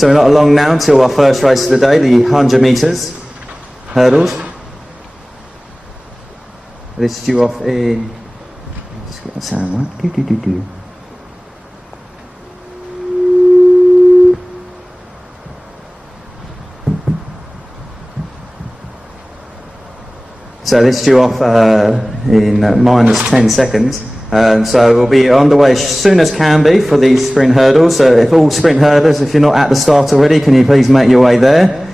So we're not long now until our first race of the day, the 100 metres hurdles. This is due off in... Just get the sound right. Do. So this is due off in minus 10 seconds. So we'll be underway as soon as can be for these sprint hurdles. So if all sprint hurdlers, if you're not at the start already, can you please make your way there?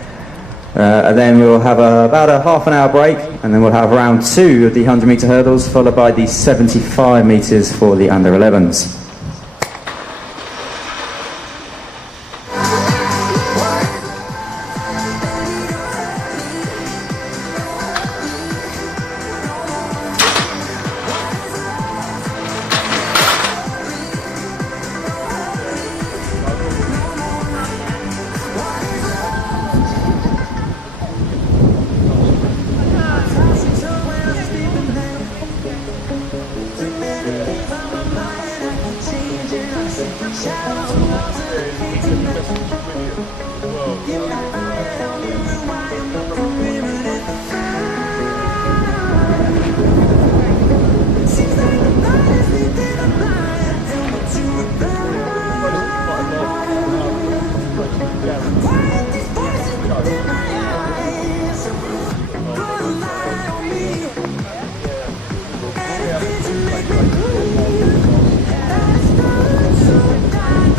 And then we'll have about a half an hour break, and then we'll have round 2 of the 100 metre hurdles, followed by the 75 metres for the under 11s.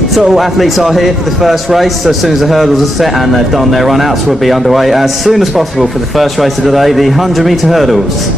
So all athletes are here for the first race. So as soon as the hurdles are set and they've done their run-outs, we'll be underway as soon as possible for the first race of the day, the 100 metre hurdles.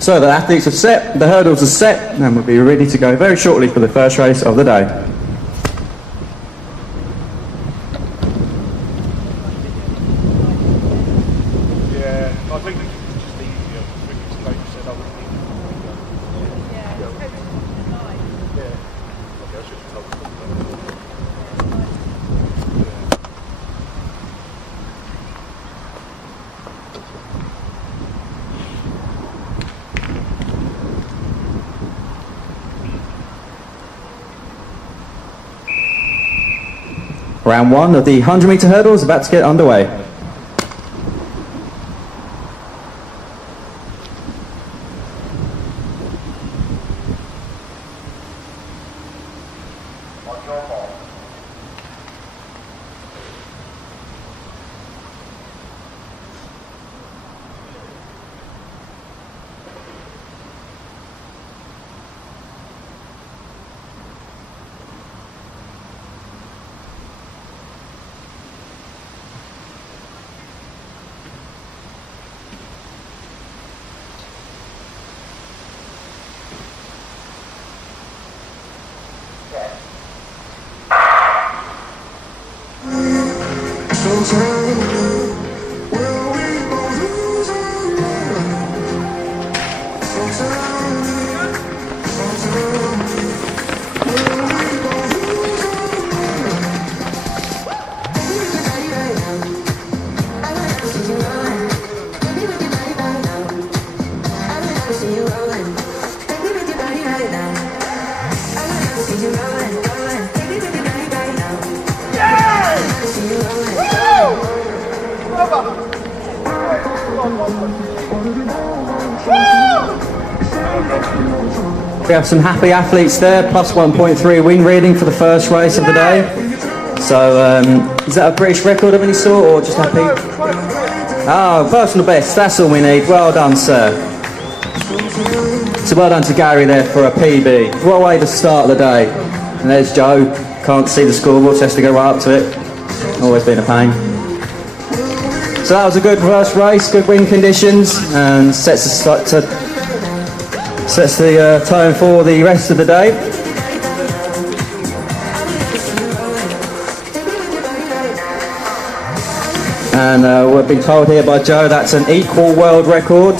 So the athletes are set, the hurdles are set, and we'll be ready to go very shortly for the first race of the day. Round 1 of the 100 metre hurdle is about to get underway. We have some happy athletes there, plus 1.3 win reading for the first race of the day. So, is that a British record of any sort, or just happy? Oh, personal best, that's all we need. Well done, sir. So well done to Gary there for a PB. What a way to start the day. And there's Joe, can't see the scoreboard, so has to go right up to it. Always been a pain. So that was a good first race, good wind conditions, and sets the tone for the rest of the day. And we've been told here by Joe that's an equal world record,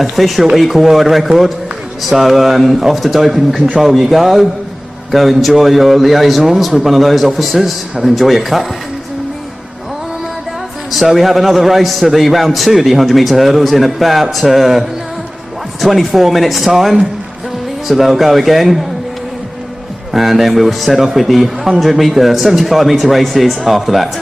official equal world record. So off to doping control you go. Go enjoy your liaisons with one of those officers. Enjoy your cup. So we have another race, so the round 2 of the 100 metre hurdles in about 24 minutes time. So they'll go again. And then we will set off with the 100 metre, 75 metre races after that.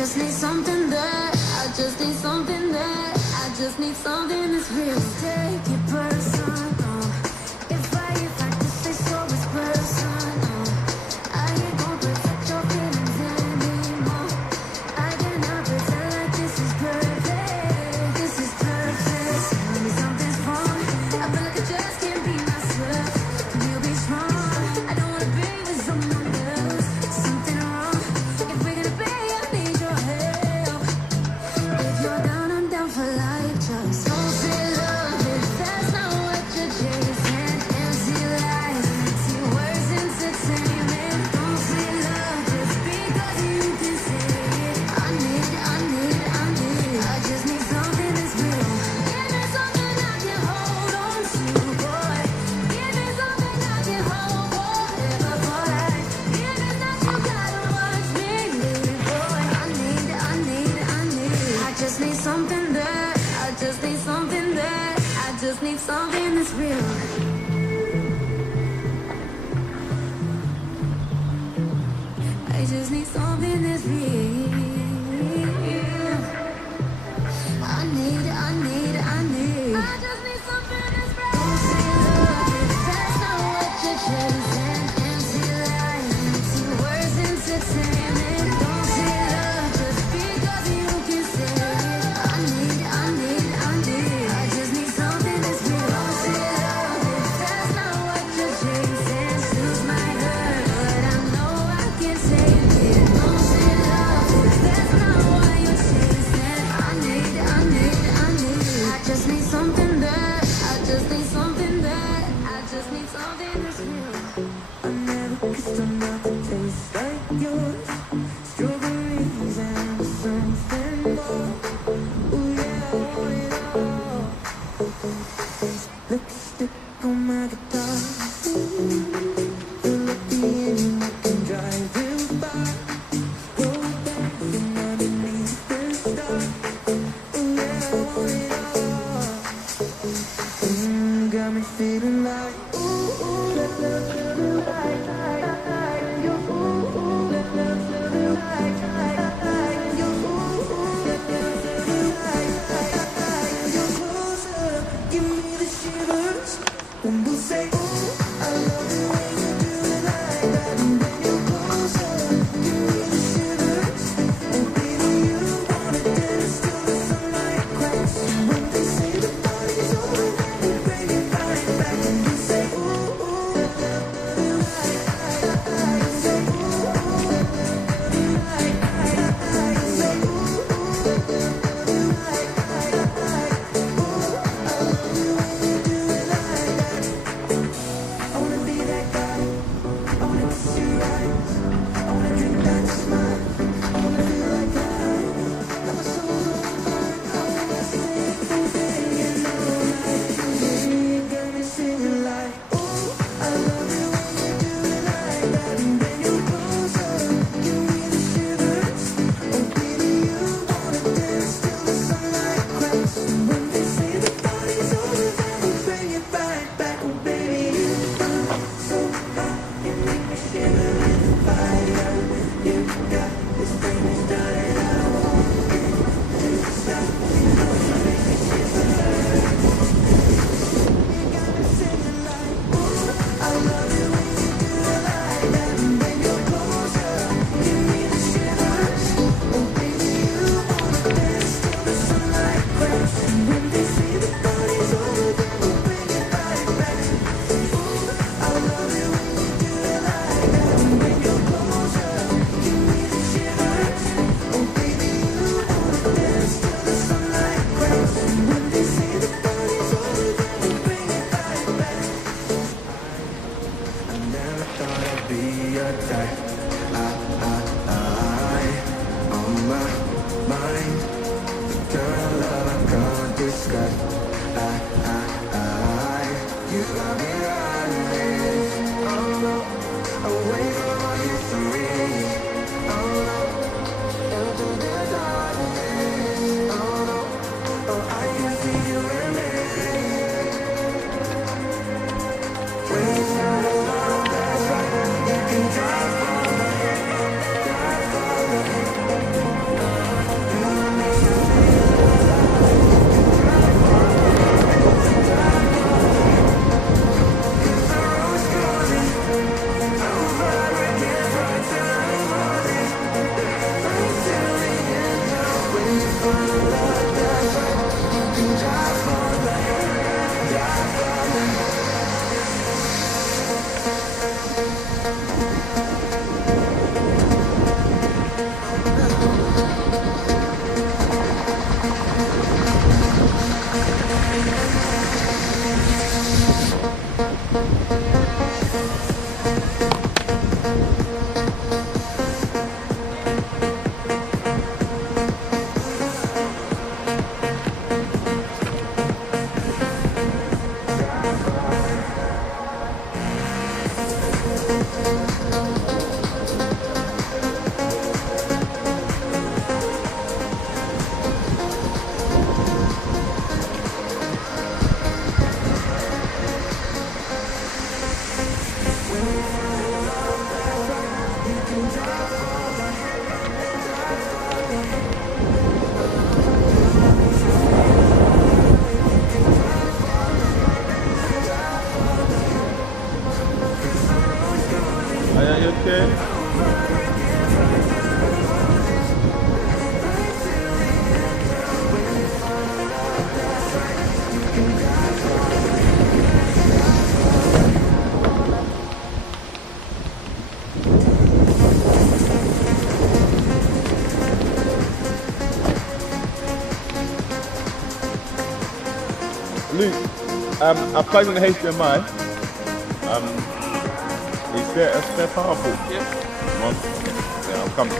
just need something that, I just need something that, I just need something that's real. Take it personal. If I just say so, it's personal. I ain't gonna protect your feelings anymore. I cannot pretend like this is perfect. This is perfect. Tell me something's wrong. I feel like I just can't be myself. Can you be strong? I don't wanna be with someone else. Something wrong. If we're gonna be, I need your help. If you're down, I'm down for life. Just don't say love if that's not what you're chasing. Empty lies, empty words, entertainment. Don't say love just because you can say it. I just need something that's real. Give me something I can hold on to, boy. Give me something I can hold forever for life. Give me that you gotta watch me live, boy. I just need something that, I just need something that, I just need something that's real. I just need something that's real. I just need something that's real. Don't say love if that's not what you're chasing. Empty lies, empty words, entertainment. Don't say love just because you can say it. I just need something that's real. Don't say love if that's not what you're chasing. Suits might hurt, but I know I can take it. Don't say love if that's not what you're chasing. I just need something that, I just need something that, I just need something that's real. I never kissed another taste like yours. Strawberries and something more. Ooh yeah, I want it all. Lipstick on my guitar. Fill up the engine, I can drive you far. Roll back from underneath the stars. Ooh yeah, I want it all. Got me feeling like let love to the light, you let love to the light, you let love to Are you okay? Luke, I'm plugged in the HDMI. Is there a spare power port? Yeah. One? Yeah, I'll come.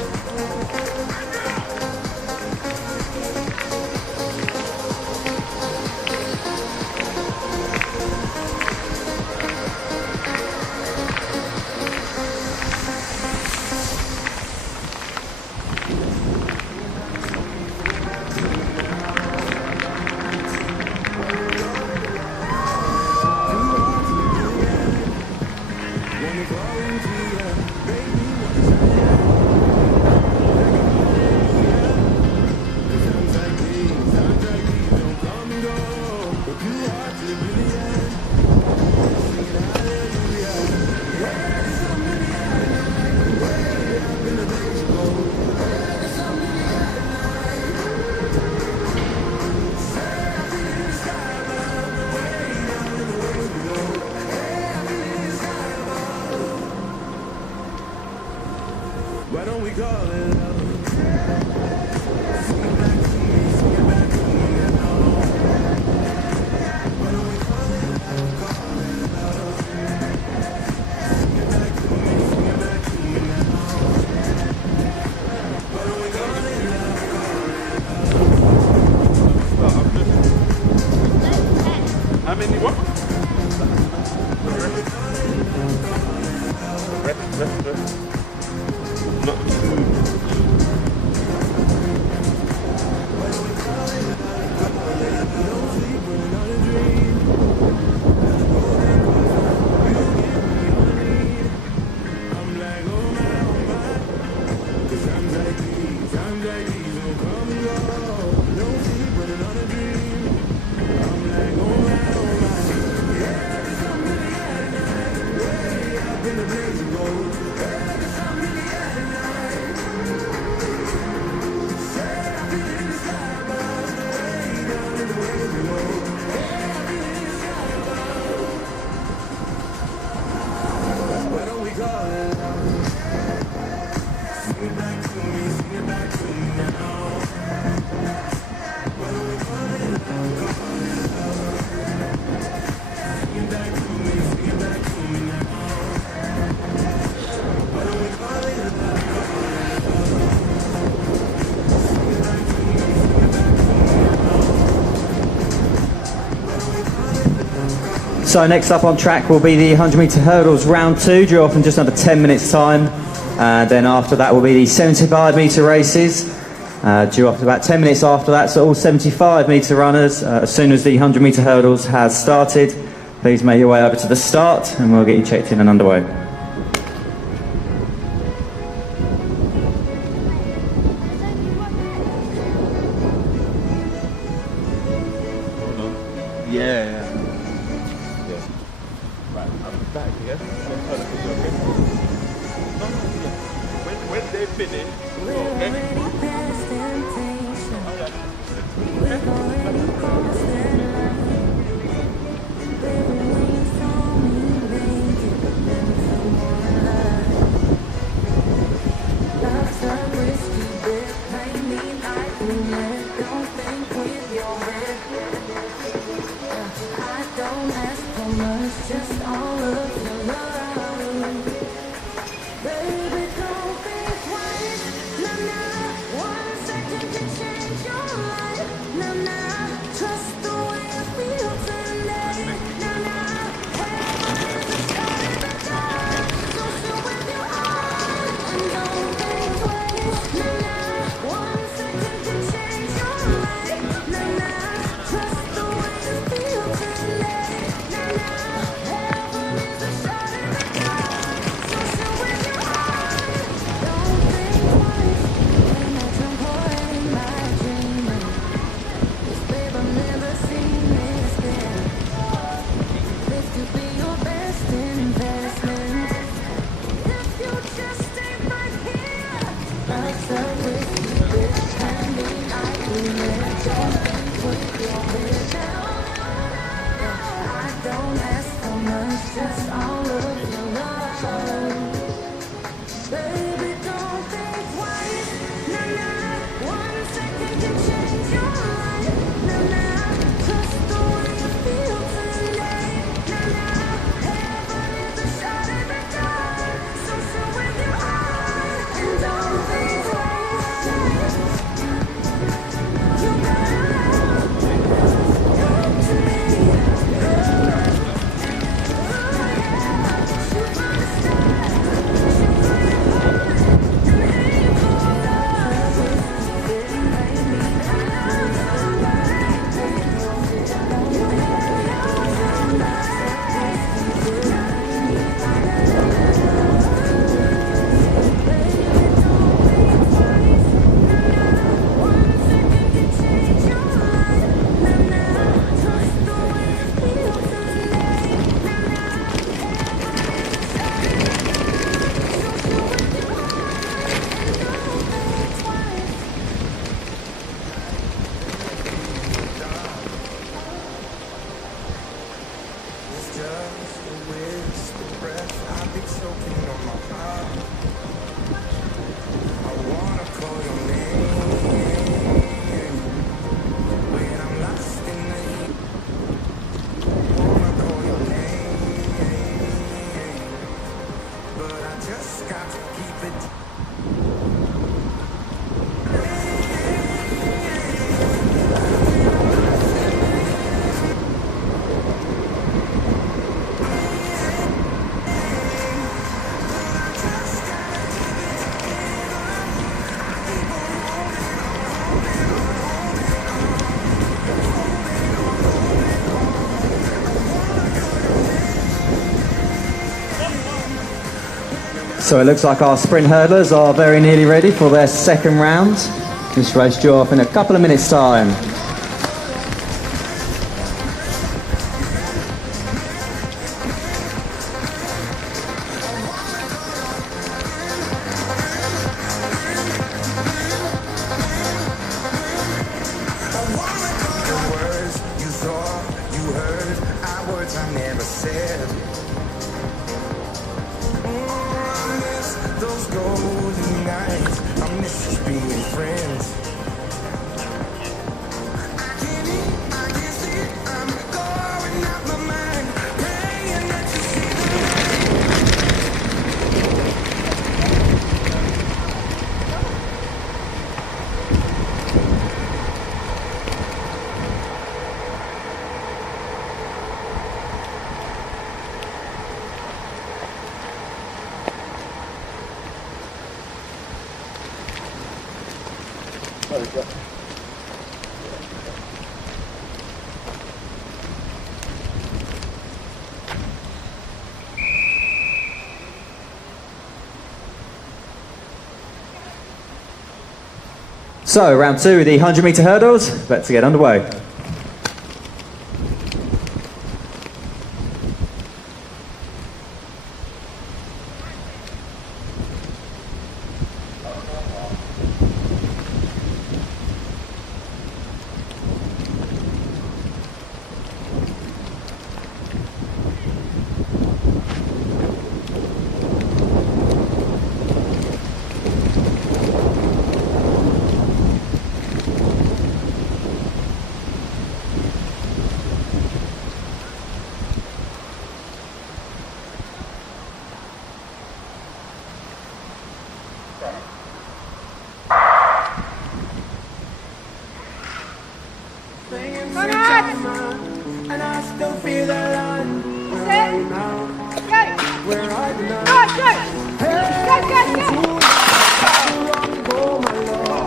Why don't we call it love? How many what? Rest. Not too. So next up on track will be the 100-metre hurdles round 2, due off in just under 10 minutes time. Then after that will be the 75-metre races, due off about 10 minutes after that. So all 75-metre runners, as soon as the 100-metre hurdles has started, please make your way over to the start and we'll get you checked in and underway. Yeah. Right, I'm back again. When they finish, we'll go, okay? So it looks like our sprint hurdlers are very nearly ready for their second round. This race due off in a couple of minutes' time. So, round two, the 100-metre hurdles. Let's get underway. And I still feel the line.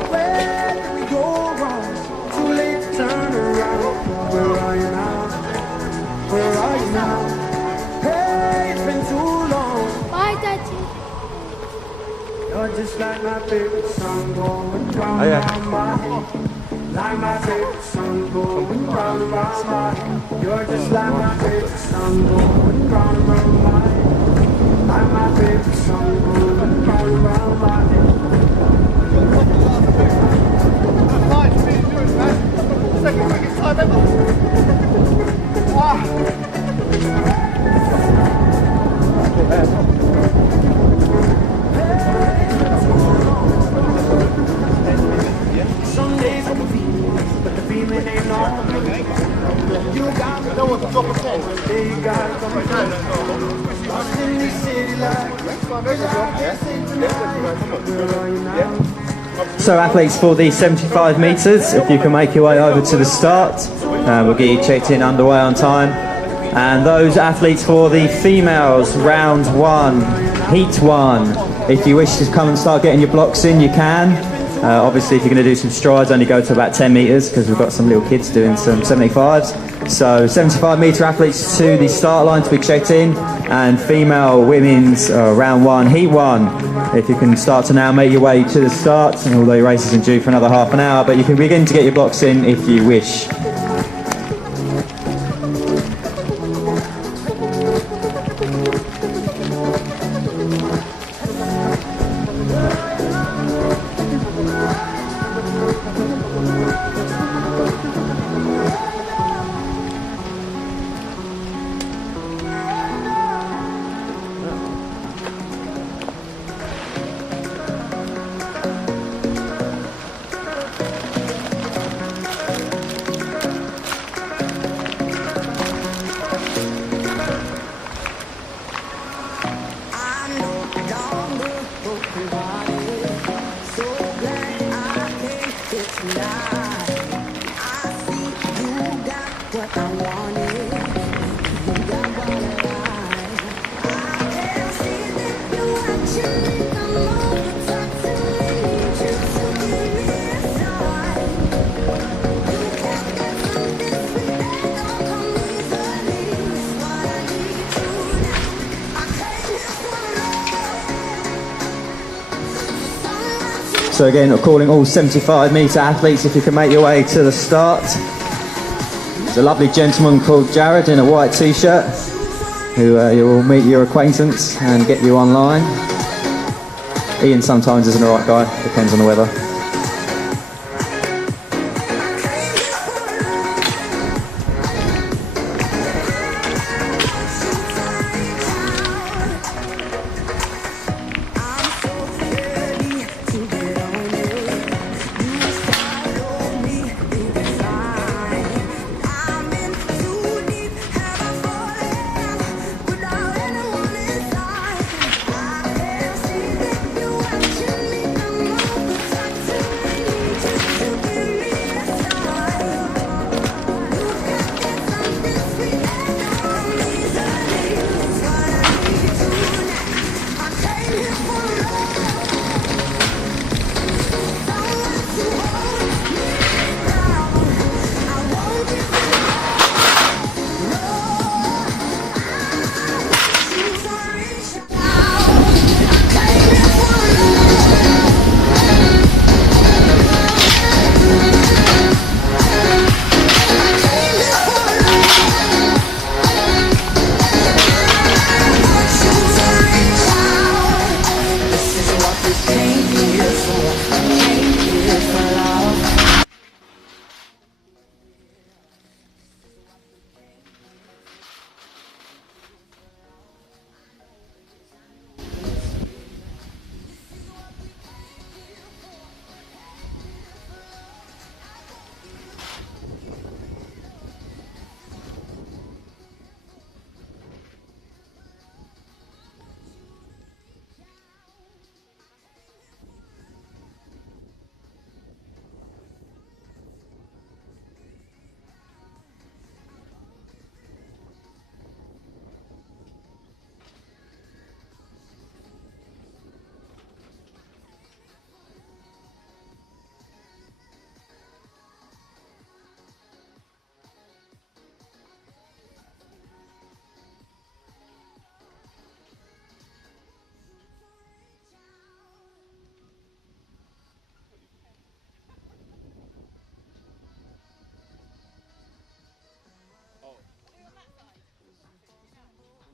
Where did we go wrong? Too late to turn around. Where are you now? Where are you now? Hey, it's been too long. Bye, Daddy. You're just like my favorite song going round round my head. Like my favorite song going round and round my head. You're just like my favorite song going round and round my head. Like my favorite song going round and round my head. Second quickest time Some days I'm a feeling, but the feeling ain't all. You got me. No one to drop a 10. There you got it. Lost in these city lights. Where are you now? So athletes for the 75 metres, if you can make your way over to the start, we'll get you checked in underway on time. And those athletes for the females, round one, heat one, if you wish to come and start getting your blocks in, you can. Obviously, if you're going to do some strides, only go to about 10 metres because we've got some little kids doing some 75s. So 75 metre athletes to the start line to be checked in, and female women's round one, heat one. If you can start to now make your way to the start, and although your race isn't due for another half an hour, but you can begin to get your blocks in if you wish. So again, I'm calling all 75-metre athletes if you can make your way to the start. There's a lovely gentleman called Jared in a white t-shirt who you will meet your acquaintance and get you online. Ian sometimes isn't the right guy, depends on the weather.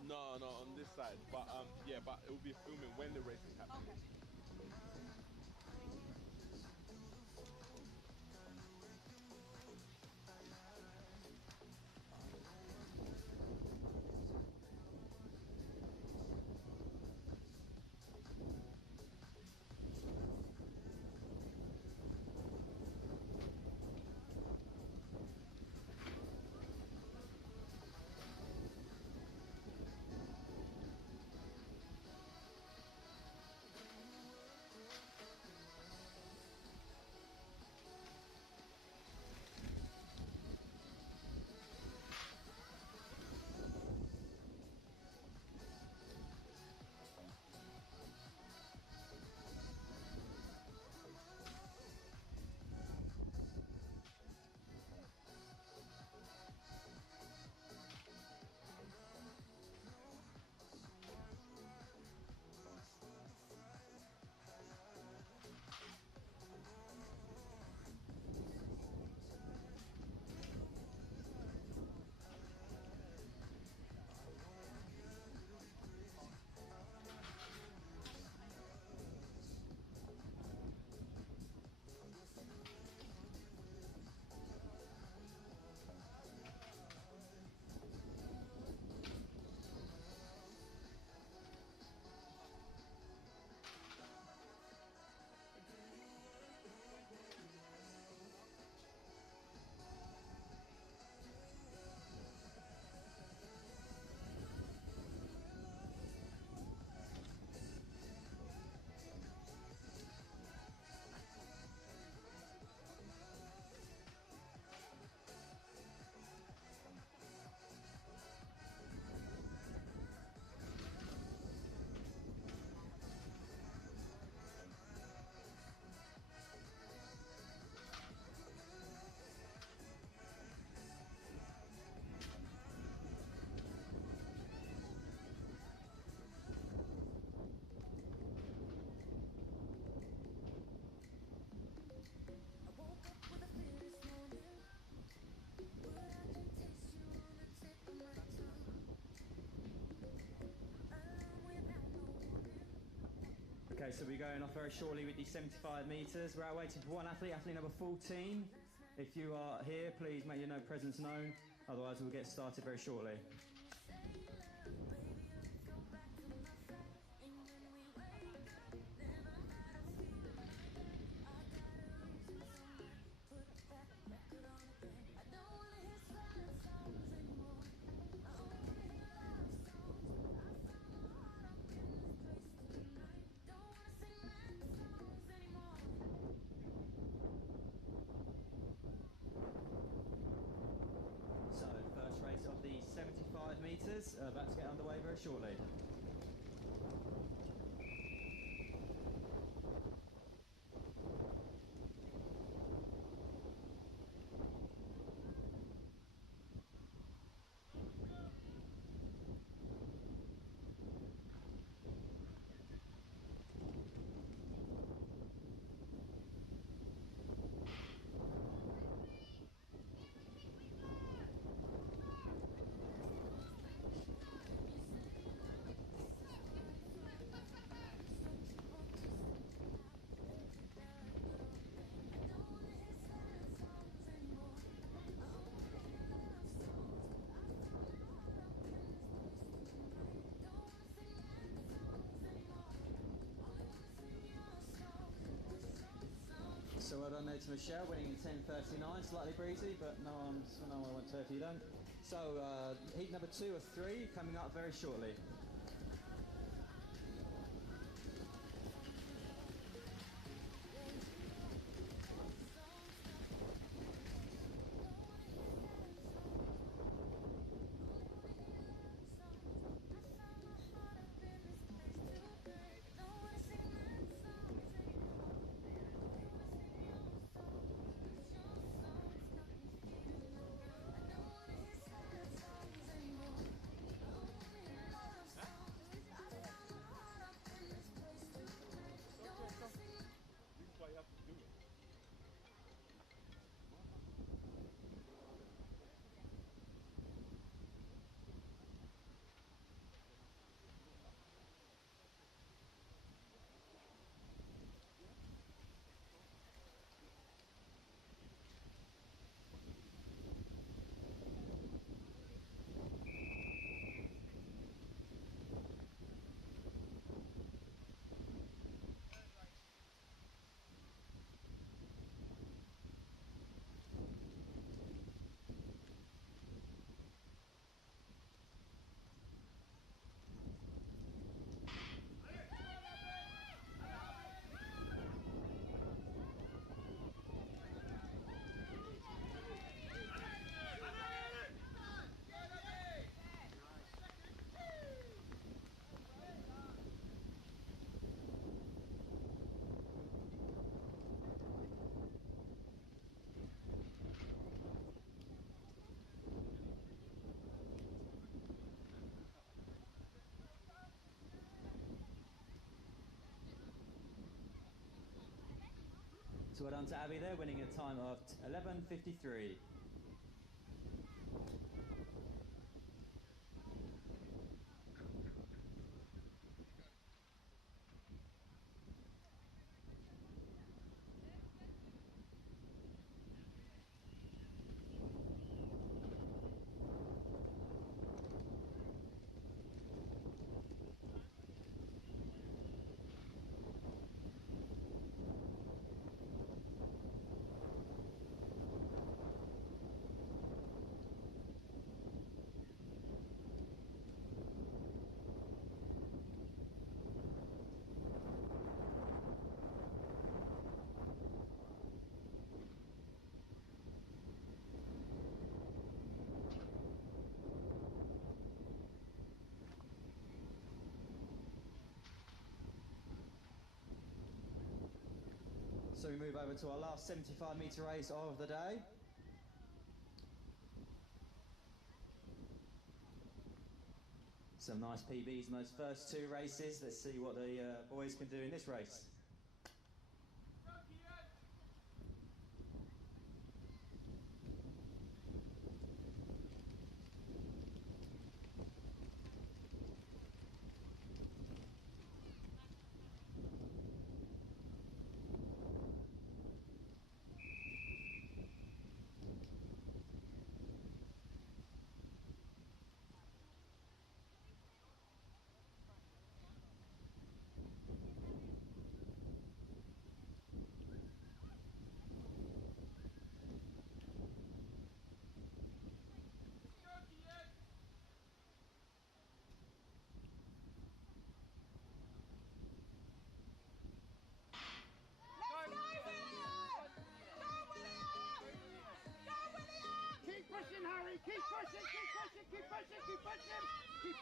No, on this side. But yeah, but it will be filming when the race is happening. Okay, so we're going off very shortly with the 75 metres. We're out waiting for one athlete, athlete number 14. If you are here, please make your presence known. Otherwise, we'll get started very shortly. So, first race of the 75 metres, about to get underway very shortly. So well done there to Michelle, winning in 10.39, slightly breezy, but no one went to if you don't. So heat number 2 of 3 coming up very shortly. This is why you have to do it. So well done to Abby there, winning a time of 11.53. So we move over to our last 75 metre race of the day. Some nice PBs in those first 2 races. Let's see what the boys can do in this race.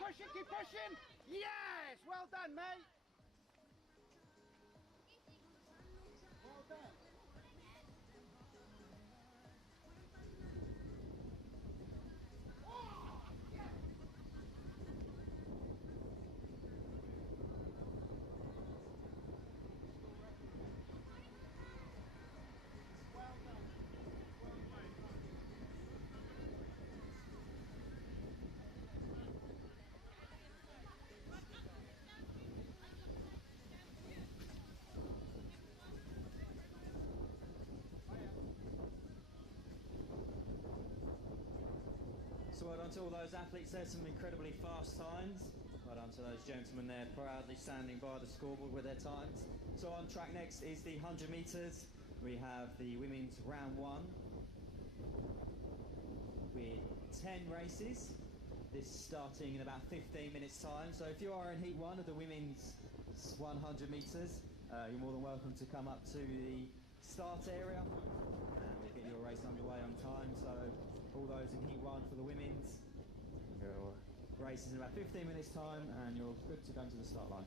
pushing, keep pushing. Yes, well done, mate. Well done. Oh, yeah. Well done. So well done to all those athletes there, some incredibly fast times. Well done to those gentlemen there, proudly standing by the scoreboard with their times. So on track next is the 100 metres. We have the women's round 1 with 10 races. This starting in about 15 minutes time. So if you are in heat 1 of the women's 100 metres, you're more than welcome to come up to the start area and we'll get your race underway on time. So all those in heat 1 for the women's, your race is in about 15 minutes time and you're good to go to the start line.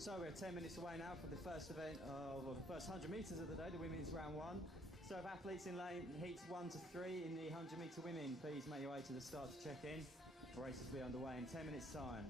So we're 10 minutes away now for the first event of the first 100 metres of the day, the women's round 1. So if athletes in lane heats 1 to 3 in the 100 metre women, please make your way to the start to check in. The race will be underway in 10 minutes time.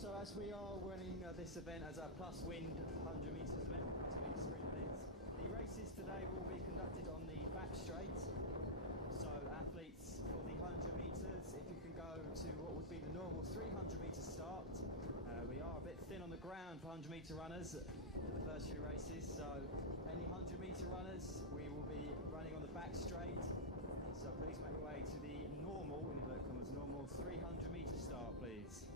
So as we are running this event as a plus wind 100 metres event, plus wind sprint events, the races today will be conducted on the back straight. So athletes for the 100 metres, if you can go to what would be the normal 300 metre start. We are a bit thin on the ground for 100 metre runners for the first few races, so any 100 metre runners, we will be running on the back straight. So please make your way to the normal, in inverted commas, normal 300 metre start, please.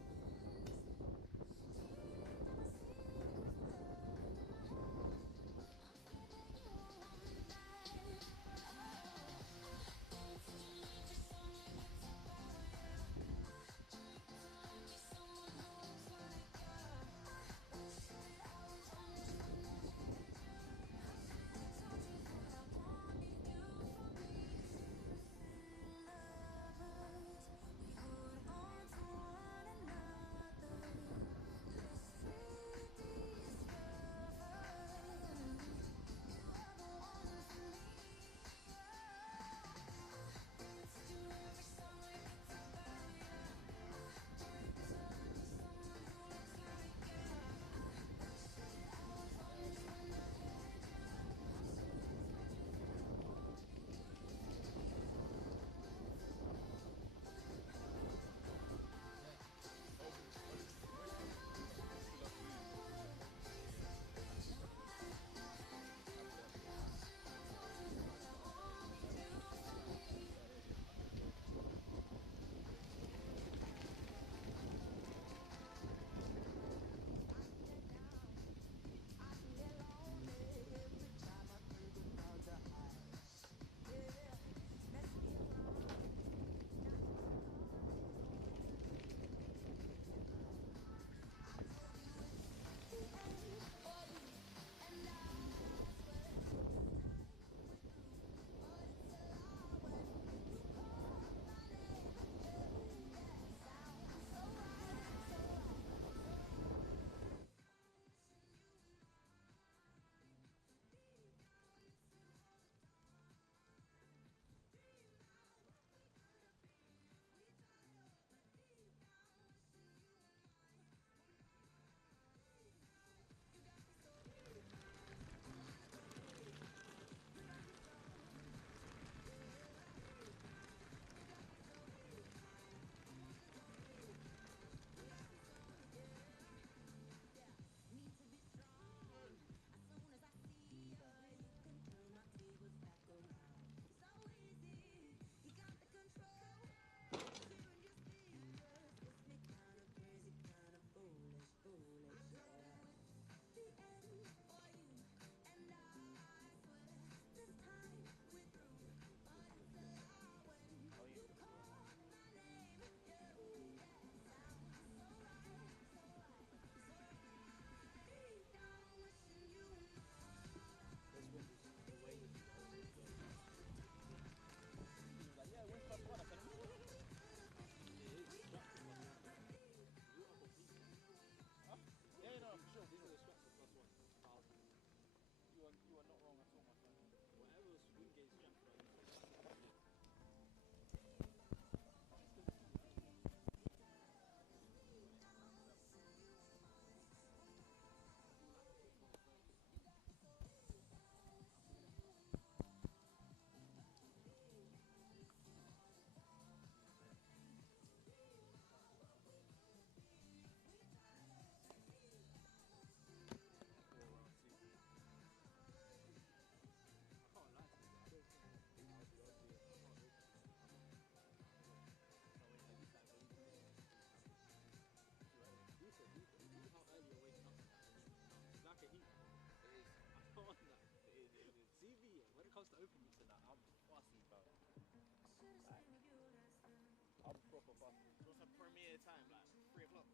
What's a premiere time, like 3 o'clock?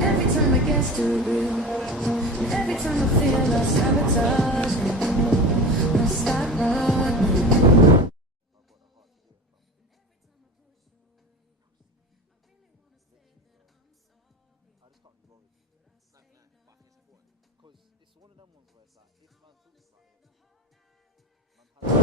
Every time it gets too real, every time I feel I sabotage, I start running. I just can't be bothered. No, but I think it's important. Because it's one of them ones where it's like, if man talks about it, man has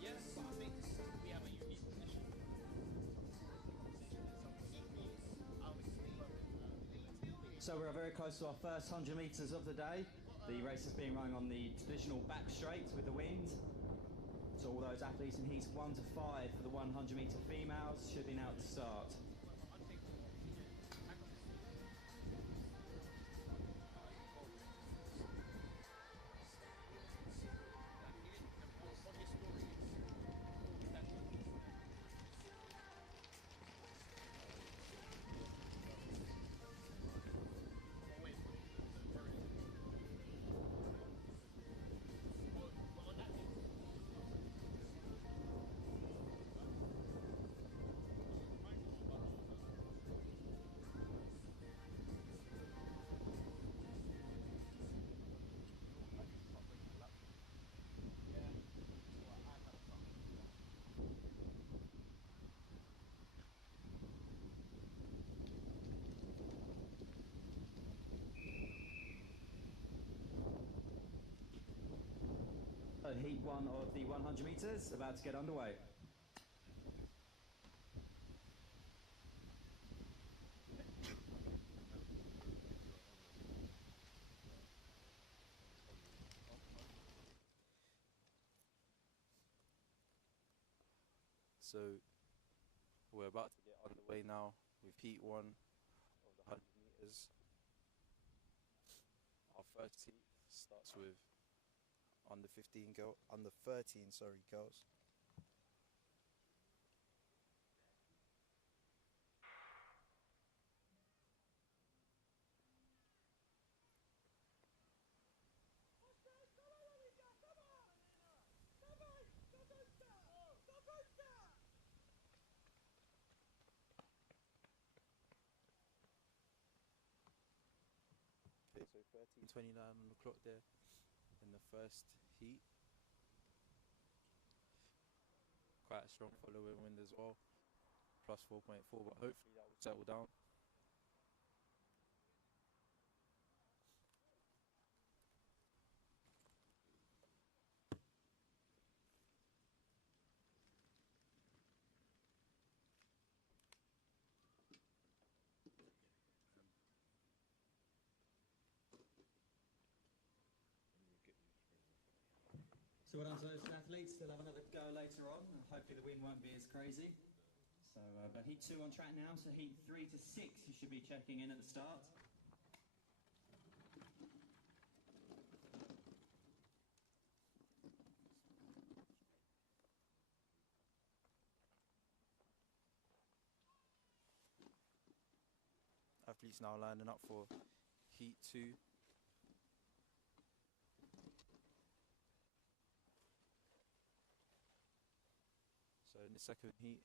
Yes, but I think we have a unique position. So we're very close to our first 100 metres of the day. The race is being run on the traditional back straight with the wind. So all those athletes in heats 1 to 5 for the 100 metre females should be now at the start. Heat 1 of the 100 metres about to get underway. So we're about to get underway now with heat 1 of the 100 meters. Our first heat starts with under 13, sorry, girls. Okay, so 13:29 on the clock there in the first heat. Quite a strong following wind as well, plus 4.4, but hopefully that will settle down. So well done to those athletes. They'll have another go later on. Hopefully the wind won't be as crazy. So, but heat 2 on track now. So heat 3 to 6 you should be checking in at the start. Athletes now lining up for heat 2 in the second heat,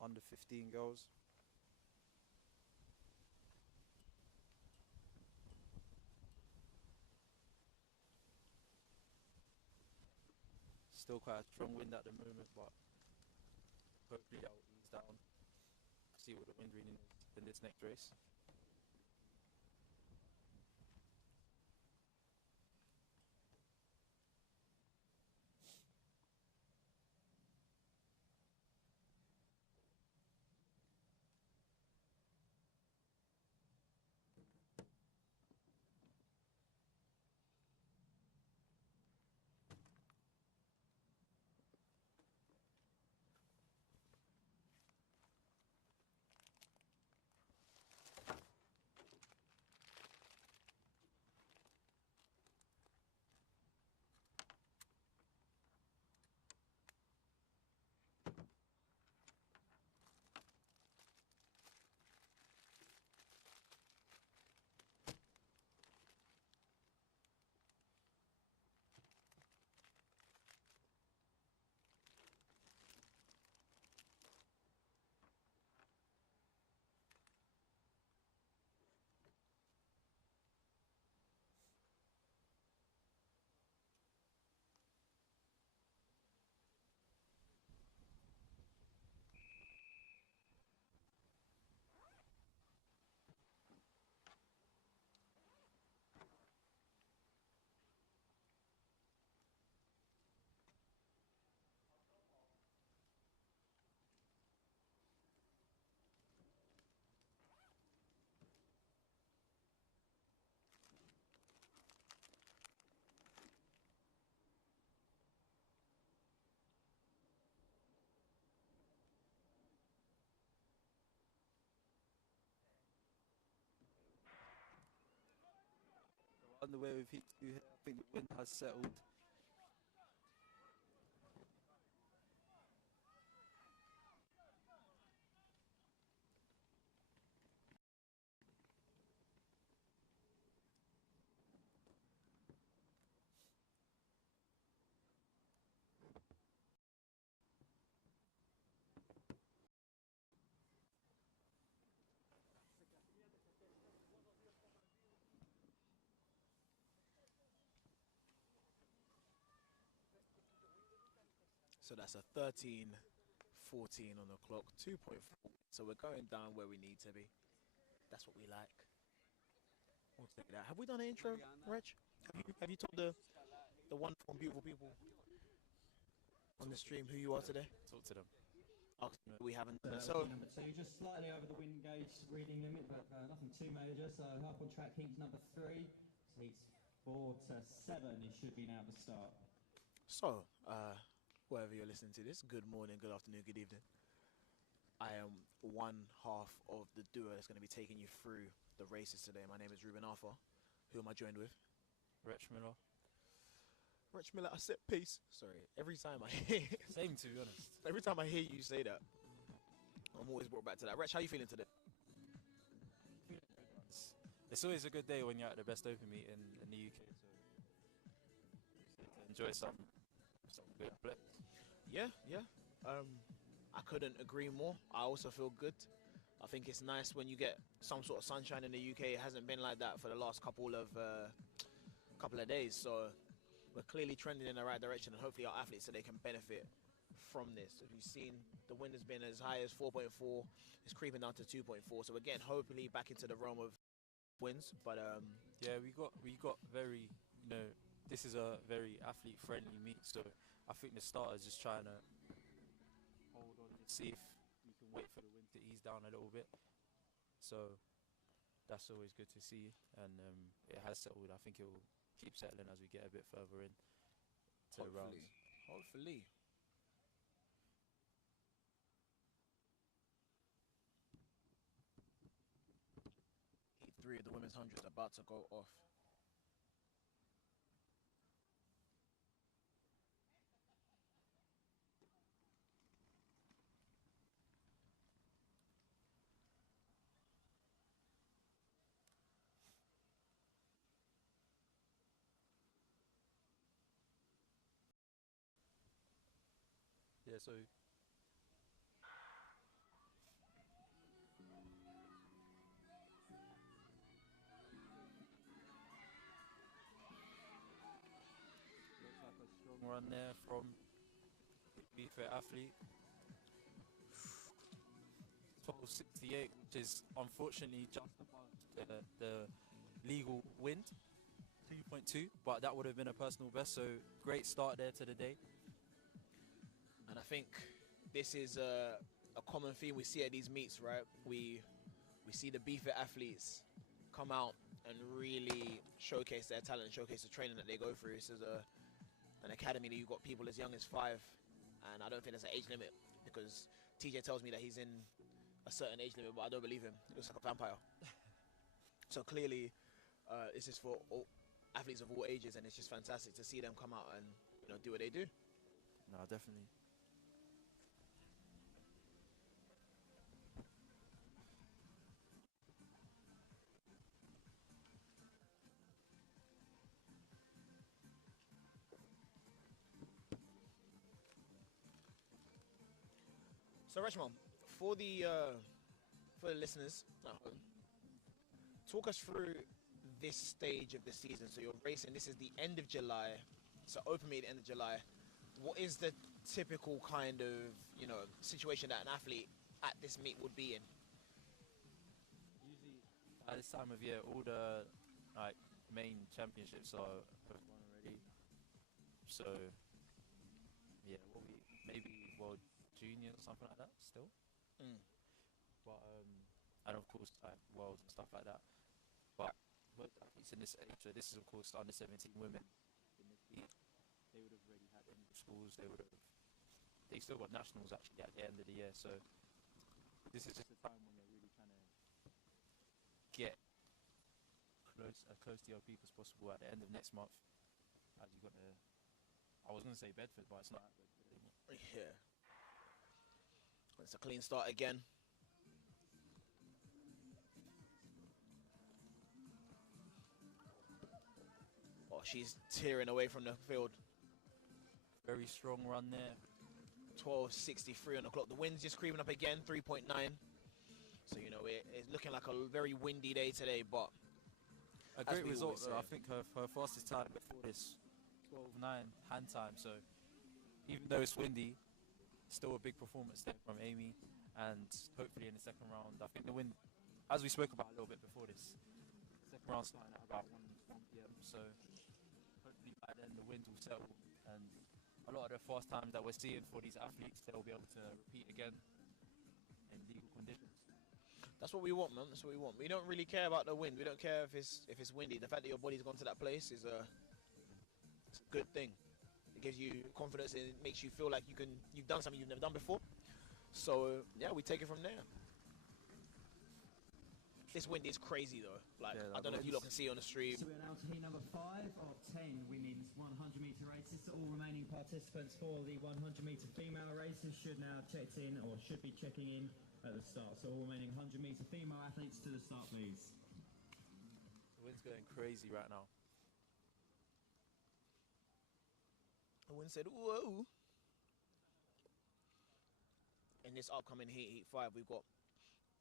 under 15 girls. Still quite a strong wind at the moment, but hopefully that will ease down. See what the wind reading is in this next race. Underway with heat 2 here. I think the wind has settled. So that's a 13:14 on the clock, 2.4. So we're going down where we need to be. That's what we like. We'll take that. Have we done an intro, Reg? Have you told the wonderful and beautiful people on the stream who you are today? Talk to them. Okay, we haven't. So number 2, just slightly over the wind gauge reading limit, but nothing too major. So up on track, heat number 3, heats 4 to 7. It should be now the start. So, wherever you're listening to this, good morning, good afternoon, good evening. I am one half of the duo that's going to be taking you through the races today. My name is Ruben Arthur. Who am I joined with? Rich Miller. Rich Miller. I said peace. Sorry. Every time I hear, Same, to be honest. every time I hear you say that, I'm always brought back to that. Rich, how you feeling today? It's always a good day when you're at the best open meet in the UK. So enjoy some good play. Yeah. I couldn't agree more. I also feel good. I think it's nice when you get some sort of sunshine in the UK. It hasn't been like that for the last couple of days. So we're clearly trending in the right direction, and hopefully our athletes today can benefit from this. As you've seen, the wind has been as high as 4.4. It's creeping down to 2.4. So again, hopefully back into the realm of wins. But yeah, we got very, this is a very athlete friendly meet. So I think the starters just trying to hold on to see if we can wait for the wind to ease down a little bit. So that's always good to see, and it has settled. I think it will keep settling as we get a bit further in to the rounds. Hopefully. Heat 3 of the women's 100 is about to go off. Yeah, so run there from BFTTA athlete. 12:68, which is unfortunately just above the legal wind, 2.2, but that would have been a personal best, so great start there to the day. And I think this is a common theme we see at these meets, right? We see the BFIT athletes come out and really showcase their talent and showcase the training that they go through. This is an academy that you've got people as young as 5, and I don't think there's an age limit, because TJ tells me that he's in a certain age limit, but I don't believe him. He looks like a vampire. So clearly, this is for all athletes of all ages, and it's just fantastic to see them come out and do what they do. No, definitely. So Reshman, for the listeners at home, talk us through this stage of the season. So you're racing. This is the end of July. So open meet at the end of July. What is the typical kind of situation that an athlete at this meet would be in? Usually at this time of year, all the main championships are have won already. So yeah, maybe World Juniors or something like that still. But and of course Worlds and stuff like that. But athletes in this age, so this is of course under 17 women in this heat. They would have already had English schools. They still got nationals actually at the end of the year. So this is just a time when they're really trying to get as close to your peak as possible at the end of next month. As you got I was going to say Bedford, but it's not at Bedford anymore. Yeah. It's a clean start again. Oh, she's tearing away from the field. Very strong run there. 12:63 on the clock. The wind's just creeping up again, 3.9. So, it's looking like a very windy day today, but a great result, though. I think her fastest time before this, 12:09 hand time. So even though it's windy, still a big performance there from Amy. And hopefully in the second round, I think the wind, as we spoke about a little bit before this, second round starting at about 1 p.m. So hopefully by then the wind will settle, and a lot of the fast times that we're seeing for these athletes, they'll be able to repeat again in legal conditions. That's what we want, man. That's what we want. We don't really care about the wind. We don't care if it's windy. The fact that your body's gone to that place is it's a good thing. It gives you confidence, and it makes you feel like you've done something you've never done before. So yeah, we take it from there. This wind is crazy though. I don't know if you lot can see on the stream. So we're now to heat number 5 of 10 women's 100-meter races. So all remaining participants for the 100-meter female races should now should be checking in at the start. So all remaining 100-meter female athletes to the start, please. The wind's going crazy right now. The wind said, "Whoa." In this upcoming heat 5, we've got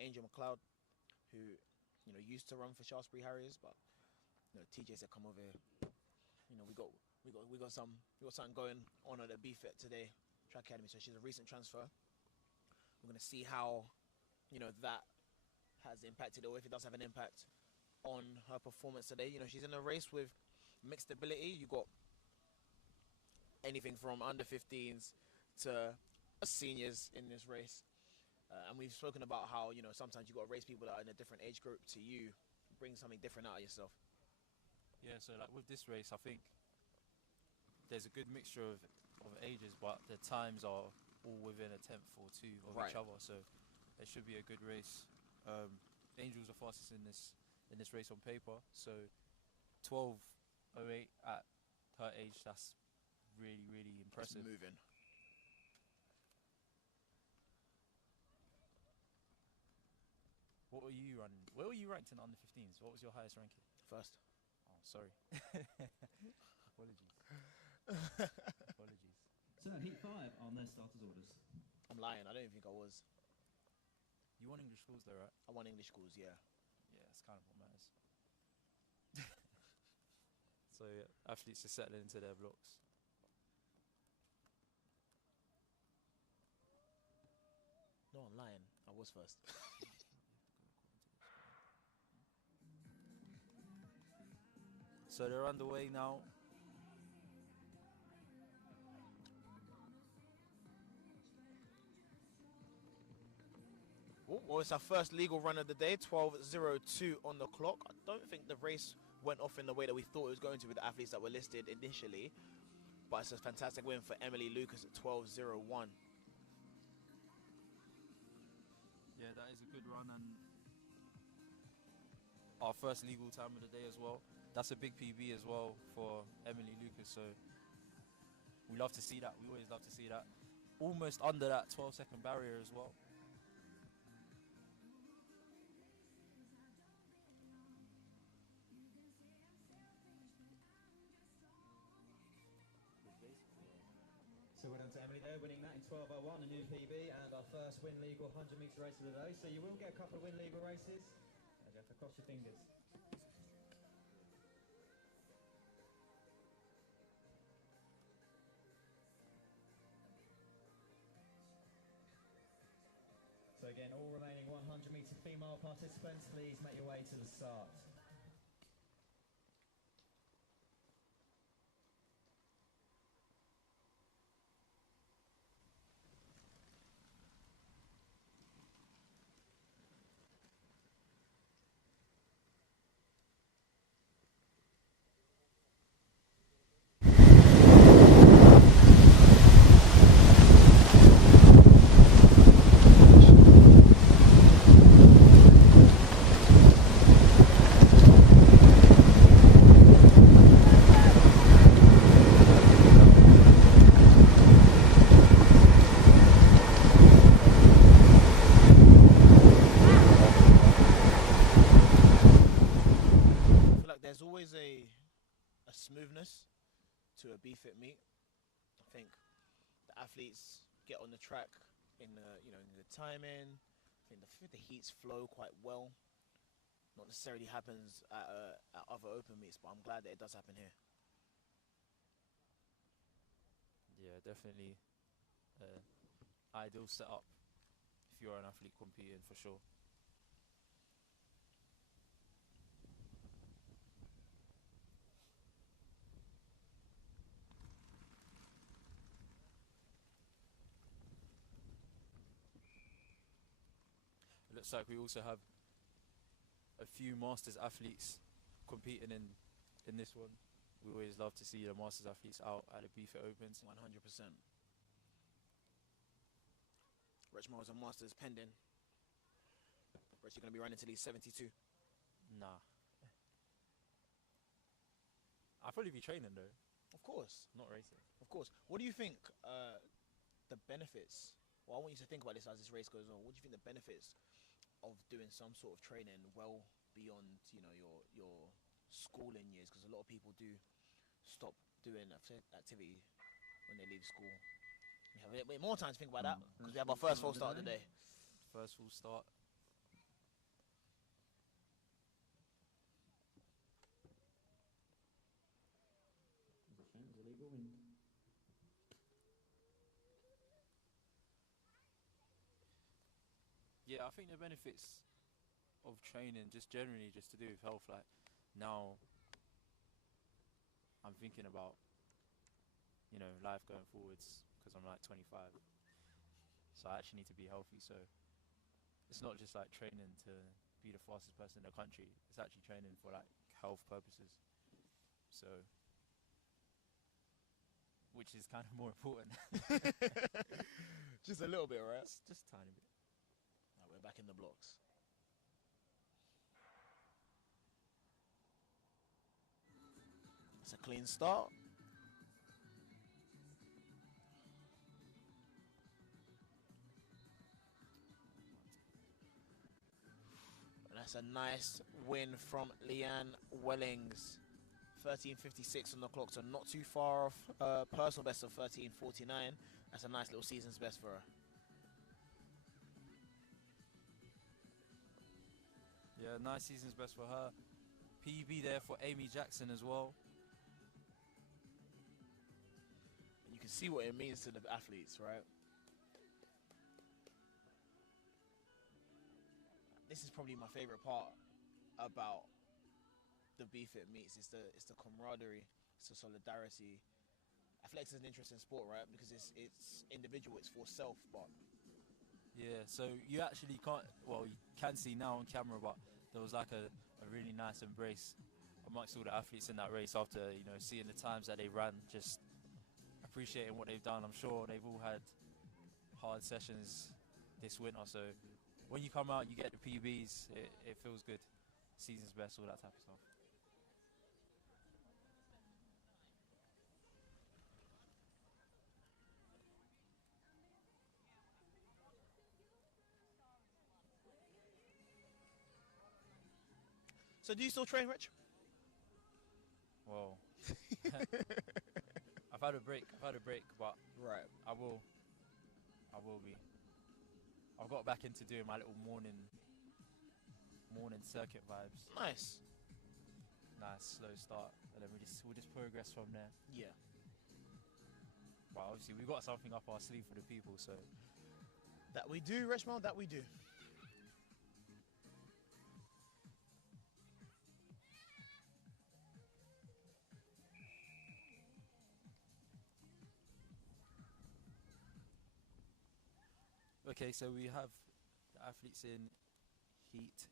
Angel McLeod, who used to run for Shaftesbury Harriers, but TJ said, "Come over here. We got something going on at the BFIT today, Track Academy." So she's a recent transfer. We're gonna see how that has impacted, or if it does have an impact on her performance today. She's in a race with mixed ability. You got anything from under 15s to seniors in this race, and we've spoken about how sometimes you got to race people that are in a different age group to you, bring something different out of yourself. Yeah, so with this race, I think there's a good mixture of ages, but the times are all within a tenth or two of each other, so it should be a good race. Angel's the fastest in this race on paper, so 12:08 at her age, that's really, really impressive. It's moving. What were you running? Where were you ranked in under 15s? What was your highest ranking? First. Oh, sorry. Apologies. Apologies. So heat 5 on their starters orders. I'm lying. I don't even think I was. You won English schools though, right? I won English schools, yeah. Yeah, that's kind of what matters. So athletes are settling into their blocks. was first. So they're underway now. Well, it's our first legal run of the day, 12:02 on the clock. I don't think the race went off in the way that we thought it was going to with the athletes that were listed initially. But it's a fantastic win for Emily Lucas at 12:01. Yeah, that is a good run, and our first legal time of the day as well. That's a big PB as well for Emily Lucas, so we love to see that. We always love to see that. Almost under that 12-second barrier as well. So well done to Emily there, winning that in 12:01, a new PB, and our first win legal 100-metre race of the day. So you will get a couple of win legal races. You have to cross your fingers. So again, all remaining 100-metre female participants, please make your way to the start. There's always a smoothness to a BFIT meet. I think the athletes get on the track in the in the timing. I think the heats flow quite well. Not necessarily happens at other open meets, but I'm glad that it does happen here. Yeah, definitely ideal setup if you're an athlete competing, for sure. It looks like we also have a few Masters athletes competing in this one. We always love to see the Masters athletes out at the BFIT Opens. 100%. Richmond was a Masters pending. Rich, you're going to be running till he's 72. Nah. I'll probably be training though. Of course. Not racing. Of course. What do you think the benefits, well, I want you to think about this as this race goes on. What do you think the benefits of doing some sort of training well beyond, your schooling years? Because a lot of people do stop doing activity when they leave school. We have a bit more time to think about that because we have our first full start of the day. First full start. Yeah, I think the benefits of training just generally just to do with health, like now I'm thinking about life going forwards because I'm like 25, so I actually need to be healthy. So it's not just like training to be the fastest person in the country, it's actually training for like health purposes, so which is kind of more important. Just a little bit, right? Just a tiny bit. Right, we're back in the blocks. It's a clean start. And that's a nice win from Leanne Wellings. 13:56 on the clock, so not too far off personal best of 13:49. That's a nice little season's best for her. Yeah, nice season's best for her. PB there for Amy Jackson as well. And you can see what it means to the athletes, right? this is probably my favorite part about the BFIT meets. It's the camaraderie, it's the solidarity. Athletics is an interesting sport, right? Because it's individual, it's for self, but Yeah, so you actually can't, well, you can see now on camera, but there was like a really nice embrace amongst all the athletes in that race after, you know, seeing the times that they ran, just appreciating what they've done. I'm sure they've all had hard sessions this winter, so when you come out, you get the PBs, it feels good. Season's best, all that type of stuff. so do you still train, Rich? Well, I've had a break, but Right. I will be. I've got back into doing my little morning circuit vibes. Nice. Nice slow start, and then we'll just progress from there. Yeah. But obviously we've got something up our sleeve for the people, so That we do, Richmond, that we do. okay. So we have the athletes in heat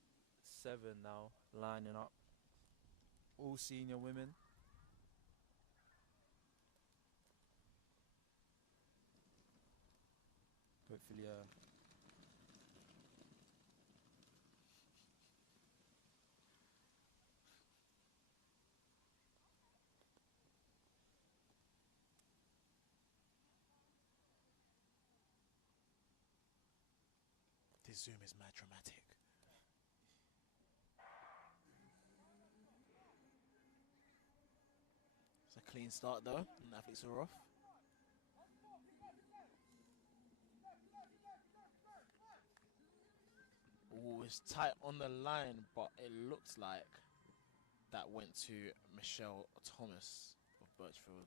7 now lining up. All senior women. Hopefully, This Zoom is mad dramatic. It's a clean start though, and the athletes are off. Oh, it's tight on the line, but it looks like that went to Michelle Thomas of Birchfield.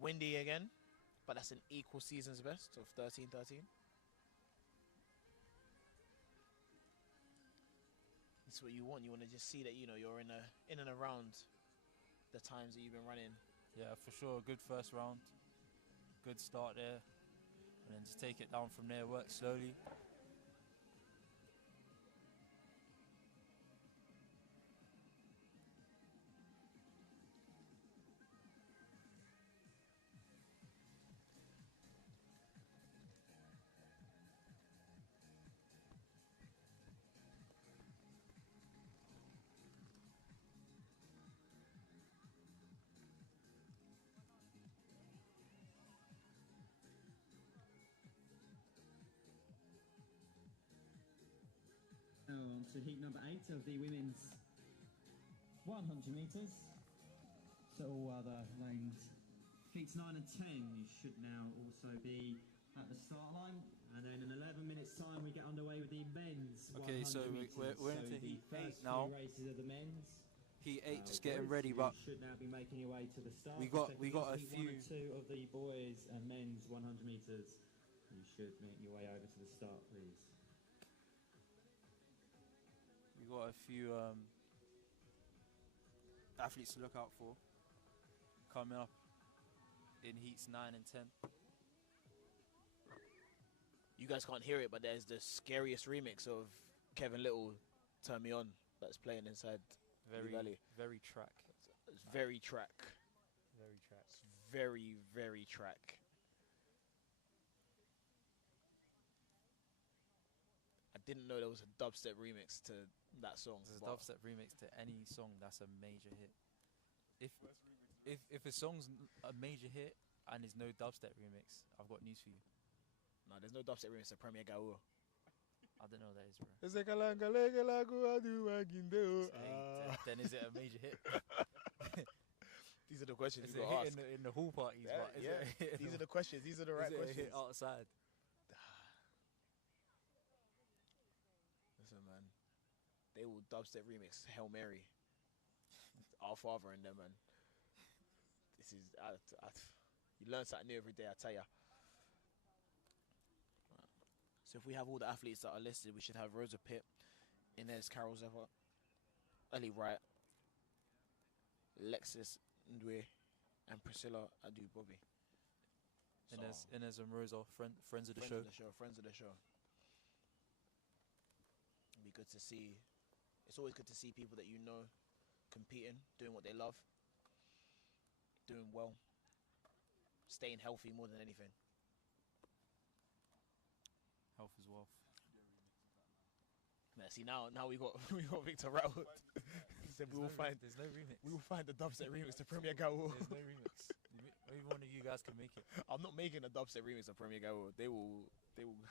Windy again, but that's an equal season's best of 13-13. That's what you want. You want to just see that, you know, you're in and around the times that you've been running. yeah, for sure. Good first round. Good start there. And then just take it down from there, work slowly. Now on to heat number 8 of the women's 100 metres. So all other lanes, heats 9 and 10, you should now also be at the start line. And then in 11 minutes time we get underway with the men's 100 Okay, so metres. we're into the heat first 8 now. few races of the men's. Heat 8 just getting boys, ready, you but should now be making your way to the start. we got Taking a heat few. 1 and 2 of the boys and men's 100 metres. You should make your way over to the start, please. We got a few athletes to look out for coming up in heats 9 and 10. You guys can't hear it, but there's the scariest remix of Kevin Little, Turn Me On, that's playing inside Very, Valley. very track. It's very track. Very track. Very, very track. I didn't know there was a dubstep remix to that song. There's a but dubstep remix to any song that's a major hit. If a song's a major hit and there's no dubstep remix, I've got news for you. No, there's no dubstep remix to Premier Gaul. I don't know what that is, bro. Then is it a major hit? These are the questions Is you it a got to hit ask. in the hall parties? Yeah, but is yeah. it a hit in These the- are the questions. These are the right is it a questions. hit outside? Listen, man. They will dubstep remix Hail Mary. Our Father and them, man. This is... you learn something new every day, I tell ya. So if we have all the athletes that are listed, we should have Rosa Pitt, Inez Carol Zeva, Ellie Wright, Lexis Ndwe, and Priscilla Adu Bobby. Inez and Rosa, friends of the show. Friends of the show. It'd be good to see. It's always good to see people that you know competing, doing what they love, doing well, staying healthy more than anything. Health is wealth. Yeah, see now we got Victor Raoult. Said we will find There's no remix. we will find the dubstep remix to Premier Gaul. There's no remix. Maybe one of you guys can make it. I'm not making a dubstep remix of Premier Gaul. They will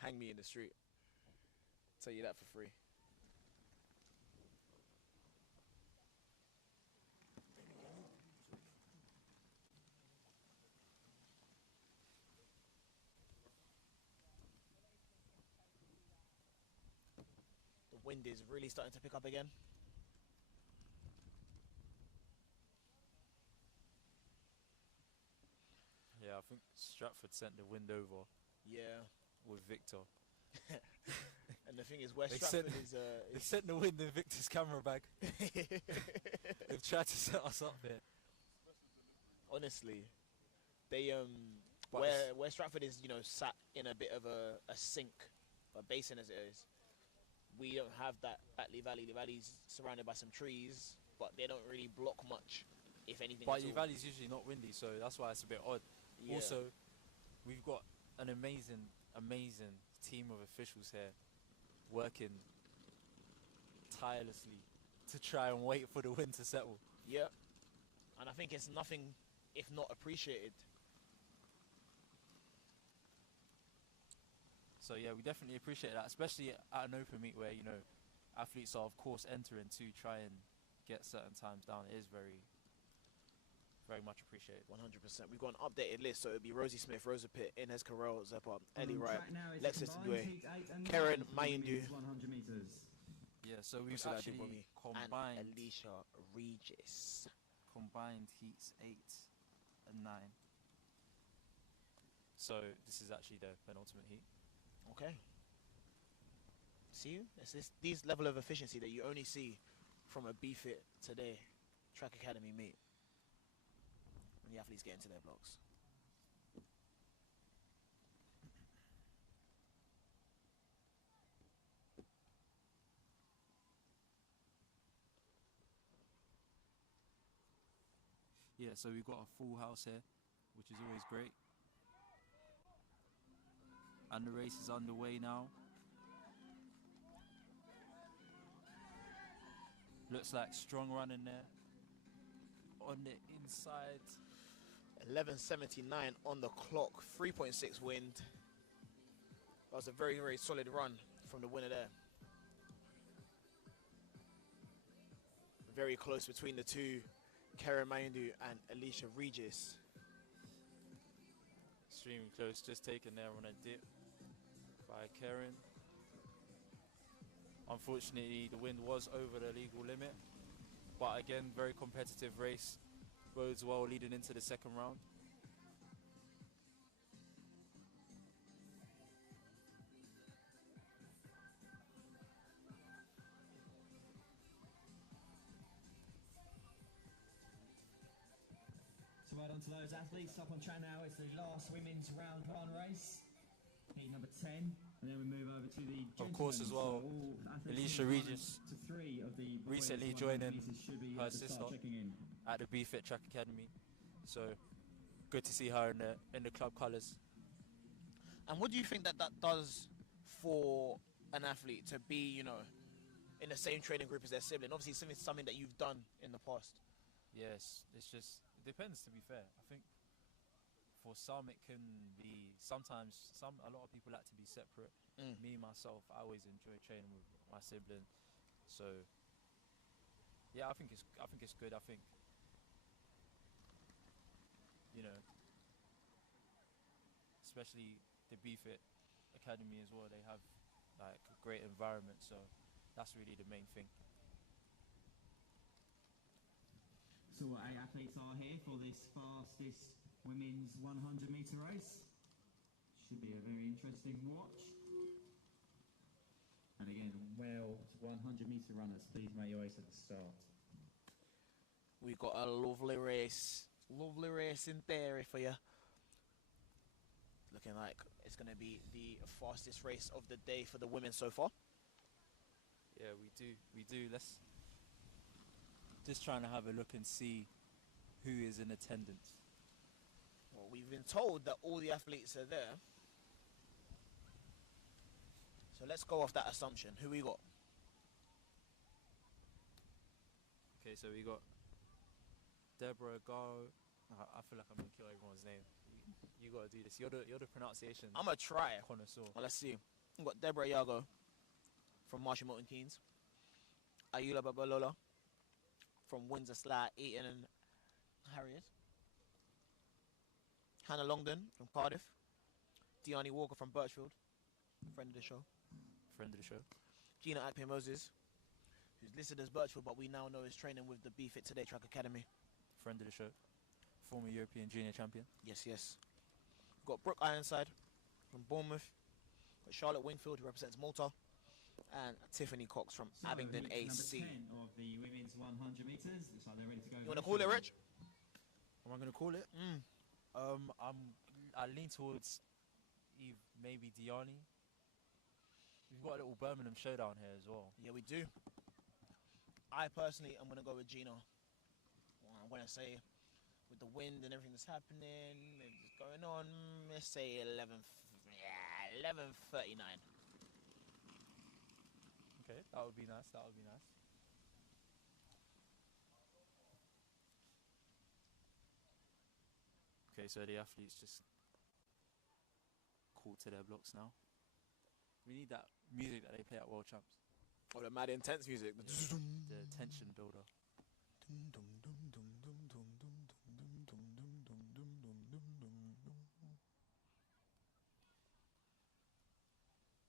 hang me in the street. Tell you that for free. The wind is really starting to pick up again. Yeah, I think Stratford sent the wind over Yeah. with Victor. And the thing is, where They Stratford sent- is, They sent the wind in Victor's camera bag. They've tried to set us up here. honestly, they But where Stratford is, sat in a bit of a sink, a basin as it is. We don't have that at Lee Valley. The valley's surrounded by some trees, but they don't really block much, if anything. But at Lee all. Valley's usually not windy, so that's why it's a bit odd. Yeah. Also, we've got an amazing team of officials here working tirelessly to try and wait for the wind to settle. Yeah, and I think it's nothing if not appreciated. So yeah, we definitely appreciate that, especially at an open meet where, athletes are of course entering to try and get certain times down. It is very, very much appreciated. 100%. We've got an updated list, so it'll be Rosie Smith, Rosa Pitt, Inez Carrell, Zeppa, Ellie Wright, Lexis Ndwe, Karen Mayindu, 100 meters. Yeah, so we've Priscilla actually Adubami, combined and Alicia Regis. heats 8 and 9. So this is actually the penultimate heat. Okay. See, it's these level of efficiency that you only see from a BFIT today track academy meet when the athletes get into their blocks. Yeah, so we've got a full house here, which is always great. And the race is underway now. Looks like strong run in there. On the inside. 11:79 on the clock, 3.6 wind. That was a very, very solid run from the winner there. Very close between the two, Karen Mayindu and Alicia Regis. Extremely close, just taken there on a dip by Karen. Unfortunately, the wind was over the legal limit. But again, very competitive race. Bodes well leading into the second round. So well done to those athletes up on track now. It's the last women's round one race. Heat number 10. And then we move over to the Of course, as well, Alicia Regis recently joining her sister at the BFIT Track Academy. So good to see her in the club colours. And what do you think that does for an athlete to be, in the same training group as their sibling? Obviously, it's something that you've done in the past. Yes, it depends, to be fair. I think for some it can be, a lot of people like to be separate. Me, myself, I always enjoy training with my sibling. So yeah, I think it's good. I think, especially the BFIT Academy as well, they have like a great environment, so that's really the main thing. So what 8 athletes are here for this fastest women's 100 metre race. Should be a very interesting watch. And again, well, 100-meter runners, please make your way to the start. We got a lovely race in theory for you. Looking like it's going to be the fastest race of the day for the women so far. Yeah, we do. Let's just trying to have a look and see who is in attendance. Well, we've been told that all the athletes are there. So let's go off that assumption. Who we got? Okay, so we got Deborah Go. I feel like I'm gonna kill everyone's name. You gotta do this. You're the pronunciation I'm going to try. connoisseur. Well, let's see. We've got Deborah Yago from Marshall Milton Keynes. Ayula Babalola from Windsor Slough, Eton and Harriers. Hannah Longdon from Cardiff. Deani Walker from Birchfield, friend of the show. Gina Akpe Moses, who's listed as Birchfield, but we now know is training with the BFTTA Track Academy. Friend of the show. Former European junior champion. Yes. We've got Brooke Ironside from Bournemouth. We've got Charlotte Wingfield, who represents Malta. And Tiffany Cox from Abingdon AC. Number 10 of the women's 100 meters. Looks like they're ready to go. You want to call it, Rich? Am I gonna call it? I lean towards maybe Deani. We've got a little Birmingham showdown here as well. Yeah, we do. I personally am going to go with Gina. Well, I'm going to say, with the wind and everything that's happening, it's going on, let's say 11:39. Okay, that would be nice. Okay, so the athletes just called to their blocks now. We need that music that they play at World Champs. Oh, the mad intense music. The tension builder.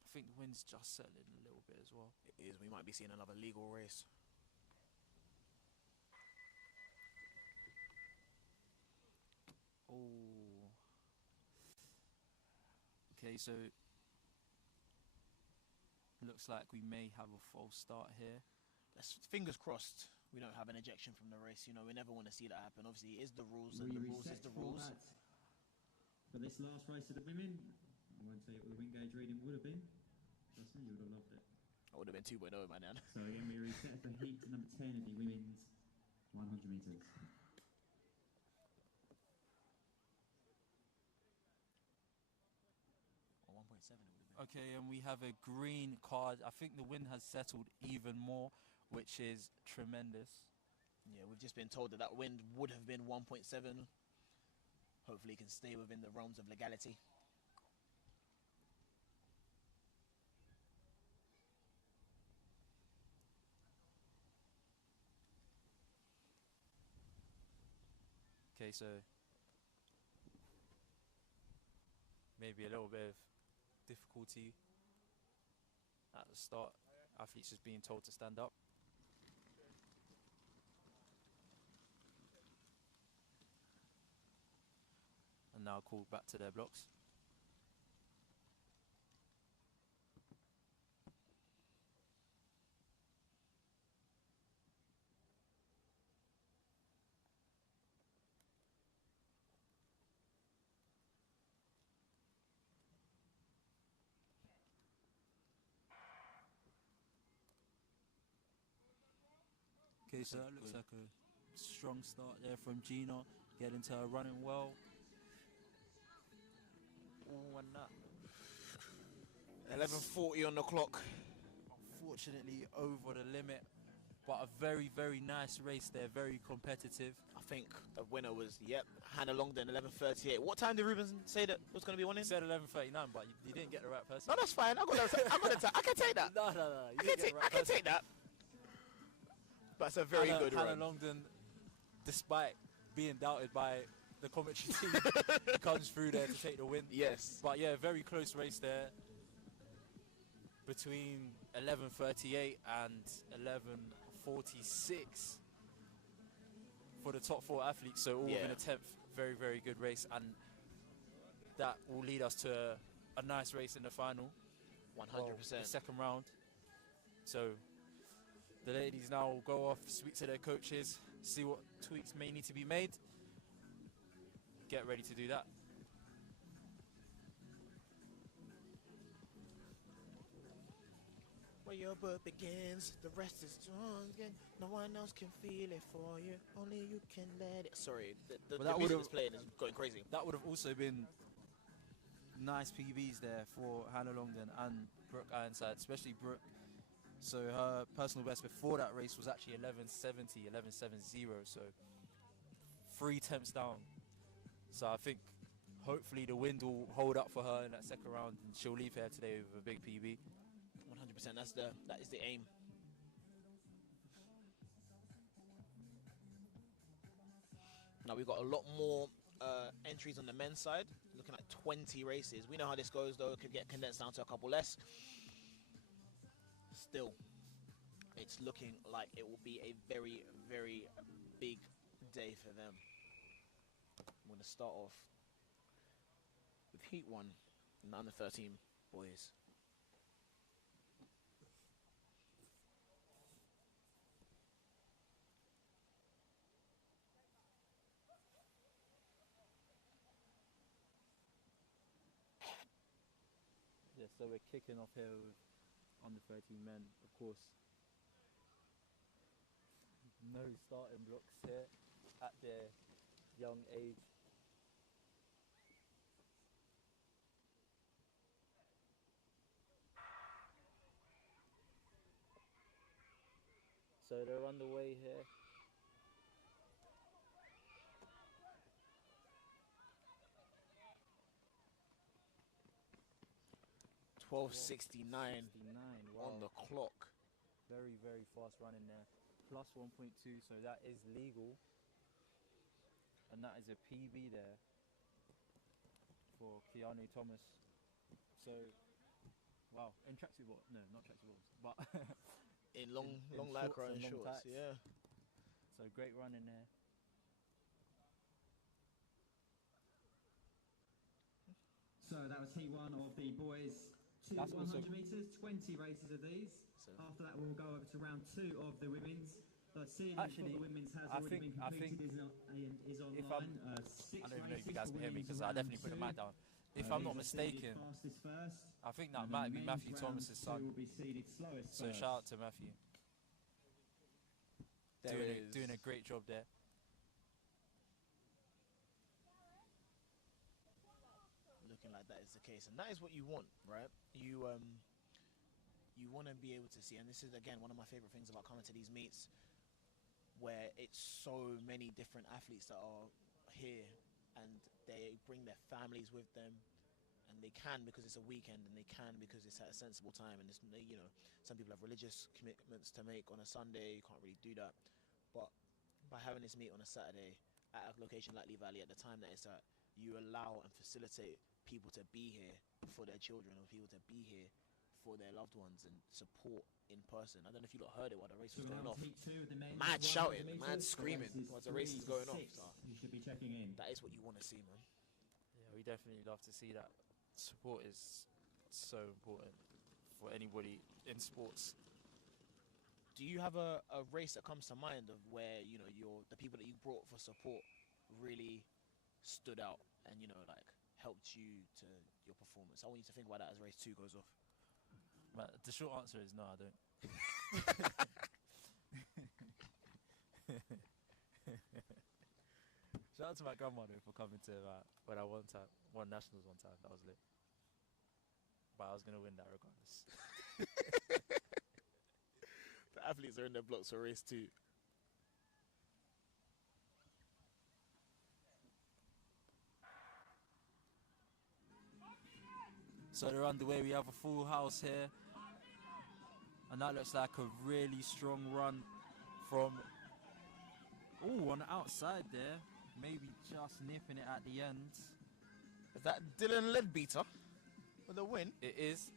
I think the wind's just settling a little bit as well. It is. We might be seeing another legal race. Oh. Okay, so looks like we may have a false start here. Fingers crossed we don't have an ejection from the race. You know, we never want to see that happen. Obviously, it is the rules, and the rules is the rules. For this last race of the women, I won't tell you what the wind gauge reading would have been. Trust me, you would have loved it. I would have been 2.0 by then. So again, we reset for heat number 10 of the women's 100 meters. Or 1.7 it would have been. Okay, and we have a green card. I think the wind has settled even more, which is tremendous. Yeah, we've just been told that that wind would have been 1.7. Hopefully it can stay within the realms of legality. Okay, so maybe a little bit of difficulty at the start. Athletes just being told to stand up. And now called back to their blocks. Okay, so that looks like a strong start there from Gina, getting to her running well. Oh, and that. 11:40 on the clock. Unfortunately over the limit, but a very, very nice race there, very competitive. I think the winner was, Hannah Longdon, 11:38. What time did Ruben say that was going to be winning? He said 11:39, but you didn't get the right person. No, that's fine. I got the time. I can take that. No. I can take that. But it's a very good Hannah run. Longdon, despite being doubted by the commentary team, comes through there to take the win. Yes. But yeah, very close race there between 11:38 and 11:46 for the top 4 athletes. So all within a tenth. Very, very good race, and that will lead us to a nice race in the final. 100%. The second round. So the ladies now will go off, speak to their coaches, see what tweaks may need to be made, get ready to do that. Where your birth begins, the rest is strong. No one else can feel it for you. Only you can let it. Sorry, the But that music would've- is playing is going crazy. That would have also been nice PBs there for Hannah Longden and Brooke Ironside, especially Brooke. So her personal best before that race was actually 11:70, 11:70. So 3 attempts down. So I think hopefully the wind will hold up for her in that second round, and she'll leave here today with a big PB. 100%. That is the aim. Now we've got a lot more entries on the men's side. Looking at 20 races. We know how this goes, though. It could get condensed down to a couple less. Still, it's looking like it will be a very, very big day for them. I'm going to start off with Heat 1 and the under 13 boys. Yeah, so we're kicking off here with under 13 men, of course. No starting blocks here at their young age. So they're underway here. $12.69 wow. on the clock. Very, very fast running there. Plus 1.2, so that is legal. And that is a PB there for Keanu Thomas. So, wow, in tracksuit bottoms. No, not tracksuit bottoms, but In long shorts lycra and and long shorts, tights. yeah. So great running there. So that was heat one of the boys. Two That's 100 also- metres, 20 races of these. So After that, we'll go over to round 2 of the women's. But seeing Actually, the women's has I already think- been I completed think is online. if I'm- 6 I don't even know if races you guys for can hear me women's because I round definitely put the 2. mic down. If I'm These not are seeded mistaken, fastest first, I think that and might then be men's Matthew round Thomas's 2 son. will be seeded slowest So first. shout out to Matthew. there it is. Doing a great job there. Looking like that is the case, and that is what you want, right? You want to be able to see, and this is again one of my favorite things about coming to these meets, where it's so many different athletes that are here, and they bring their families with them, and they can because it's a weekend, and they can because it's at a sensible time, and it's, you know, some people have religious commitments to make on a Sunday. You can't really do that, but by having this meet on a Saturday at a location like Lee Valley at the time that it's at, you allow and facilitate people to be here for their children, or people to be here for their loved ones and support in person. I don't know if you lot heard it while the race was going off. Heat 2 of the men's Mad 100 shouting, metres, mad the screaming race is while the race is 3 to going off. 6. So You should be checking in. that is what you want to see, man. Yeah, we definitely love to see that. Support is so important for anybody in sports. Do you have a race that comes to mind of where, you know, the people that you brought for support really stood out and, you know, like helped you to your performance? I want you to think about that as race 2 goes off. But the short answer is no, I don't. Shout out to my grandmother for coming to when I won nationals one time. That was lit. But I was gonna win that regardless. The athletes are in their blocks for race 2. So they're underway. We have a full house here, and that looks like a really strong run from. Oh, on the outside there, maybe just nipping it at the end. Is that Dylan Leadbeater with a win? It is.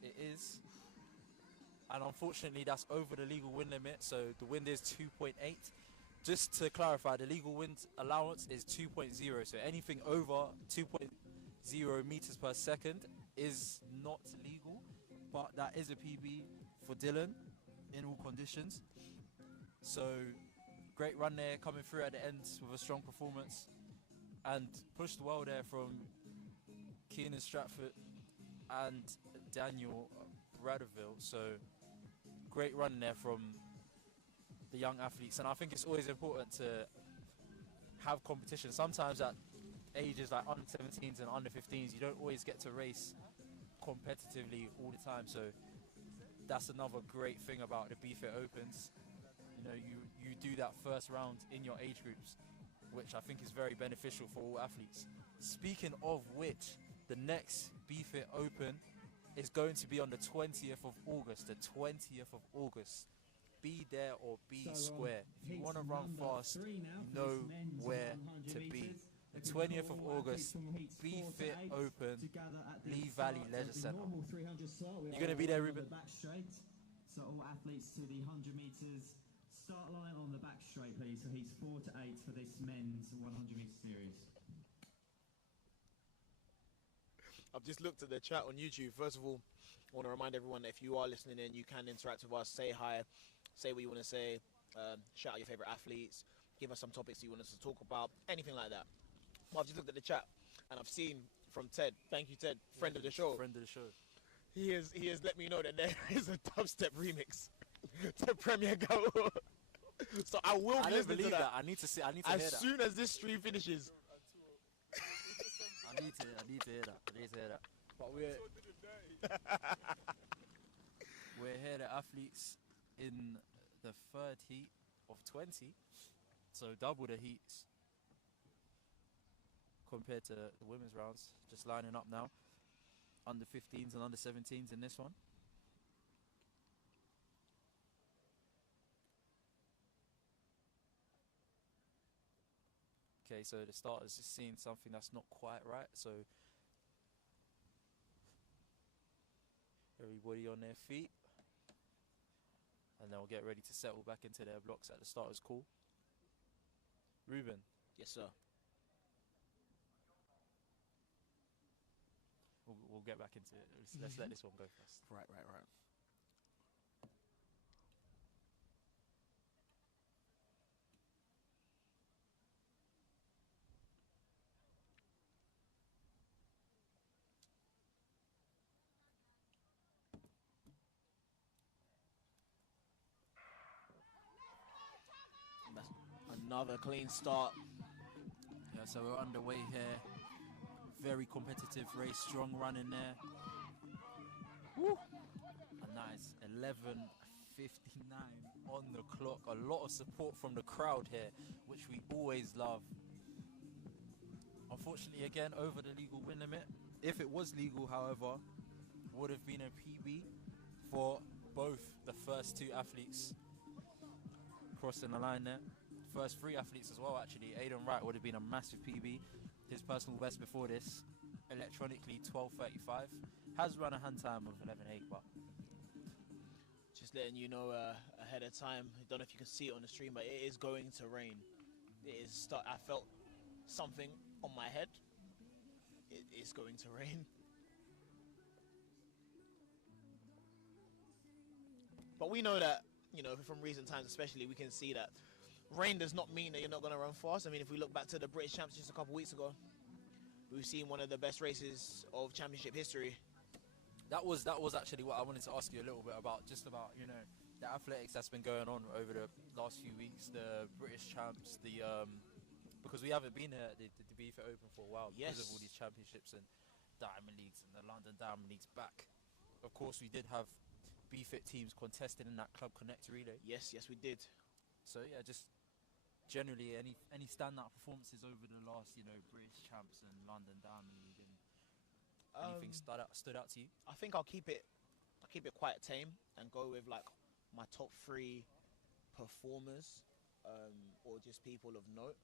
And unfortunately, that's over the legal wind limit, so the wind is 2.8. Just to clarify, the legal wind allowance is 2.0, so anything over 2.0 meters per second is not legal, but that is a PB for Dylan in all conditions. So great run there, coming through at the end with a strong performance, and pushed well there from Keenan Stratford and Daniel Radeville. So great run there from the young athletes, and I think it's always important to have competition. Sometimes at ages like under 17s and under 15s, you don't always get to race competitively all the time. So that's another great thing about the BFIT Opens. You know, you do that first round in your age groups, which I think is very beneficial for all athletes. Speaking of which, the next BFIT Open is going to be on the 20th of August. The 20th of August. Be there or be square. If you want to run fast, you know where to be. The 20th of August, BFIT Open, Lee Valley Leisure Centre. You're going to be there, Ruben? So all athletes to the 100 metres start line on the back straight, please. So he's 4 to 8 for this men's 100 metre series. I've just looked at the chat on YouTube. First of all, I want to remind everyone that if you are listening in, you can interact with us, say hi, say what you want to say, shout out your favourite athletes, give us some topics you want us to talk about, anything like that. Well, I've just looked at the chat and I've seen from Ted, thank you Ted, friend of the show. Friend of the show. He has let me know that there is a dubstep remix to Premier Go. So I will I be don't listening believe to that. I need to hear that. as soon as this stream finishes. I need to hear that. But we're here, the athletes in the third heat of 20, so double the heats compared to the women's rounds. Just lining up now, under 15s and under 17s in this one. Okay, so the starters just seeing something that's not quite right, so everybody on their feet, and they'll get ready to settle back into their blocks at the starters call. Ruben. Yes, sir. We'll get back into it. Let's let this one go first. Right. That's another clean start. Yeah, so we're underway here. Very competitive race, strong run in there. Woo! A nice 11:59 on the clock. A lot of support from the crowd here, which we always love. Unfortunately, again, over the legal win limit. If it was legal, however, would have been a PB for both the first two athletes crossing the line there. First three athletes as well, actually. Aidan Wright would have been a massive PB. His personal best before this, electronically 12:35. Has run a hand time of 11:8, but Just letting you know ahead of time. I don't know if you can see it on the stream, but it is going to rain. It is. I felt something on my head. It is going to rain. But we know that, you know, from recent times especially, we can see that rain does not mean that you're not going to run fast. I mean, if we look back to the British Champs just a couple of weeks ago, we've seen one of the best races of championship history. that was actually what I wanted to ask you a little bit about, just about, you know, the athletics that's been going on over the last few weeks, the British Champs, because we haven't been at the BFIT Open for a while because of all these championships and Diamond Leagues and the London Diamond Leagues back. Of course, we did have BFIT teams contested in that Club Connect relay. Yes, we did. So yeah, just generally any standout performances over the last, you know, British Champs and London Diamond League, and anything stood out to you? I think I'll keep it quite tame and go with like my top 3 performers, or just people of note.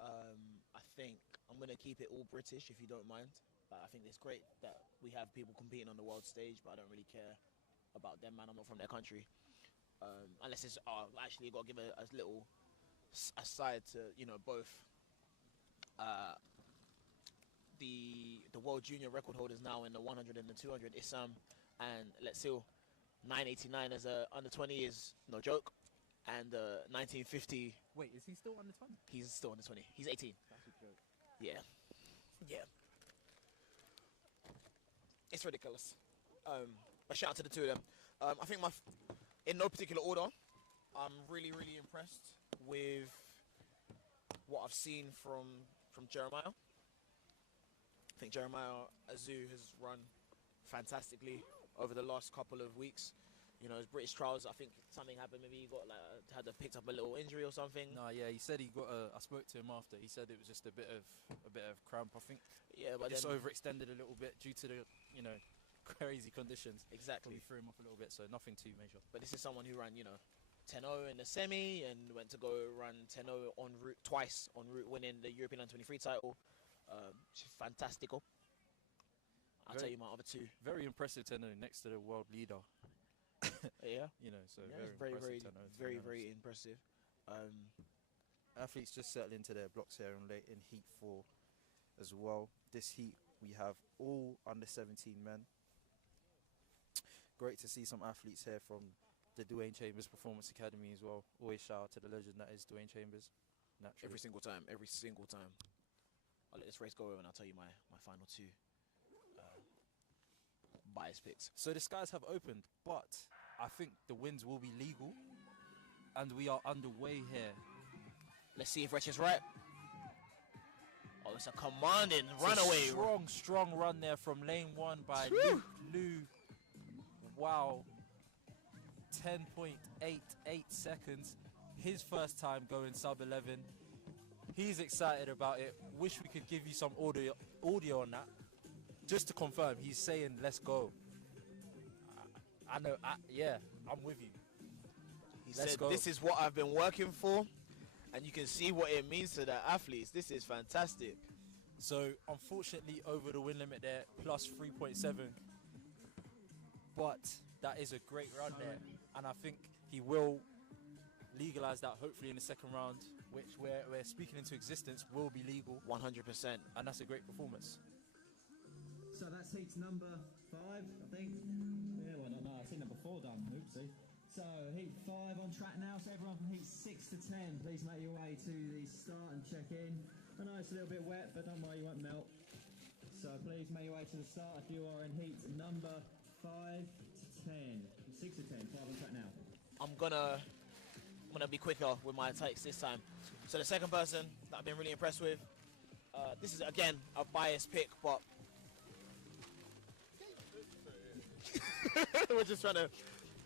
I think I'm gonna keep it all British, if you don't mind. I think it's great that we have people competing on the world stage, but I don't really care about them, man. I'm not from their country. Unless it's actually got to give a little aside to, you know, both the world junior record holders now in the 100 and the 200, Issam and Let's Seal. 989 as a under 20 is no joke, and 1950 Wait, is he still under 20? he's still under 20. He's 18. That's a joke. Yeah, yeah. It's ridiculous. But shout out to the two of them. I think in no particular order, I'm really, really impressed with what I've seen from Jeremiah. I think Jeremiah Azu has run fantastically over the last couple of weeks. You know, his British trials, I think something happened. Maybe he got picked up a little injury or something. No, yeah, he said he got I spoke to him after. He said it was just a bit of cramp, I think. Yeah, but Just then overextended a little bit due to the, crazy conditions. exactly. Probably threw him off a little bit, so nothing too major. But this is someone who ran, 10-0 in the semi and went to go run 10-0 en route twice en route, winning the European Under-23 title. Fantastical. I'll tell you my other two. Very impressive 10-0 next to the world leader. Yeah. So Yeah, it's very very, impressive 10-0, to very, be very honest. impressive. Athletes just settle into their blocks here in Heat 4 as well. This heat, we have all under 17 men. Great to see some athletes here from the Dwayne Chambers Performance Academy as well. Always shout out to the legend that is Dwayne Chambers. Naturally. Every single time. I'll let this race go over and I'll tell you my final two bias picks. So the skies have opened, but I think the wins will be legal, and we are underway here. Let's see if Rich is right. Oh, it's a commanding It's a runaway. strong run there from lane 1 by Whew. Lou. Wow. 10.88 seconds. His first time going sub 11. He's excited about it. Wish we could give you some audio on that. Just to confirm, he's saying, let's go. I know, I'm with you. He Let's said, go. this is what I've been working for, and you can see what it means to the athletes. This is fantastic. So, unfortunately, over the win limit there, plus 3.7. But that is a great run there. And I think he will legalise that hopefully in the second round, which we're speaking into existence, will be legal. 100%. And that's a great performance. So that's heat number 5, I think. Yeah, well, no, I've seen number 4 done. Oopsie. So heat 5 on track now. So everyone from heat 6 to 10, please make your way to the start and check in. I know it's a little bit wet, but don't worry, you won't melt. So please make your way to the start if you are in heat number 5 to 10. 6 to 10, 5 on track now. I'm gonna be quicker with my takes this time. So the second person that I've been really impressed with, this is again a biased pick, but we're just trying to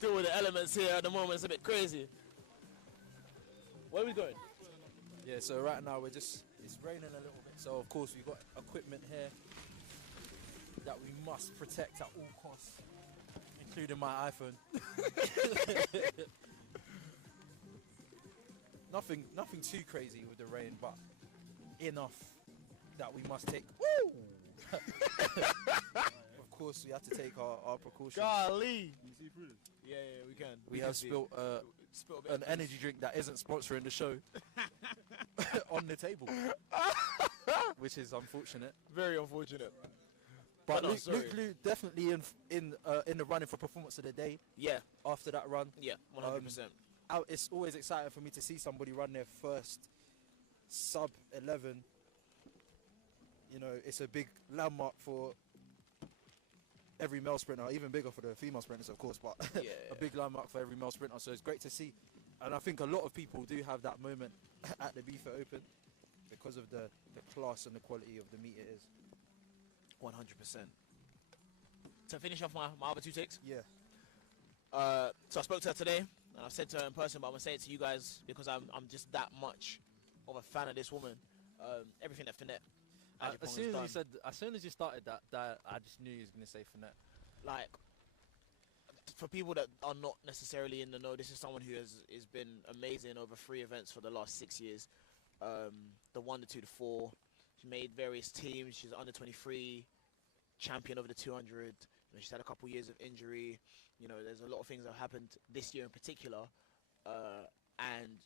deal with the elements here at the moment. It's a bit crazy. Where are we going? Yeah, so right now it's raining a little bit. So of course we've got equipment here that we must protect at all costs, including my iPhone. Nothing too crazy with the rain, but enough that we must take. Woo! Of course, we have to take our precautions. Golly. Can you see through this? Yeah, we can. We can have see. spilt Spilt a bit an of energy drink that isn't sponsoring the show on the table, which is unfortunate. Very unfortunate. But no, Luke sorry. Liu definitely in the running for performance of the day Yeah, after that run. yeah, 100%. It's always exciting for me to see somebody run their first sub 11. You know, it's a big landmark for every male sprinter, even bigger for the female sprinters, of course, but Yeah. a big landmark for every male sprinter. So it's great to see. And I think a lot of people do have that moment at the BFTTA Open because of the class and the quality of the meet it is. 100%. To finish off my other two takes, Yeah. so I spoke to her today, and I've said to her in person, but I'm gonna say it to you guys because I'm just that much of a fan of this woman. Everything that Finette As soon as you started that, I just knew you was gonna say Finette. like, for people that are not necessarily in the know, this is someone who has been amazing over 3 events for the last 6 years. The 1, the 2, the 4. She made various teams. She's under 23 champion over the 200. You know, she's had a couple years of injury. You know, there's a lot of things that have happened this year in particular. And,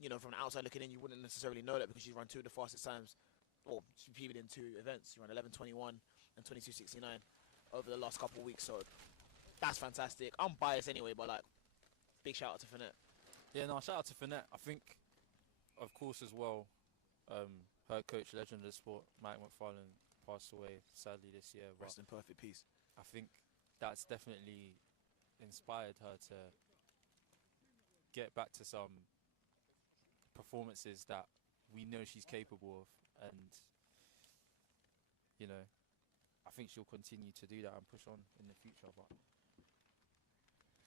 you know, from the outside looking in, you wouldn't necessarily know that because she's run 2 of the fastest times. Well, she competed in 2 events. She ran 11:21 and 22:69 over the last couple of weeks. So That's fantastic. I'm biased anyway, but like, big shout out to Finette. Yeah, no, shout out to Finette. I think, of course, as well, her coach, legend of the sport, Mike McFarlane, passed away sadly this year. But Rest in perfect peace. I think that's definitely inspired her to get back to some performances that we know she's capable of, and you know, I think she'll continue to do that and push on in the future. But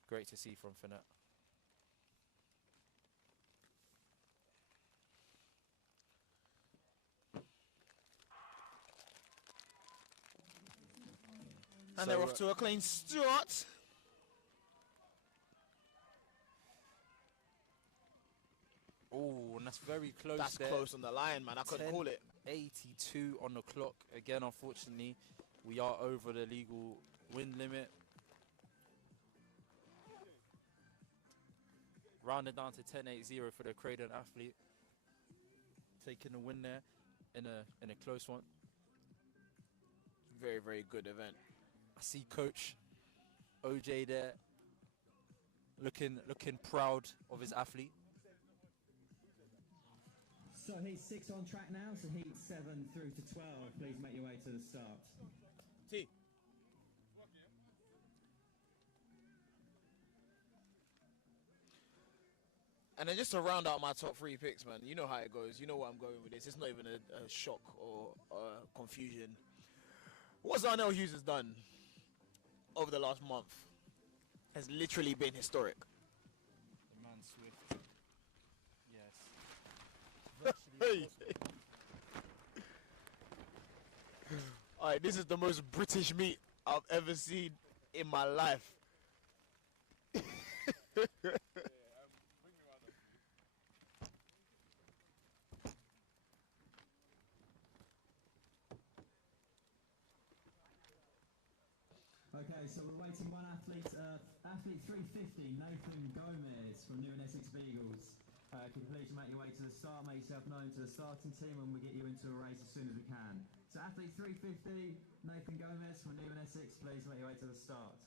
great to see from Finette. And they're off to a clean start. Oh, and that's very close. That's there. close on the line, man. I couldn't call it. 82 on the clock. Again, unfortunately, we are over the legal win limit. Rounded down to 10-8-0 for the Creighton athlete. Taking the win there in a close one. Very, very good event. I see Coach OJ there, looking proud of his athlete. So heat 6 on track now, so heat 7 through to 12. Please make your way to the start. T. And then just to round out my top 3 picks, man, you know how it goes. You know where I'm going with this. It's not even a shock or confusion. What Zarnell Hughes has done over the last month has literally been historic. The man Swift. Yes. Hey. Alright, this is the most British meat I've ever seen in my life. Okay, so we're waiting one athlete, athlete 350, Nathan Gomez from New and Essex Beagles. Can you please make your way to the start, make yourself known to the starting team, and we'll get you into a race as soon as we can. So athlete 350, Nathan Gomez from New and Essex, please make your way to the start.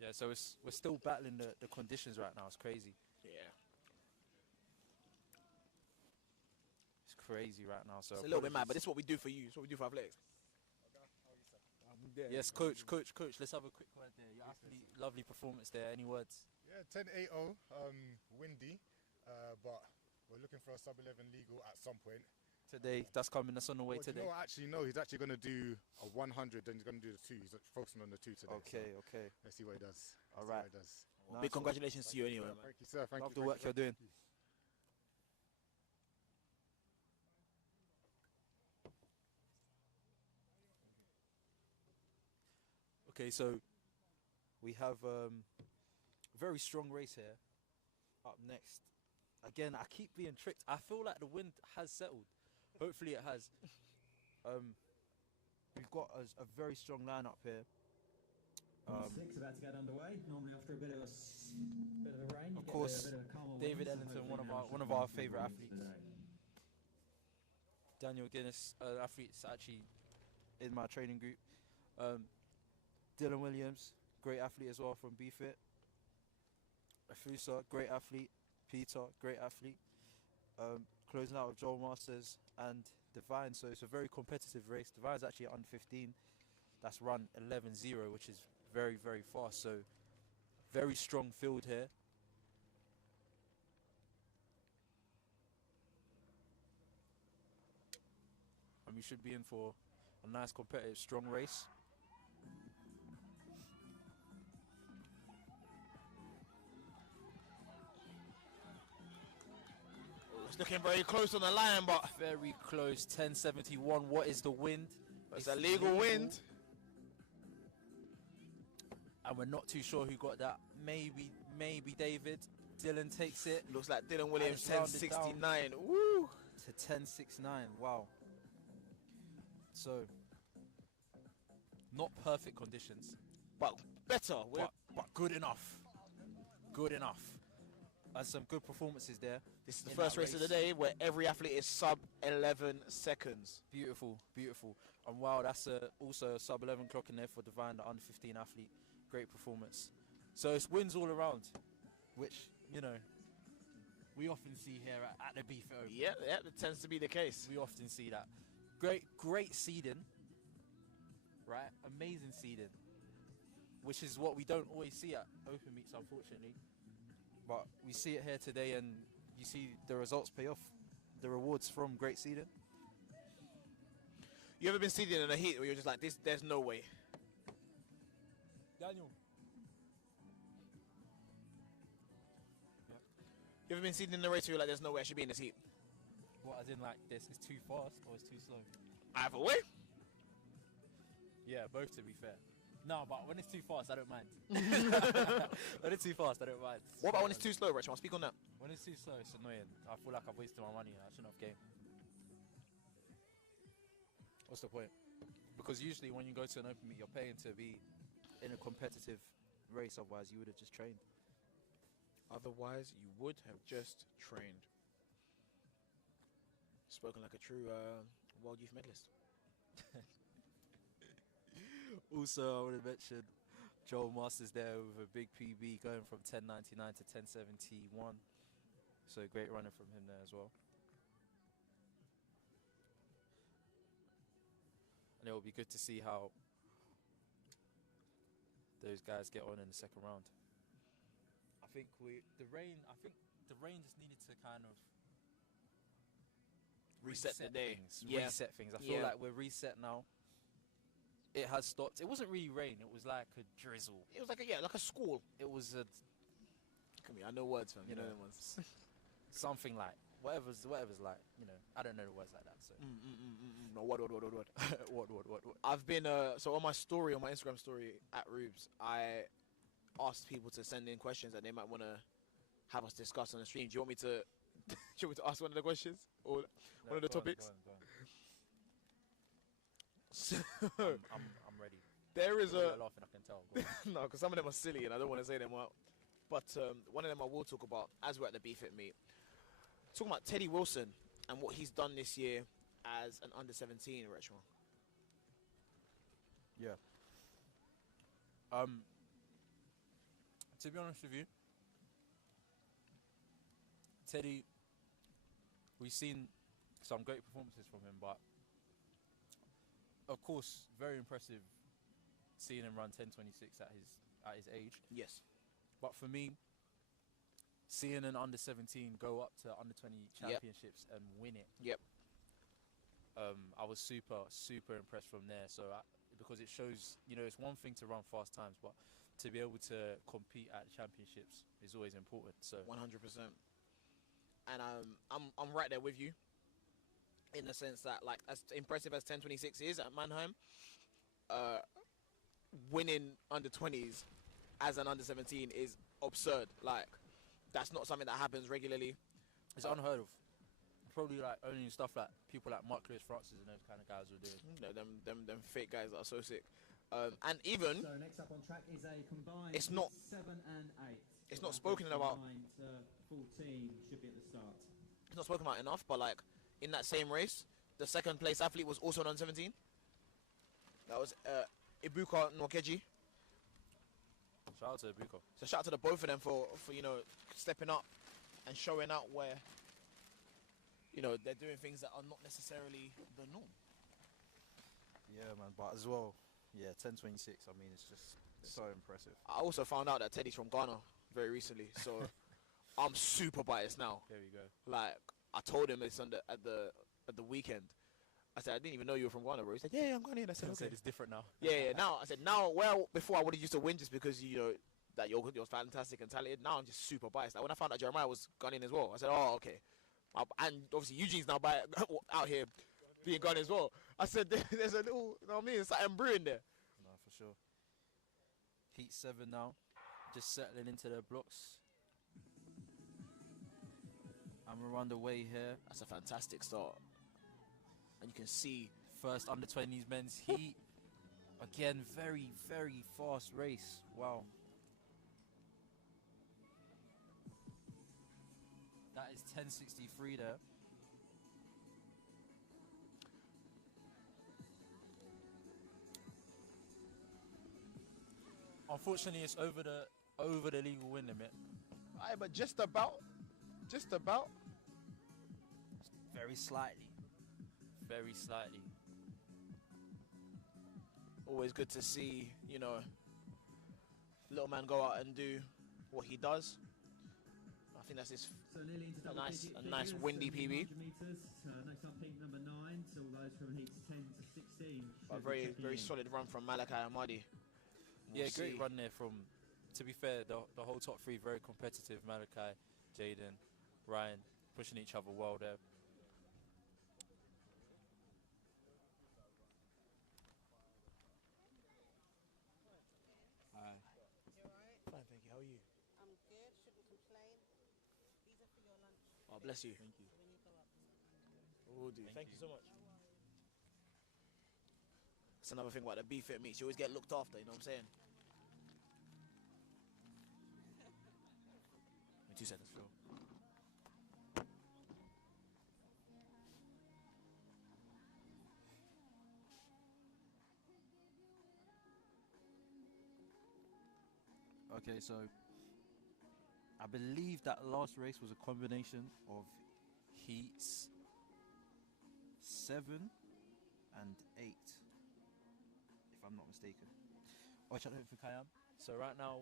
Yeah, so we're still battling the conditions right now. It's crazy. Yeah. It's crazy right now. So It's a little bit mad, but this is what we do for you. It's what we do for athletics. yes, coach. Let's have a quick word there. Your athlete, lovely performance there. Any words? Yeah, 10-8-0, windy, but we're looking for a sub-11 legal at some point. Today, that's coming. That's on the way Well, today. You know what, actually, no, he's actually going to do a 100, then he's going to do the 2. He's focusing on the 2 today. Okay, so okay. Let's see what he does. All right. Well, big congratulations to you anyway, man. Thank you, sir. Thank Love you. the work you're doing. Okay, so we have a very strong race here. Up next, again, I keep being tricked. I feel like the wind has settled. Hopefully, it has. We've got a very strong lineup here. 6 about to get underway. Normally after a bit of a rain, Of course, David Ellington, one of our favourite athletes. Daniel Guinness, athletes actually in my training group. Dylan Williams, great athlete as well from BFit. Afusa, great athlete. Peter, great athlete. Closing out with Joel Masters and Divine. So it's a very competitive race. Divine's actually under 15. That's run 11-0, which is very, very fast. So very strong field here. And we should be in for a nice competitive, strong race. It's looking very close on the line, but Very close, 1071. What is the wind? it's a legal wind. And we're not too sure who got that. Maybe David. Dylan takes it. Looks like Dylan Williams, it's rounded 1069. Woo! to 10.69. Wow. So, not perfect conditions, But better. but good enough. Good enough. And some good performances there. This is the in first that race of the day where every athlete is sub 11 seconds. Beautiful, beautiful. And wow, that's also a sub 11 clock in there for Divine, the under 15 athlete. Great performance. So it's wins all around, which, you know, we often see here at the BFTTA Open. Yeah, it tends to be the case. We often see that. Great seeding, right? Amazing seeding, which is what we don't always see at open meets, unfortunately. But we see it here today, and you see the results pay off. The rewards from great seeding. You ever been seeding in a heat where you're just like, there's no way? Daniel. You ever been seeding in a race where you're like, there's no way I should be in this heat? What, as in like this is too fast or it's too slow? Either way. Yeah, both to be fair. No, but when it's too fast, I don't mind. When it's too fast, I don't mind. What about when it's too slow, Rich? I'll speak on that. When it's too slow, it's annoying. I feel like I've wasted my money and I shouldn't have game. What's the point? Because usually when you go to an open meet, you're paying to be in a competitive race. Otherwise, you would have just trained. Otherwise, you would have just trained. Spoken like a true World Youth medalist. Also, I want to mention Joel Masters there with a big PB going from 10.99 to 10.71. So great runner from him there as well. And it will be good to see how those guys get on in the second round. I think the rain just needed to kind of Reset the day. things. Yeah. Reset things. I feel like we're reset now. It has stopped. It wasn't really rain. It was like a drizzle. It was like a squall. It was a Come here, I know words, fam. You know know. them ones. something like whatever's like, you know. I don't know the words like that. So No, what? what? I've been so on my Instagram story at Rubes, I asked people to send in questions that they might want to have us discuss on the stream. Do you want me to ask one of the questions or one of the topics? Go on. So, I'm ready. there is The way a you're laughing, I can tell. Go on. no, because some of them are silly and I don't want to say them out. But one of them I will talk about as we're at the BFIT meet. Talking about Teddy Wilson and what he's done this year as an under 17 retro. Yeah. To be honest with you, Teddy, we've seen some great performances from him, but of course, very impressive seeing him run 10.26 at his age. Yes. But for me, seeing an under 17 go up to under 20 championships and win it, I was super impressed from there. So because it shows, you know, it's one thing to run fast times, but to be able to compete at championships is always important. So 100%. And I'm right there with you, in the sense that, like, as impressive as 10.26 is at Mannheim, winning under 20s as an under 17 is absurd. Like, that's not something that happens regularly. it's unheard of. Probably like only stuff like people like Mark Lewis Francis and those kind of guys will do it. You know, them fake guys that are so sick. And even So next up on track is a combined It's not- 7 and 8. it's not spoken about. 9 to 14 should be at the start. it's not spoken about enough, but like in that same race, the second place athlete was also an under 17. That was Ibuka Nwakeji. Shout out to Buko. So shout out to the both of them for you know, stepping up and showing out where, you know, they're doing things that are not necessarily the norm. Yeah, man. But as well, yeah, 10.26. I mean, it's just so impressive. I also found out that Teddy's from Ghana very recently, so I'm super biased now. There we go. Like, I told him this at the weekend. I said, I didn't even know you were from Ghana, bro. He said, yeah, I'm Ghanaian. I said, okay. It's different now. Yeah. Now I said, now, well, before I would have used to win just because, you know, that you're fantastic and talented. Now I'm just super biased. Like, when I found out Jeremiah was Ghanaian as well, I said, oh, okay. And obviously Eugene's now out here being Ghanaian as well. I said, there's a little, you know what I mean, something brewing there. No, for sure. Heat 7 now, just settling into their blocks. And we're underway here. That's a fantastic start. And you can see First under 20s men's heat. Again, very, very fast race. Wow. That is 10:63 there. Unfortunately, it's over the legal win limit. Aye, but just about. Very slightly. Very slightly. Always good to see, you know, little man go out and do what he does. I think that's his So nearly into a double nice, digit a nice figures, windy 100 PB. meters. Next up, heat number 9. So all those from heats 10 to 16. A should be very, checking very in. solid run from Malachi Amadi. Yeah, We'll great see. run there from, to be fair, the whole top three very competitive. Malachi, Jaden, Ryan, pushing each other well there. Fine, thank you. How are you? I'm good, shouldn't complain. These are for your lunch Oh, bless you. Thank you. when you go up. Will do. Thank you so much. That's another thing about the BFIT meets. You always get looked after, you know what I'm saying? Give me 2 seconds, Phil. Okay, so I believe that last race was a combination of heats 7 and 8, if I'm not mistaken. Which I don't think I am. So right now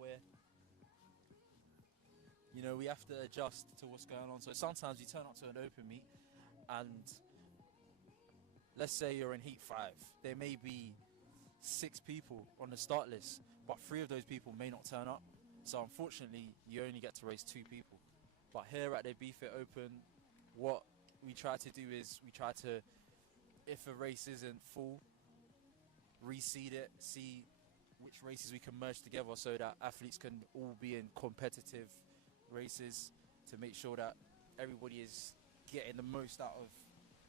we have to adjust to what's going on. So sometimes you turn up to an open meet and let's say you're in heat 5. There may be 6 people on the start list, but 3 of those people may not turn up. So unfortunately, you only get to race 2 people. But here at the BFIT Open, what we try to do is we try to, if a race isn't full, reseed it, see which races we can merge together so that athletes can all be in competitive races to make sure that everybody is getting the most out of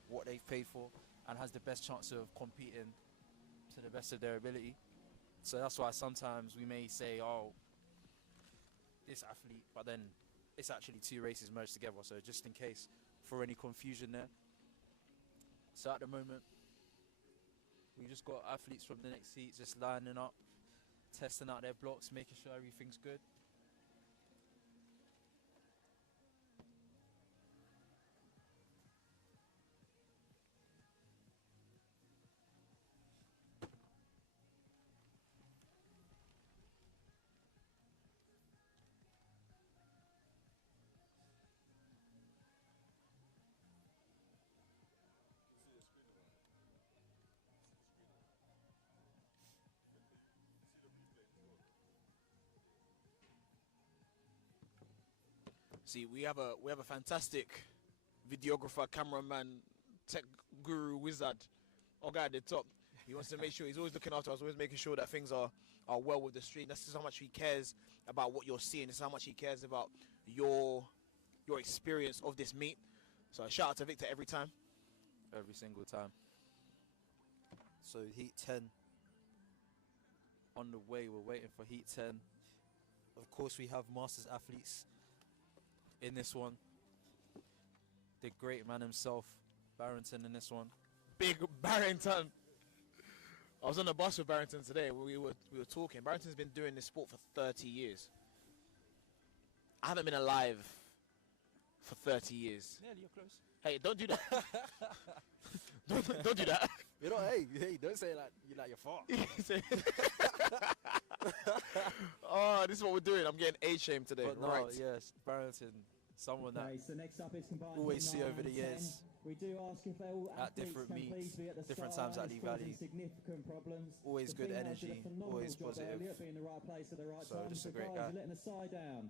what they've paid for and has the best chance of competing to the best of their ability. So that's why sometimes we may say, oh, this athlete, but then it's actually 2 races merged together. So just in case for any confusion there. So at the moment, we just got athletes from the next heat just lining up, testing out their blocks, making sure everything's good. See, we have a fantastic videographer, cameraman, tech guru, wizard, or guy at the top. He wants to make sure he's always looking after us, always making sure that things are well with the stream. That's just how much he cares about what you're seeing. This is how much he cares about your experience of this meet. So a shout out to Victor every time. Every single time. So heat 10 on the way. We're waiting for heat 10. Of course, we have Masters athletes in this one. The great man himself, Barrington, in this one. Big Barrington. I was on the bus with Barrington today. We were talking. Barrington's been doing this sport for 30 years. I haven't been alive for 30 years. Nearly, you're close. Hey, don't do that. don't do that. You know, hey, don't say like you're far. Oh, this is what we're doing. I'm getting age shamed today. But no, Right. yes, Barrington, someone that Okay, so next up is combined always heat see 9 over the and years 10. We do ask if all at athletes different can meets, please be at the different start times at line. Lee It's causing Valley. significant problems. Always The good females energy, did a phenomenal always job positive. earlier, being in the right place at the right So time. just a So great guys, guy. you're letting the side down.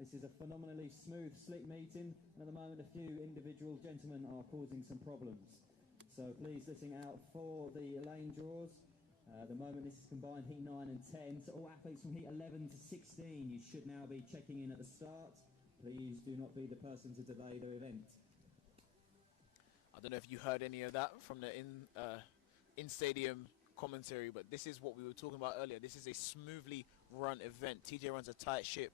This is a phenomenally smooth, slick meeting, and at the moment a few individual gentlemen are causing some problems. So please listen out for the lane draws. The moment this is combined heat 9 and 10. So all athletes from heat 11 to 16, you should now be checking in at the start. Please do not be the person to delay the event. I don't know if you heard any of that from the in stadium commentary, but this is what we were talking about earlier. This is a smoothly run event. TJ runs a tight ship,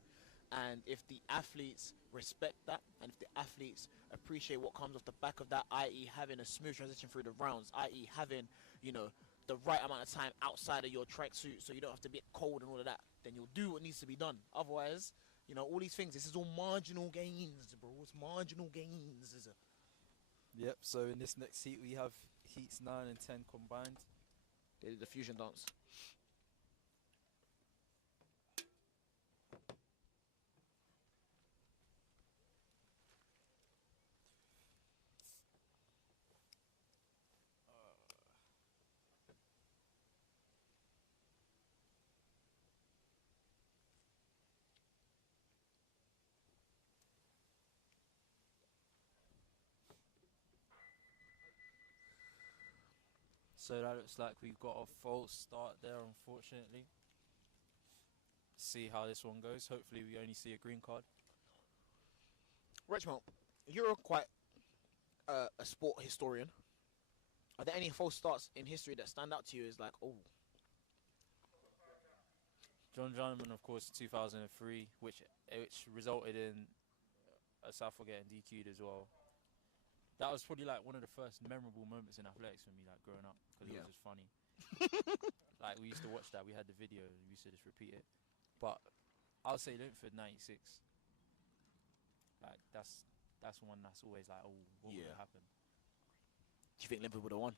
and if the athletes respect that, and if the athletes appreciate what comes off the back of that, i.e. having a smooth transition through the rounds, i.e. having, you know, the right amount of time outside of your tracksuit so you don't have to be cold and all of that, then you'll do what needs to be done. Otherwise, you know, all these things, this is all marginal gains, bro. It's marginal gains. Yep, so in this next heat we have heats 9 and 10 combined. They did the fusion dance. So that looks like we've got a false start there, unfortunately. See how this one goes. Hopefully we only see a green card. Richmond, you're quite a sport historian. Are there any false starts in history that stand out to you as like, oh, John Johnman, of course, 2003, which resulted in Southall getting DQ'd as well. That was probably like one of the first memorable moments in athletics for me, like growing up, because it was just funny. Like we used to watch that. We had the video. We used to just repeat it. But I'll say Linford 96. Like that's one that's always like, oh, what would have happened? do you think Liverpool would have won?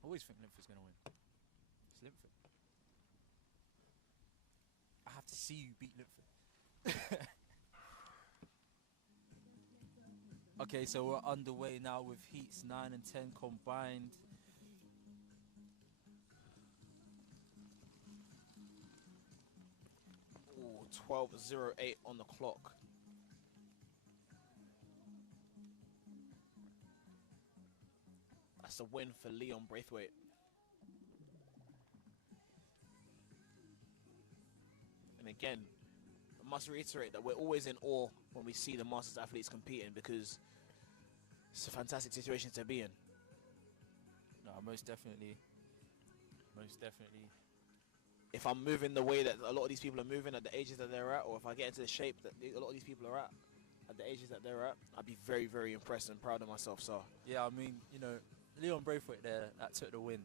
I always think Linford's gonna win. It's Linford. I have to see you beat Linford. Okay, so we're underway now with heats 9 and 10 combined. Ooh, 12:08 on the clock. That's a win for Leon Braithwaite. And again, I must reiterate that we're always in awe when we see the Masters athletes competing, because it's a fantastic situation to be in. No, most definitely. Most definitely. If I'm moving the way that a lot of these people are moving at the ages that they're at, or if I get into the shape that a lot of these people are at the ages that they're at, I'd be very, very impressed and proud of myself. So Yeah, I mean, you know, Leon Braithwaite there, that took the win.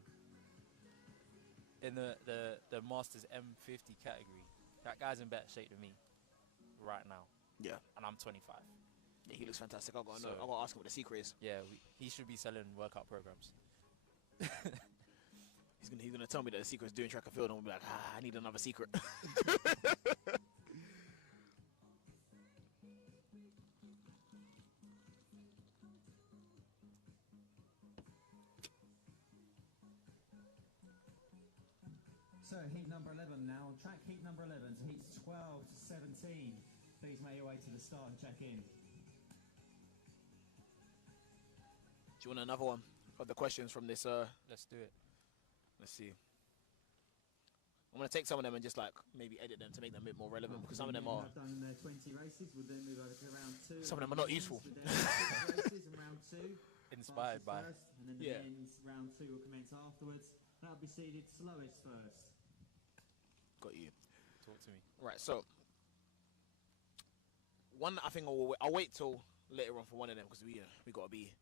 In the Masters M50 category, that guy's in better shape than me right now. yeah, And I'm 25. yeah, he looks fantastic. I've got to So- ask him what the secret is. Yeah, he should be selling workout programs. He's gonna tell me that the secret is doing track and field, and we'll be like, I need another secret. So heat number 11 now. On track heat number 11 to heats 12 to 17. Please make your way to the start and check in. Do you want another one of the questions from this? Let's do it. Let's see. I'm gonna take some of them and just like maybe edit them to make them a bit more relevant, because some of them are. Have done their 20 races. We'll then move over to round 2. Some of them are not useful. With their 6 races in round 2. Inspired Fastest by. first, and then the Yeah. men's round 2 will commence afterwards. That'll be seeded slowest first. Got you. Talk to me. Right. So one, I think I'll wait till later on for one of them, because we gotta be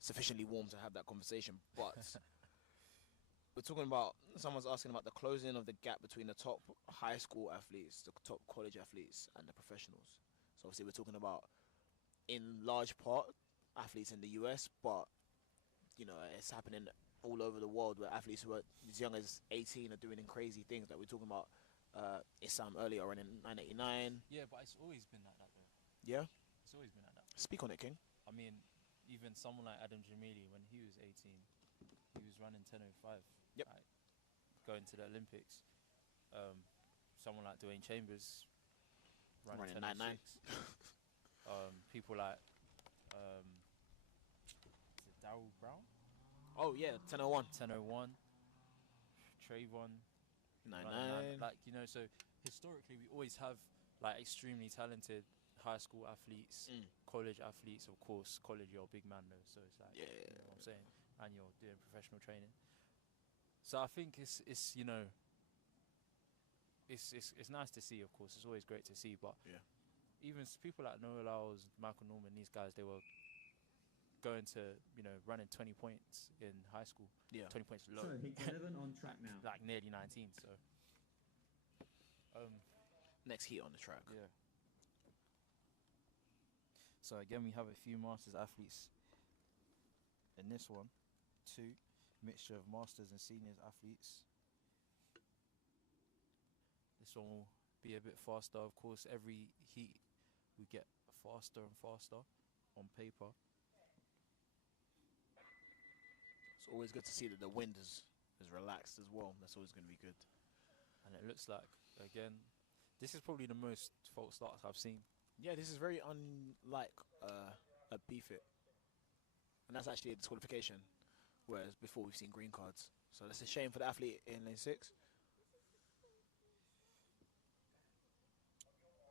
sufficiently warm to have that conversation. But we're talking about, someone's asking about the closing of the gap between the top high school athletes, the top college athletes, and the professionals. So obviously we're talking about, in large part, athletes in the US, but you know, it's happening all over the world, where athletes who are as young as 18 are doing crazy things. Like we're talking about Issam earlier on in 989. Yeah, but it's always been like that, though. Yeah? It's always been like that. Speak on it, King. I mean, even someone like Adam Jamili, when he was 18, he was running 10:05. Yep. Like, going to the Olympics. Someone like Dwayne Chambers running 9:9. 10:06. People like is it Darryl Brown? Oh yeah, 10:01. 10:01. Trayvon. 9:9. Like, you know, so historically we always have like extremely talented high school athletes, college athletes. Of course, college you're a big man though, so it's like you know what I'm saying, and you're doing professional training. So I think it's you know, it's nice to see. Of course, it's always great to see. But even people like Noah Lyles, Michael Norman, these guys, they were going to, you know, running 20 points in high school. 20 points low. So heat 11 on track now. Like nearly 19. So next heat on the track. Yeah. So again, we have a few Masters athletes in this one. 2 mixture of Masters and Seniors athletes. This one will be a bit faster. Of course, every heat we get faster and faster on paper. It's always good to see that the wind is relaxed as well. That's always going to be good. And it looks like, again, this is probably the most false starts I've seen. Yeah, this is very unlike a BFIT. And that's actually a disqualification, whereas before we've seen green cards. So that's a shame for the athlete in lane 6.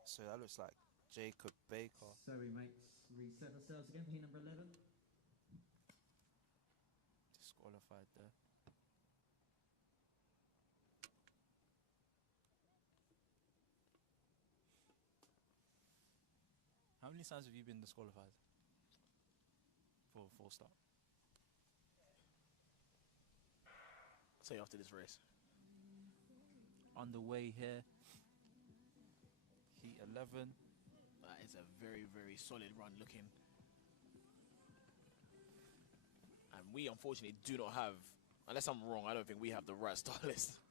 So that looks like Jacob Baker. So we make reset ourselves again, heat number 11. Disqualified there. How many times have you been disqualified for a false start? I'll tell you after this race. Underway here. Heat 11. That is a very, very solid run looking. And we unfortunately do not have, unless I'm wrong, I don't think we have the right start list.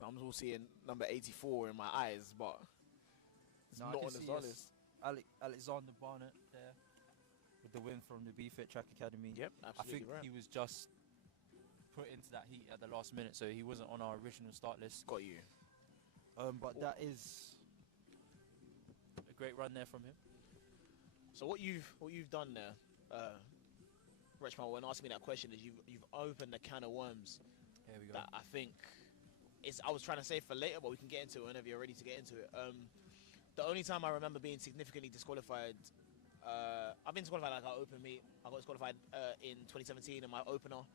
I'm also seeing number 84 in my eyes, but it's not on the start list. Alexander Barnett there with the win from the BFIT Track Academy. Yep, I absolutely think right. he was just put into that heat at the last minute, so he wasn't on our original start list. Got you. But that is a great run there from him. So what you've done there, Rechman, when asking me that question, is you've opened a can of worms. Here we go. That I think I was trying to save for later, but we can get into it whenever you're ready to get into it. The only time I remember being significantly disqualified, I've been disqualified like our open meet. I got disqualified in 2017 in my opener.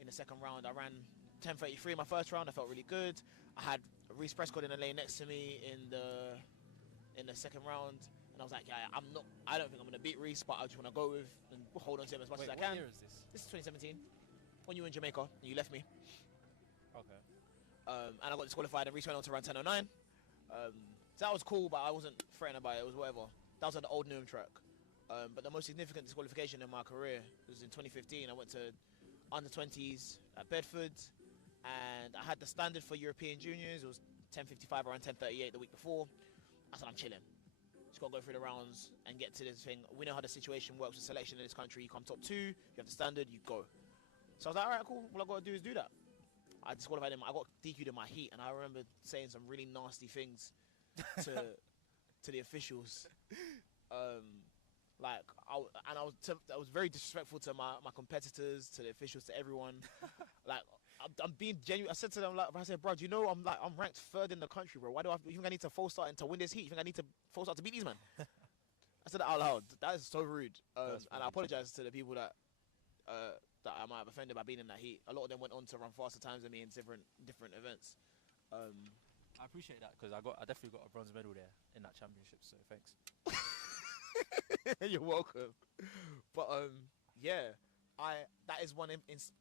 In the second round, I ran 10:33 in my first round. I felt really good. I had Reese Prescott in the lane next to me in the second round, and I was like, yeah, I don't think I'm gonna beat Reese, but I just want to go with and hold on to him as much as I can. What year is this? This is 2017, when you were in Jamaica and you left me. Okay. And I got disqualified, and Reese went on to run 10:09. So that was cool, but I wasn't threatened by it. It was whatever. That was at the old Newham track. But the most significant disqualification in my career was in 2015. I went to under 20s at Bedford, and I had the standard for European juniors. It was 10:55, around 10:38 the week before. I said, I'm chilling. Just got to go through the rounds and get to this thing. We know how the situation works with selection in this country. You come top 2, you have the standard, you go. So I was like, all right, cool. All I got to do is do that. I disqualified him. I got DQ'd in my heat, and I remember saying some really nasty things to the officials. I was very disrespectful to my competitors, to the officials, to everyone. Like, I'm being genuine. I said to them, like, I said, bro, do you know I'm ranked 3rd in the country, bro? Why do you think I need to false start and to win this heat? You think I need to false start to beat these men? I said that out loud. That is so rude. And I apologize to the people that I might have offended by being in that heat. A lot of them went on to run faster times than me in different events. I appreciate that because I definitely got a bronze medal there in that championship. So thanks. You're welcome. But yeah, that is one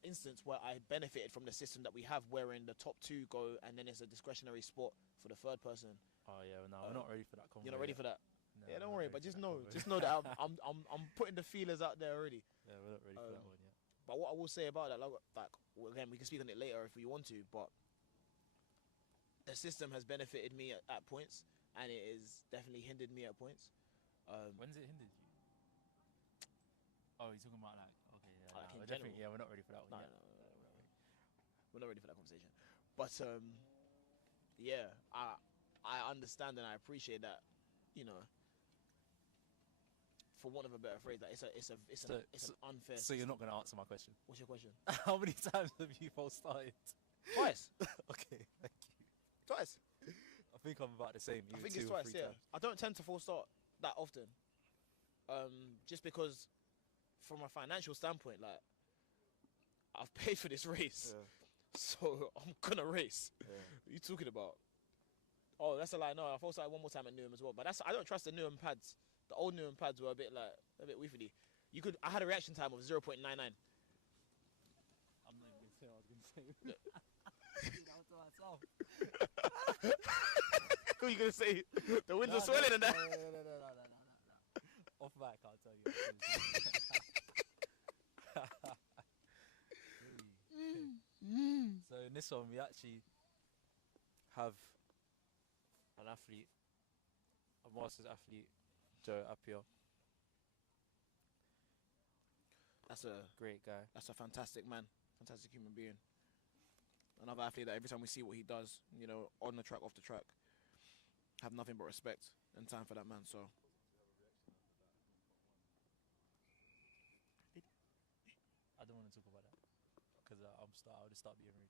instance where I benefited from the system that we have, wherein the top 2 go, and then it's a discretionary spot for the 3rd person. Oh yeah, no, we're not ready for that. You're not ready for that. No, Yeah, don't we're worry. not But ready just for know, that that I'm putting the feelers out there already. Yeah, we're not ready for that one yet. But what I will say about that, like again, we can speak on it later if we want to. But the system has benefited me at points, and it has definitely hindered me at points. When's it hindered you? Oh, you're talking about like, okay, yeah, Like in we're definitely, general. we're not ready for that one No, yet. we're not ready for that conversation. But yeah, I understand and I appreciate that. You know, for want of a better phrase, that it's an unfair. So you're not going to answer my question. What's your question? How many times have you false started? Twice. Okay, thank you. Twice. think I'm about the same. I either think 2 it's or twice. 3 Yeah, times. I don't tend to full start that often. Just because, from a financial standpoint, like I've paid for this race, Yeah. so I'm gonna race. Yeah. What are you talking about? Oh, that's a lie. No, I full started one more time at Newham as well. But I don't trust the Newham pads. The old Newham pads were a bit whiffy. I had a reaction time of 0.99. I'm not even gonna say what I was gonna say. That was to myself. What are you gonna say? The winds are swelling and that. No. Off mic, I'll tell you. So in this one, we actually have an athlete, a Masters athlete, Joe Appiah. That's a Great guy. That's a fantastic man, fantastic human being. Another athlete that every time we see what he does, on the track, off the track, have nothing but respect and time for that man. So I don't want to talk about that because I'll just start being rude.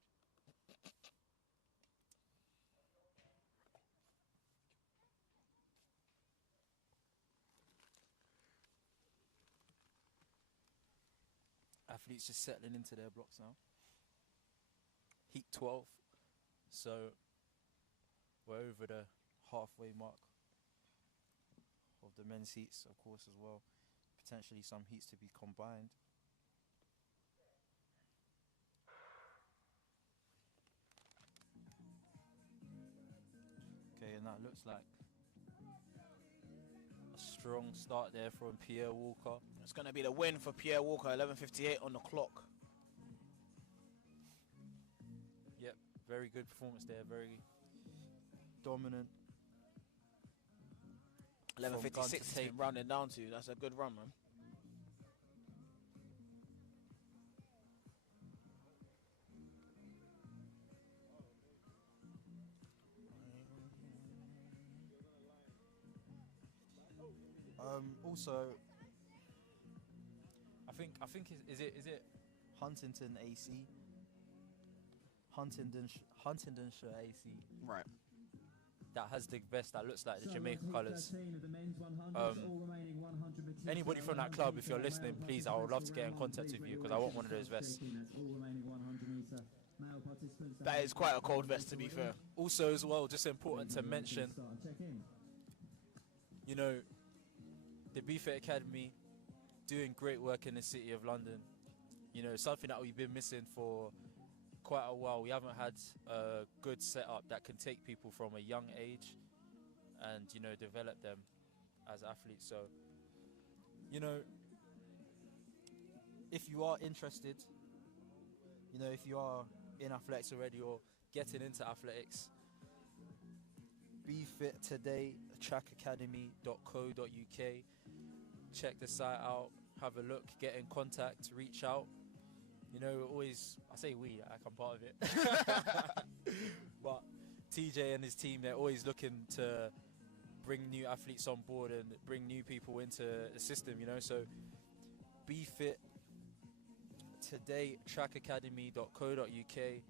Athletes just settling into their blocks now. Heat 12, so we're over the halfway mark of the men's heats, of course, as well. Potentially some heats to be combined. Okay, and that looks like a strong start there from Pierre Walker. it's gonna be the win for Pierre Walker. 11:58 on the clock. Yep, very good performance there, very dominant. 11:56 tape. rounding down to. That's a good run, man. Also, I think is it Huntington AC? Huntingdonshire AC. Right. That has the vest that looks like the Jamaica colours. Anybody from that club, if you're listening, please, I would love to get in contact with you because I want one of those vests. That is quite a cold vest, to be fair. Also, as well, just important to mention, the BFTTA Academy doing great work in the city of London. Something that we've been missing for quite a while. We haven't had a good setup that can take people from a young age and develop them as athletes. So if you are interested, if you are in athletics already or getting into athletics, BFit Today, trackacademy.co.uk. Check the site out, have a look, get in contact, reach out. Always, I say we, like I'm part of it. But TJ and his team, they're always looking to bring new athletes on board and bring new people into the system, So BFit Today, trackacademy.co.uk.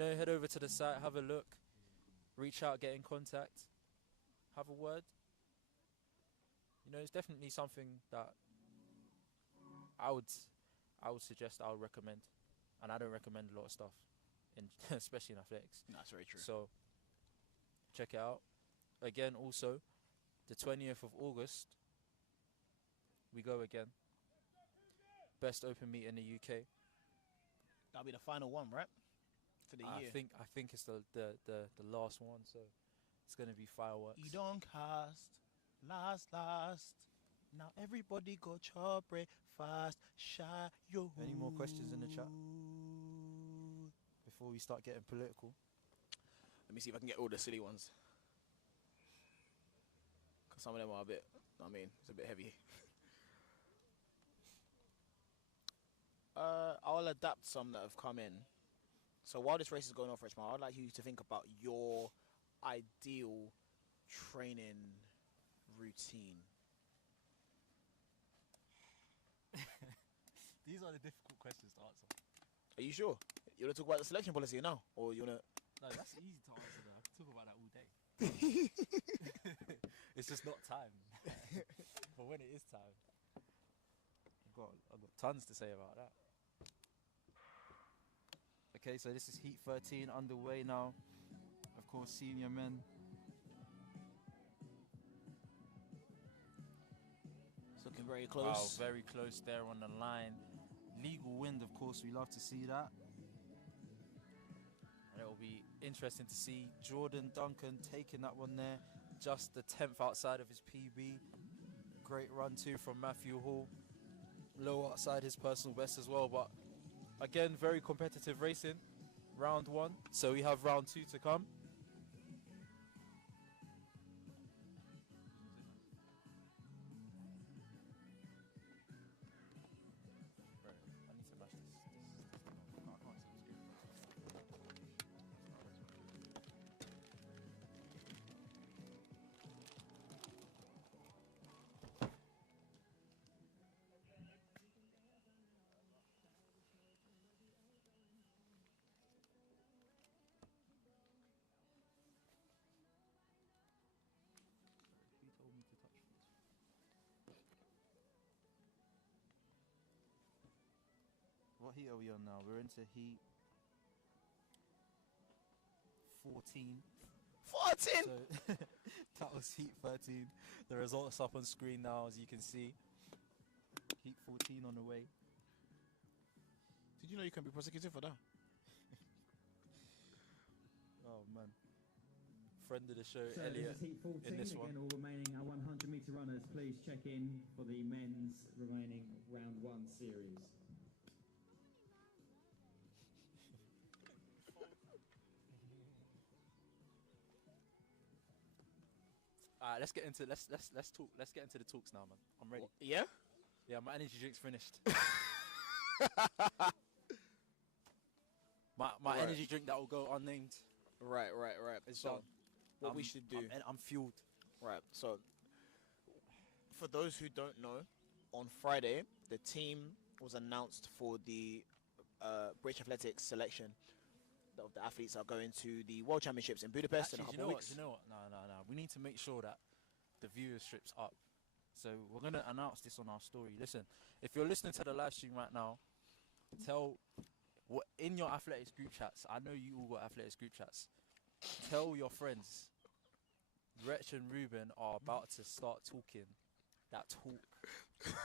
Head over to the site, have a look, reach out, get in contact, have a word. It's definitely something that I would suggest, I would recommend. And I don't recommend a lot of stuff, especially in athletics. That's very true. So check it out. Again, also, the 20th of August, we go again. Best open meet in the UK. That'll be the final one, right? For the year. I think it's the last one, so it's gonna be fireworks. You don't cast last. Now everybody go chop breakfast, shy yo. Any more questions in the chat before we start getting political? Let me see if I can get all the silly ones. Because some of them are a bit, it's a bit heavy. I'll adapt some that have come in. So while this race is going off, Richmond, I'd like you to think about your ideal training routine. These are the difficult questions to answer. Are you sure? You want to talk about the selection policy now? Or you want to... No, that's easy to answer though. I can talk about that all day. It's just not time. But when it is time, I've got tons to say about that. Okay, so this is Heat 13 underway now. Of course, senior men. It's looking very close. Wow, very close there on the line. Legal wind, of course, we love to see that. And it will be interesting to see Jordan Duncan taking that one there. Just the 10th outside of his PB. Great run too from Matthew Hall. Low outside his personal best as well, but again, very competitive racing. Round 1, so we have round 2 to come. I need to match this. No, I can't see the screen. Who told me to touch this? What heat are we on now? We're into heat 14. 14! So that was heat 13. The results up on screen now, as you can see. Heat 14 on the way. Did you know you can be prosecuted for that? Oh man. Friend of the show, So Elliot, this is heat 14. in this Again, one. all remaining 100-meter runners, please check in for the men's remaining round 1 series. Alright, let's get into the talks now, man. I'm ready. Yeah? Yeah, my energy drink's finished. my Right. energy drink that will go unnamed. Right. It's So, done. what we should do. I'm fueled. Right. So, for those who don't know, on Friday, the team was announced for the British Athletics selection. Of the athletes are going to the World Championships in Budapest in a Actually, couple of weeks. you know what? No. We need to make sure that the viewership's up. So we're going to announce this on our story. Listen, if you're listening to the live stream right now, in your athletics group chats, I know you all got athletics group chats, tell your friends, Rich and Ruben are about to start talking that talk.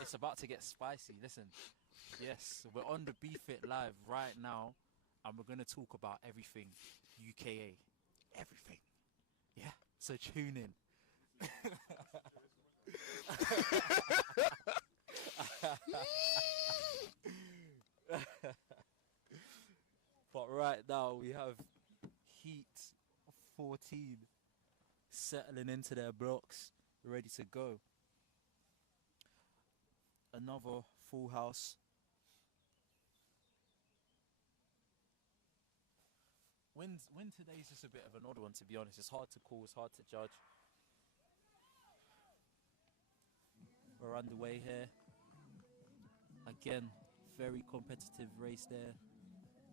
It's about to get spicy. Listen, yes, we're on the BFIT live right now, and we're going to talk about everything UKA. Everything. Yeah, so tune in. But right now we have Heat 14 settling into their blocks, ready to go. Another full house. Win today is just a bit of an odd one, to be honest. It's hard to call, it's hard to judge. We're underway here. Again, very competitive race there.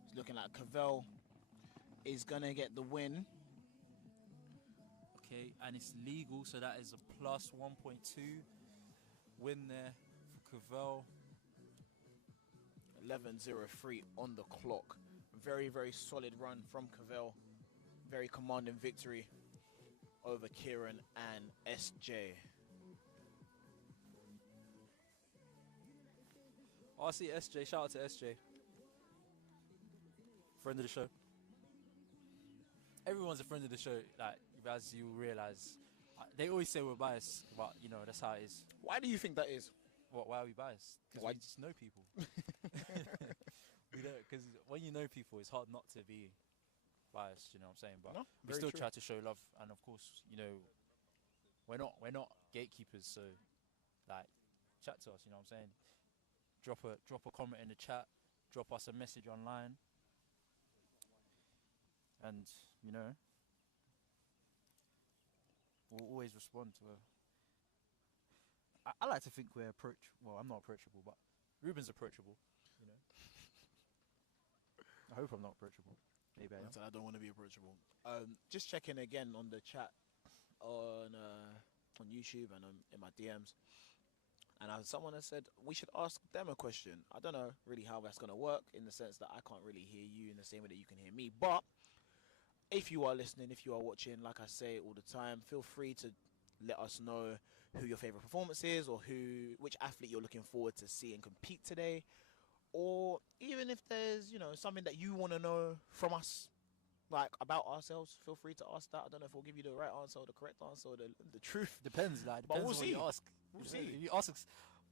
It's looking like Cavell is going to get the win. Okay, and it's legal, so that is a plus 1.2 win there for Cavell. 11:03 on the clock. Very, very solid run from Cavell. Very commanding victory over Kieran and SJ. Oh, I see SJ. Shout out to SJ. Friend of the show. Everyone's a friend of the show, like, as you realise. They always say we're biased, but, you know, that's how it is. Why do you think that is? Why are we biased? Because we just know people. We don't, because when you know people, it's hard not to be biased, you know what I'm saying? But No, we very still true. try to show love, and of course, you know, we're not gatekeepers, so, like, chat to us, you know what I'm saying? Drop a comment in the chat, drop us a message online, and, you know, we'll always respond to her. I like to think we're well, I'm not approachable, but Ruben's approachable, you know. I hope I'm not approachable. Maybe I am. I don't want to be approachable. Just checking again on the chat. on YouTube and in my DMs, and someone has said we should ask them a question. I don't know really how that's gonna work in the sense that I can't really hear you in the same way that you can hear me. But if you are listening, if you are watching, like I say all the time, feel free to let us know who your favorite performance is, or which athlete you're looking forward to seeing compete today, or even if there's something that you want to know from us, like about ourselves. Feel free to ask that. I don't know if we'll give you the right answer or the correct answer or the truth. Depends, like, But depends we'll on what see. you ask. We'll Depends. see. If you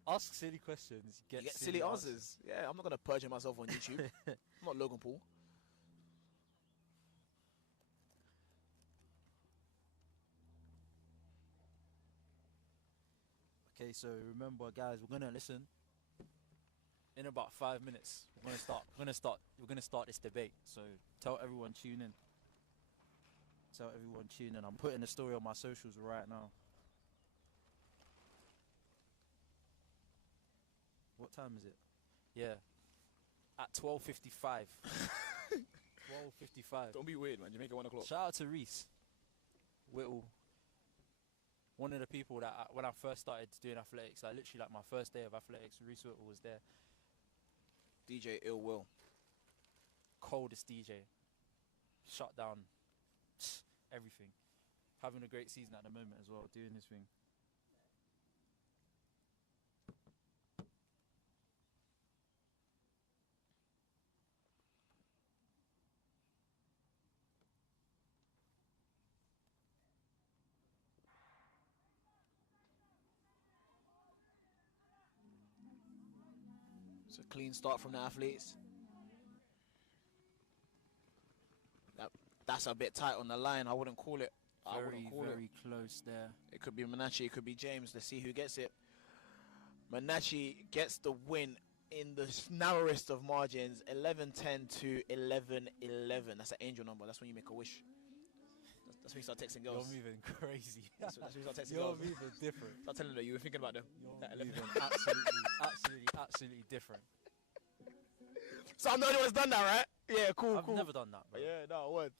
ask silly questions, you You get silly answers. Yeah, I'm not gonna perjure myself on YouTube. I'm not Logan Paul. Okay, so remember, guys, we're gonna listen. In about 5 minutes, we're gonna start this debate. So tell everyone tune in. I'm putting the story on my socials right now. What time is it? Yeah, at 12:55. 12:55. Don't be weird, man. Jamaica 1 o'clock. Shout out to Reese Whittle. One of the people that when I first started doing athletics, like literally like my first day of athletics, Reese Whittle was there. DJ Ill Will. Coldest DJ. Shut down everything. Having a great season at the moment as well, doing his thing. It's a clean start from the athletes. That's a bit tight on the line. I wouldn't call it. Very close there. It could be Manachi, it could be James. Let's see who gets it. Manachi gets the win in the narrowest of margins, 11-10 to 11-11. That's an angel number. That's when you make a wish. That's when you start texting girls. You're moving crazy. That's when you start texting You're girls. moving different. Start telling them that you were thinking about them. You're moving absolutely different. So I'm the only one that's done that, right? Yeah, cool, I've never done that, bro. Yeah, no, what?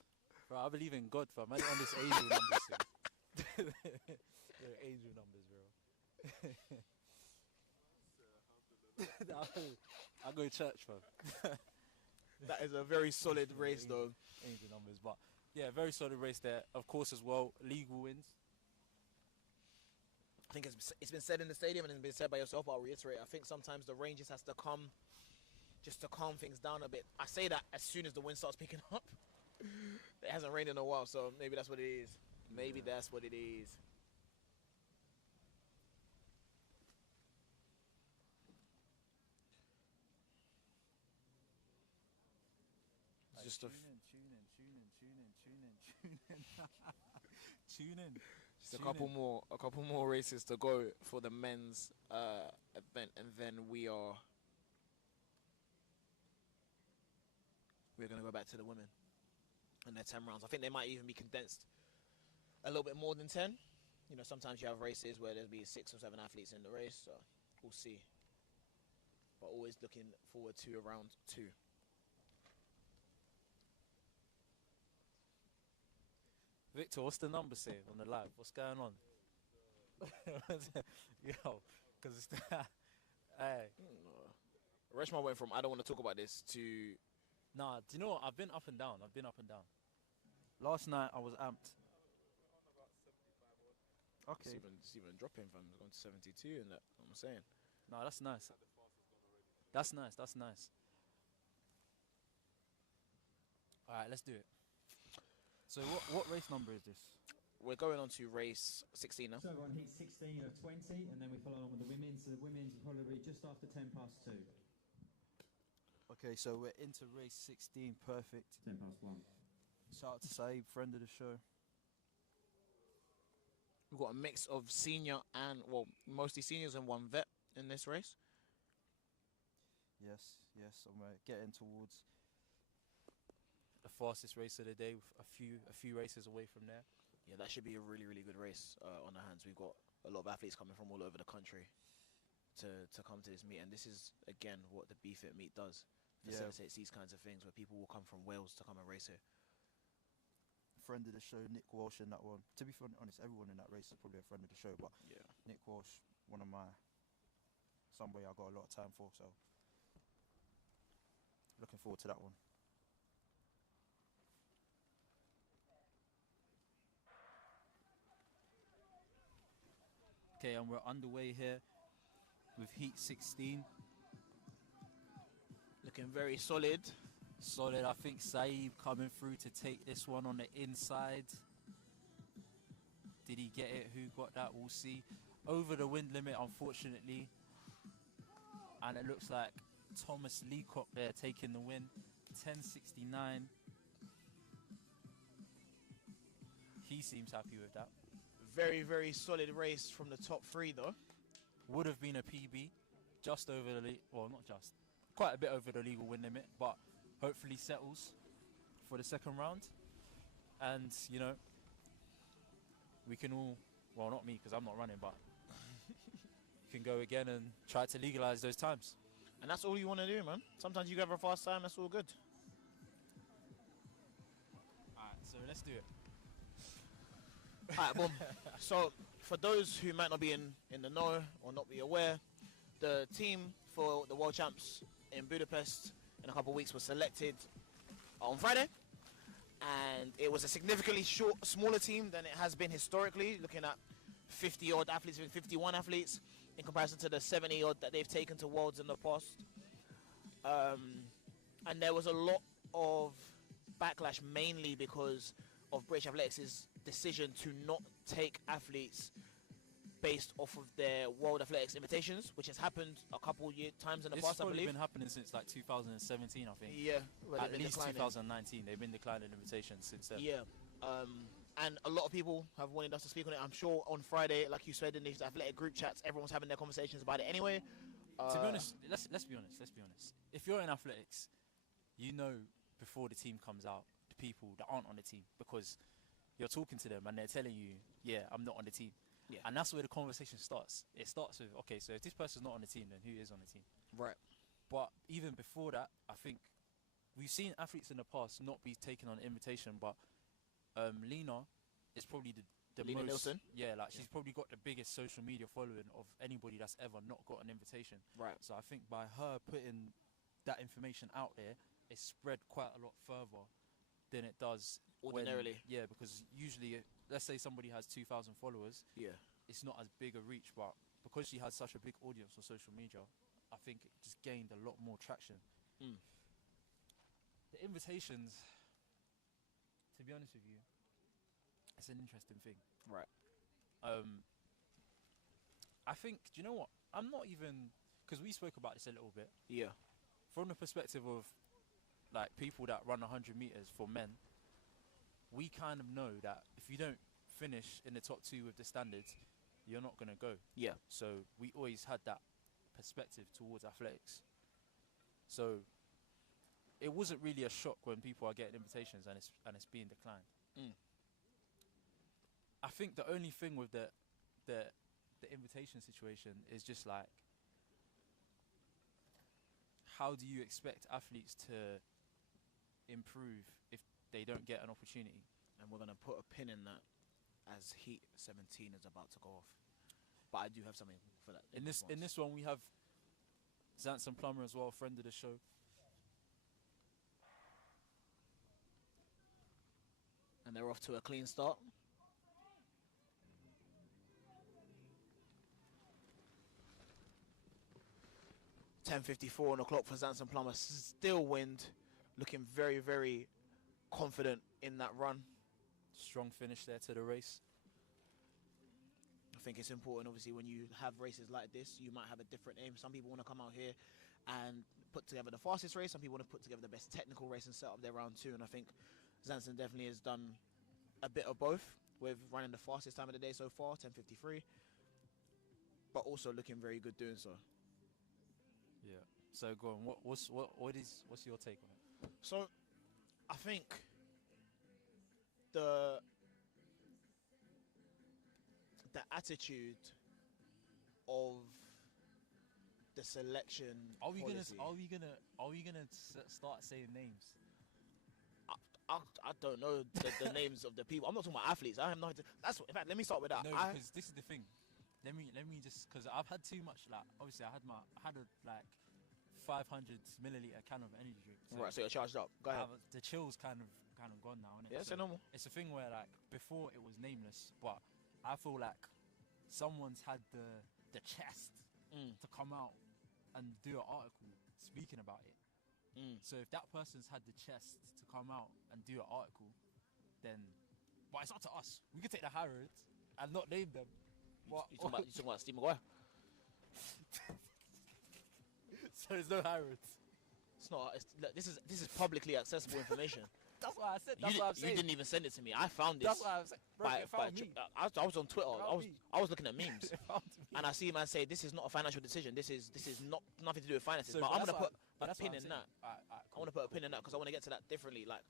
Bro, I believe in God, fam. I don't on this angel numbers thing. They're angel numbers, bro. I go to church, fam. That is a very solid race, though. Angel numbers, but yeah, very solid race there. Of course, as well, legal wins. I think it's been said in the stadium and it's been said by yourself, but I'll reiterate. I think sometimes the rain just has to come just to calm things down a bit. I say that as soon as the wind starts picking up. It hasn't rained in a while, so maybe that's what it is. Maybe that's what it is. It's just Tune in. Just a couple more races to go for the men's event, and then we're gonna go back to the women and their 10 rounds. I think they might even be condensed a little bit more than 10. Sometimes you have races where there'll be 6 or 7 athletes in the race, so we'll see. But always looking forward to round 2. Victor, what's the number say on the live? What's going on? Yo, because it's hey. Reshma went from I don't want to talk about this to Nah, do you know what? I've been up and down. Last night I was amped. Okay. It's even dropping from going to 72, and that I'm saying. No, that's nice. That's nice. All right, let's do it. So what race number is this? We're going on to race 16 now. So we're on heat 16 of 20, and then we follow on with the women's. The women's will probably be just after 10 past 2. Okay, so we're into race 16. Perfect. 10 past 1. Shout out to Saeed, friend of the show. We've got a mix of senior and, mostly seniors and 1 vet in this race. Yes, and we're getting towards the fastest race of the day, with a few races away from there. Yeah, that should be a really, really good race on our hands. We've got a lot of athletes coming from all over the country to come to this meet, and this is, again, what the BFIT meet does. Facilitates these kinds of things where people will come from Wales to come and race here. friend of the show, Nick Walsh, in that one. To be honest, everyone in that race is probably a friend of the show, but Yeah. Nick Walsh, somebody I got a lot of time for, so looking forward to that one. Okay, and we're underway here with Heat 16. Looking very solid. Solid. I think Saeed coming through to take this one on the inside. Did he get it? Who got that? We'll see. Over the wind limit, unfortunately. And it looks like Thomas Leacock there taking the win. 10.69. He seems happy with that. Very, very solid race from the top three, though. Would have been a PB. Just over the... Well, not just. Quite a bit over the legal win limit. But hopefully settles for the second round. And, you know, we can all... Well, not me, because I'm not running, but... can go again and try to legalize those times. And that's all you want to do, man. Sometimes you have a fast time, that's all good. Alright, so let's do it. Alright, boom. So, for those who might not be in the know or not be aware, the team for the World Champs in Budapest in a couple of weeks was selected on Friday. And it was a significantly smaller team than it has been historically, looking at 50-odd athletes, 51 athletes, in comparison to the 70-odd that they've taken to Worlds in the past. And there was a lot of backlash, mainly because of British Athletics' decision to not take athletes based off of their World Athletics invitations, which has happened a couple times in the past, I believe. It's probably been happening since like 2017, I think. Yeah. At least 2019. They've been declining invitations since then. Yeah. And a lot of people have wanted us to speak on it. I'm sure on Friday, like you said, in these athletic group chats, everyone's having their conversations about it anyway. To be honest, let's be honest. If you're in athletics, you know before the team comes out, the people that aren't on the team, because you're talking to them and they're telling you, yeah, I'm not on the team. Yeah. And that's where the conversation starts. It starts with, okay, so if this person's not on the team, then who is on the team? Right. But even before that, I think we've seen athletes in the past not be taken on invitation, but Lena is probably the Lena most... Nielsen? Yeah, like she's probably got the biggest social media following of anybody that's ever not got an invitation. Right. So I think by her putting that information out there, it's spread quite a lot further than it does ordinarily. Because usually, let's say somebody has 2,000 followers, it's not as big a reach, but because she has such a big audience on social media, I think it just gained a lot more traction. The invitations, to be honest with you, it's an interesting thing. Right. I think, do you know what? I'm not even, because we spoke about this a little bit. Yeah. From the perspective of like people that run 100 meters for men, we kind of know that if you don't finish in the top 2 with the standards, you're not going to go. Yeah. So we always had that perspective towards athletics. So it wasn't really a shock when people are getting invitations and it's being declined. I think the only thing with the invitation situation is just like, how do you expect athletes to improve if they don't get an opportunity? And we're going to put a pin in that as Heat 17 is about to go off. But I do have something for that. In this one, we have Zanson Plummer as well, friend of the show. And they're off to a clean start. .10:54 on the clock for Zanson Plummer. Still wind. Looking very, very confident in that run. Strong finish there to the race. I think it's important, obviously, when you have races like this, you might have a different aim. Some people want to come out here and put together the fastest race. Some people want to put together the best technical race and set up their round 2. And I think Zanson definitely has done a bit of both, with running the fastest time of the day so far, 10:53, but also looking very good doing so. Yeah. So go on. What's your take on it? So, I think the attitude of the selection. Are we policy, gonna start saying names? I don't know the names of the people. I'm not talking about athletes. I have no idea. In fact, let me start with that. No, because this is the thing. Let me just, because I've had too much. Like, obviously, I had a like 500 milliliter can of energy drink. Right, so you're charged up. Go ahead. The chill's kind of gone now, innit? Yeah, so normal. It's a thing where, like, before it was nameless, but I feel like someone's had the chest to come out and do an article speaking about it. So if that person's had the chest to come out and do an article, then, but it's up to us. We can take the Harrods and not name them. You talking about Steve Maguire? So there's no Harrods. It's not. Look, this is publicly accessible information. That's what I said. That's what I'm saying. You didn't even send it to me. I found this. That's what I was saying. Bro, it found me. I was on Twitter. Found me. I was looking at memes, It found me. and I see a man say, "This is not a financial decision. This is not nothing to do with finances." So but I'm that's gonna put what a pin I'm in saying. that. Alright, I want to put a pin in that because I want to get to that differently. Like,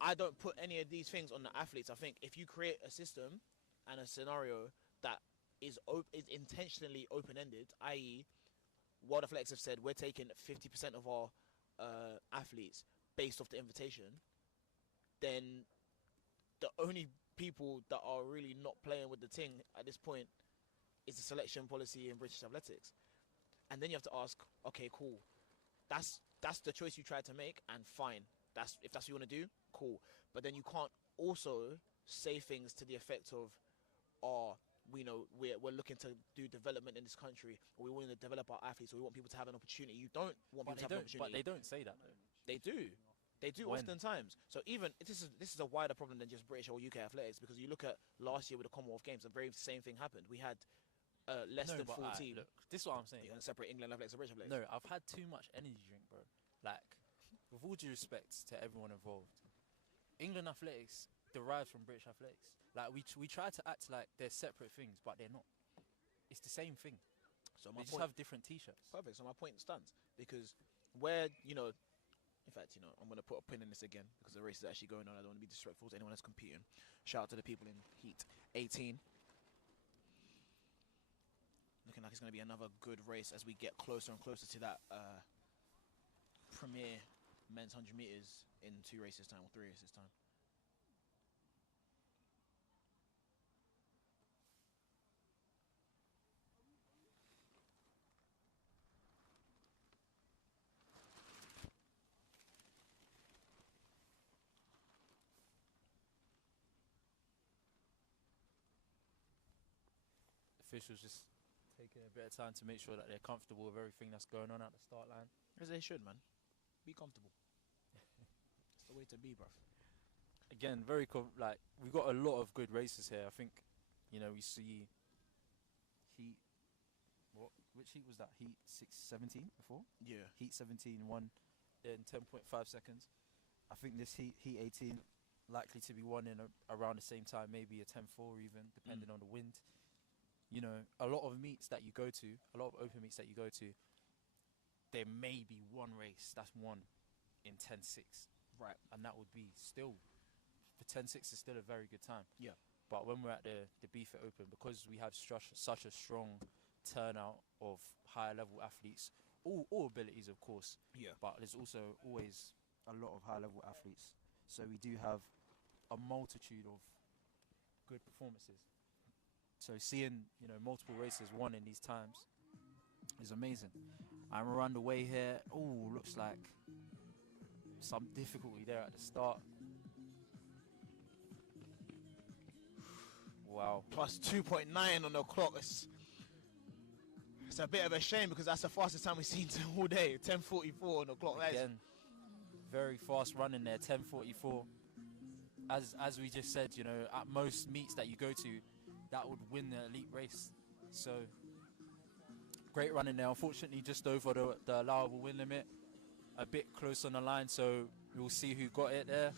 I don't put any of these things on the athletes. I think if you create a system and a scenario that is intentionally open-ended, i.e., World Athletics have said we're taking 50% of our athletes based off the invitation, then the only people that are really not playing with the thing at this point is the selection policy in British athletics. And then you have to ask, okay, cool. That's the choice you tried to make, and fine. If that's what you want to do, cool. But then you can't also say things to the effect of, we're looking to do development in this country, or we want to develop our athletes, or we want people to have an opportunity. You don't want people to have an opportunity. But they don't say that, though. They do. They do When? oftentimes. So even this is a wider problem than just British or UK athletics, because you look at last year with the Commonwealth Games, the very same thing happened. We had less than 14. Look, this is what I'm saying. You're going to separate England athletics and British athletics. No, I've had too much energy drink, bro. Like, with all due respect to everyone involved, England athletics derives from British athletics. Like, we try to act like they're separate things, but they're not. It's the same thing. So They just have different T-shirts. Perfect. So my point stands, because where, in fact, I'm going to put a pin in this again because the race is actually going on. I don't want to be disrespectful to anyone that's competing. Shout out to the people in Heat 18. Looking like it's going to be another good race as we get closer and closer to that premier men's 100 meters in 2 races time or 3 races time. Officials just taking a bit of time to make sure that they're comfortable with everything that's going on at the start line. As they should, man. Be comfortable. It's the way to be, bruv. Again, we've got a lot of good races here. I think, we see Heat. Which Heat was that? Heat 17 before? Yeah. Heat 17 won in 10.5 seconds. I think this Heat 18 likely to be won in around the same time, maybe a 10-4 even, depending on the wind. A lot of meets that you go to, a lot of open meets that you go to, there may be one race that's won in 10-6. Right. And that would be still, for 10-6 is still a very good time. Yeah. But when we're at the BFTTA Open, because we have such a strong turnout of higher level athletes, all abilities, of course. Yeah. But there's also always a lot of high level athletes. So we do have a multitude of good performances. So seeing, multiple races won in these times is amazing. And we're underway here. Oh, looks like some difficulty there at the start. Wow. Plus 2.9 on the clock. It's a bit of a shame because that's the fastest time we've seen all day. 10:44 on the clock. Again, very fast running there, 10:44. As we just said, at most meets that you go to, that would win the elite race. So great running there. Unfortunately, just over the allowable win limit, a bit close on the line. So we'll see who got it there.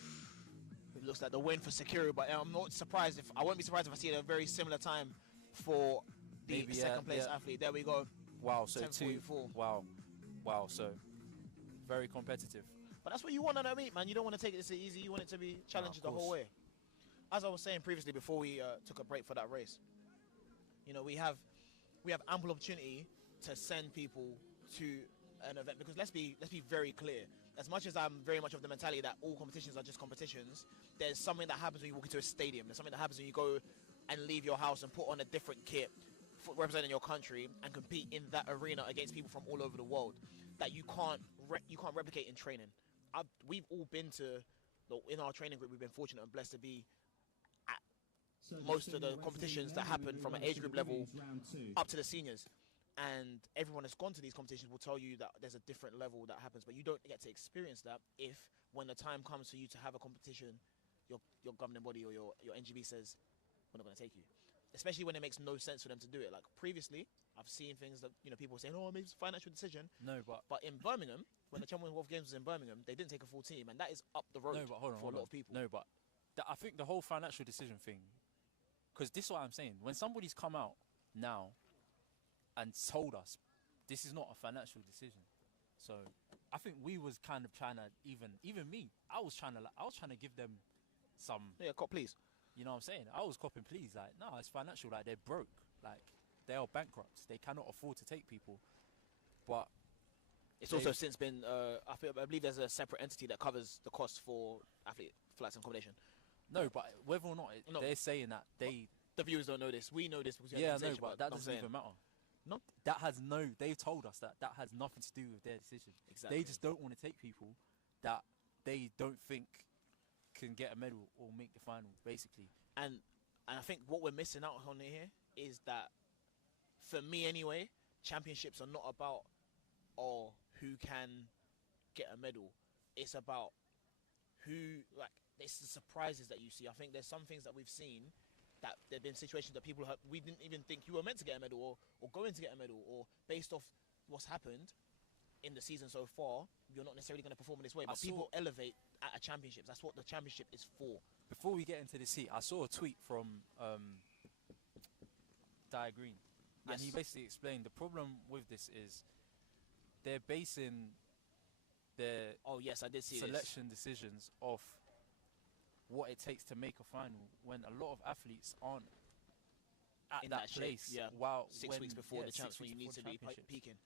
It looks like the win for Security, but I'm not surprised I won't be surprised if I see a very similar time for the Maybe, second place athlete. There we go. Wow. So 10:44. Wow. So very competitive. But that's what you want on a meet, man. You don't want to take it this easy. You want it to be challenged the whole way. As I was saying previously, before we took a break for that race, we have ample opportunity to send people to an event, because let's be very clear. as much as I'm very much of the mentality that all competitions are just competitions, there's something that happens when you walk into a stadium. There's something that happens when you go and leave your house and put on a different kit representing your country and compete in that arena against people from all over the world that you can't replicate in training. We've all been to, in our training group, we've been fortunate and blessed to be at most of the competitions that happen from an age group level up to the seniors. And everyone that's gone to these competitions will tell you that there's a different level that happens, but you don't get to experience that if, when the time comes for you to have a competition, your governing body or your NGB says, we're not going to take you. Especially when it makes no sense for them to do it. Like previously, I've seen things that people saying, "Oh, maybe it's a financial decision." No, but in Birmingham, when the Commonwealth Games was in Birmingham, they didn't take a full team, and that is up the road for a lot of people. No, but I think the whole financial decision thing, because this is what I'm saying. When somebody's come out now and told us this is not a financial decision, so I think we was kind of trying to even me. I was trying to give them some. Yeah, cop, please. You know what I'm saying? I was copping please, like, no, it's financial, like, they're broke. Like, they are bankrupt. They cannot afford to take people. But it's also since been, I believe there's a separate entity that covers the cost for athlete flights and accommodation. No, but whether or not they're saying that they... The viewers don't know this. We know this because we yeah, no, but that doesn't even matter. No? They've told us that has nothing to do with their decision. Exactly. They just don't want to take people that they don't think can get a medal or make the final, basically. And I think what we're missing out on here is that, for me anyway, championships are not about who can get a medal. It's about it's the surprises that you see. I think there's some things that we've seen that there have been situations that we didn't even think you were meant to get a medal or going to get a medal, or based off what's happened in the season so far, you're not necessarily going to perform in this way, but people elevate at a championship. That's what the championship is for. Before we get into this heat, I saw a tweet from Dyer Green, and he basically explained the problem with this is they're basing their selection decisions off what it takes to make a final when a lot of athletes aren't at in that place. Shape, while 6 weeks before the champs when you need to be peaking.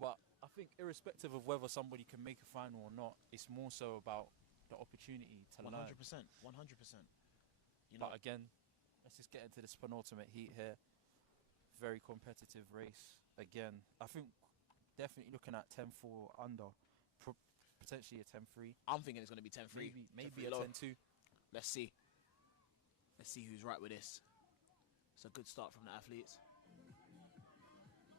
But I think irrespective of whether somebody can make a final or not, it's more so about the opportunity to 100%, learn. 100%. But again, let's just get into this penultimate heat here. Very competitive race. Again, I think definitely looking at 10-4 under, potentially a 10-3. I'm thinking it's going to be 10-3. Maybe a 10-2. Let's see. Let's see who's right with this. It's a good start from the athletes.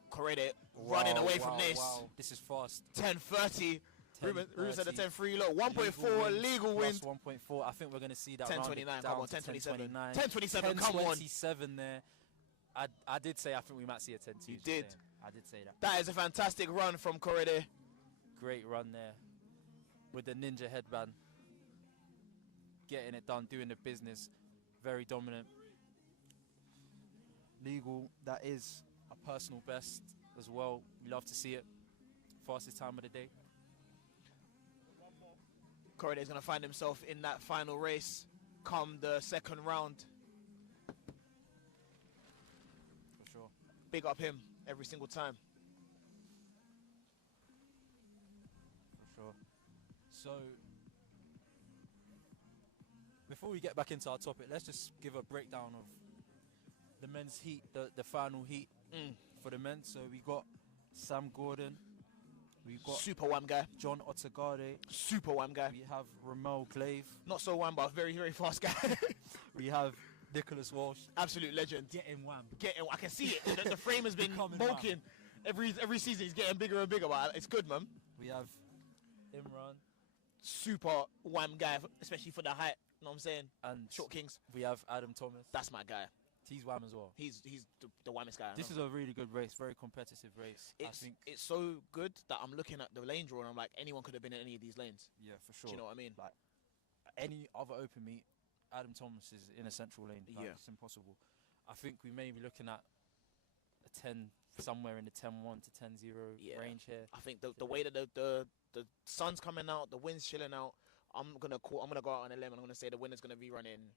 Correct. Running away from this. Wow. This is fast. 10:30. Ruben said a 10-3 low. 1.4 legal win. 1.4. I think we're going to see that. 10:29. Come on. 10:27. 10:27. 10:27. Come on. 10:27 there. I did say I think we might see a 10-2. You did. I did say that. That is a fantastic run from Correde. Great run there with the ninja headband. Getting it done, doing the business. Very dominant. Legal. That is a personal best as well. We love to see it. Fastest time of the day. Correde is going to find himself in that final race come the second round. For sure. Big up him every single time. For sure. So, before we get back into our topic, let's just give a breakdown of the men's heat, the final heat for the men. So we got Sam Gordon. We've got super wham guy. John Otagarde. Super wham guy. We have Ramel Glaive. Not so wham, but very, very fast guy. We have Nicholas Walsh. Absolute legend. Getting wham. I can see it. The frame has been bulking. Every season he's getting bigger and bigger, but it's good, man. We have Imran. Super wham guy, especially for the height. You know what I'm saying? And Short Kings. We have Adam Thomas. That's my guy. He's wham as well. He's the whammest guy. This is a really good race, very competitive race. I think it's so good that I'm looking at the lane draw and I'm like, anyone could have been in any of these lanes. Yeah, for sure. Do you know what I mean? Like any other open meet, Adam Thomas is in a central lane. Like, yeah, it's impossible. I think we may be looking at a 10, somewhere in the 10-1 to 10-0 range here. I think the way that the sun's coming out, the wind's chilling out. I'm gonna go out on a limb and I'm gonna say the winner's gonna be running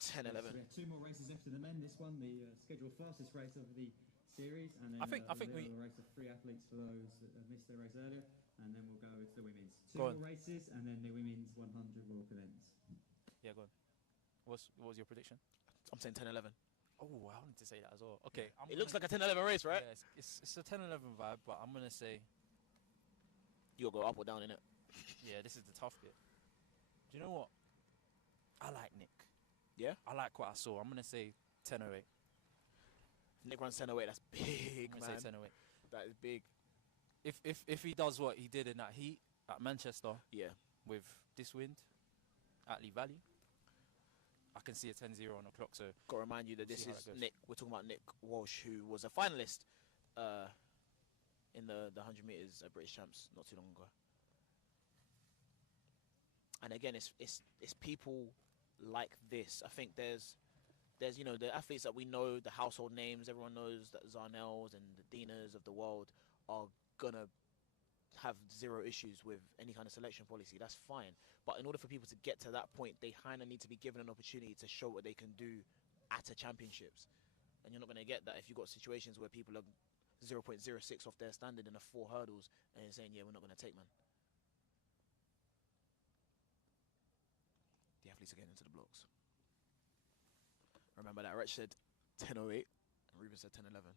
10-11. We have 2 more races after the men. This one, the scheduled fastest race of the series, and then I think we'll we. do a race of 3 athletes for those that missed their race earlier, and then we'll go with the women's. Go on. 2 more races, and then the women's 100 will commence. Yeah, go on. What was your prediction? I'm saying 10-11. Oh, I wanted to say that as well. Okay, It looks like a 10-11 race, right? Yeah, it's a 10-11 vibe, but I'm gonna say You'll go up or down in it. yeah, this is the tough bit. Do you know what? I like Nick. Yeah? I like what I saw. I'm gonna say 10:08. Nick runs 10-08. That's big, I'm man. gonna say 10:08. That is big. If he does what he did in that heat at Manchester Yeah. with this wind at Lee Valley, I can see a 10-0 on the clock. So Got to remind you that this See how is that goes. Nick. We're talking about Nick Walsh, who was a finalist in the 100 meters at British Champs not too long ago. And again, it's people like this. I think there's the athletes that we know, the household names. Everyone knows that Zarnels and the Dinas of the world are gonna have zero issues with any kind of selection policy. That's fine. But in order for people to get to that point, they kind of need to be given an opportunity to show what they can do at a championships. And you're not going to get that if you've got situations where people are 0.06 off their standard in the 4 hurdles and you're saying, yeah, we're not going to take, man. The athletes are getting into the blocks. Remember that Rich said 10:08 and Ruben said 10:11.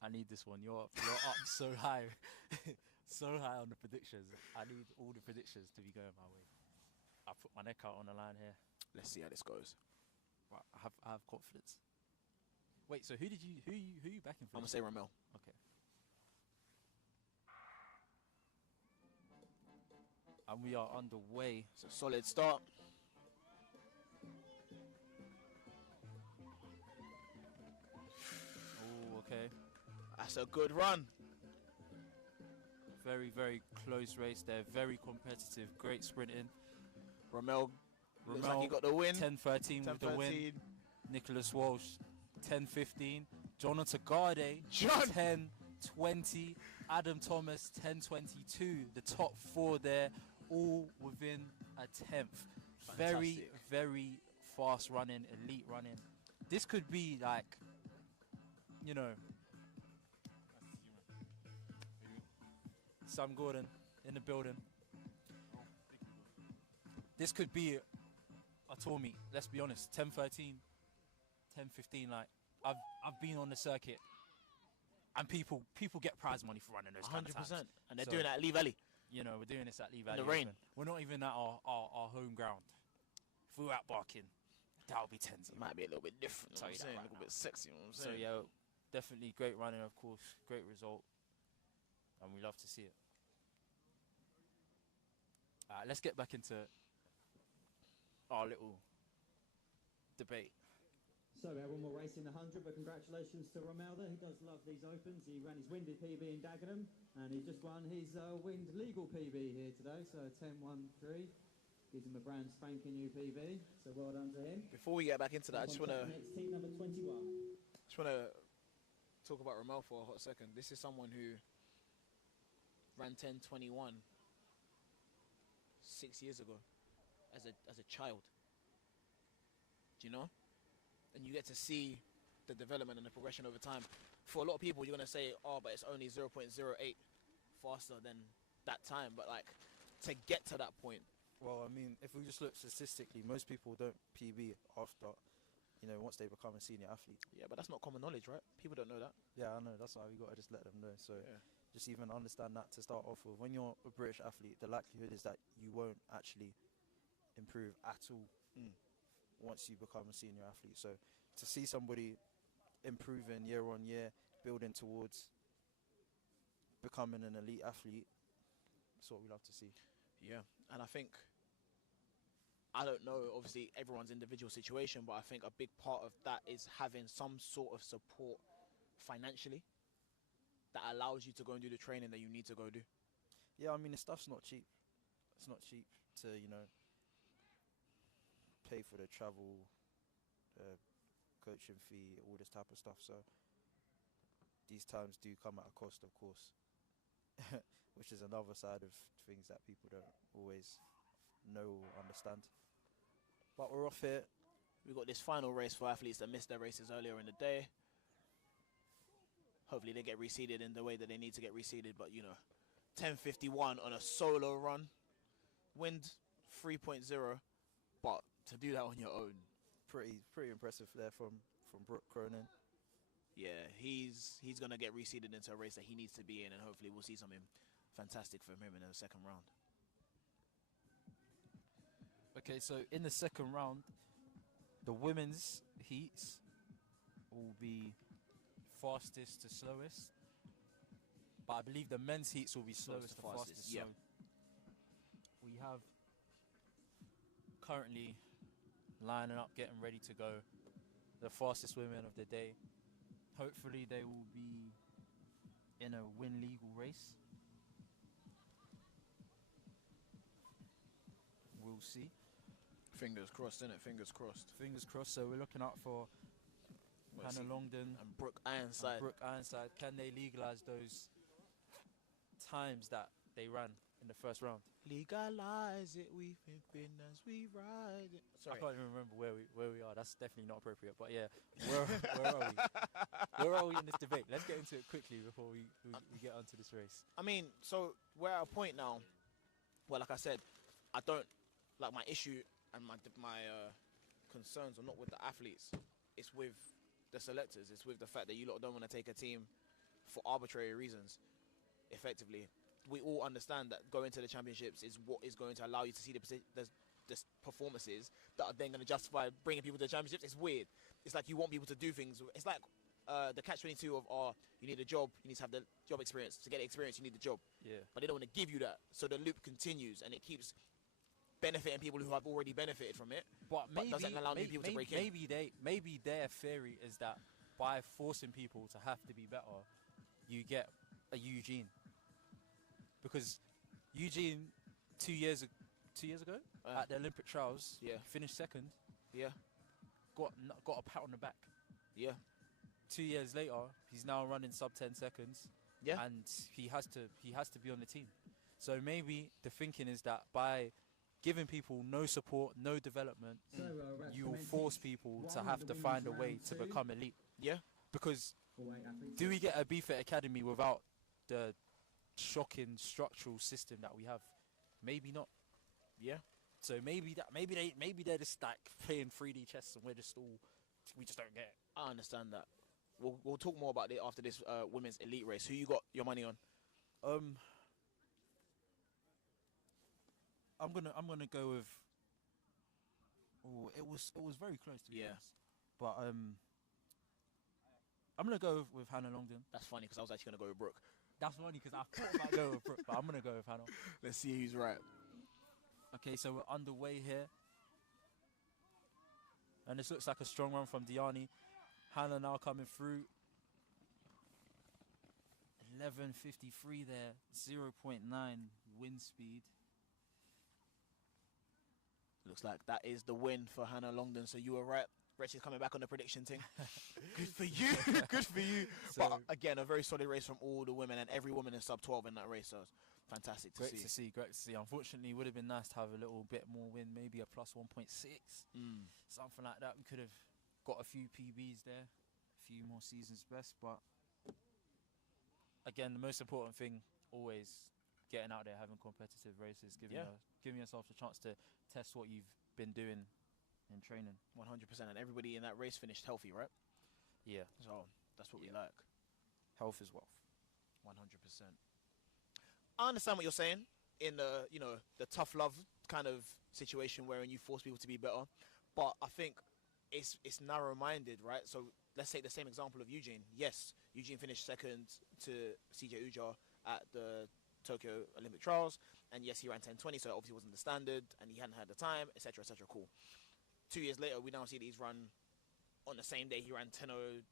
I need this one. You're up so high, so high on the predictions. I need all the predictions to be going my way. I put my neck out on the line here. Let's see how this goes. Right, I have confidence. Wait, so who you backing for? I'm going to say Ramel. Okay. And we are underway. It's a solid start. Oh, okay. That's a good run. Very, very close race there. Very competitive. Great sprinting. Ramel looks like he got the win. 10:13 with the win. 10:13. Nicholas Walsh, 10:15. Jonathan Garde, John. 10:20. Adam Thomas, 10:22. The top 4 there, all within a 10th. Very, Fantastic. very fast running, elite running. This could be like, you know, Sam Gordon in the building. This could be a tour meet. Let's be honest. 10:13, 10:15. Like I've been on the circuit, and people get prize money for running those kind of times. 100%. And they're So, doing it at Lee Valley. You know, we're doing this at Lee Valley. the rain. Open. We're not even at our home ground. If we were at Barking, that would be 10. It might be a little bit different. Tell You know you what I'm saying? that A right little bit sexy. You know what I'm So saying? yeah, definitely great running, of course. Great result, and we love to see it. Alright, let's get back into our little debate. So we have one more race in the 100, but congratulations to Romelda. He does love these opens. He ran his winded PB in Dagenham, and he just won his wind legal PB here today. So 10:13 gives him a brand spanking new PB. So well done to him. Before we get back into that, I just want to Next team number 21. talk about Ramel for a hot second. This is someone who ran 10:21 6 years ago as a child. Do you know? And you get to see the development and the progression over time. For a lot of people, you're going to say, oh, but it's only 0.08 faster than that time. But, like, to get to that point. Well, I mean, if we just look statistically, most people don't PB after, once they become a senior athlete. Yeah, but that's not common knowledge, right? People don't know that. Yeah, I know. That's why we got to just let them know. So Yeah. just even understand that to start off with. When you're a British athlete, the likelihood is that you won't actually improve at all once you become a senior athlete. So to see somebody improving year on year, building towards becoming an elite athlete, that's what we love to see. Yeah, and I think, I don't know, obviously everyone's individual situation, but I think a big part of that is having some sort of support financially that allows you to go and do the training that you need to go do. Yeah, I mean, the stuff's not cheap. It's not cheap to, pay for the travel, coaching fee, all this type of stuff. So these times do come at a cost, of course, which is another side of things that people don't always know or understand. But we're off here. we've got this final race for athletes that missed their races earlier in the day. Hopefully they get reseeded in the way that they need to get reseeded. But, 10:51 on a solo run. Wind 3.0. But to do that on your own. Pretty impressive there from Brooke Cronin. Yeah, he's going to get reseeded into a race that he needs to be in. And hopefully we'll see something fantastic from him in the second round. Okay, so in the second round, the women's heats will be fastest to slowest. But I believe the men's heats will be slowest to fastest. Yeah. So we have currently lining up, getting ready to go, the fastest women of the day. Hopefully they will be in a win legal race. We'll see. Fingers crossed, innit? Fingers crossed. Fingers crossed. So we're looking out for Hannah Longdon and Brooke Ironside. Can they legalize those times that they ran in the first round? Legalize it, we pimpin' as we ride it. Sorry. I can't even remember where we are. That's definitely not appropriate. But yeah, where are we? Where are we in this debate? Let's get into it quickly before we get onto this race. I mean, so we're at a point now where, like I said, I don't like my issue and my concerns are not with the athletes. It's with the selectors. It's with the fact that you lot don't want to take a team for arbitrary reasons. Effectively, we all understand that going to the championships is what is going to allow you to see the performances that are then going to justify bringing people to the championships. It's weird. It's like you want people to do things. It's like the catch-22 of, you need a job, you need to have the job experience. To get the experience, you need the job. Yeah. But they don't want to give you that. So the loop continues and it keeps benefiting people who have already benefited from it. But doesn't allow new people to break in. Maybe their theory is that by forcing people to have to be better, you get a Eugene. Because Eugene, 2 years ago at the Olympic trials, finished second. Yeah. Got a pat on the back. Yeah. 2 years later, he's now running sub 10 seconds. Yeah. And he has to be on the team. So maybe the thinking is that by giving people no support, no development, you will force people to have to find a way to become elite. Yeah. Because do we get a BFTTA Academy without the shocking structural system that we have? Maybe not. Yeah. So maybe they're just like playing 3D chess and we just don't get it. I understand that. We'll talk more about it after this women's elite race. Who you got your money on? I'm gonna go with. Oh, it was very close to be honest. But I'm gonna go with Hannah Longdon. That's funny because I was actually gonna go with Brooke. That's funny because I thought about going with Brooke, but I'm gonna go with Hannah. Let's see who's right. Okay, so we're underway here, and this looks like a strong run from Diani. Hannah now coming through. 11:53 there, 0.9 wind speed. Looks like that is the win for Hannah Longdon. So you were right. Rich is coming back on the prediction thing. Good for you. Good for you. So, but again, a very solid race from all the women, and every woman is sub 12 in that race. So fantastic to see. Great to see. Unfortunately, it would have been nice to have a little bit more win, maybe a plus 1.6, something like that. We could have got a few PBs there, a few more seasons best. But again, the most important thing always getting out there, having competitive races, giving yourself a chance to test what you've been doing in training. 100%. And everybody in that race finished healthy, right? Yeah. So that's what we like. Health is wealth. 100%. I understand what you're saying in the, the tough love kind of situation wherein you force people to be better. But I think it's narrow-minded, right? So let's take the same example of Eugene. Yes, Eugene finished second to CJ Ujar at the Tokyo Olympic trials, and yes, he ran 10:20, so it obviously wasn't the standard, and he hadn't had the time, etc., etc. Cool. 2 years later, we now see that he's run on the same day. He ran 10:09,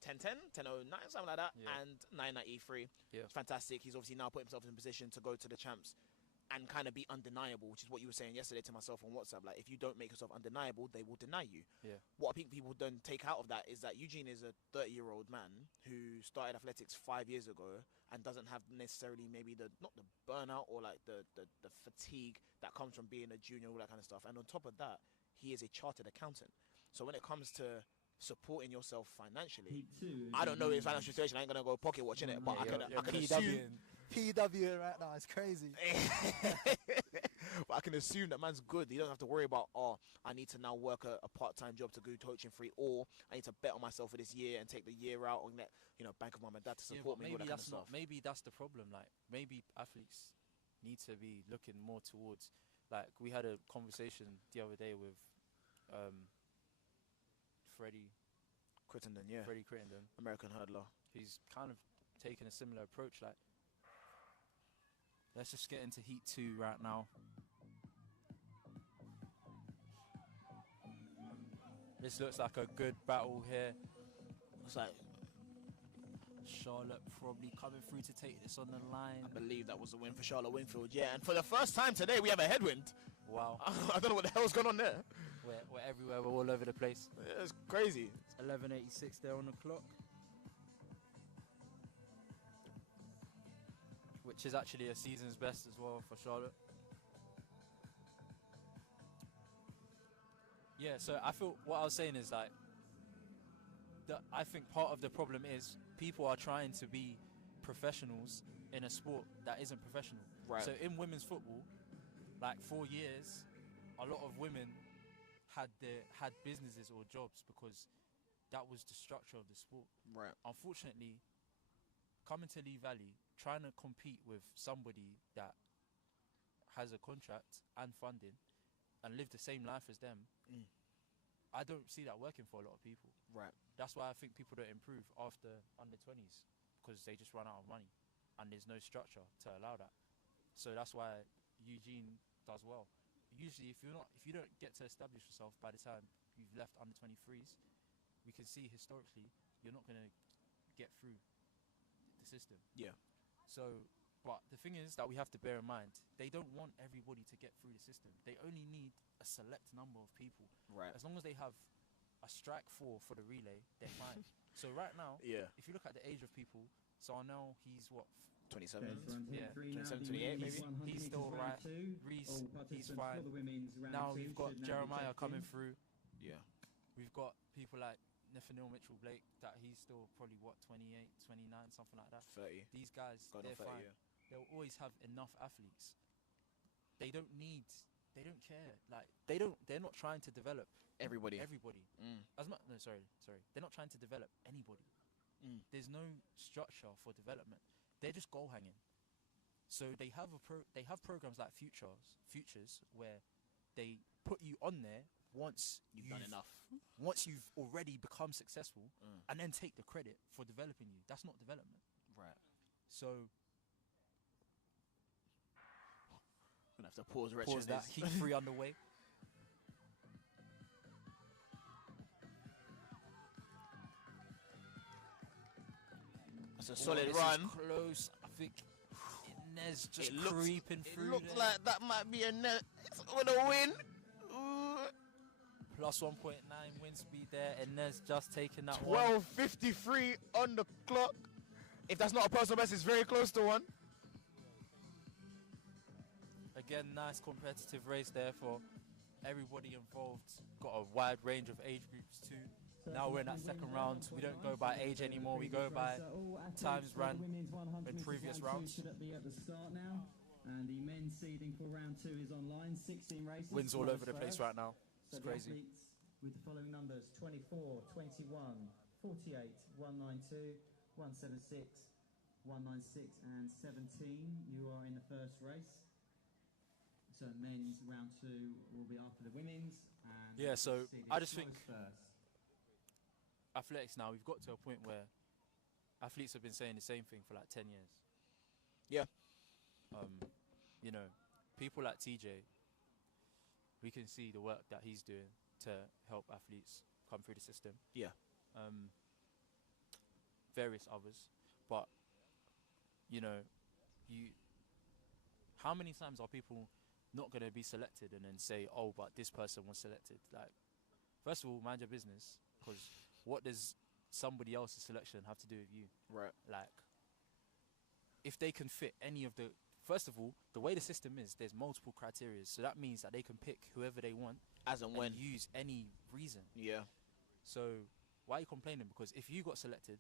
something like that, and 9:93. Yeah, it's fantastic. He's obviously now put himself in a position to go to the champs and kind of be undeniable, which is what you were saying yesterday to myself on WhatsApp. Like, if you don't make yourself undeniable, they will deny you. Yeah. What I think people don't take out of that is that Eugene is a 30-year-old man who started athletics 5 years ago and doesn't have necessarily maybe not the burnout or like the fatigue that comes from being a junior, all that kind of stuff. And on top of that, he is a chartered accountant. So when it comes to supporting yourself financially, I don't know his financial situation. I ain't gonna go pocket watching it, but I can assume. PW right now, it's crazy. But I can assume that man's good. He doesn't have to worry about, I need to now work a part-time job to go coaching free, or I need to bet on myself for this year and take the year out and let bank of mum and dad to support me. Maybe All that kind of that's stuff. maybe that's the problem. Like maybe athletes need to be looking more towards. Like we had a conversation the other day with Freddie Crittenden, yeah. Freddie Crittenden. American hurdler. He's kind of taken a similar approach. Like, let's just get into Heat 2 right now. This looks like a good battle here. It's like, Charlotte probably coming through to take this on the line. I believe that was a win for Charlotte Winfield, yeah. And for the first time today, we have a headwind. Wow. I don't know what the hell's going on there. We're everywhere. We're all over the place. Yeah, it's crazy. It's 11:86 there on the clock. Which is actually a season's best as well for Charlotte. Yeah, so I feel what I was saying is like, I think part of the problem is people are trying to be professionals in a sport that isn't professional. Right. So in women's football, like for years, a lot of women had businesses or jobs because that was the structure of the sport. Right. Unfortunately, coming to Lee Valley, trying to compete with somebody that has a contract and funding and live the same life as them, I don't see that working for a lot of people. Right. That's why I think people don't improve after under 20s, because they just run out of money and there's no structure to allow that. So that's why Eugene does well. Usually, if you don't get to establish yourself by the time you've left under 23s, we can see historically you're not going to get through the system. Yeah. So, but the thing is that we have to bear in mind, they don't want everybody to get through the system. They only need a select number of people. Right. As long as they have a strike for the relay, they're fine. So right now, Yeah. if you look at the age of people, Sarnell, he's what? 27. Yeah, 27, 28 maybe. He's still right. Reese, he's fine. Now we've got Jeremiah coming through. Yeah. We've got people like Nathaniel Mitchell-Blake, that he's still probably, 28, 29, something like that. 30. These guys, Going on they're 30, fine. yeah. They'll always have enough athletes. They don't care. Like, they're not trying to develop Everybody. They're not trying to develop anybody. There's no structure for development. They're just goal hanging. So they have programs like Futures where they put you on there once You've done enough. Once you've already become successful, and then take the credit for developing you. That's not development. Right. So Gonna have to pause that. Heat 3 underway. It's a solid this run. is close. I think Inez just It looks- creeping It through looks there. like that might be a net. It's gonna win. Plus 1.9 wind speed there. Inez just taking that one. 12:53 on the clock. If that's not a personal best, it's very close to one. Again, nice competitive race there for everybody involved. Got a wide range of age groups too. Now we're in that second round. We don't go by age anymore. We go by times run in previous rounds. And the men's seeding for round 2 is online. 16 races. Wins all over the place right now. So It's the crazy. athletes with the following numbers: 24, 21, 48, 192, 176, 196, and 17. You are in the first race. So men's round 2 will be after the women's. And Yeah, so seeding I just goes think first. athletics now, we've got to a point where athletes have been saying the same thing for like 10 years. Yeah. You know, people like TJ, we can see the work that he's doing to help athletes come through the system. Yeah. Various others. But, you know, how many times are people not going to be selected and then say, oh, but this person was selected? Like, first of all, mind your business, because what does somebody else's selection have to do with you? Right. Like, if they can fit any of the first of all, the way the system is, there's multiple criteria. So that means that they can pick whoever they want As and when. use any reason. Yeah. So why are you complaining? Because if you got selected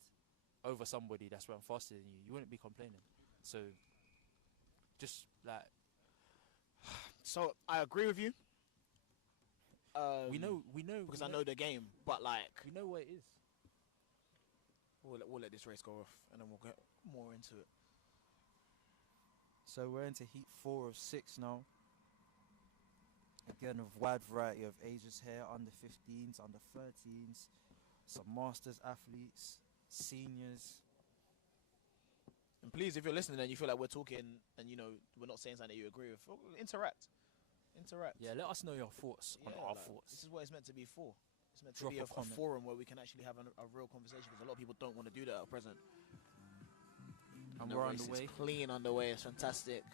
over somebody that's run faster than you, you wouldn't be complaining. So just like So I agree with you. we know because I know the game, but like we know what it is. we'll let this race go off, and then we'll get more into it. So we're into heat 4 of 6 now. Again, a wide variety of ages here, under 15s, under 13s, some masters athletes, seniors. And please, if you're listening and you feel like we're talking and we're not saying something that you agree with, interact. Yeah, let us know your thoughts on our thoughts. This is what it's meant to be for. It's meant to Drop be a a comment. forum where we can actually have a real conversation, because a lot of people don't want to do that at present. And The we're on race the is way. clean underway. It's fantastic.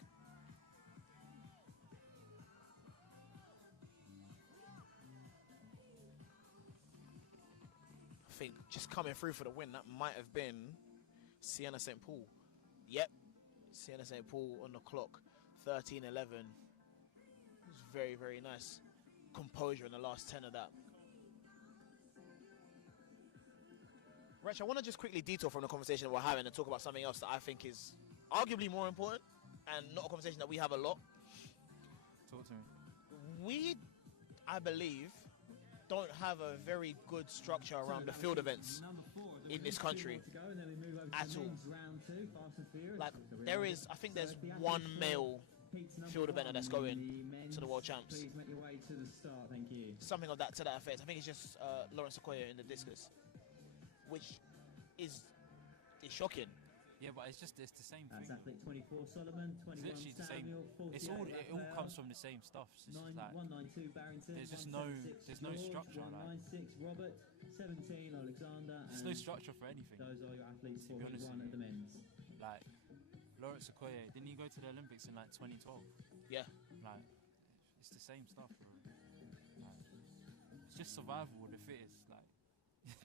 I think just coming through for the win, that might have been Sienna St. Paul. Yep, Sienna St. Paul on the clock, 13-11. It was very, very nice composure in the last 10 of that. Rach, I want to just quickly detour from the conversation that we're having and talk about something else that I think is arguably more important and not a conversation that we have a lot. Talk to me. We, I believe, don't have a very good structure around the field events in this country at all. Like, I think there's one male field eventer that's going to the World Champs. Something of that to that effect. I think it's just Lawrence Okoye in the discus, which is shocking. Yeah, but it's the same thing. That's athlete 24 Solomon, 21 It's literally the same. Samuel, It all comes from the same stuff. It's just like 192 Barrington, there's just 176 there's no George, structure. Like 196 Robert, 17 Alexander. there's no structure for anything. Those are your athletes To for be honest one with at the men's. Like Lawrence Okoye, didn't he go to the Olympics in like 2012? Yeah. Like it's the same stuff, bro. Like, it's just survival of the fittest. Like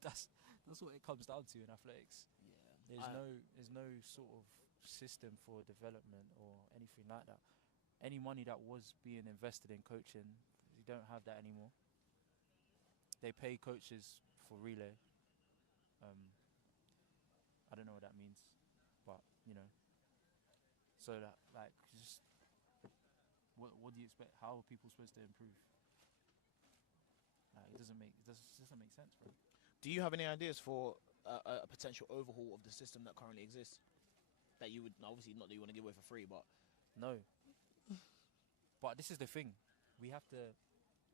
that's what it comes down to in athletics. There's no sort of system for development or anything like that. Any money that was being invested in coaching, you don't have that anymore. They pay coaches for relay. I don't know what that means, but so that like just what do you expect? How are people supposed to improve? Like, it doesn't make sense, bro. Do you have any ideas for a potential overhaul of the system that currently exists? That you would, obviously not that you want to give away for free, but No. But this is the thing. We have to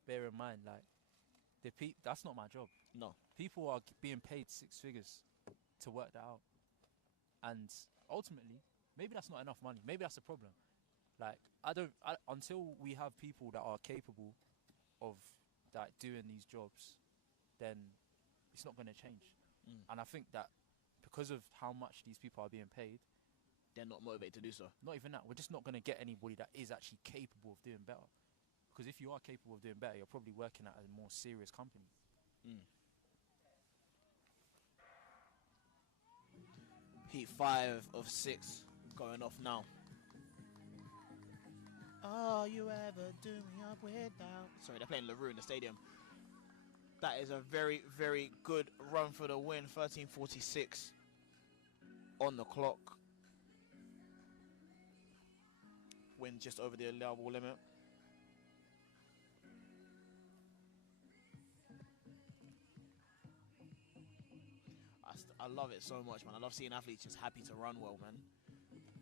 bear in mind, like, that's not my job. no. People are being paid 6 figures to work that out. And ultimately, maybe that's not enough money. Maybe that's a problem. Like, until we have people that are capable of like doing these jobs, then it's not going to change. And I think that because of how much these people are being paid, They're not motivated to do so. not even that, we're just not going to get anybody that is actually capable of doing better. Because if you are capable of doing better, you're probably working at a more serious company. Heat 5 of 6 going off now. All you ever do me up without. Sorry, they're playing LaRue in the stadium. That is a very, very good run for the win. 13:46 on the clock. Win just over the allowable limit. I love it so much, man. I love seeing athletes just happy to run well, man.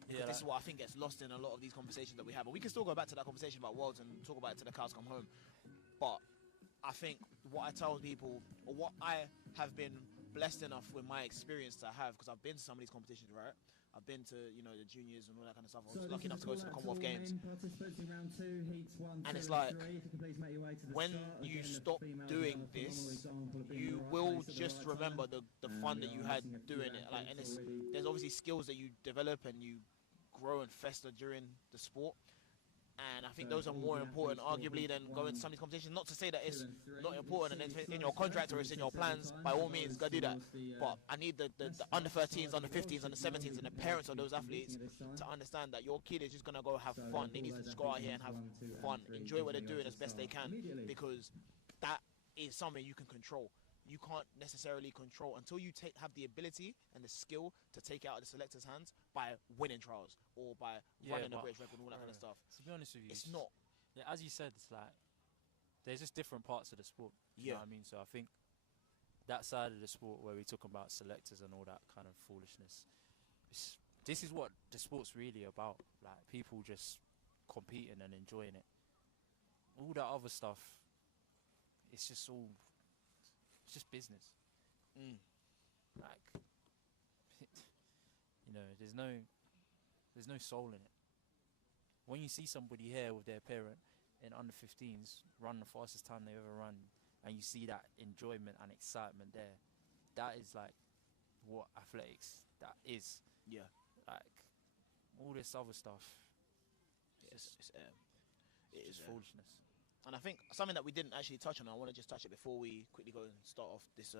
Yeah, This is what I think gets lost in a lot of these conversations that we have. But we can still go back to that conversation about Worlds and talk about it till the cows come home. But I think what I tell people, or what I have been blessed enough with my experience to have, because I've been to some of these competitions, right? I've been to, the juniors and all that kind of stuff. I was lucky enough to go to the Commonwealth Games. And it's like, when you stop doing this, you will just remember the fun that you had doing it. Like, and there's obviously skills that you develop and you grow and fester during the sport. And I think those are more important, arguably, than going to some of these competitions. Not to say that it's not important and it's in your contract or it's in your plans. By all means, go do that. But I need the under 13s, under 15s, under 17s, and the parents of those athletes to understand that your kid is just going to go have fun. They need to just go out here and have fun, enjoy what they're doing as best they can, because that is something you can control. You can't necessarily control until you have the ability and the skill to take it out of the selector's hands by winning trials or by running a British record and all that kind of stuff. To be honest with you, it's not. Yeah, as you said, it's like there's just different parts of the sport. You know what I mean? So I think that side of the sport where we talk about selectors and all that kind of foolishness, this is what the sport's really about. Like people just competing and enjoying it. All that other stuff, it's just business. Like, you know, there's no soul in it. When you see somebody here with their parent in under 15s run the fastest time they've ever run, and you see that enjoyment and excitement there, that is like what athletics that is. Yeah. Like all this other stuff, It's just foolishness. And I think something that we didn't actually touch on, I want to just touch it before we quickly go and start off this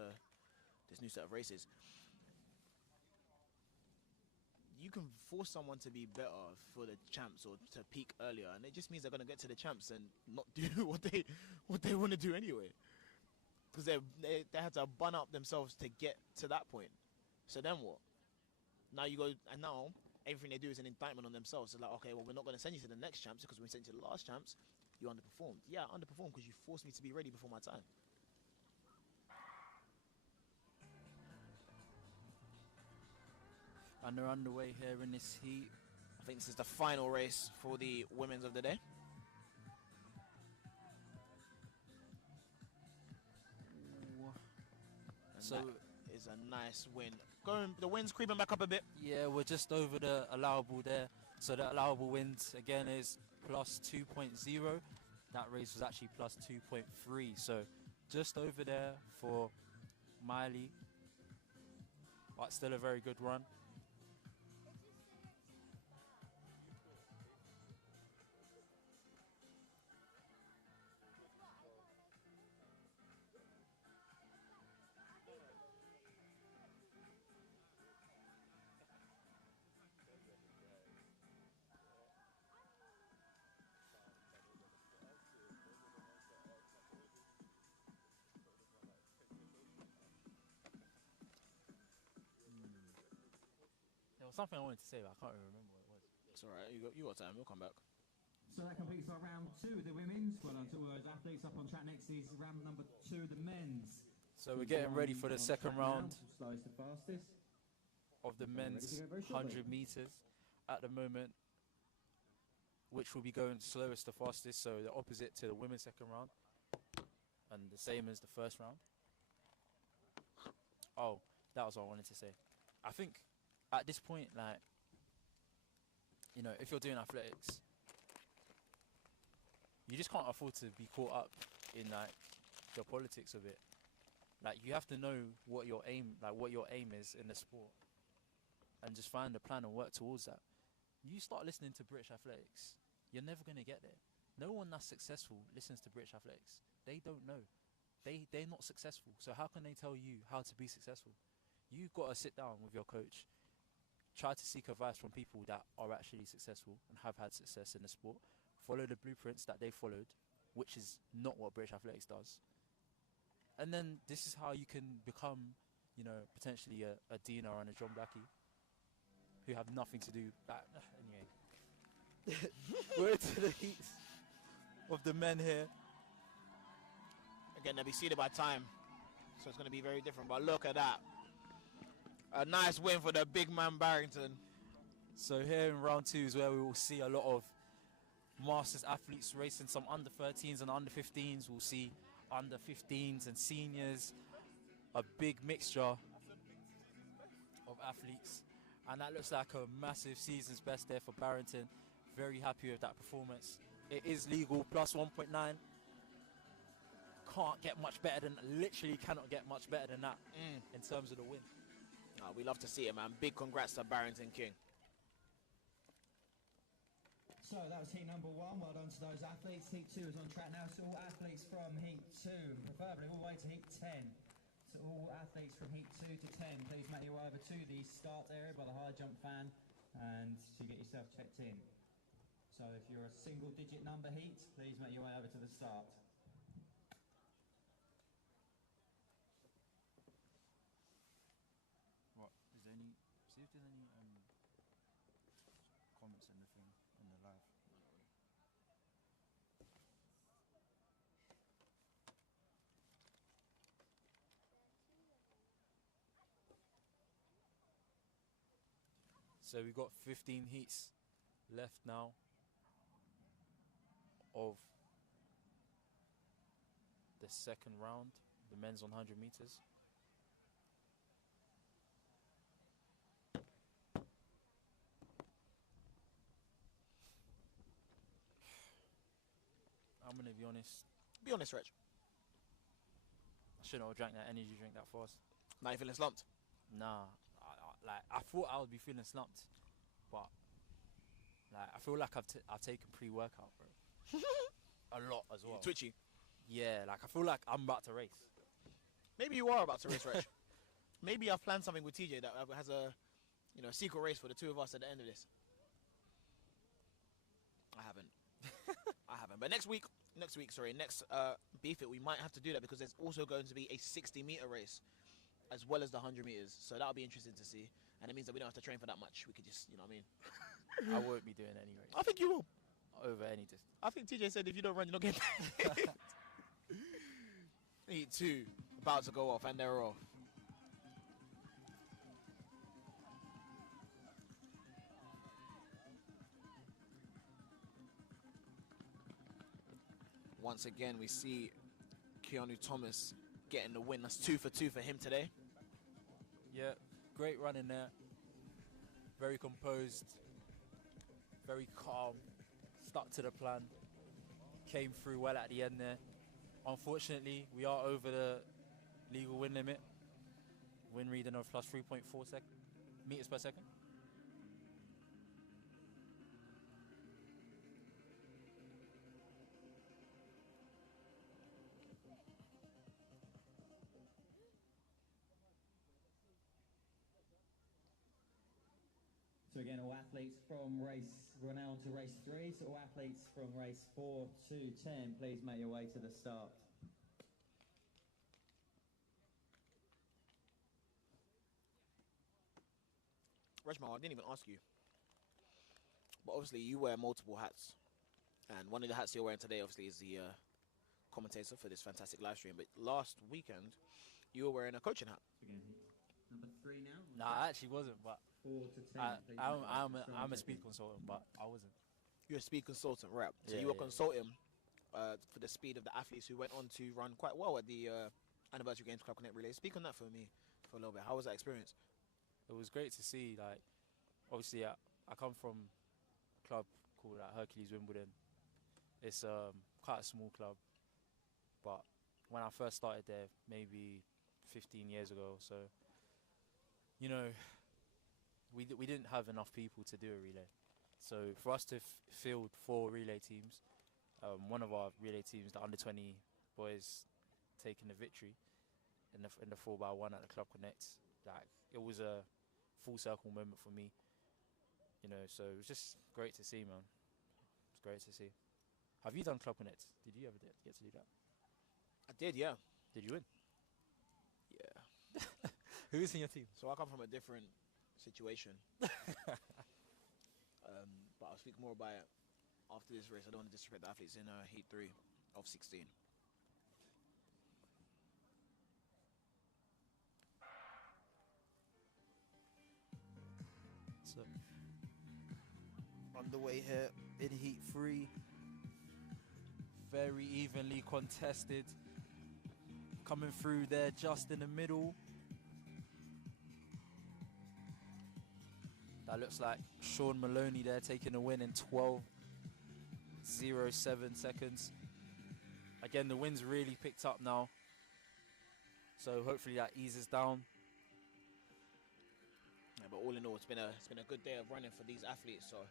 new set of races. You can force someone to be better for the champs or to peak earlier, and it just means they're going to get to the champs and not do what they want to do anyway, because they had to bun up themselves to get to that point. So then what? Now you go, and now everything they do is an indictment on themselves. It's like, okay, well, we're not going to send you to the next champs because we sent you to the last champs. You underperformed. Yeah, I underperformed because you forced me to be ready before my time. And they're underway here in this heat. I think this is the final race for the women's of the day. And So that is a nice win. The wind's creeping back up a bit. yeah, we're just over the allowable there. So the allowable wind again is plus 2.0. That race was actually plus 2.3. So just over there for Miley. But still a very good run. There was something I wanted to say, but I can't really remember what it was. It's all right. You got time. We'll come back. So that completes our round 2 of the women's. Well done to all those athletes. Up on track next is round number 2 of the men's. So we're getting ready for the second round Slowest to fastest. of the men's 100 meters at the moment, which will be going slowest to fastest, so the opposite to the women's second round and the same as the first round. Oh, that was what I wanted to say. I think at this point, like, you know, if you're doing athletics, you just can't afford to be caught up in like the politics of it. Like, you have to know what your aim is in the sport, and just find a plan and work towards that. You start listening to British athletics, you're never going to get there. No one that's successful listens to British athletics. They don't know. They're not successful. So how can they tell you how to be successful? You've got to sit down with your coach, try to seek advice from people that are actually successful and have had success in the sport. Follow the blueprints that they followed, which is not what British athletics does. And then this is how you can become, you know, potentially a Dina and a John Blackie, who have nothing to do. Anyway, we're into the heat of the men here. Again, they'll be seeded by time, so it's going to be very different. But look at that. A nice win for the big man Barrington. So here in round 2 is where we will see a lot of Masters athletes racing, some under 13s and under 15s. We'll see under 15s and seniors, a big mixture of athletes. And that looks like a massive season's best there for Barrington. Very happy with that performance. It is legal, plus 1.9. Can't get much better than, literally cannot get much better than that in terms of the win. We love to see it, man. Big congrats to Barrington King. So that was heat number 1. Well done to those athletes. Heat 2 is on track now. So all athletes from heat 2, preferably all the way to heat 10. So all athletes from heat 2 to 10, please make your way over to the start area by the high jump fan and to get yourself checked in. So if you're a single digit number heat, please make your way over to the start. What is there any? See if there's any comments in the thing in the live. So we've got 15 heats left now of the second round, the men's 100 meters. I'm gonna be honest. Be honest, Rich. I shouldn't have drank that energy drink that fast. Now you feeling slumped? Nah, I thought I would be feeling slumped, but like I feel like I've taken pre-workout, bro. A lot as well. You twitchy? Yeah, like I feel like I'm about to race. Maybe you are about to race, Rich. Maybe I've planned something with TJ that has a, secret race for the two of us at the end of this. I haven't. But next BFIT, we might have to do that because there's also going to be a 60-meter race as well as the 100 meters. So that'll be interesting to see. And it means that we don't have to train for that much. We could just, you know what I mean? I won't be doing any race. I think you will. Over any distance. I think TJ said if you don't run, you're not getting paid. Heat 2 about to go off, and they're off. Once again, we see Keanu Thomas getting the win. That's 2 for 2 for him today. Yeah, great run in there. Very composed, very calm, stuck to the plan. Came through well at the end there. Unfortunately, we are over the legal win limit. Win reading of plus 3.4 meters per second. So again, all athletes from we're now on to race 3. So all athletes from race 4 to 10, please make your way to the start. Rajmal, I didn't even ask you. But obviously you wear multiple hats. And one of the hats you're wearing today obviously is the commentator for this fantastic live stream. But last weekend, you were wearing a coaching hat. Again, number 3 now. Nah, I actually wasn't, but 4 to 10. I'm a speed consultant, but I wasn't. You're a speed consultant, right? So Yeah, you were yeah. consulting for the speed of the athletes who went on to run quite well at the Anniversary Games Club Connect Relay. Speak on that for me for a little bit. How was that experience? It was great to see. Like, obviously, I come from a club called Hercules Wimbledon. It's quite a small club, but when I first started there, maybe 15 years ago, so you know, we didn't have enough people to do a relay. So for us to field 4 relay teams, one of our relay teams, the under-20 boys, taking the victory in the 4x1 at the Club Connect. Like, it was a full circle moment for me, you know. So it was just great to see, man. It's great to see. Have you done Club Connect? Did you ever get to do that? I did, yeah. Did you win? Yeah. Who is in your team? So I come from a different situation. But I'll speak more about it after this race. I don't want to disrespect the athletes in Heat 3 of 16. So, underway here in Heat 3. Very evenly contested. Coming through there just in the middle. That looks like Sean Maloney there taking a win in 12:07 seconds. Again, the wind's really picked up now, so hopefully that eases down. Yeah, but all in all, it's been a good day of running for these athletes. So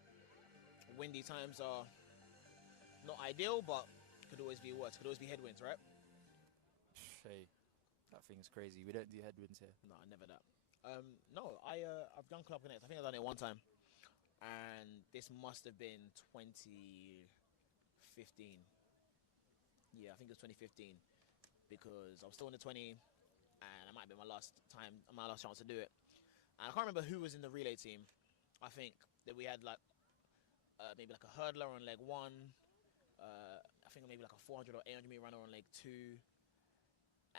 windy times are not ideal, but could always be worse. Could always be headwinds, right? Hey, that thing's crazy. We don't do headwinds here. No, never that. No, I've done Club Connect. I think I've done it one time, and this must have been 2015. Yeah, I think it was 2015 because I was still in the 20, and it might be my last chance to do it. And I can't remember who was in the relay team. I think that we had like maybe like a hurdler on leg 1. I think maybe like a 400 or 800 meter runner on leg 2.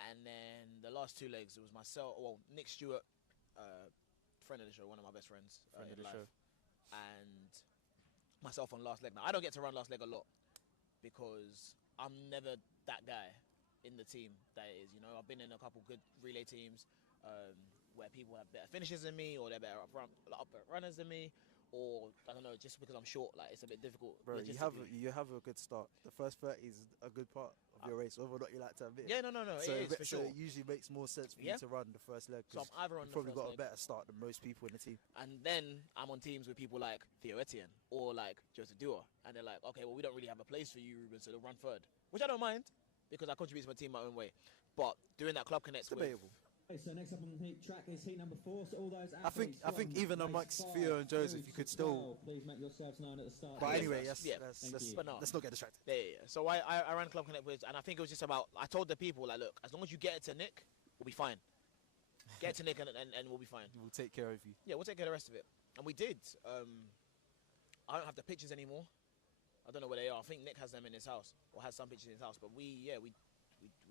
And then the last 2 legs, it was myself, well, Nick Stewart, friend of the show, one of my best friends Friend of in the life, show. and myself on last leg. Now, I don't get to run last leg a lot because I'm never that guy in the team that is, you know. I've been in a couple good relay teams where people have better finishes than me, or they're better up runners than me, or I don't know, just because I'm short, like it's a bit difficult. Bro, you have a good start. The first 30 is a good part of your race, whether or not you like to admit it. Yeah, no, So, it is for so sure. it usually makes more sense for you to run the first leg. So I'm either on you've the probably first got leg. a better start than most people in the team. And then I'm on teams with people like Theo Etienne or like Joseph Dua, and they're like, okay, well, we don't really have a place for you, Ruben, so they'll run third, which I don't mind because I contribute to my team my own way. But doing that Club Connect, It's debatable. Okay, so next up on the heat track is heat number 4. So all those athletes I think from even race amongst 5 Theo and Joseph, through you could to still. 12, please make yourselves known at the start. But anyway, Yeah, let's not get distracted. Yeah. So I ran Club Connect with, and I think it was just about, I told the people, like, look, as long as you get it to Nick, we'll be fine. Get it to Nick and we'll be fine. We'll take care of you. Yeah, we'll take care of the rest of it. And we did. I don't have the pictures anymore. I don't know where they are. I think Nick has them in his house, or has some pictures in his house. But we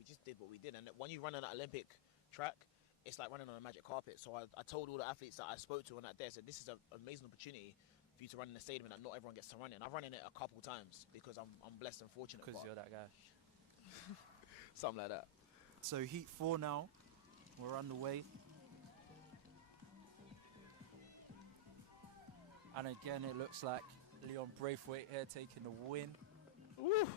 just did what we did. And when you run on that Olympic track, it's like running on a magic carpet. So I told all the athletes that I spoke to on that day, I said, this is an amazing opportunity for you to run in a stadium that not everyone gets to run in. I've run in it a couple times because I'm blessed and fortunate. Because you're that guy. Something like that. So heat 4 now. We're underway. And again, it looks like Leon Braithwaite here taking the win. Woo!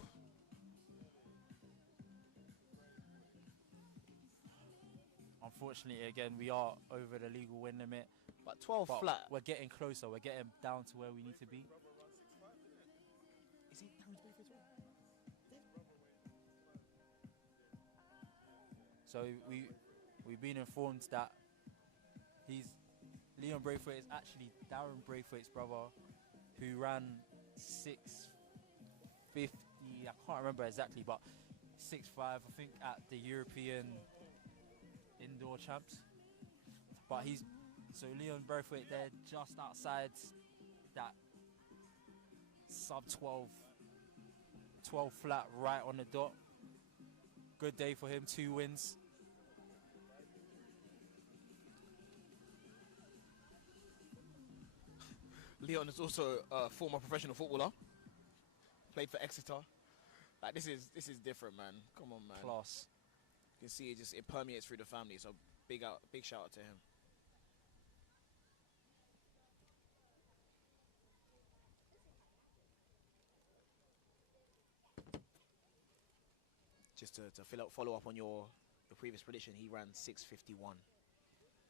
Unfortunately, again, we are over the legal win limit. But 12 But flat. we're getting closer. We're getting down to where we need to be. Is he down to Braithwaite as well? So we've been informed that Leon Braithwaite is actually Darren Braithwaite's brother, who ran 6:50. I can't remember exactly, but 6:5, I think, at the European indoor champs. But so Leon Braithwaite there, just outside that sub 12 flat, right on the dot. Good day for him, 2 wins. Leon is also a former professional footballer. Played for Exeter. Like this is different, man. Come on, man. Class. You can see it permeates through the family. So big shout out to him. Just to follow up on your previous prediction, he ran 6:51.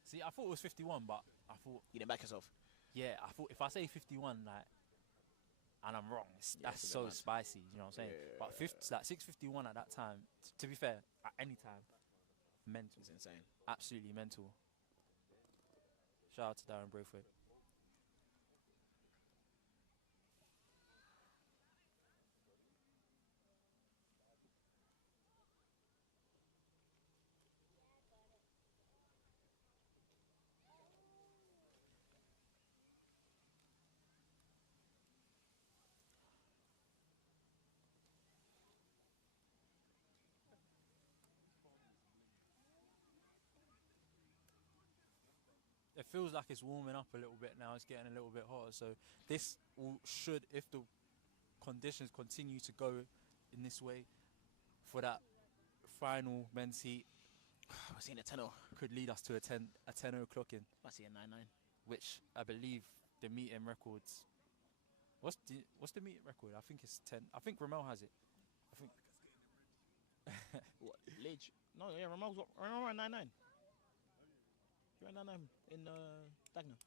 See, I thought it was 51, but I thought, You didn't back yourself. yeah, I thought if I say 51, like, and I'm wrong, that's it's a bit so mad. spicy, you know what I'm saying? But like 6:51 at that time, to be fair, at any time, mental. It's insane. Absolutely mental. Shout out to Darren Braithwaite. It feels like it's warming up a little bit now. It's getting a little bit hotter. So this should, if the conditions continue to go in this way, for that final men's heat, We're seeing a 10-0. could lead us to a 10 o'clock in, I see a 9-9. which I believe the meeting records. What's the meeting record? I think it's 10. I think Ramel has it. I think. What? Lidge? No, yeah, Ramon's ran 9-9. He ran 9-9 in Dagenham.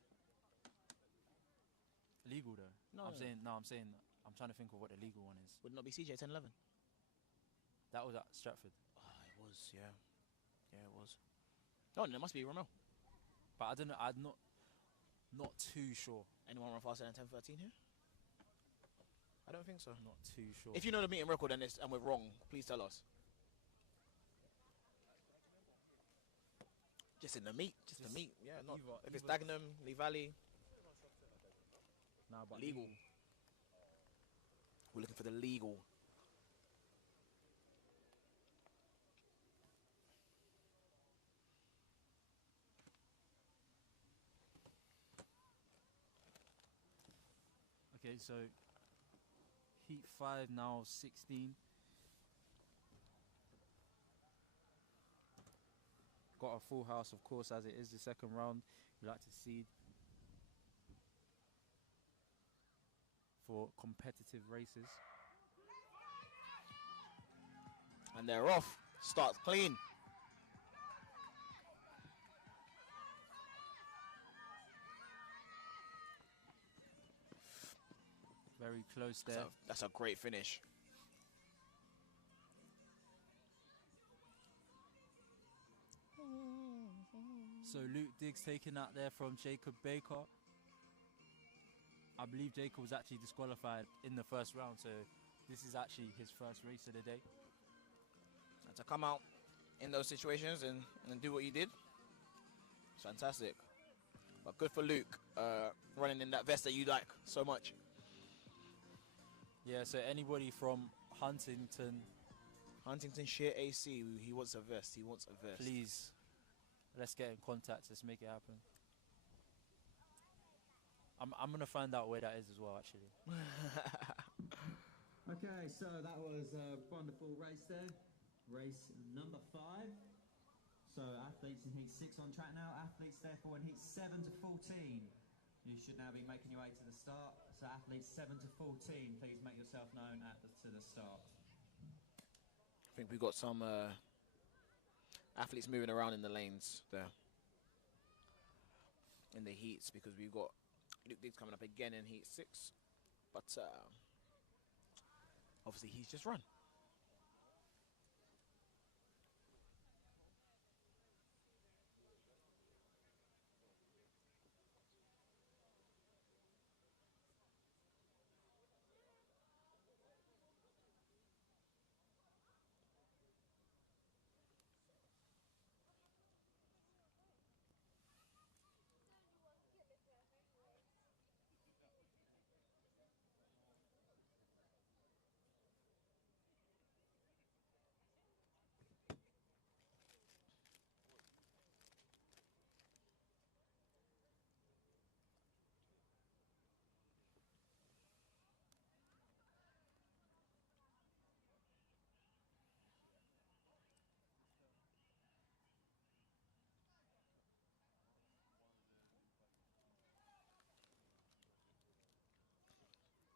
Legal though. No, I'm saying I'm trying to think of what the legal one is. Would it not be CJ 10-11? That was at Stratford. Oh, it was, yeah. Yeah, it was. Oh, no, it must be Ramel. But I don't know. I'm not too sure. Anyone run faster than 10-13 here? I don't think so. Not too sure. If you know the meeting record and we're wrong, please tell us. Just in the meet. Just the meet. Yeah, not if it's Dagenham, Lee Valley. Nah, but legal. We're looking for the legal. Okay, so Heat 5 now 16. Got a full house, of course, as it is the second round. We like to seed for competitive races. And they're off. Starts clean. Very close there. That's a great finish. So Luke Diggs taken out there from Jacob Baker. I believe Jacob was actually disqualified in the first round, so this is actually his first race of the day. And to come out in those situations and do what you did, it's fantastic. But good for Luke, running in that vest that you like so much. Yeah, so anybody from Huntington Shear AC, he wants a vest. He wants a vest. Please, let's get in contact. Let's make it happen. I'm gonna find out where that is as well, actually. Okay, so that was a wonderful race there. Race number 5. So athletes in heat 6 on track now. Athletes therefore in heat 7 to 14. You should now be making your way to the start. So athletes 7 to 14, please make yourself known to the start. I think we've got some athletes moving around in the lanes there. In the heats, because we've got Luke Diggs coming up again in heat 6. But obviously he's just run.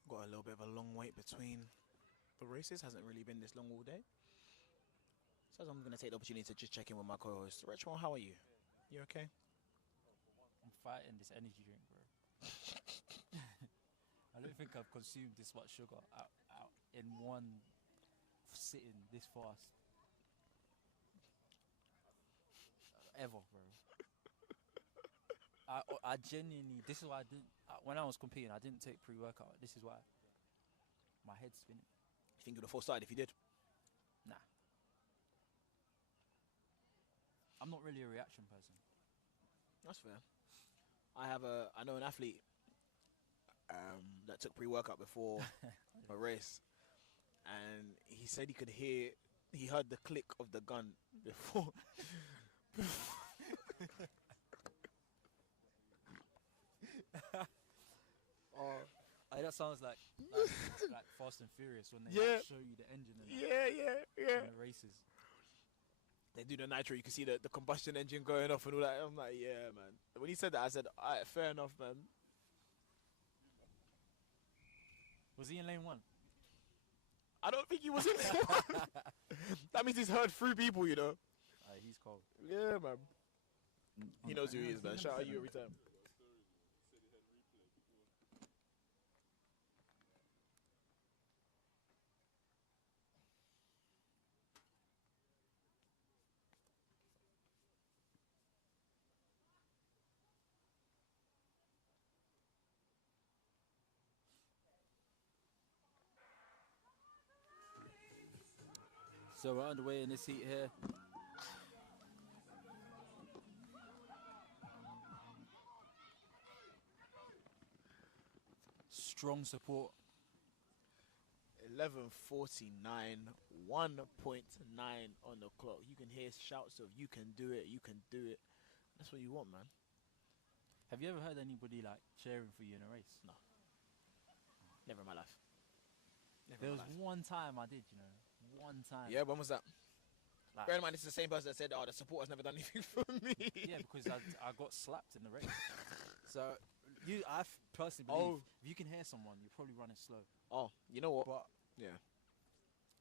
Got a little bit of a long wait between the races. Hasn't really been this long all day. So I'm going to take the opportunity to just check in with my co-host. Richmond, how are you? You okay? I'm fighting this energy drink, bro. I don't think I've consumed this much sugar out in one sitting this fast. Ever, bro. I genuinely, this is why I didn't, when I was competing, I didn't take pre-workout. This is why. My head's spinning. You think you would have foresight if you did? Nah. I'm not really a reaction person. That's fair. I know an athlete that took pre-workout before a race, and he said he heard the click of the gun before. That sounds like Fast and Furious when they show you the engine and in the races. They do the nitro, you can see the combustion engine going off and all that. I'm like, yeah, man. When he said that, I said, all right, fair enough, man. Was he in lane 1? I don't think he was in lane 1. That means he's heard through people, you know. He's cold. Yeah, man. He knows who he is, man. Shout out you every time. So we're underway in this heat here. Strong support. 11:49, 1.9 on the clock. You can hear shouts of "You can do it, you can do it." That's what you want, man. Have you ever heard anybody like cheering for you in a race? No. Never in my life. Never There in was my life. one time I did, you know. One time. Yeah, when was that? Like, Bear in mind, this is the same person that said, "Oh, the supporter's never done anything for me." yeah, because I got slapped in the race. So I personally believe if you can hear someone, you're probably running slow. Oh, you know what? But Yeah.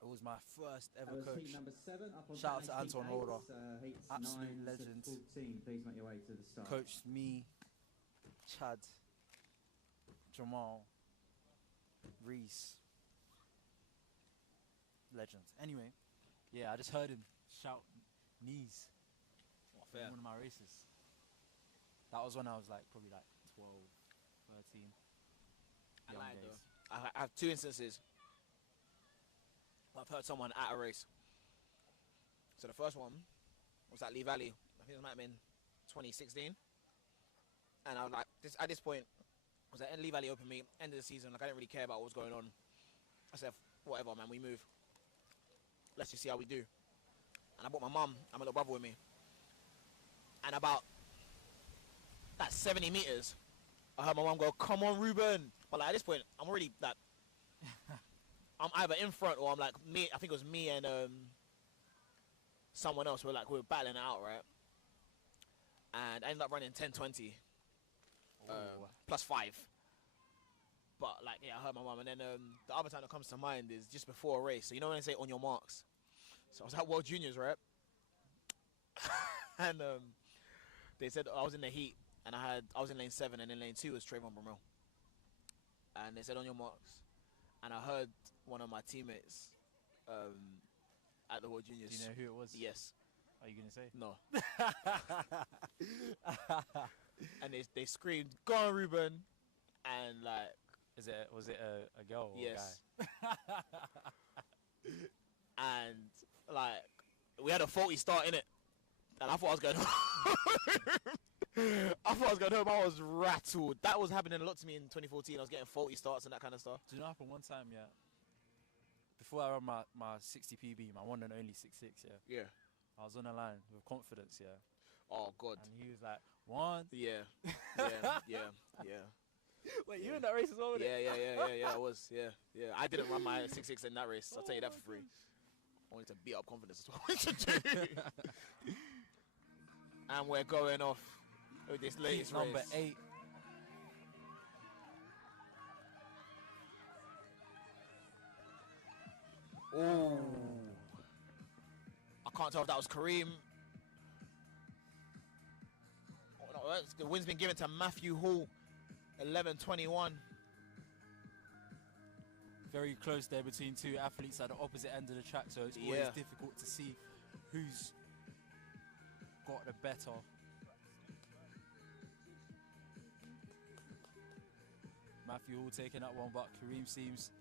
it was my first ever That was coach. heat number 7. Up on Shout out to track is Anton heat Holder. 8, heats Absolute 9 to legend. 14. Please make your way to the start. Coached me, Chad, Jamal, Reese. Legends. Anyway, yeah, I just heard him shout knees in one of my races. That was when I was like probably like 12, 13. I young lied days. though. I have 2 instances. I've heard someone at a race. So the first one was at Lee Valley. I think it might have been 2016. And I was like, at this point, I was at Lee Valley Open Meet, end of the season. Like I didn't really care about what was going on. I said, whatever, man, we move. Let's just see how we do. And I brought my mum and my little brother with me. And about that 70 meters, I heard my mum go, "Come on, Ruben." But like at this point, I'm already like, I'm either in front or I'm like me. I think it was me and someone else. We were battling it out, right? And I ended up running 10:20, +5. But like, yeah, I heard my mum. And then the other time that comes to mind is just before a race. So you know when they say "on your marks." So I was at World Juniors, right? And they said I was in the heat, and I was in lane 7, and in lane 2 was Trayvon Bromell. And they said "on your marks," and I heard one of my teammates at the World Juniors. Do you know who it was? Yes. Are you gonna say? No. And they screamed, "Go on, Ruben!" And like, was it a girl or yes. a guy? And like, we had a faulty start in it, and I thought I was going home. I was rattled. That was happening a lot to me in 2014. I was getting faulty starts and that kind of stuff. Do you know what happened one time? Yeah. Before I ran my 60 PB, my one and only 6.6. Yeah. Yeah. I was on the line with confidence. Yeah. Oh God. And he was like, "1." Yeah. Yeah. Wait, you in that race as well? Yeah. I was. Yeah. I didn't run my 6.6 in that race. I'll tell you that for free. I wanted to beat up confidence. That's what I wanted to do. And we're going off with this latest race. Number 8. Oh. I can't tell if that was Kareem. Oh, no, the win's been given to Matthew Hall. 11:21. Very close there between two athletes at the opposite end of the track, so it's always difficult to see who's got the better. Matthew Hall taking that one, but Kareem seems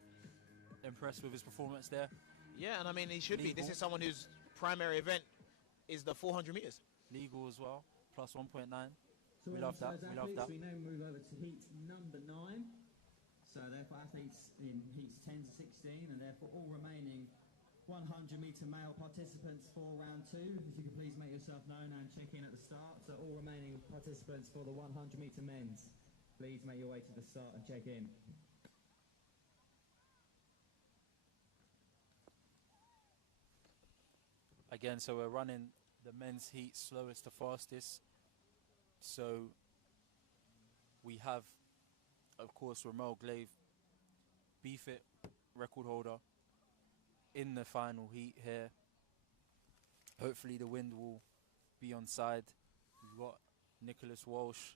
impressed with his performance there. Yeah, and I mean, he should be. This is someone whose primary event is the 400 meters. Legal as well, plus 1.9. So We love that. We love that. We now move over to heat number 9. So therefore athletes in heats 10 to 16, and therefore all remaining 100-meter male participants for round 2. If you could please make yourself known and check in at the start. So all remaining participants for the 100-meter men's, please make your way to the start and check in. Again, so we're running the men's heat slowest to fastest. So we have, of course, Ramel Glaive, BFIT record holder, in the final heat here. Hopefully the wind will be on side. We've got Nicholas Walsh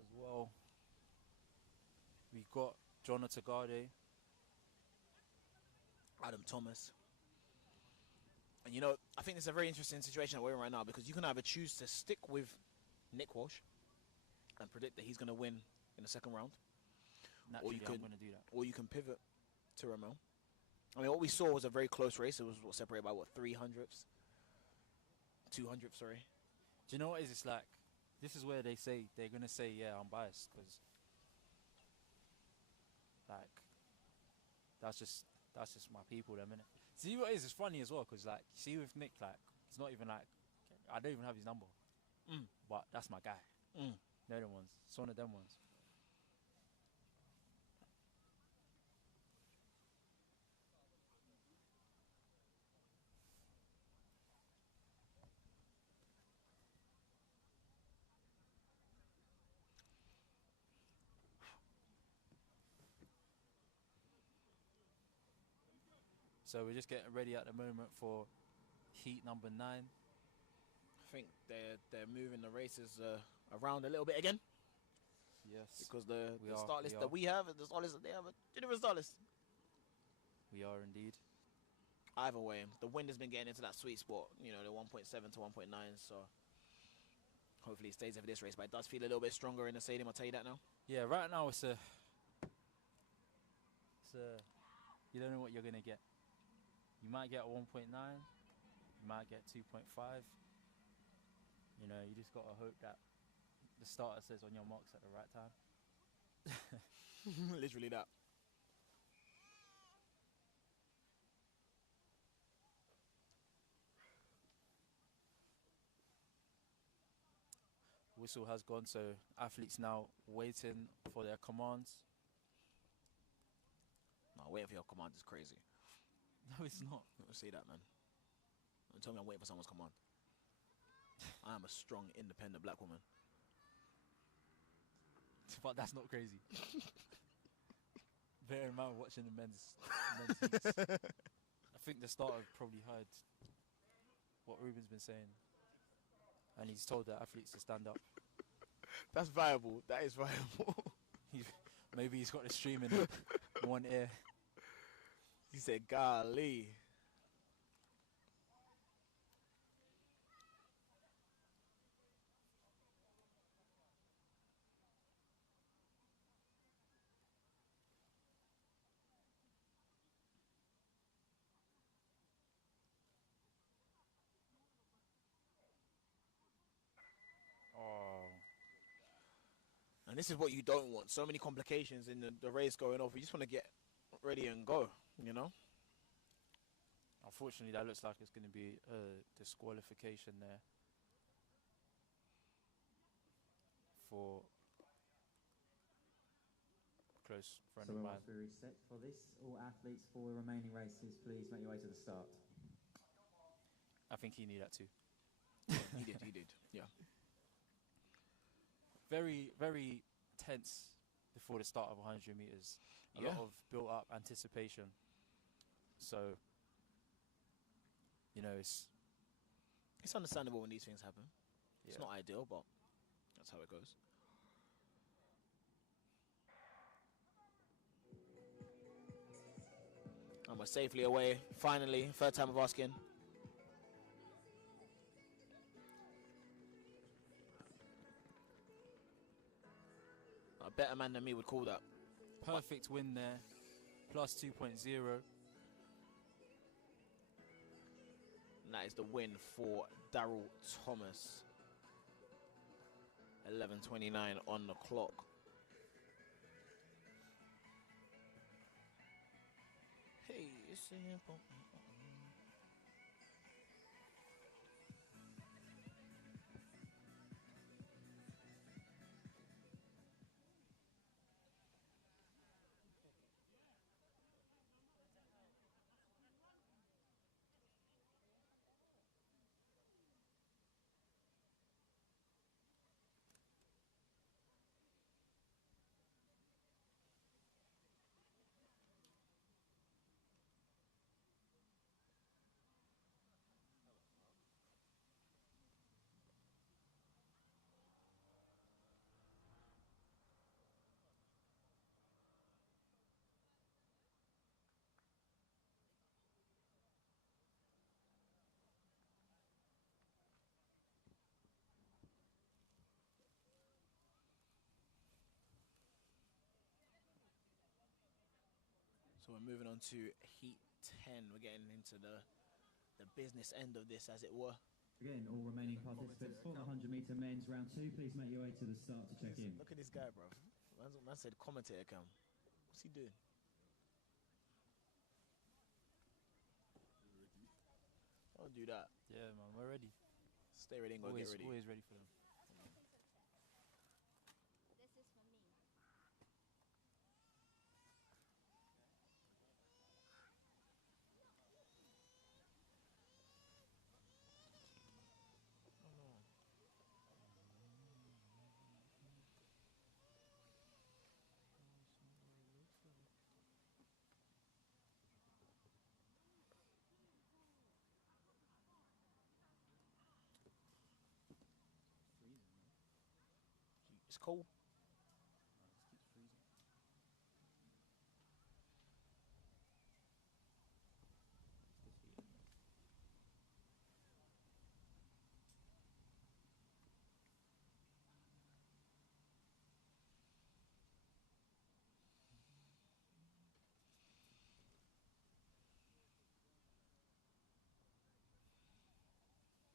as well. We've got Jonathan Garde, Adam Thomas. And you know, I think it's a very interesting situation that we're in right now, because you can either choose to stick with Nick Walsh and predict that he's going to win in the second round, Naturally, I'm going to do that. or you can pivot to Ramel I mean, what we saw was a very close race. It was separated by, what, 300ths? 200th, sorry. Do you know what it is? It's like, this is where they're going to say, yeah, I'm biased, because, like, that's just my people, them, innit? See what it is? It's funny as well, because, like, see with Nick, like, it's not even like, I don't even have his number. But that's my guy. They're the ones. It's one of them ones. So we're just getting ready at the moment for heat number 9. I think they're moving the races around a little bit again. Yes. Because the start list that we have and the start list that they have a different start list. We are indeed. Either way, the wind has been getting into that sweet spot, you know, the 1.7 to 1.9, so hopefully it stays over this race, but it does feel a little bit stronger in the stadium, I'll tell you that now. Yeah, right now it's a you don't know what you're going to get. You might get a 1.9, you might get 2.5. You know, you just got to hope that the starter says on your marks at the right time. Literally that. Whistle has gone, so athletes now waiting for their commands. No, waiting for your command is crazy. No, it's not. Don't say that, man. Don't tell me I'm waiting for someone's command. I am a strong, independent black woman. But that's not crazy. Bear in mind watching the men's heats. I think the starter probably heard what Ruben's been saying, and he's told the athletes to stand up. That's viable. That is viable. Maybe he's got the stream in one ear. He said, golly. And this is what you don't want. So many complications in the race going off. You just want to get ready and go, you know? Unfortunately, that looks like it's going to be a disqualification there for a close friend So of whilst mine. we reset for this, all athletes for the remaining races, please make your way to the start. I think he knew that too. He did, yeah. Very, very tense before the start of 100 meters. A lot of built-up anticipation. So, you know, it's understandable when these things happen. It's Yeah. not ideal, but that's how it goes. And we're safely away. Finally, third time of asking. A better man than me would call that. perfect win there. Plus 2.0. And that is the win for Daryl Thomas. 11:29 on the clock. Hey, it's simple. So we're moving on to heat 10. We're getting into the business end of this, as it were. Again, all remaining participants for the 100-meter men's round 2, please make your way to the start to check in. Look at this guy, bro. Man said commentator cam. What's he doing? Don't do that. Yeah, man, we're ready. Stay ready and go get ready. Always ready for them. This is for me. It's cold.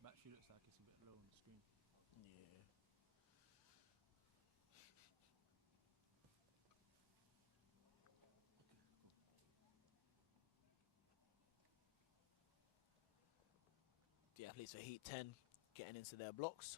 Battery looks like it's a bit low on the screen. Yeah. The athletes for Heat 10 getting into their blocks.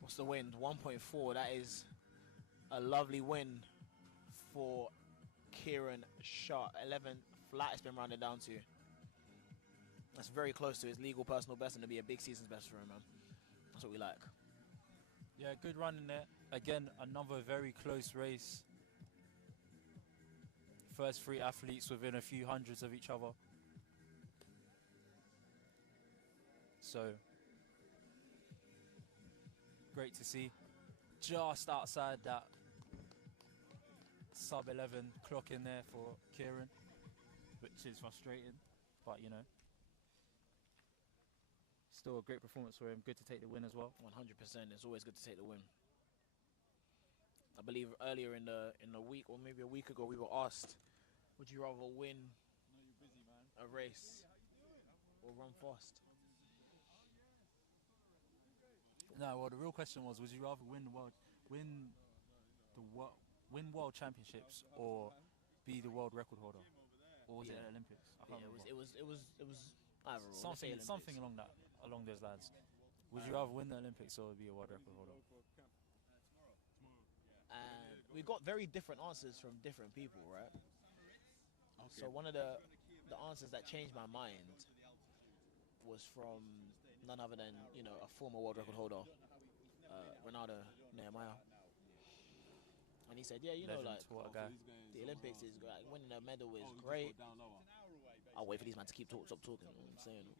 What's the wind? 1.4. That is a lovely win for Kieran Shot. 11 flat it's been rounded down to. That's very close to his legal personal best and to be a big season's best for him, man. That's what we like. Yeah, good run in there. Again, another very close race. First 3 athletes within a few hundreds of each other. So, great to see. Just outside that sub 11 clock in there for Kieran, which is frustrating, but you know, still a great performance for him. Good to take the win as well. 100%. It's always good to take the win. I believe earlier in the week, or maybe a week ago, we were asked, would you rather win a race or run fast? No, well, the real question was, would you rather win world championships or be the world record holder, or was it an Olympics? I can't remember. It was either or. Something along those lines. Would you rather win the Olympics or be a world record holder? And we got very different answers from different people, right? Okay. So one of the answers that changed my mind was from none other than, you know, a former world record holder, Ronaldo Nehemiah. And he said, yeah, you know, like, the Olympics is like winning a medal is great. I'll wait for these man to stop talking. You know what I'm saying?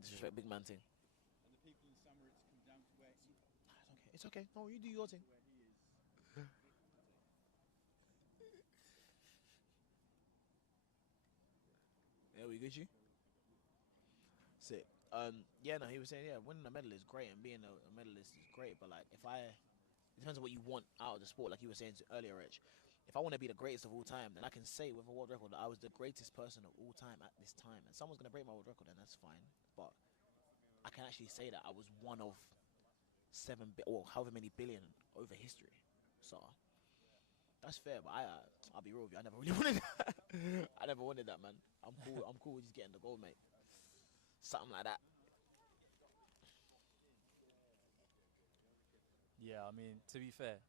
Disrespect big man thing. It's okay. No, you do your thing. Yeah, we good, you? Sick. Yeah, no, he was saying, yeah, winning a medal is great and being a medalist is great, but like, it depends on what you want out of the sport, like you were saying earlier, Rich. If I want to be the greatest of all time, then I can say with a world record that I was the greatest person of all time at this time, and someone's going to break my world record, then that's fine. But I can actually say that I was one of or however many billion over history. So that's fair, but I'll be real with you, I never really wanted that. I never wanted that, man. I'm cool with just getting the gold, mate. Something like that. Yeah, I mean, to be fair,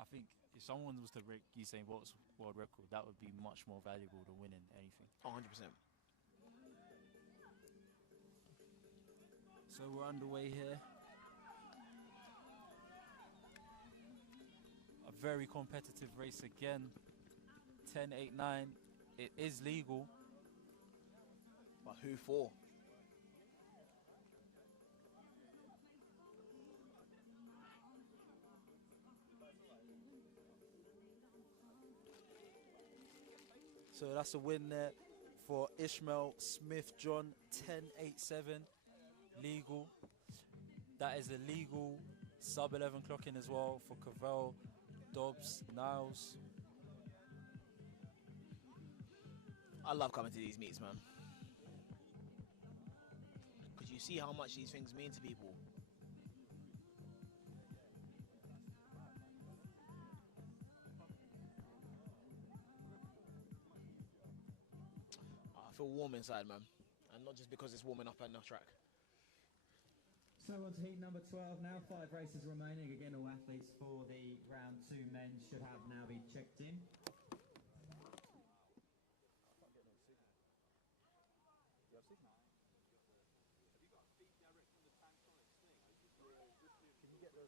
I think if someone was to break Usain Bolt's world record, that would be much more valuable than winning anything. 100%. So we're underway here. Very competitive race again. 10.89. It is legal. But who for? So that's a win there for Ishmael Smith John. 10.87. Legal. That is a legal sub 11 clocking as well for Cavell, Dobbs, Niles. I love coming to these meets, man. Because you see how much these things mean to people. I feel warm inside, man. And not just because it's warming up on the track. So on to heat number 12 now. 5 races remaining. Again, all athletes for the round 2 men should have now been checked in. Can you get the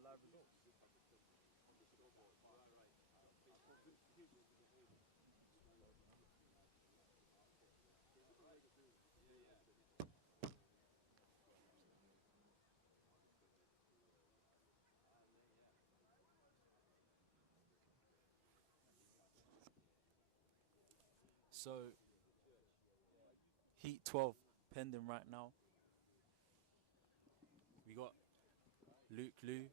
live results? So, heat 12 pending right now. We got Luke Liu,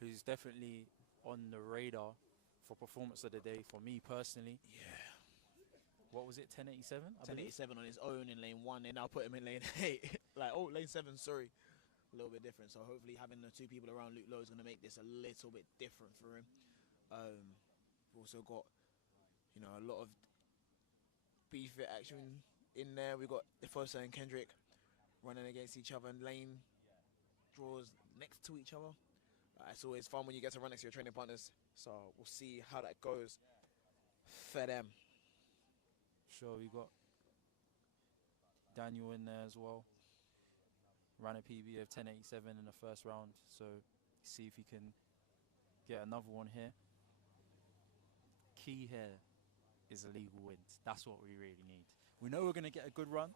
who's definitely on the radar for performance of the day for me personally. Yeah. What was it, 10.87? 10.87 on his own in lane 1. They now put him in lane 8. Like, oh, lane 7, sorry. A little bit different. So hopefully having the 2 people around Luke Lowe is going to make this a little bit different for him. We've also got, you know, a lot of beef action in there. We've got Ifosa and Kendrick running against each other in lane draws next to each other. It's always fun when you get to run next to your training partners. So we'll see how that goes for them. Sure, we got Daniel in there as well. Ran a PB of 10.87 in the first round. So see if he can get another one here. Key here is illegal wins. That's what we really need. We know we're going to get a good run.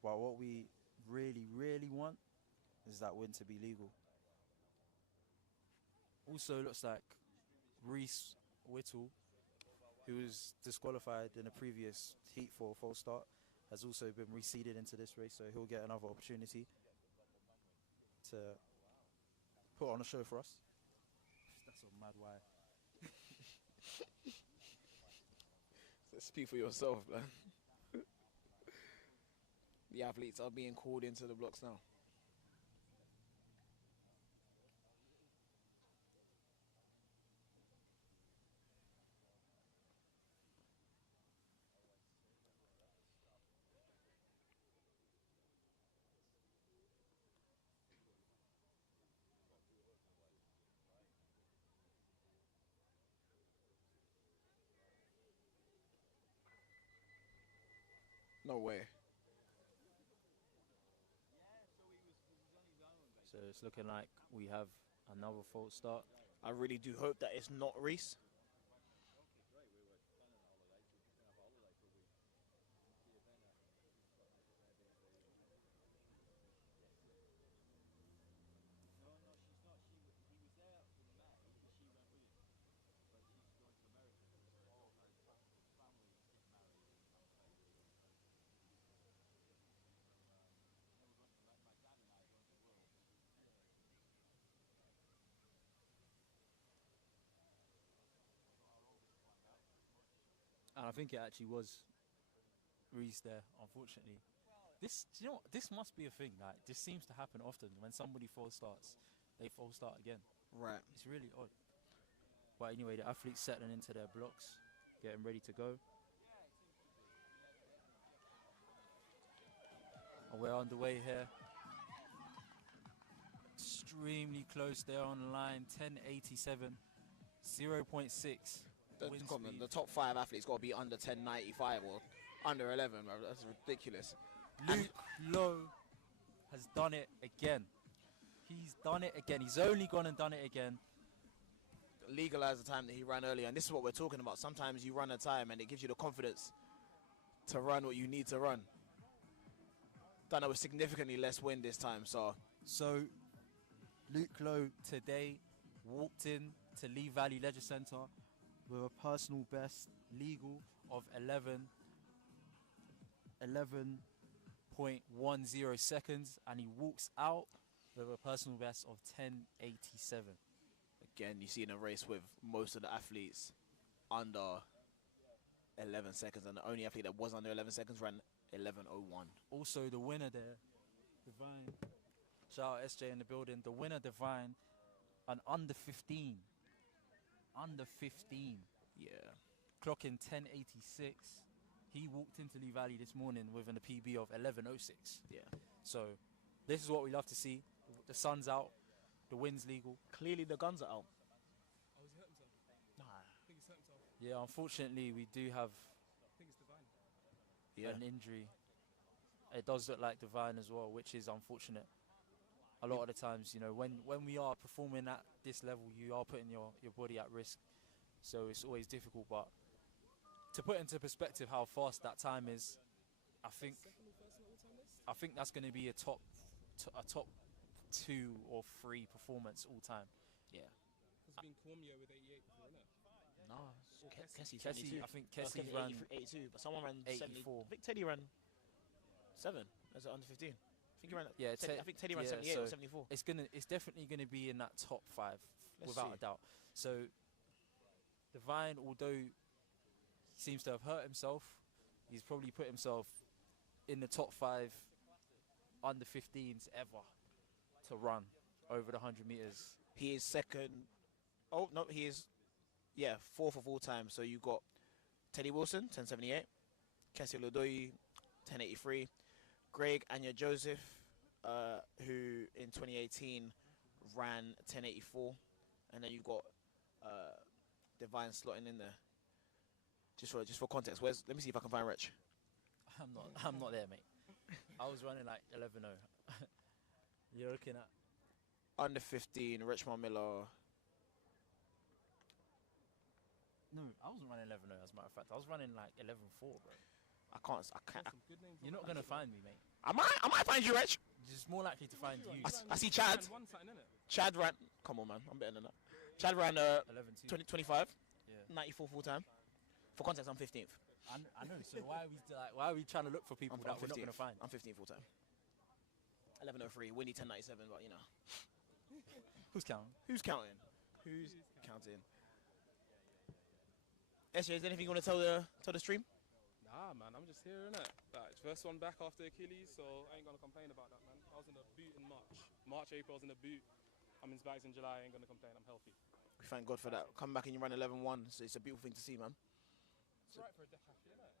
But what we really, really want is that win to be legal. Also looks like Reese Whittle, who was disqualified in a previous heat for a false start, has also been reseeded into this race, so he'll get another opportunity to put on a show for us. That's a mad why. Speak for yourself, man. The athletes are being called into the blocks now. No way. So it's looking like we have another false start. I really do hope that it's not Reese. And I think it actually was Reese there, unfortunately. This, you know, this must be a thing. Like, this seems to happen often. When somebody false starts, they false start again. Right. It's really odd. But anyway, the athletes settling into their blocks, getting ready to go. And we're underway here. Extremely close there on the line. 10.87, 0.6. The top 5 athletes got to be under 10.95 or under 11, bro. That's ridiculous. Luke Lowe has done it again. He's done it again. He's only gone and done it again. Legalize the time that he ran earlier, and this is what we're talking about. Sometimes you run a time and it gives you the confidence to run what you need to run. Done it with significantly less wind this time, so Luke Lowe today walked in to Lee Valley Leisure Centre with a personal best legal of 11.10 seconds, and he walks out with a personal best of 10.87. Again, you see in a race with most of the athletes under 11 seconds, and the only athlete that was under 11 seconds ran 11.01. Also, the winner there, Divine. Shout out SJ in the building. The winner, Divine, an under 15. Under 15. Yeah. Clocking 10.86. He walked into Lee Valley this morning with a PB of 11.06. Yeah. So, this is what we love to see. The sun's out. The wind's legal. Clearly, the guns are out. Oh, has he hurt himself? Nah. I think he's hurt himself. Yeah, unfortunately, we do have I think it's Divine. Yeah. an injury. It does look like Divine as well, which is unfortunate. A lot of the times, you know, when we are performing at this level, you are putting your body at risk. So it's always difficult. But to put into perspective how fast that time is, I think that's going to be a top 2 or 3 performance all time. Yeah. Has been Cormier with 88 before, isn't it? No, Kessie, 72. I think Kessie Kessie's ran 82, but someone ran 84. 70. I think Teddy ran 7 as an under 15. I think he ran. Yeah, I think Teddy ran 78 or 74. It's definitely gonna be in that top 5 Let's without see. a doubt. So Divine, although seems to have hurt himself, he's probably put himself in the top 5 under 15s ever to run over the 100 meters. He is second. Oh no, he is. Yeah, 4th of all time. So you got Teddy Wilson, 1078. Kessie Lodoyi, 1083. Greg Anya Joseph, who in 2018 ran 1084, and then you got Divine slotting in there. Just for context, let me see if I can find Rich. I'm not there, mate. I was running like 11.0. You're looking at Under 15, Richmond Miller. No, I wasn't running 11.0 as a matter of fact. I was running like 11.4, bro. I can't. You're not gonna find me, mate. I might find you, Rich. Just more likely to find you. I see Chad. Chad ran. Come on, man. I'm better than that. Chad ran 11.2. 25. Yeah. 94 full time. For context, I'm 15th. I know. So why are we trying to look for people that we're not gonna find? I'm 15th full time. 11:03. Winnie 10.97, but you know. Who's counting? Who's counting? Who's counting? SJ, is there anything you want to tell the stream? Nah, man, I'm just here, innit? Like, first one back after Achilles, so I ain't gonna complain about that, man. I was in a boot in March, April, I was in a boot. I'm in bags in July, I ain't gonna complain, I'm healthy. We thank God for that. Come back and you run 11.1, so it's a beautiful thing to see, man. It's right for a decathlete, innit?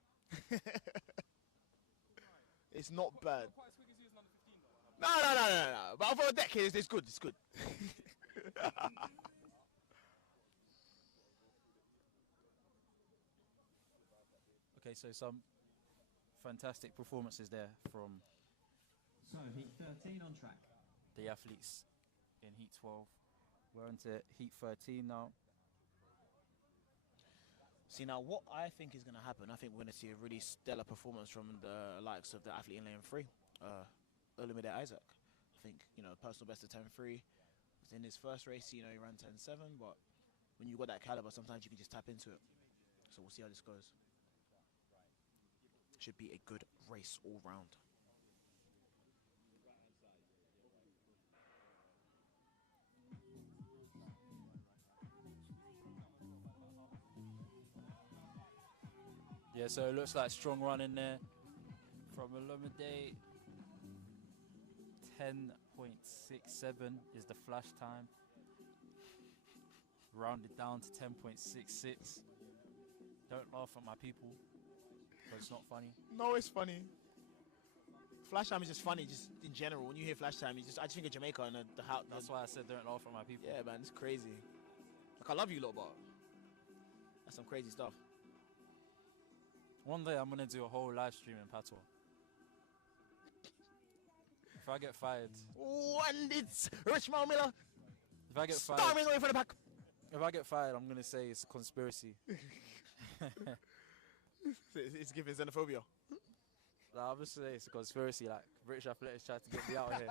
It's not bad. Not quite as quick as you as under 15, though. No. But for a decade, it's good. It's good. Okay, so some fantastic performances there from So, heat 13 on track. the athletes in Heat 12. We're on to Heat 13 now. See, now what I think is going to happen, I think we're going to see a really stellar performance from the likes of the athlete in lane 3, Olumide Isaac. I think, personal best of 10.3. In his first race, he ran 10.7, but when you got that caliber, sometimes you can just tap into it. So we'll see how this goes. Should be a good race all round. Yeah, so it looks like strong run in there from Olumide. 10.67 is the flash time. Rounded down to 10.66. Don't laugh at my people, because it's not funny. No, it's funny. Flash time is just funny, just in general. When you hear flash time, I just think of Jamaica and the house. That's why I said don't laugh at my people. Yeah, man, it's crazy. Like, I love you lot, but that's some crazy stuff. One day I'm going to do a whole live stream in Patois. If I get fired, And it's Richmond Miller if I get fired, storming away from the back. if I get fired, I'm gonna say it's a conspiracy. It's giving xenophobia. Nah, I'm just saying it's a conspiracy. Like British Athletics tried to get me out of here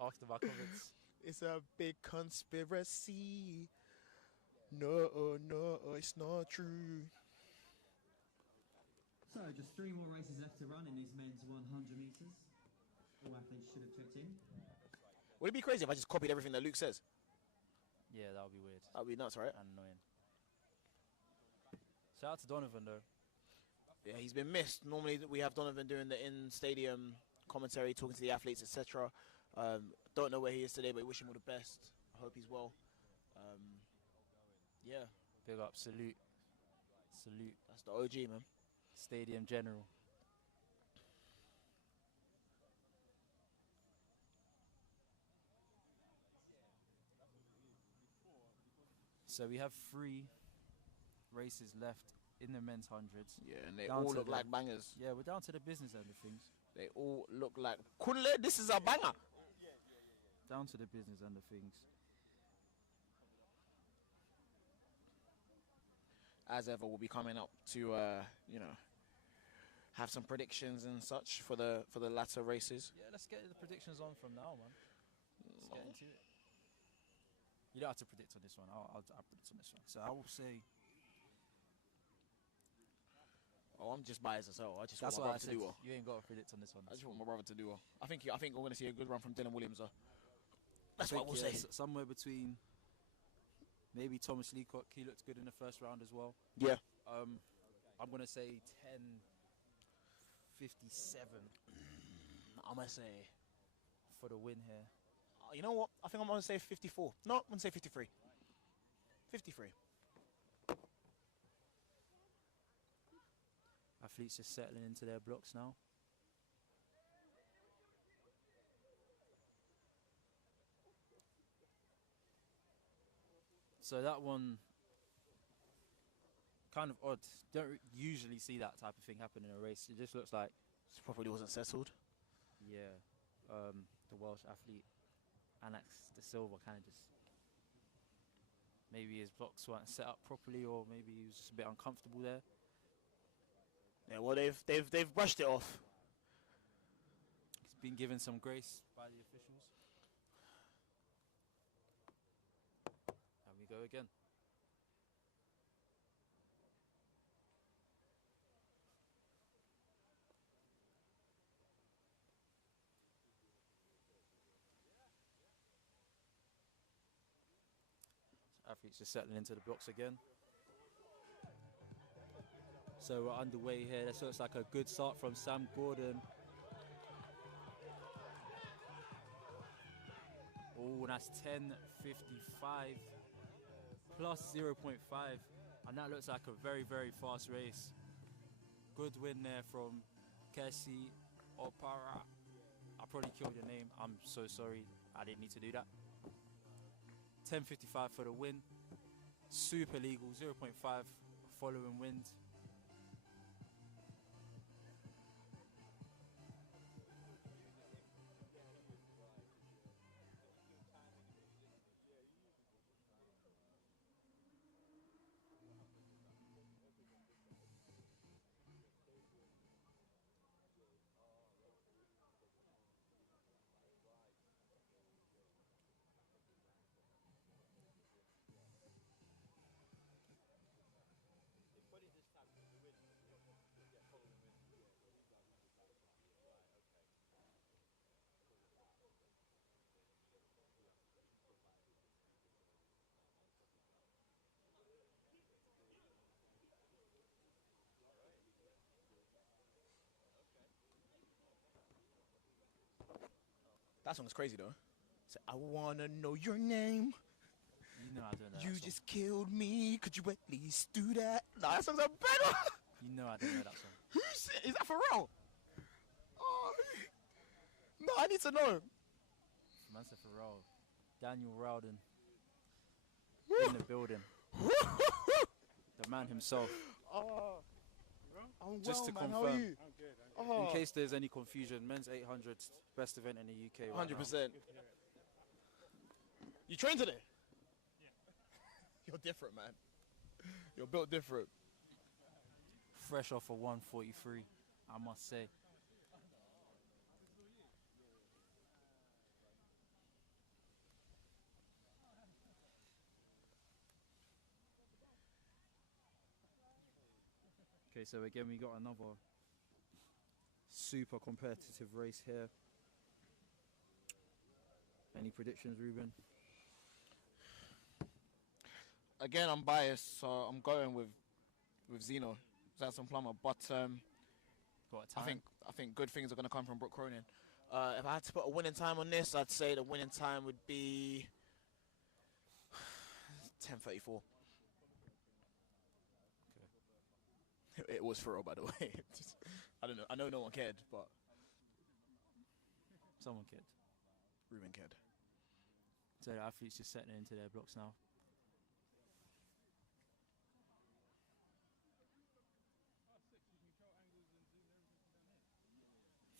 after my comments. It's a big conspiracy. No, it's not true. So, just 3 more races left to run in this men's 100 metres. All athletes should have checked in. Would it be crazy if I just copied everything that Luke says? Yeah, that would be weird That would be nuts, right? and annoying. Shout out to Donovan though. Yeah, he's been missed. Normally we have Donovan doing the in-stadium commentary, talking to the athletes, etc. Don't know where he is today, but wish him all the best. I hope he's well. Yeah. Big up, salute. That's the OG, man. Stadium General. So we have 3 races left in the men's hundreds. Yeah, and they Down all to look the- like bangers. Yeah, we're down to the business end of things. They all look like Kunle. This is a banger. Down to the business end of things. As ever, we'll be coming up to have some predictions and such for the latter races. Yeah, let's get the predictions on from now, man. Let's get into it. You don't have to predict on this one. I'll predict on this one. So I will say. Oh, I'm just biased as hell. I just That's want my what I brother to said. do well. You ain't got to predict on this one. I just want my brother to do well. I think we're going to see a good run from Dylan Williams, though. That's what we'll say. Somewhere between maybe Thomas Leacock. He looked good in the first round as well. Yeah. I'm going to say 10:57 I'm going to say for the win here. You know what? I think I'm going to say 54. No, I'm going to say 53. 53. Athletes just settling into their blocks now. So that one, kind of odd. Don't usually see that type of thing happen in a race. It just looks like This probably wasn't settled. yeah, the Welsh athlete Anax de Silva kind of just maybe his blocks weren't set up properly, or maybe he was just a bit uncomfortable there. Yeah, well, they've brushed it off. He's been given some grace by the officials. And we go again. Athletes just settling into the blocks again. So we're underway here. This looks like a good start from Sam Gordon. Oh, that's 10:55 plus 0.5. And that looks like a very, very fast race. Good win there from Kesi Opara. I probably killed your name. I'm so sorry. I didn't need to do that. 10:55 for the win. Super legal. 0.5 following wind. That song's crazy though. Say, I wanna know your name. You know I don't know You that song. just killed me. Could you at least do that? Nah, that song's a better. You know I don't know that song. Is that for real? Oh, no, I need to know. Man said Farrell. Daniel Rowden. In the building. The man himself. I'm Just well, to man. How are confirm. you? In case there's any confusion, men's 800 best event in the UK. Right 100%. You trained today? Yeah. You're different, man. You're built different. Fresh off a 143, I must say. Okay, so again we got another super competitive race here. Any predictions, Ruben? Again, I'm biased, so I'm going with Zeno, Zanson Plummer. But I think good things are going to come from Brooke Cronin. If I had to put a winning time on this, I'd say the winning time would be 10:34. Okay. It was for real, by the way. I don't know. I know no one cared, but Someone cared. Ruben cared. So the athletes just setting into their blocks now.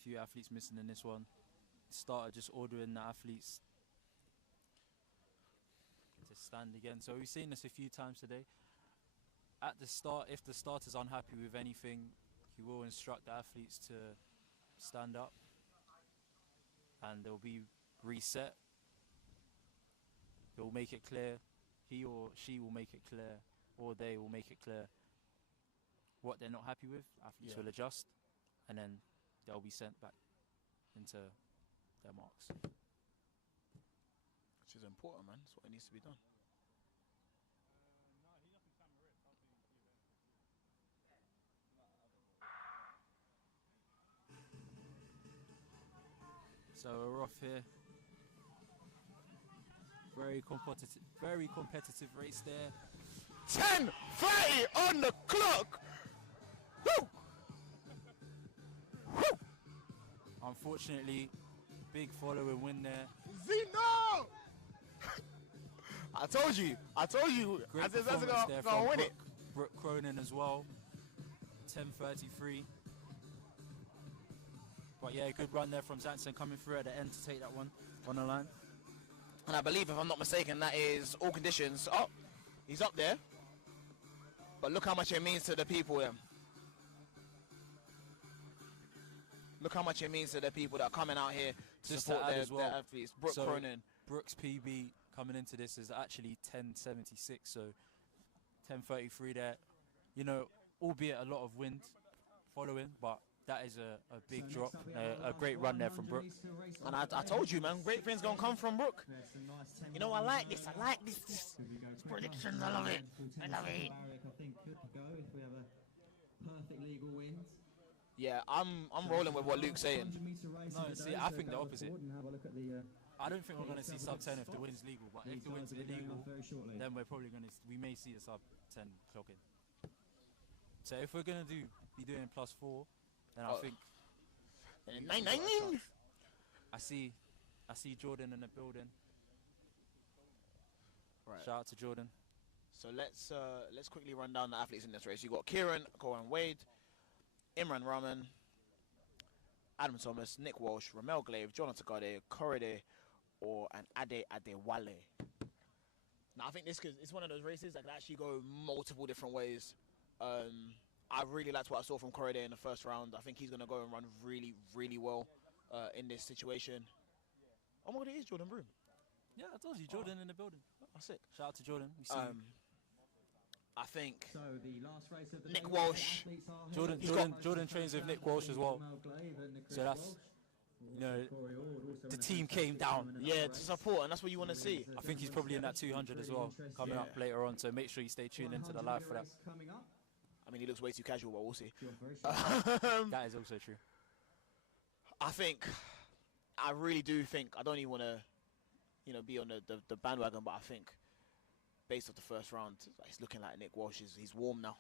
Few athletes missing in this one. Starter just ordering the athletes to stand again. So we've seen this a few times today. At the start, if the starter's unhappy with anything, he will instruct the athletes to stand up and they'll be reset. He'll make it clear, he or she will make it clear, or they will make it clear what they're not happy with. Athletes will adjust and then they'll be sent back into their marks. Which is important, man. That's what needs to be done. So we're off here. Very competitive race there. 10:30 on the clock. Woo! Woo! Unfortunately, big following win there. Zeno! I told you. Great I said that's performance there gonna from win it. Brooke Cronin as well. 10:33. But yeah, good run there from Zanson coming through at the end to take that one on the line. And I believe, if I'm not mistaken, that is all conditions. Oh, he's up there. But look how much it means to the people. Look how much it means to the people that are coming out here to Just support to add their, as well, their athletes. Brooke so Cronin. Brooks PB coming into this is actually 10:76, so 10:33 there. You know, albeit a lot of wind following, but that is a big drop, a great run there from Brooke. And I told you, man, great things gonna come from Brooke. You know, I like this. This predictions. I love it. I think could go if we have a perfect legal win. Yeah, I'm rolling with what Luke's saying. No, see, I think the opposite. I don't think we're going to see sub 10 if the win's legal, but if the win's illegal, then we may see a sub 10 clocking. So if we're going to be doing +4, then I think 9-9. I see Jordan in the building. Right. Shout out to Jordan. So let's quickly run down the athletes in this race. You got Kieran Cohen Wade, Imran Rahman, Adam Thomas, Nick Walsh, Ramel Glaive, Jonathan Gade, Korede, and Ade Adewale. Now I think it's one of those races that can actually go multiple different ways. I really liked what I saw from Korede in the first round. I think he's going to go and run really, really well in this situation. Oh my God, it is Jordan Broom. Yeah, I told you, Jordan in the building. That's sick. Shout out to Jordan. We see you. I think So the last race of the Nick day, Walsh. athletes are here. Jordan trains with Nick Walsh as well. So that's, you know, the team came down. Yeah, to support, and that's what you want to see. I think he's probably in that 200 as well, coming up later on. So make sure you stay tuned into the live for that. Coming up. I mean, he looks way too casual, but we'll see. That is also true. I really do think, I don't even want to, be on the bandwagon, but I think based off the first round, it's looking like Nick Walsh he's warm now.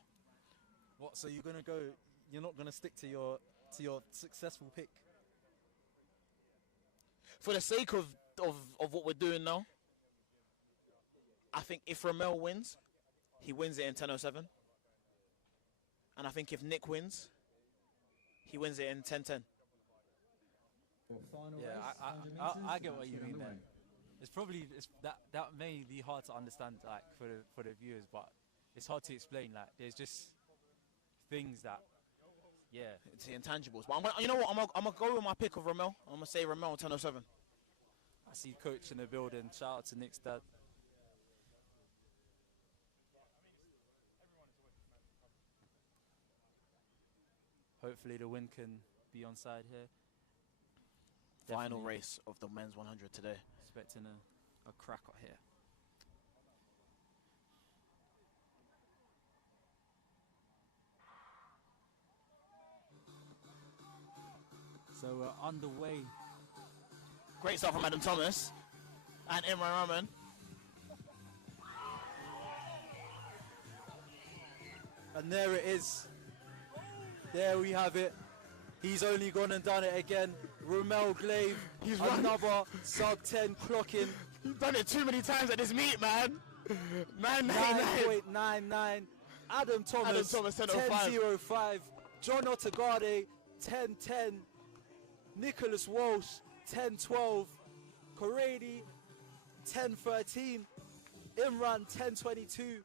What? So you're not gonna stick to your successful pick? For the sake of what we're doing now, I think if Ramel wins, he wins it in 10:07. And I think if Nick wins, he wins it in 10:10. Yeah, I get what you mean there. It's probably that may be hard to understand, like for the viewers, but it's hard to explain. Like there's just things that, yeah, It's the intangibles. But you know what? I'm gonna go with my pick of Ramel. I'm gonna say Ramel 10:07. I see coach in the building. Shout out to Nick's dad. Hopefully the win can be on side here. Final Definitely race of the men's 100 today. expecting a cracker here. So we're underway. Great stuff from Adam Thomas and Imran Rahman. And there it is. There we have it. He's only gone and done it again. Romel Glaive, He's run. another sub 10 clocking. You've done it too many times at this meet, man. 9.99. 9.99. Adam Thomas, 10.05. 10.05. John Ottagade, 10.10. Nicholas Walsh, 10.12. Corradi, 10.13. Imran, 10.22.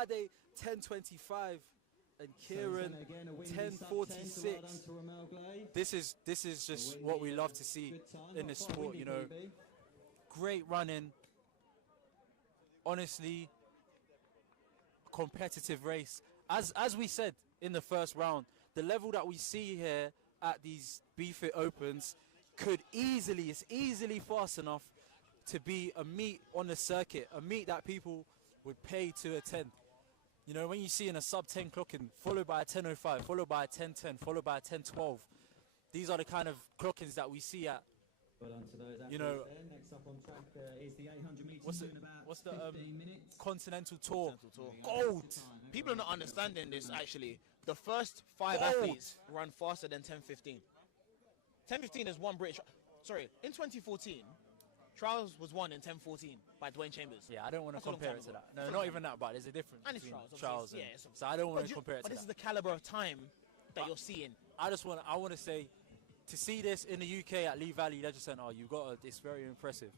Ade, 10.25. And Kieran, 10.46. This is just what we love to see in the sport, you know. Great running. Honestly, competitive race. As we said in the first round, the level that we see here at these BFIT Opens is easily fast enough to be a meet on the circuit, a meet that people would pay to attend. You know, when you see in a sub 10 clocking, followed by a 10.05, followed by a 10.10, followed by a 10.12, these are the kind of clockings that we see at, you know, Next up on track is the 800 meters what's the in about what's the 15 minutes. Continental Tour. Gold. People are not understanding this, actually. The first 5 Gold. athletes run faster than 10.15. 10.15 is one British. Sorry, in 2014, Trials was won in 10.14 by Dwayne Chambers. Yeah, I don't want to That's a long compare time it to ago. that. No, not even that, but there's a difference And it's between Trials, Trials and... obviously. So I don't want to compare it to But this that. is the caliber of time that you're seeing. I want to say, to see this in the UK at Lee Valley Leisure Centre, it's very impressive.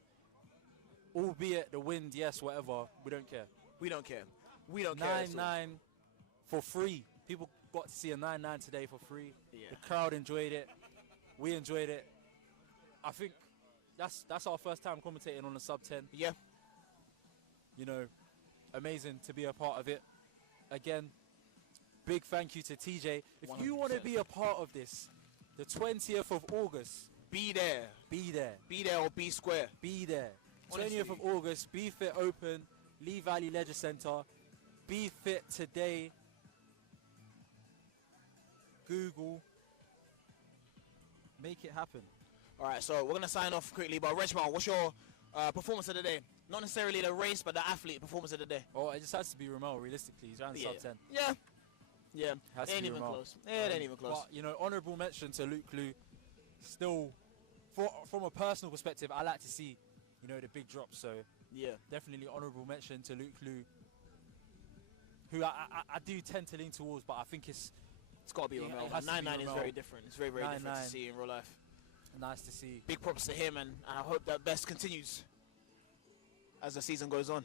Albeit the wind, yes, whatever, we don't care. We don't care. We don't care. 9-9 for free. People got to see a 9-9 today for free. Yeah. The crowd enjoyed it. We enjoyed it. I think that's our first time commentating on a sub 10. Yeah. You know, amazing to be a part of it. Again, big thank you to TJ. If you want to 100%. be a part of this, the 20th of August, Be there. be there. Be there or be square. Be there. Honestly. 20th of August, BFIT Open, Lee Valley Leisure Centre. BFIT today. Google. Make it happen. All right, so we're going to sign off quickly. But Regiment, what's your performance of the day? Not necessarily the race, but the athlete performance of the day. Oh, it just has to be Romel, realistically. He's around sub 10. Yeah. Yeah. Has They to ain't be even Romel. close. Yeah, they ain't even close. But, you know, honourable mention to Luke Lou. Still, from a personal perspective, I like to see, you know, the big drops. So, Yeah. definitely honourable mention to Luke Lou, who I do tend to lean towards, but I think it's It's got to be it Romel. has to be 9-9 is Romel. very different. It's very, very different 9-9. to see in real life. nice to see. Big props to him, and I hope that best continues as the season goes on.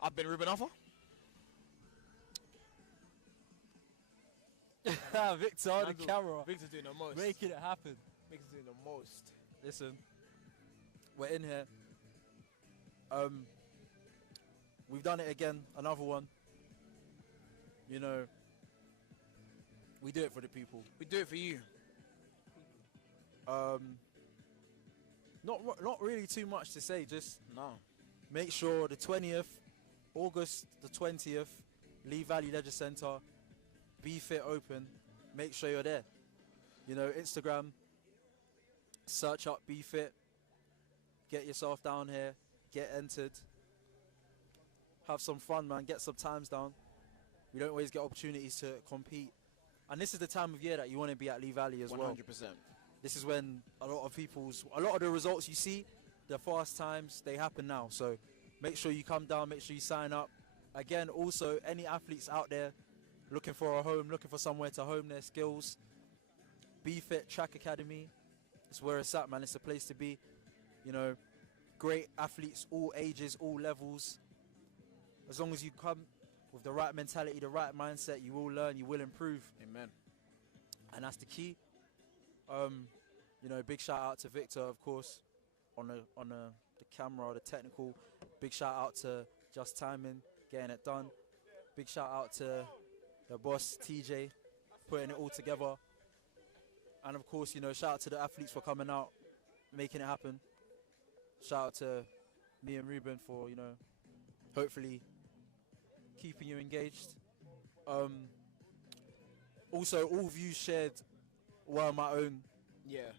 I've been Ruben Alpha. Victor on the camera, Victor's doing the most. making it happen. Victor's doing the most. Listen, we're in here. We've done it again, another one. You know, we do it for the people. We do it for you. Not really too much to say. Just No. make sure the 20th, August the 20th, Lee Valley Leisure Centre, BFIT Open. Make sure you're there. You know, Instagram, search up BFIT, get yourself down here, get entered, have some fun, man. Get some times down. We don't always get opportunities to compete, and this is the time of year that you want to be at Lee Valley as well. 100%. This is when a lot of the results you see, the fast times, they happen now. So make sure you come down, make sure you sign up. Again, also, any athletes out there, looking for a home, looking for somewhere to hone their skills, BFit Track Academy, it's where it's at, man. It's the place to be. You know, great athletes, all ages, all levels. As long as you come with the right mentality, the right mindset, you will learn, you will improve. Amen. And that's the key. You know, big shout out to Victor, of course, on the camera, the technical. Big shout out to Just Timing, getting it done. Big shout out to the boss TJ, putting it all together. And of course, you know, shout out to the athletes for coming out, making it happen. Shout out to me and Ruben for, you know, hopefully keeping you engaged. Also, all views shared were my own. Yeah.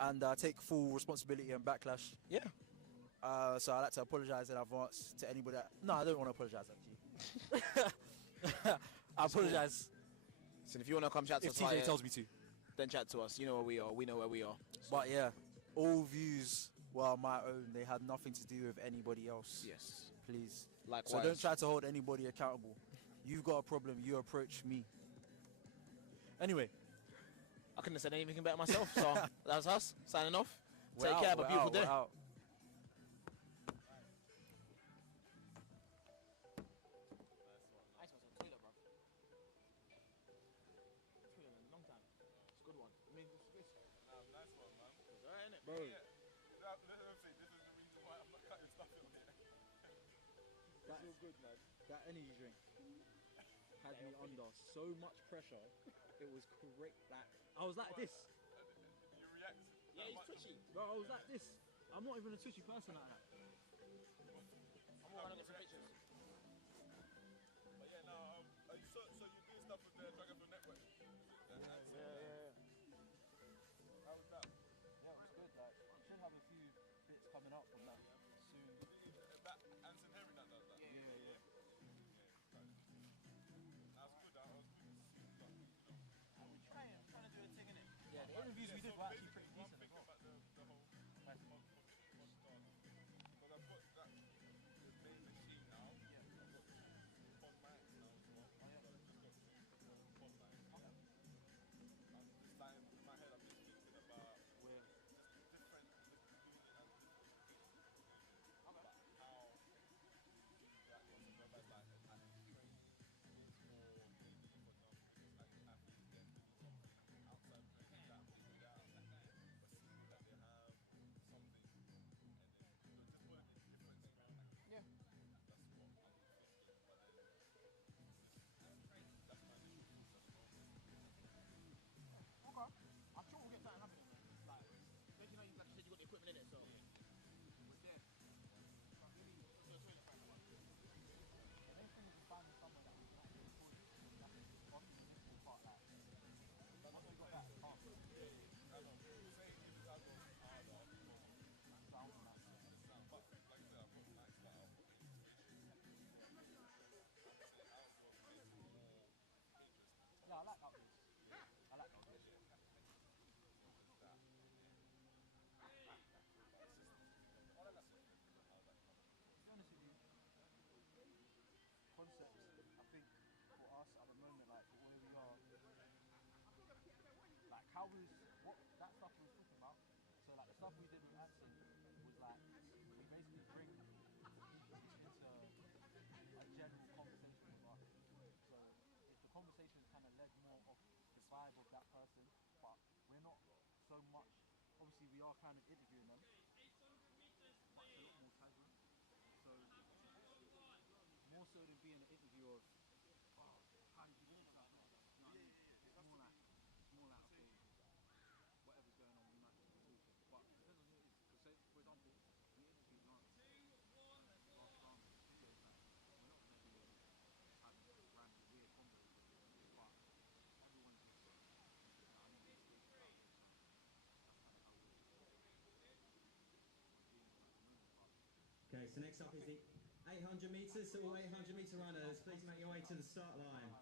And I take full responsibility and backlash. Yeah. So I'd like to apologise in advance to anybody that... No, I don't want to apologise, actually. I apologise. So if you want to come chat to if us, TJ tells me to, then chat to us. You know where we are. We know where we are. But yeah, all views were my own. They had nothing to do with anybody else. Yes. Please. Likewise. So don't try to hold anybody accountable. You've got a problem, you approach me. Anyway. I couldn't have said anything better myself, so that's us, signing off. We're Take out, care, have a we're beautiful out, day. we're out. Bro. Let me say, this is the reason why I'm not cutting stuff in here. That's all good, man. That energy drink had me under so much pressure. It was correct. Like, I was like this. You react. Yeah, he's twitchy. Bro, I was like this. I'm not even a twitchy person like that. I'm all running some pictures. But yeah, no, so you're doing stuff with the Dragon Ball Network? Yeah. How was that? Yeah, it was good. Like, you should have a few bits coming up from that soon. That Anson Henry that does that? Yeah. That's good. That was good to see. But, you know. We're trying to do a thing in it. Yeah, the interviews we did were actually pretty One decent thing as well. about the whole podcast, because I've got that the main machine now. Yeah. I've got pod mics now as well. Oh, yeah. I've just got two pod mics. Okay. I'm just like in my head, I'm just thinking about Where? just different, just doing it as different locations. About how that was, whether like an active training is more, for example, just like athletes then do something outside training that we do that, a skill that they have, something, and then just put it in different sport. Yeah. That's what I'm thinking. But then that's my initial thoughts as well. Okay. I'm sure we'll get something happening, man. Like, especially now, like you said, you got the equipment in it, so we're there. The main thing is finding somewhere that we can actually record it. That's the difficult part. Like, once we got that, I know, saying if it's out of harder for sound and that. the sound, but like I said, I've got nights that I've got inspiration. I'm saying outdoor makes more interesting. Yeah, I like outdoors. I like outdoors. To be honest with you, concepts, I think for us at the moment, like where we are, like how was, what that stuff we was talking about, so like the stuff we did with Anson was like, we basically bring people into a general conversation with us. So if the conversation kind of led more off the vibe of that person, but we're not so much, obviously we are kind of interviewing them, but it's a lot more casual. So more so than being an interview of, oh, how did you learn about that? You know what I mean? It's more like, okay, whatever's going on, we might just be talking. But it depends on who it is. Because say, for example, we interviewed Lance last round, so it's like, we're not going to be having random weird combos, but everyone's just, you know what I mean, speaks about it. So that's kind of how we're dealing with it at the moment. But Okay, so next up is the 800 metres. So all 800 metre runners, please make your way to the start line.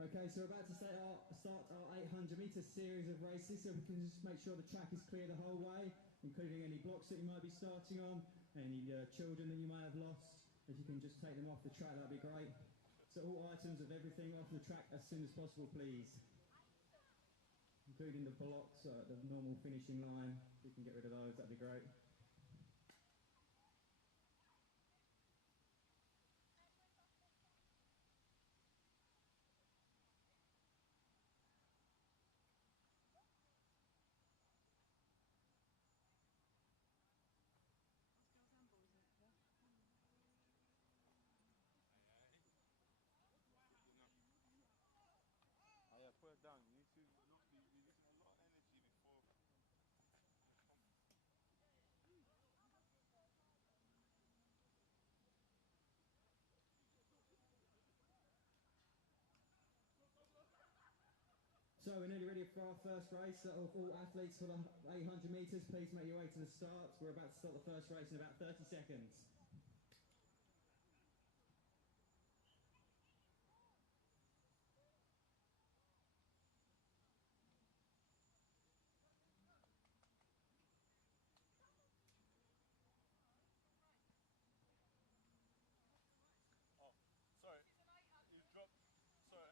Okay, so we're about to start our 800-meter series of races, so we can just make sure the track is clear the whole way, including any blocks that you might be starting on, any children that you may have lost. If you can just take them off the track, that'd be great. So all items of everything off the track as soon as possible, please. Including the blocks at the normal finishing line. If you can get rid of those, that'd be great. Oh yeah, put it down. You need to not be. You're using a lot of energy before. So we're nearly ready for our first race. All athletes for the 800 metres, please make your way to the start. We're about to start the first race in about 30 seconds. Oh, sorry. You dropped. Sorry.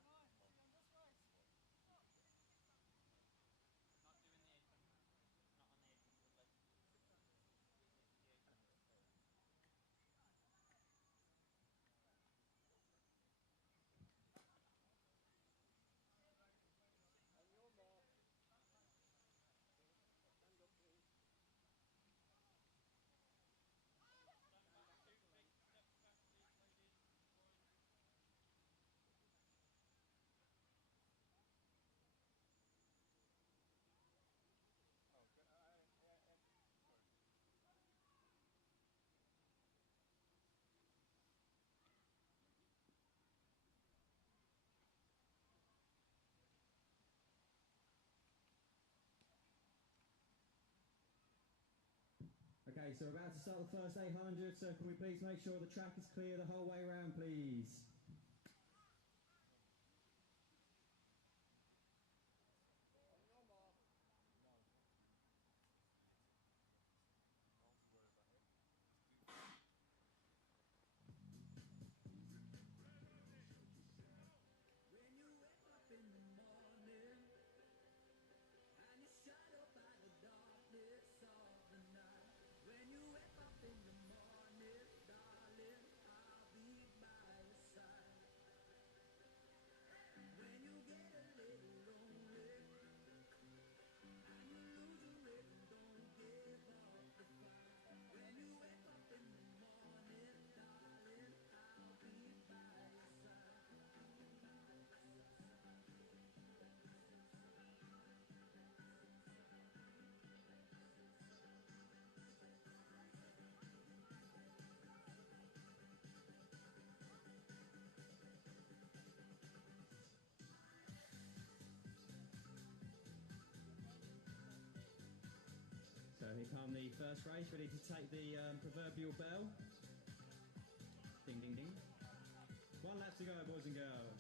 Okay, so we're about to start the first 800, so can we please make sure the track is clear the whole way around, please? So here come the first race, ready to take the proverbial bell. Ding, ding, ding. One lap to go, boys and girls.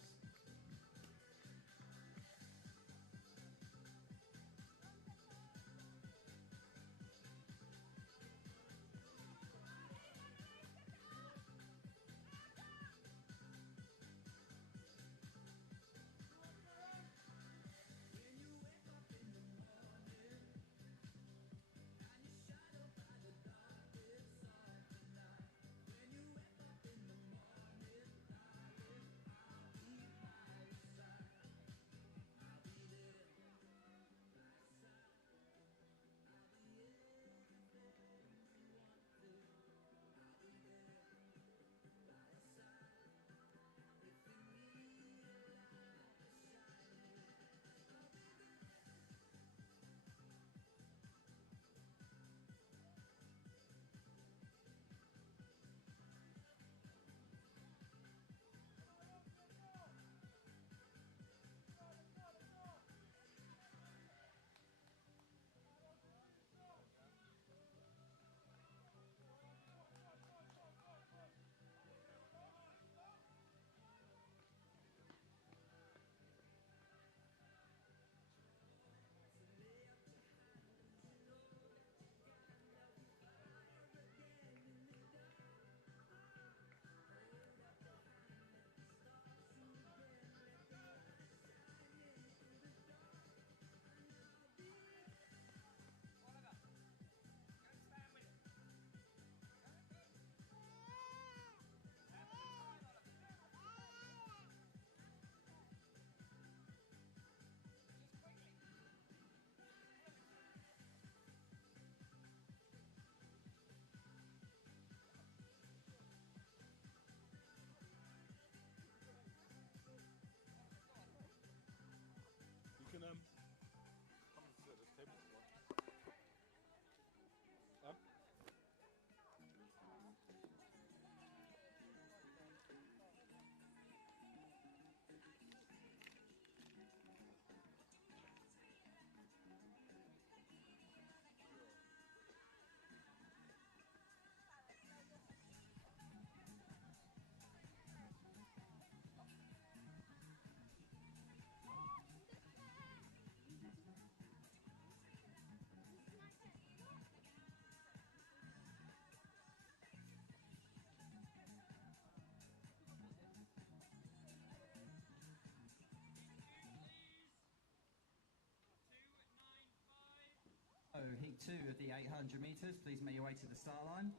heat 2 of the 800 metres. Please make your way to the start line.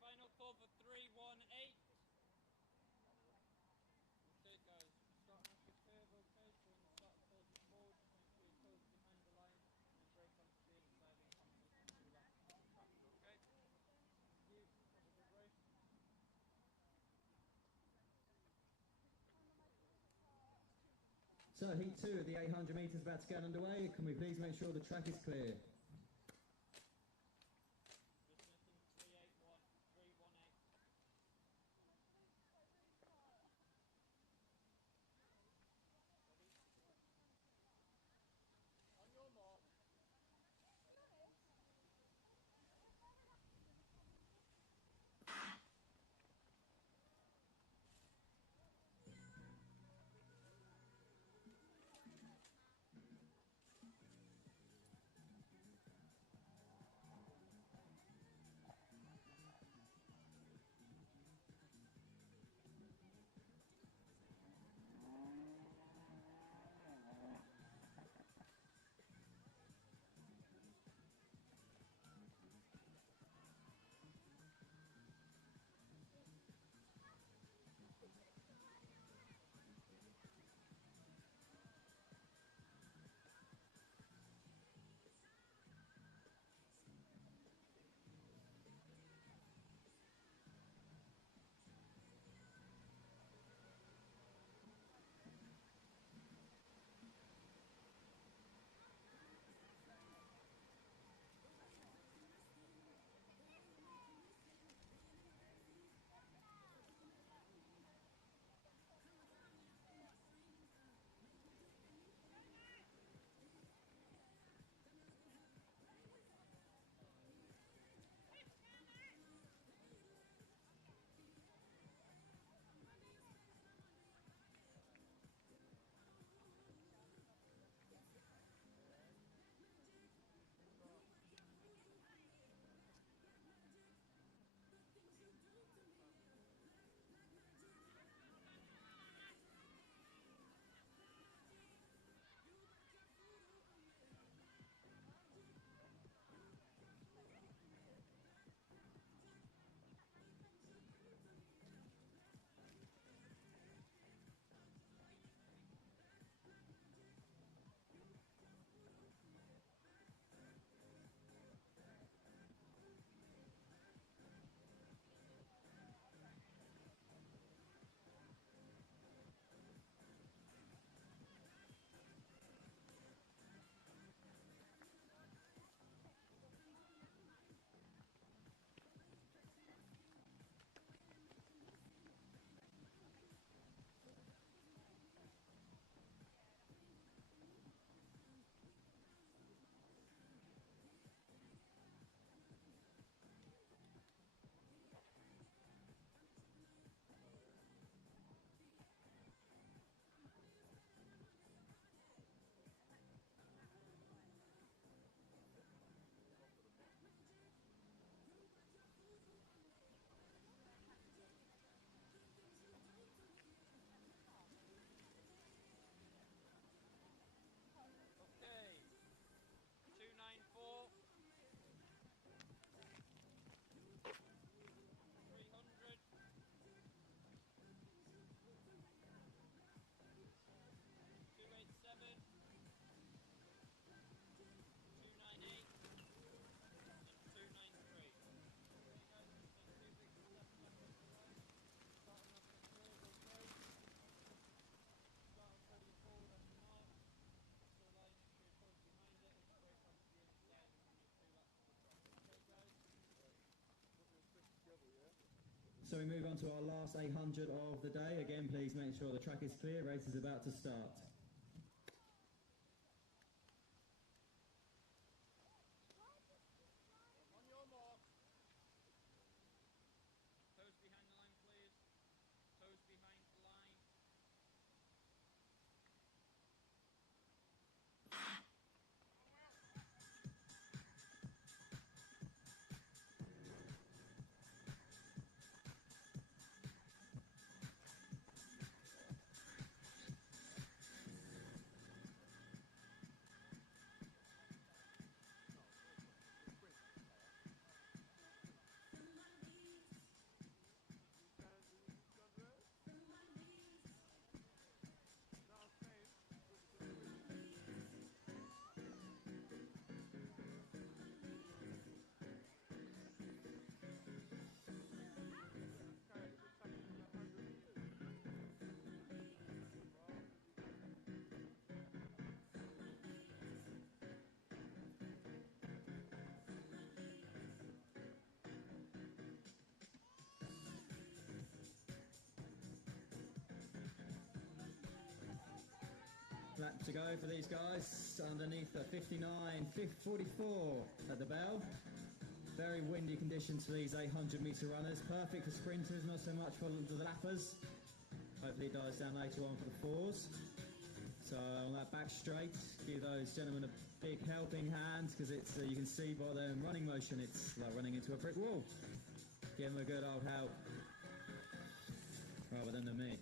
Final call for 318. Okay guys, starting off with curve, okay, so when you start closing forward, just make sure your toes behind the line and then brake on speed and diving confidently to the left of the track, okay? Thank you, have a good race. So heat 2 of the 800 metres about to get underway. Can we please make sure the track is clear? Dismissing 381, 318. Ready? On your mark. Okay, 294, 300, 287, 298, and 293. Okay guys, just take 2 big steps back onto the line, starting off the curve, okay? Start holding forward on your mark, onto the line, make sure your toes behind it, and then brake onto the inside and run your 2 laps of the track, okay guys? So we move on to our last 800 of the day. Again, please make sure the track is clear. Race is about to start. On your mark. lap to go for these guys underneath the 44 at the bell. Very windy conditions for these 800 metre runners. Perfect for sprinters, not so much for the lappers. Hopefully it dies down later on for the fours. So on that back straight, give those gentlemen a big helping hand, because it's you can see by their running motion, it's like running into a brick wall. Give them a good old help, rather than me.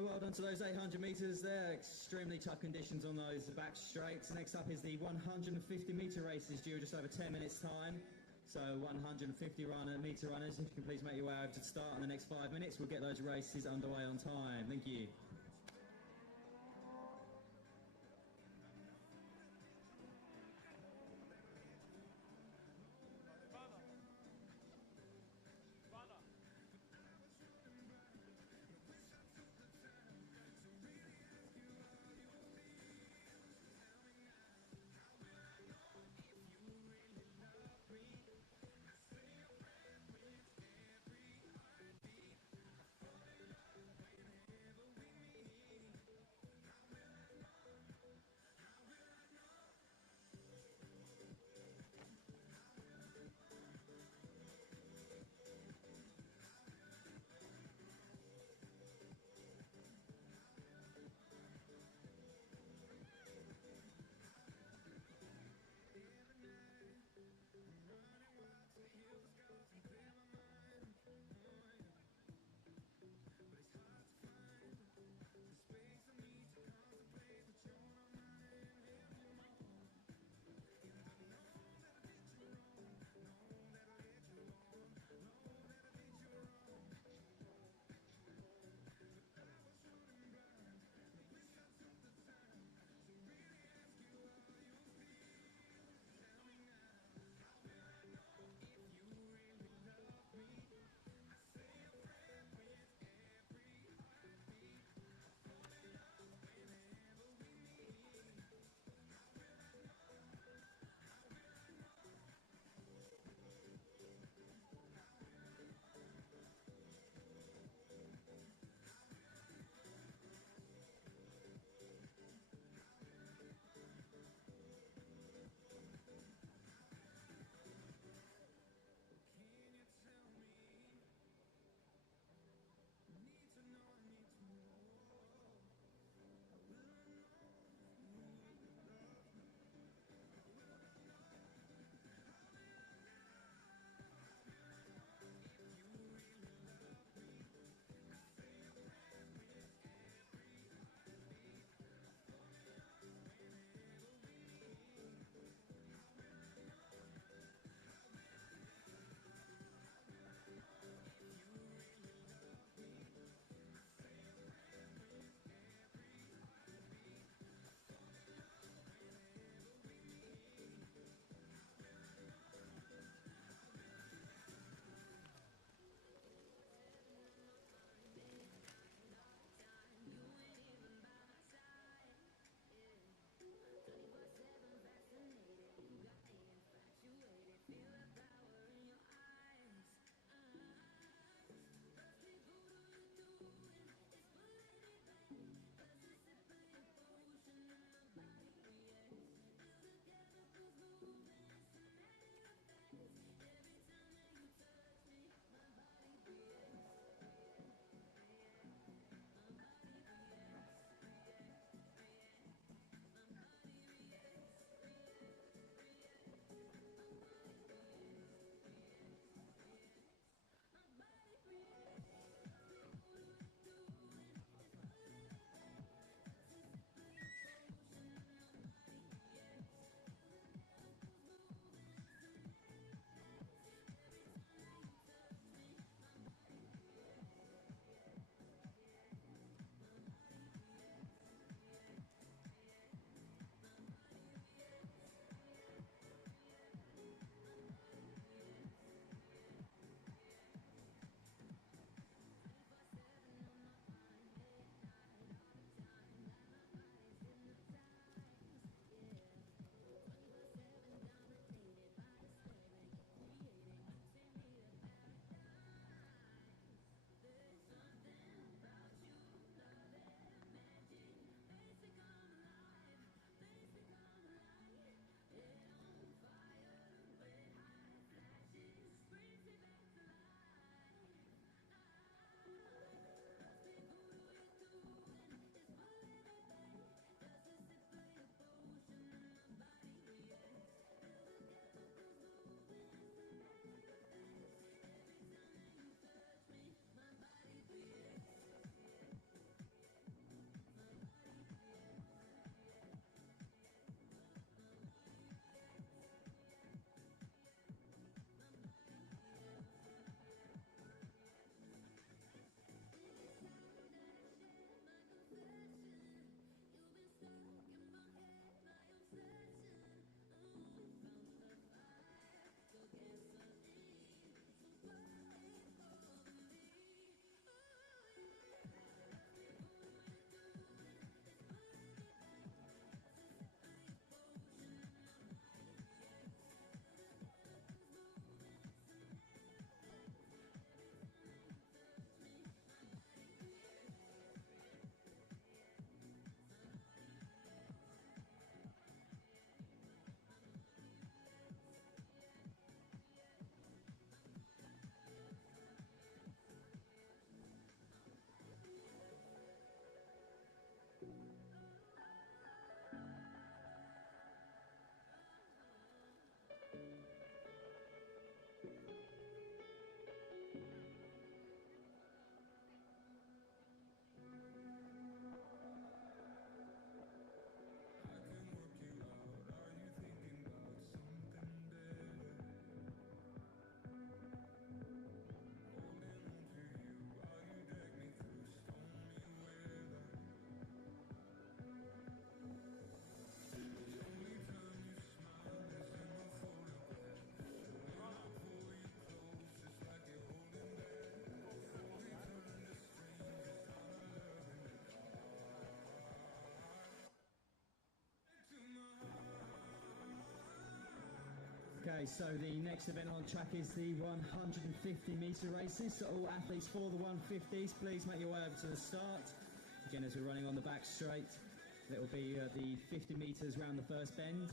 Well done to those 800 metres there. Extremely tough conditions on those back straights. Next up is the 150 metre races due just over 10 minutes time. So 150 metre runners, if you can please make your way over to the start in the next 5 minutes, we'll get those races underway on time. Thank you. Okay, so the next event on track is the 150 metre races. So all athletes for the 150s, please make your way over to the start. Again, as we're running on the back straight, it will be the 50 metres round the first bend.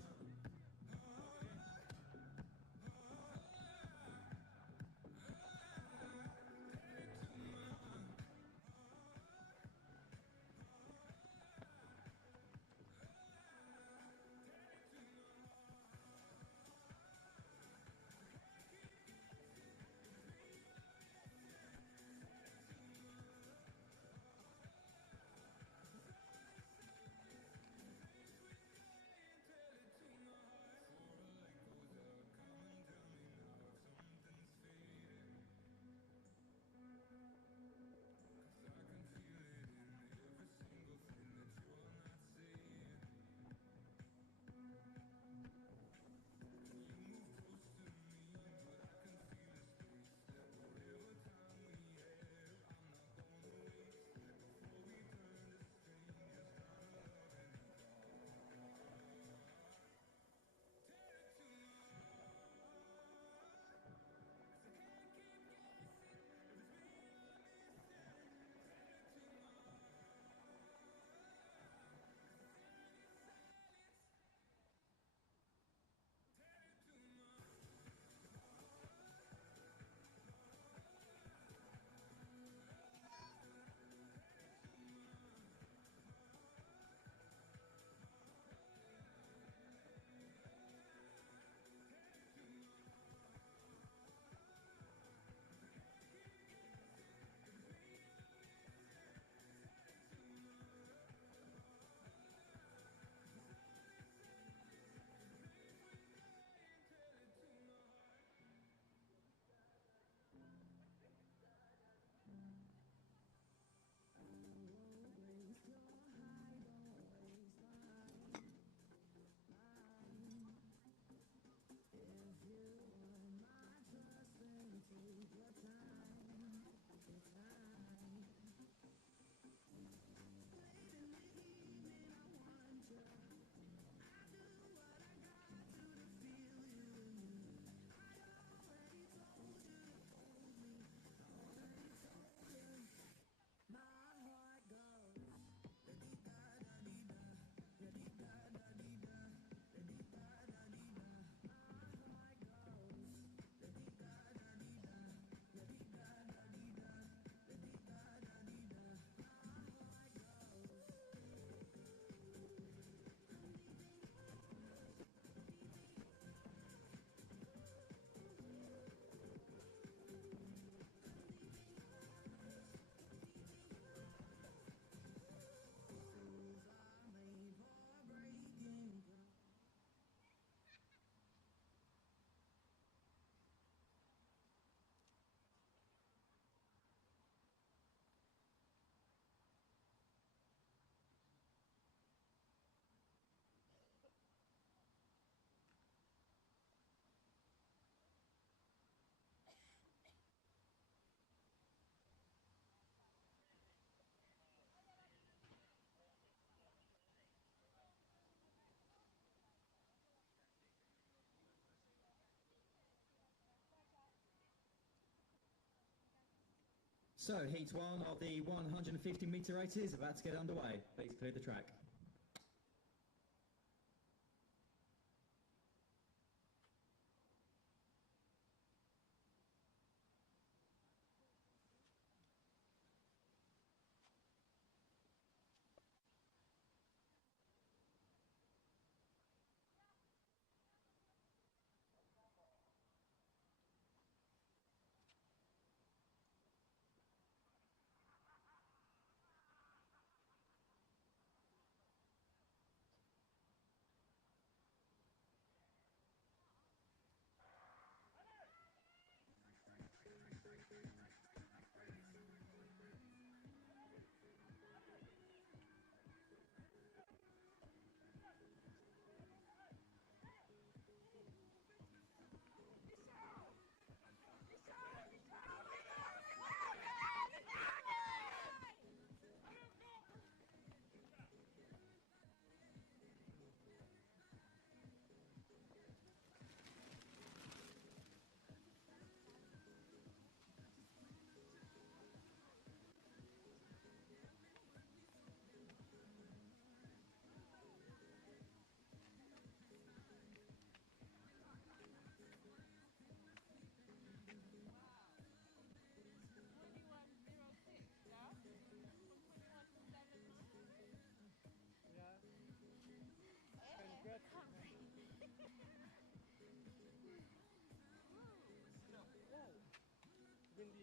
So, heat one of the 150 metre race is about to get underway. Please clear the track.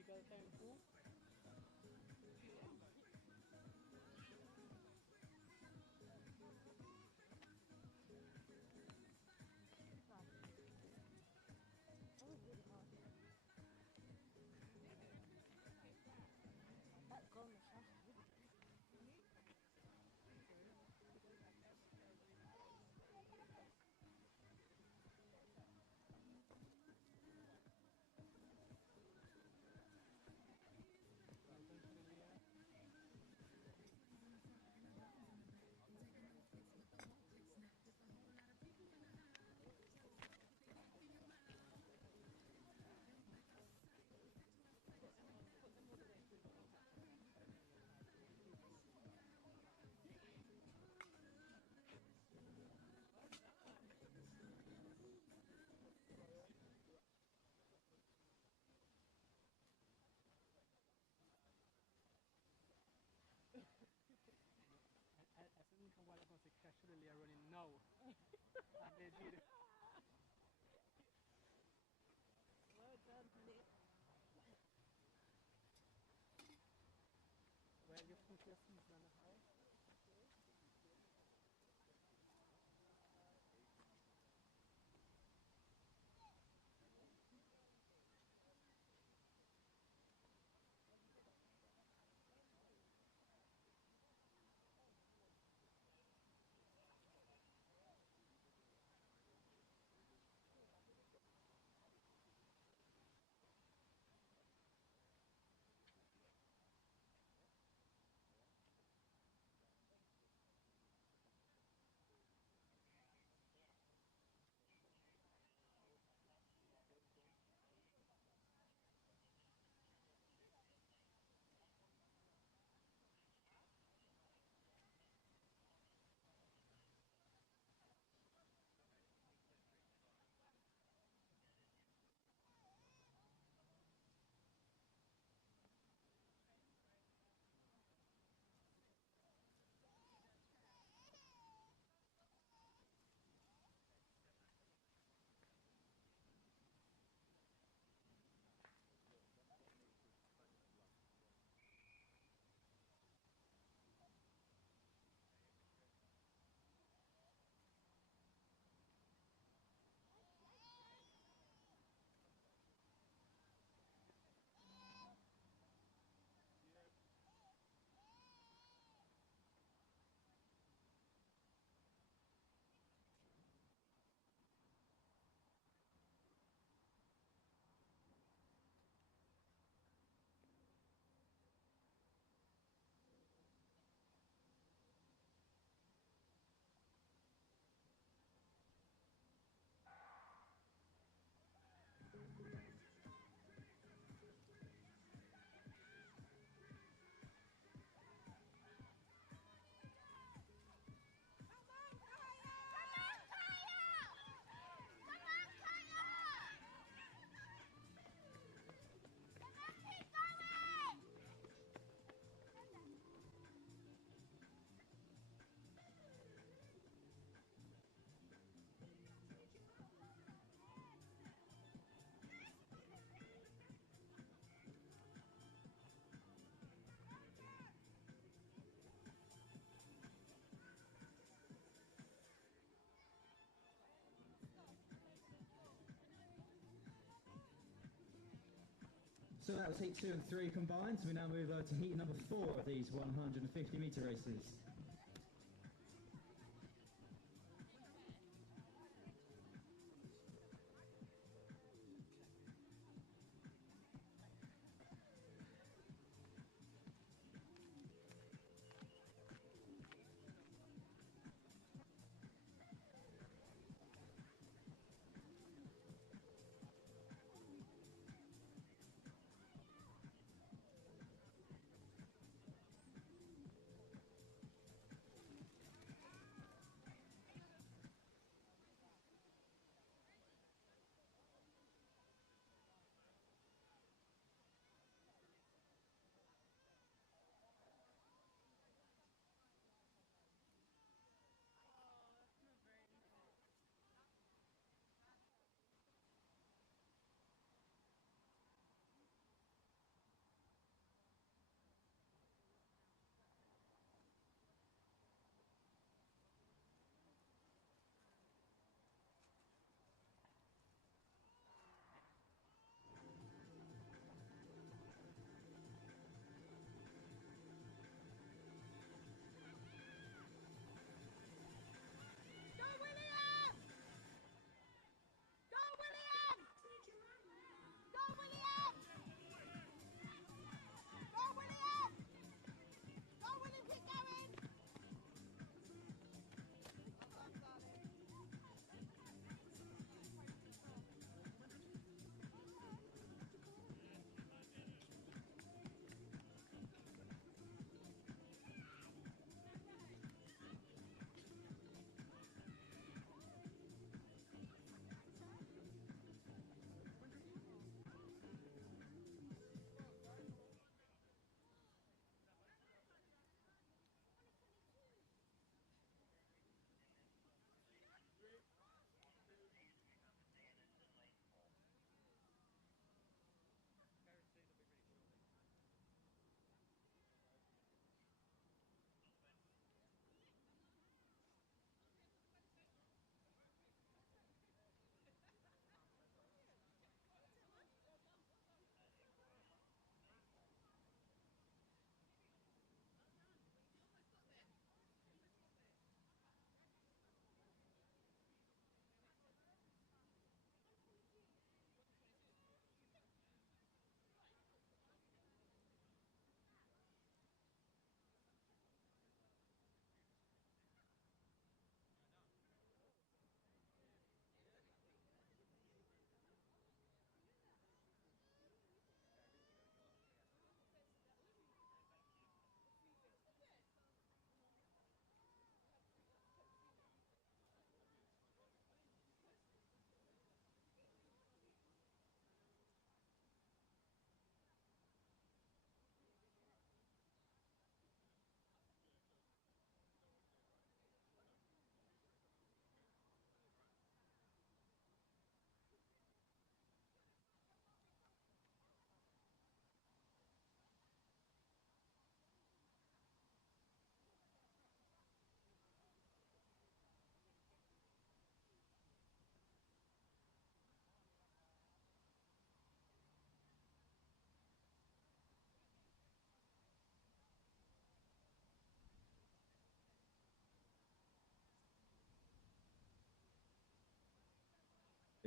you guys are playing pool? That was really hard. That goal in the first was really good. Right, thank you, Leah. Put them all the way through the contact point on the side so you can see them. Essa nunca vai acontecer que a Shirley are running now. And they do. Well done, Nick. Well, you put your feet on the high. So that was heat 2 and 3 combined. So we now move over to heat number 4 of these 150 metre races.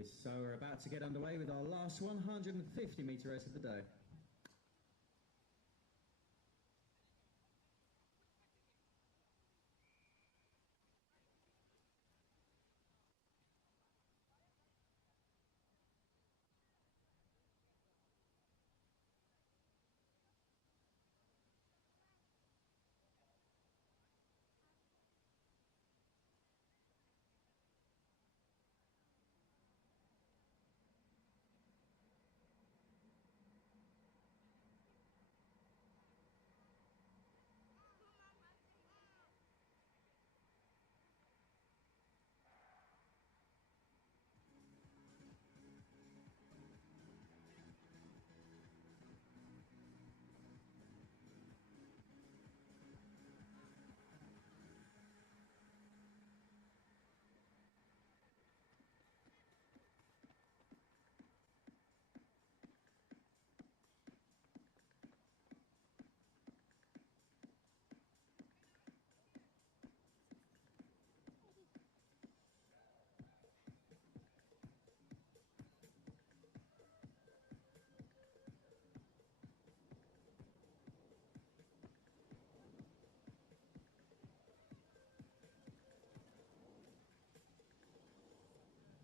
So we're about to get underway with our last 150 metre race of the day.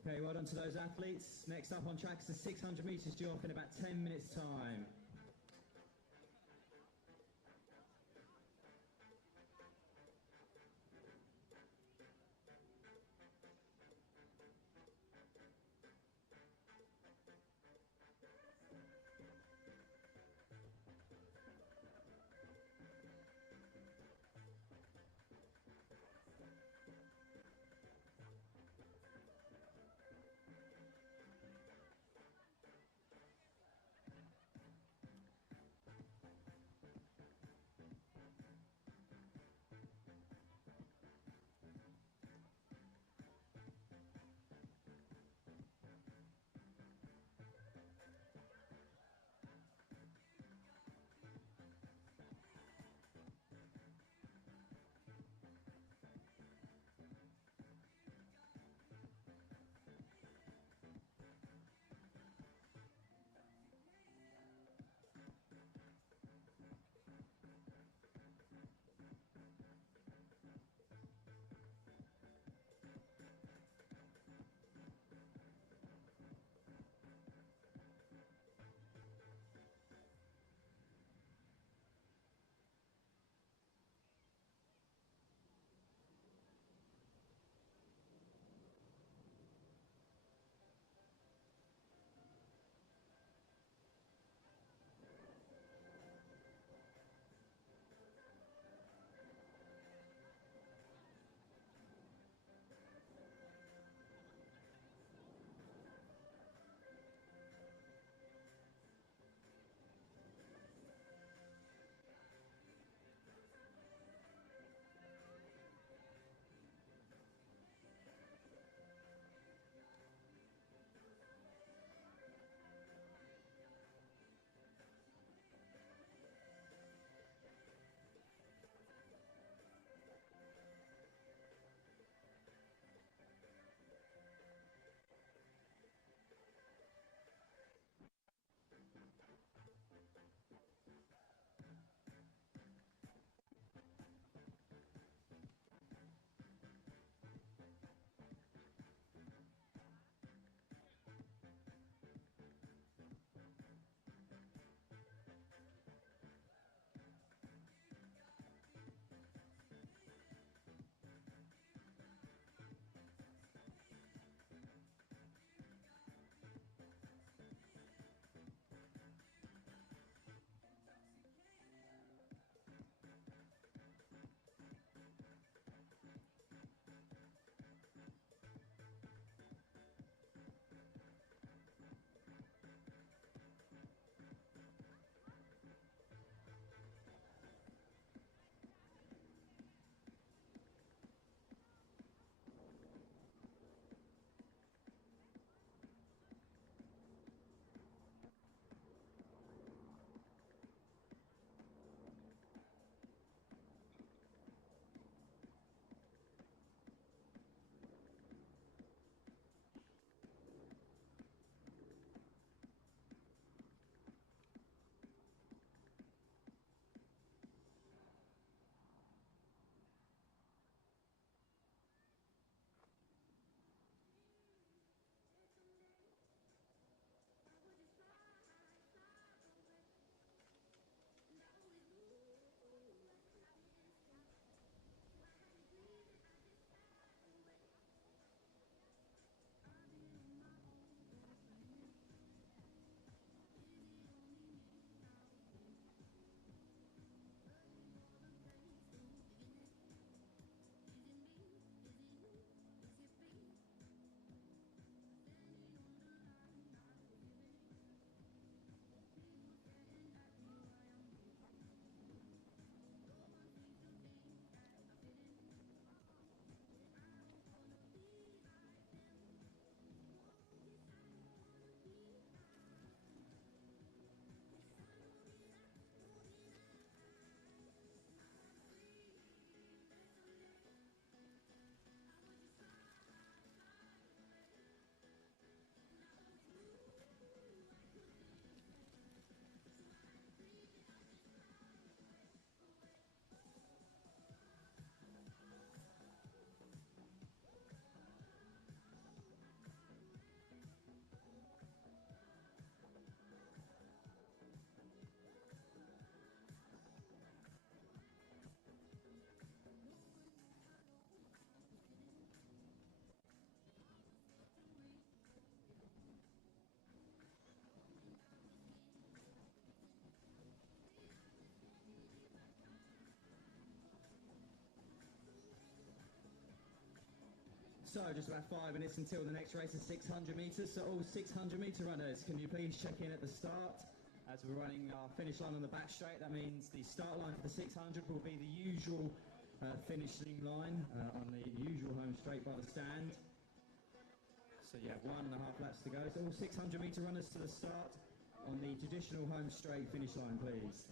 Okay, well done to those athletes. Next up on track is the 600 metres due off in about 10 minutes' time. So just about 5 minutes until the next race is 600 metres. So all 600-metre runners, can you please check in at the start? As we're running our finish line on the back straight, that means the start line for the 600 will be the usual finishing line on the usual home straight by the stand. So you have 1.5 laps to go. So all 600-metre runners to the start on the traditional home straight finish line, please.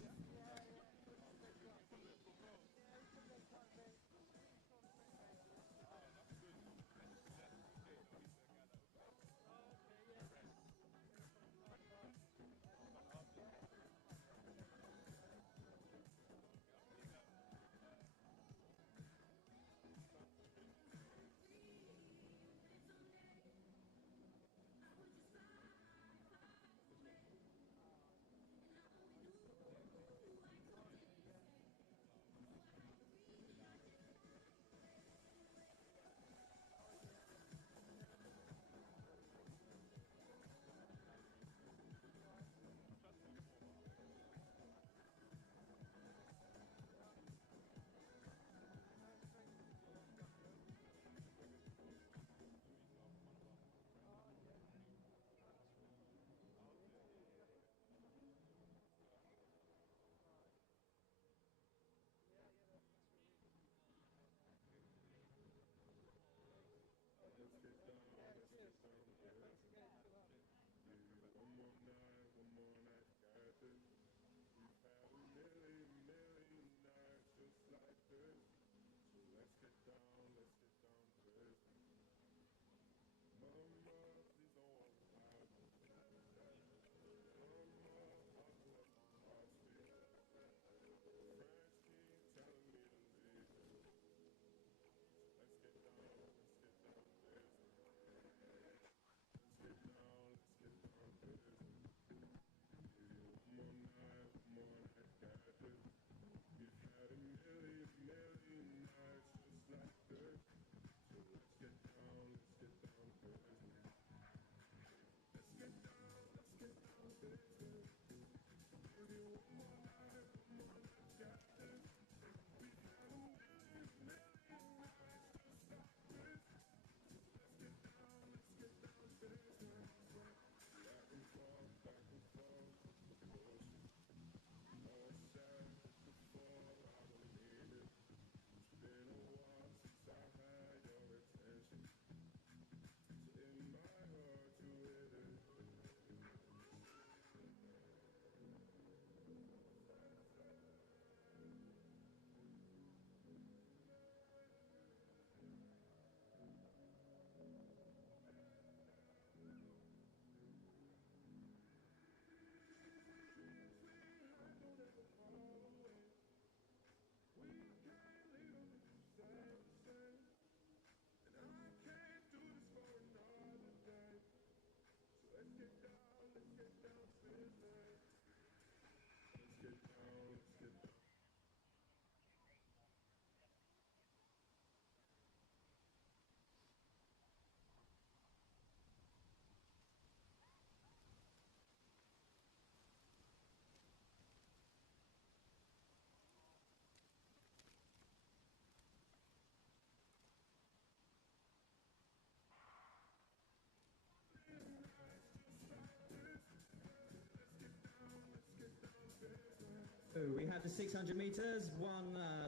So we have the 600 metres, 1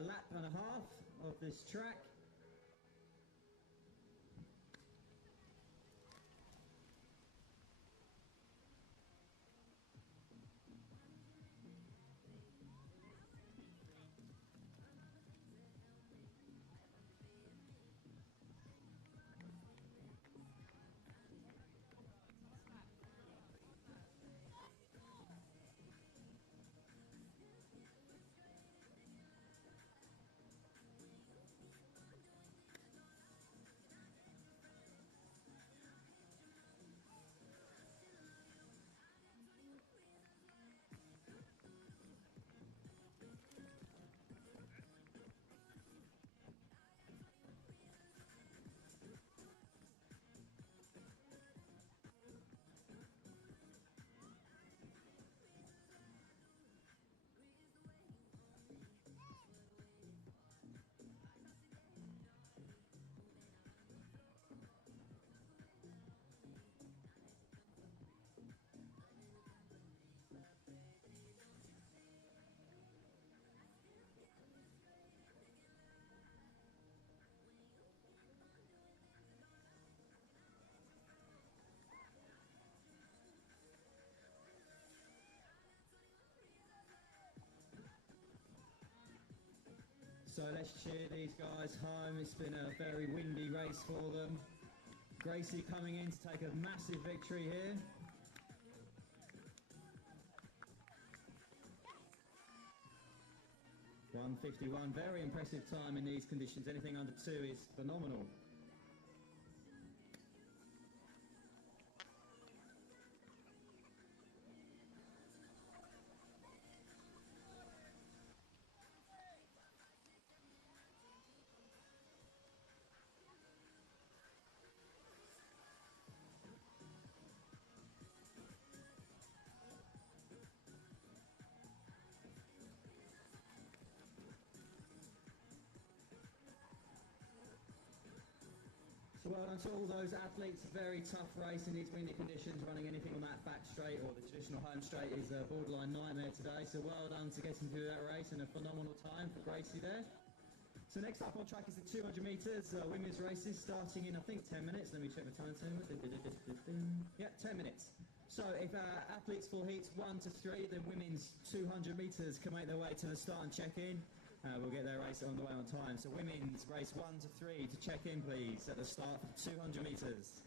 lap and a half of this track. So let's cheer these guys home. It's been a very windy race for them. Gracie coming in to take a massive victory here. .151, very impressive time in these conditions. Anything under 2 is phenomenal. So well done to all those athletes. Very tough race in these windy conditions. Running anything on that back straight or the traditional home straight is a borderline nightmare today. So well done to getting through that race and a phenomenal time for Gracie there. So next up on track is the 200 metres women's races starting in I think 10 minutes. Let me check the time. Yeah, 10 minutes. So if athletes for heats 1 to 3, then women's 200 metres can make their way to the start and check in. We'll get their race on the way on time. So women's race 1 to 3 to check in, please, at the start for 200 metres.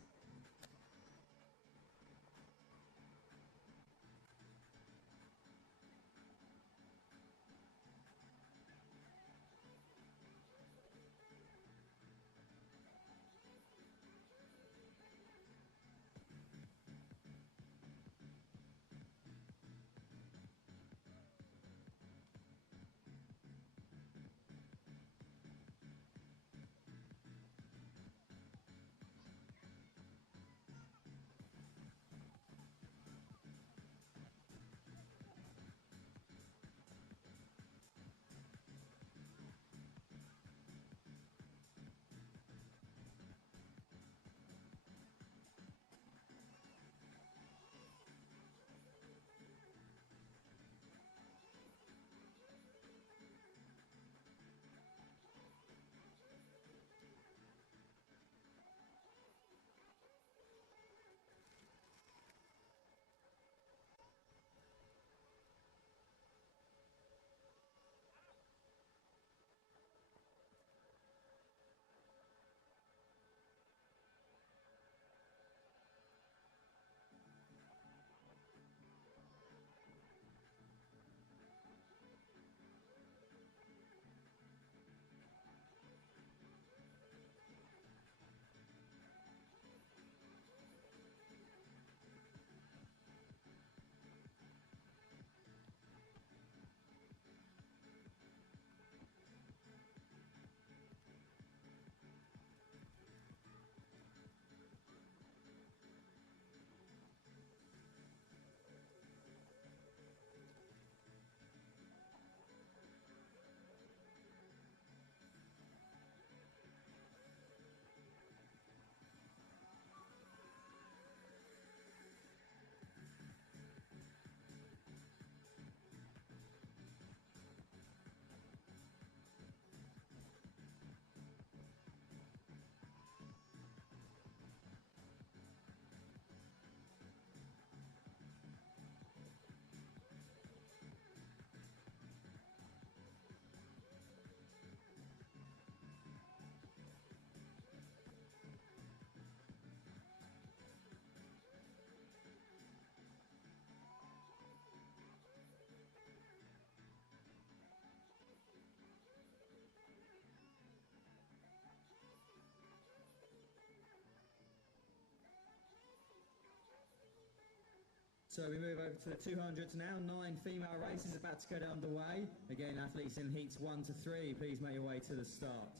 So we move over to the 200s now. 9 female races about to get underway. Again, athletes in heats 1 to 3, please make your way to the start.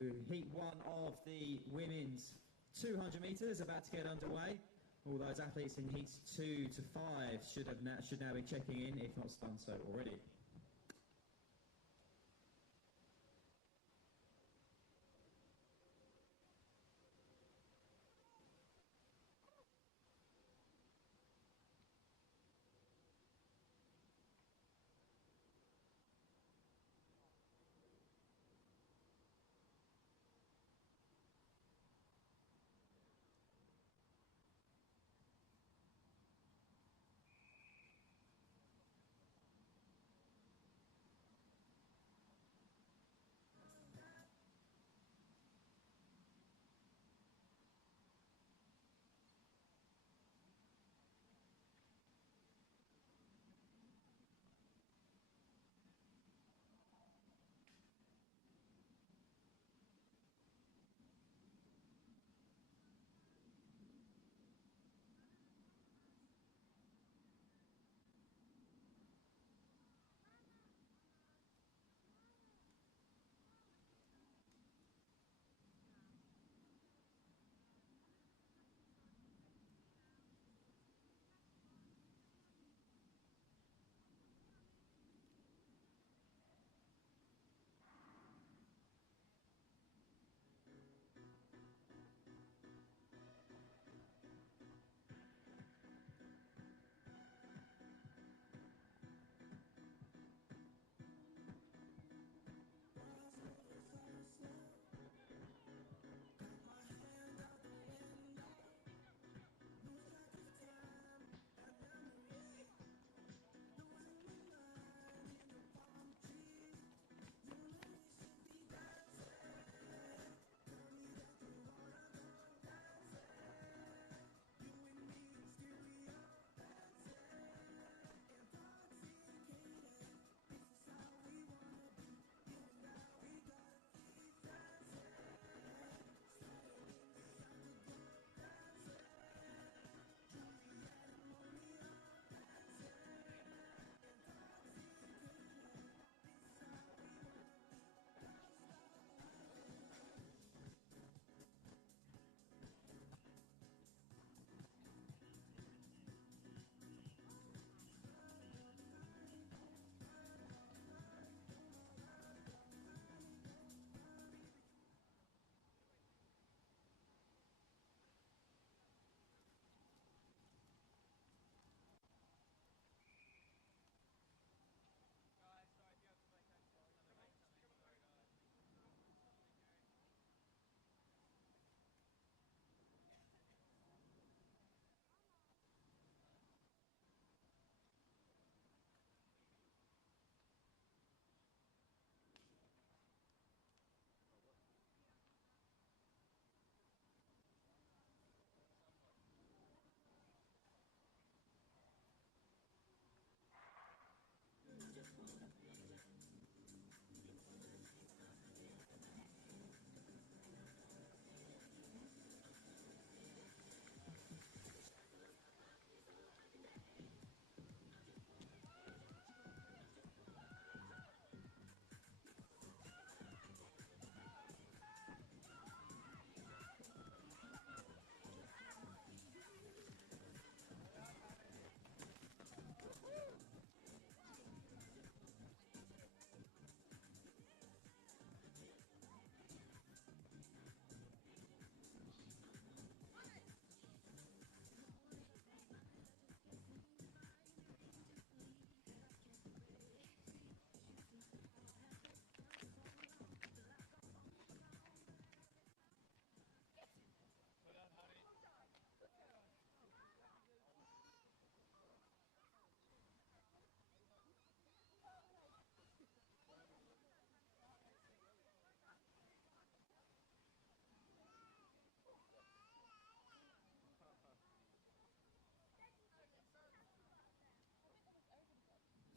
Heat 1 of the women's 200 metres about to get underway. All those athletes in heats 2 to 5 should now be checking in, if not done so already.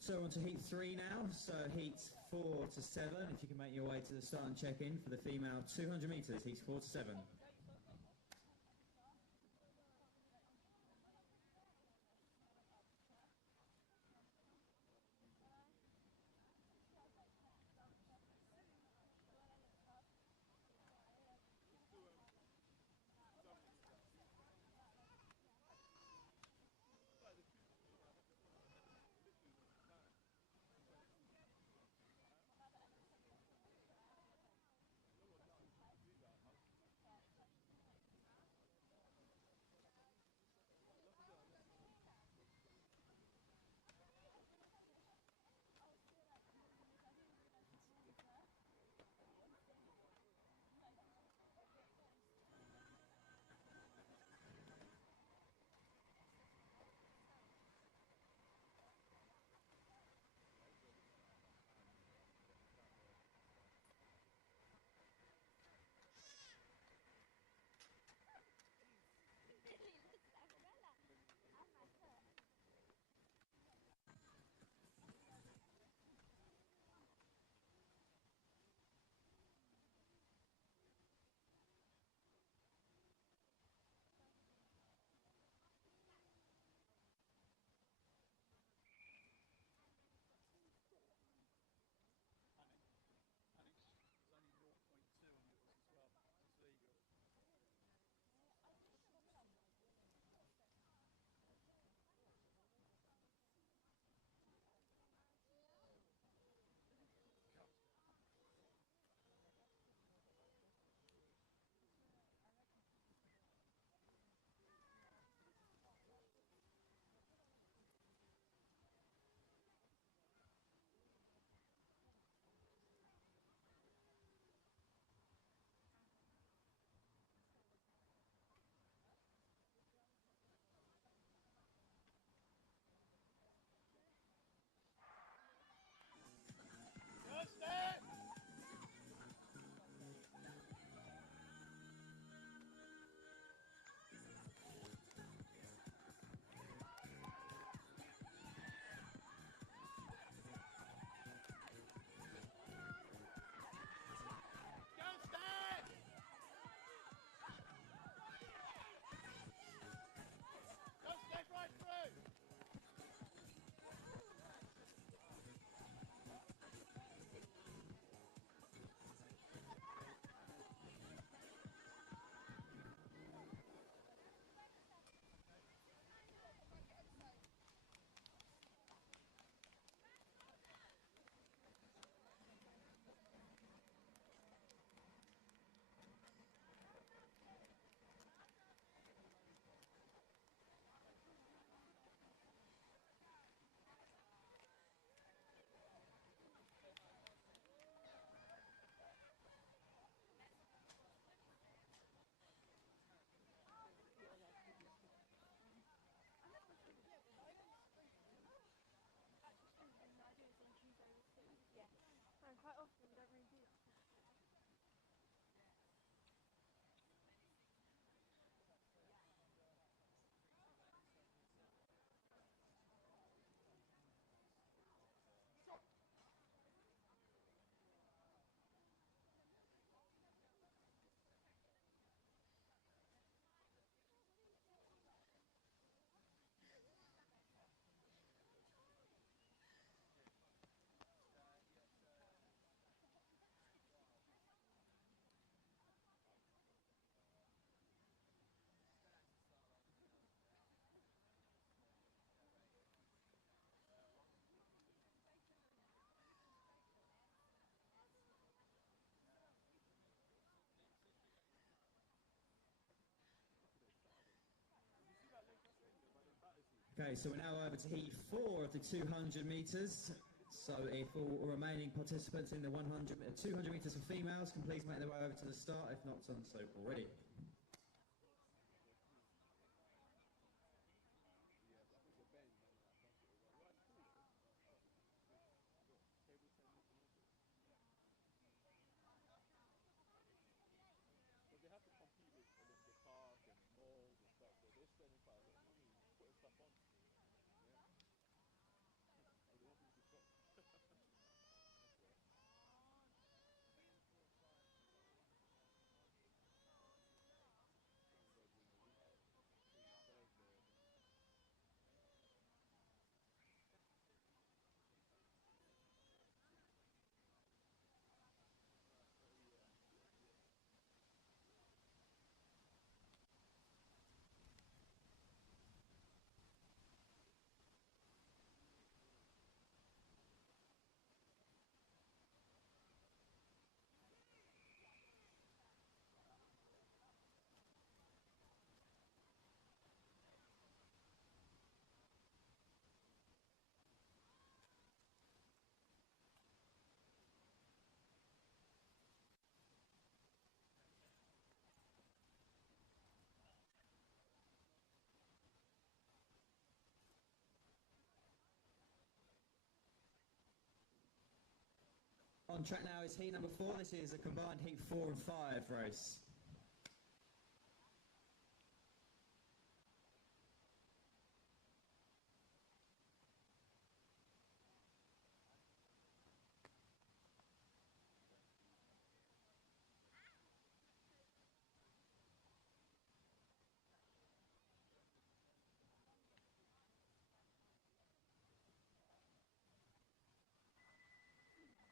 So on to heat 3 now. So heats 4 to 7, if you can make your way to the start and check in for the female 200 metres, heats 4 to 7. Okay, so we're now over to heat 4 of the 200 metres. So if all remaining participants in the 200 metres for females can please make their way over to the start, if not done so already. Yeah, but I think the betting man like bump it as well. What it's called though? What table tennis and all sorts. Because they have to compete with Olympic Park and malls and stuff, so they're spending quite a lot of money putting stuff on. Yeah. So they want people to shop. That's why. Someone got during the week. I think it's Thursday or something. Oh yeah, yeah, yeah. On track now is heat number 4. This is a combined heat 4 and 5 race. Yeah, please.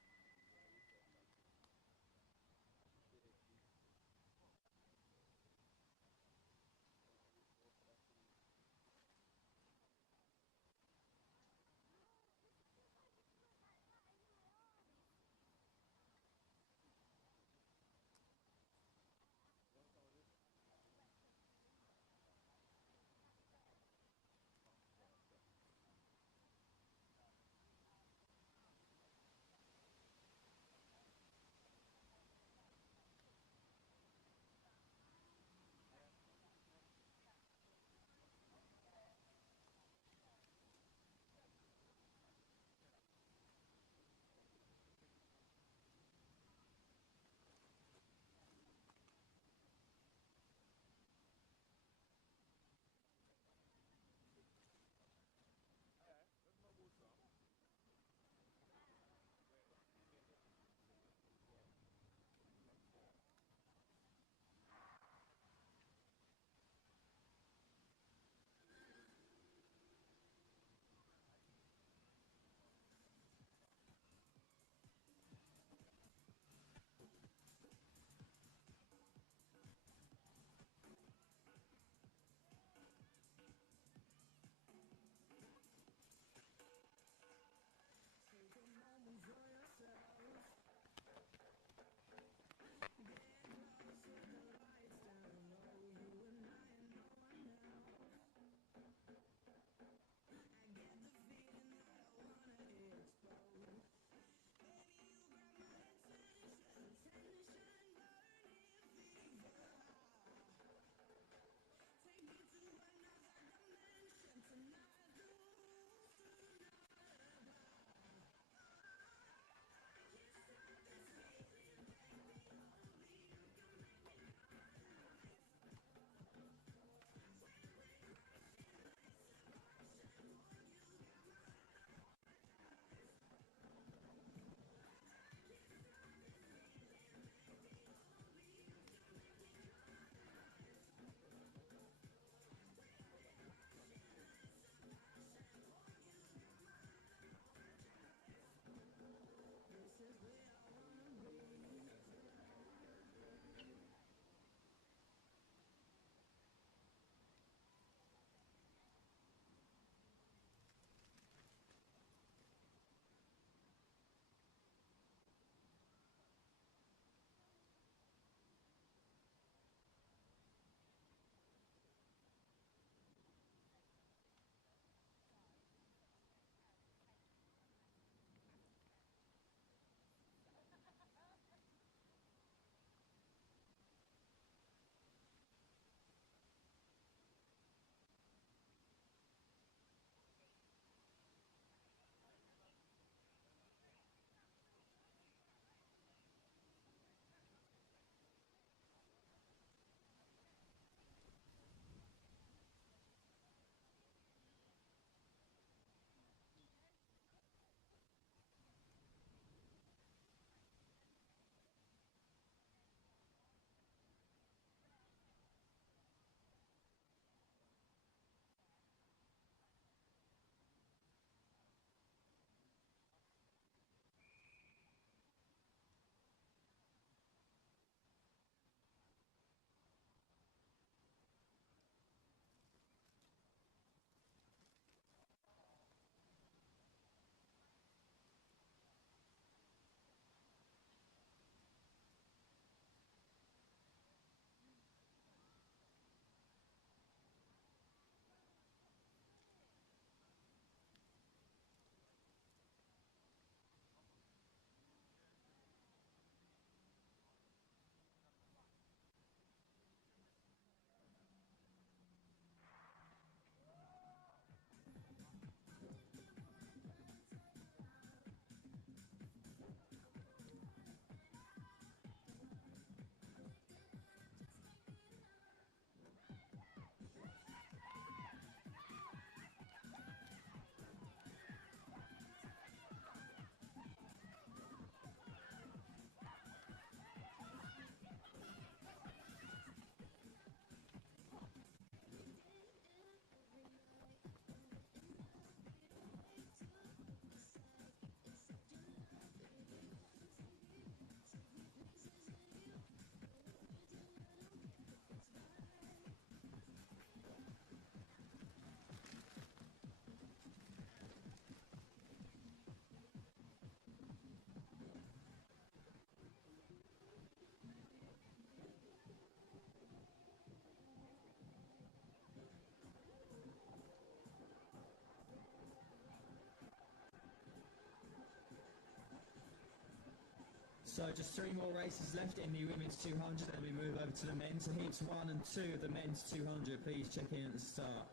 So just 3 more races left in the women's 200, then we move over to the men's. So heats 1 and 2 of the men's 200. Please check in at the start.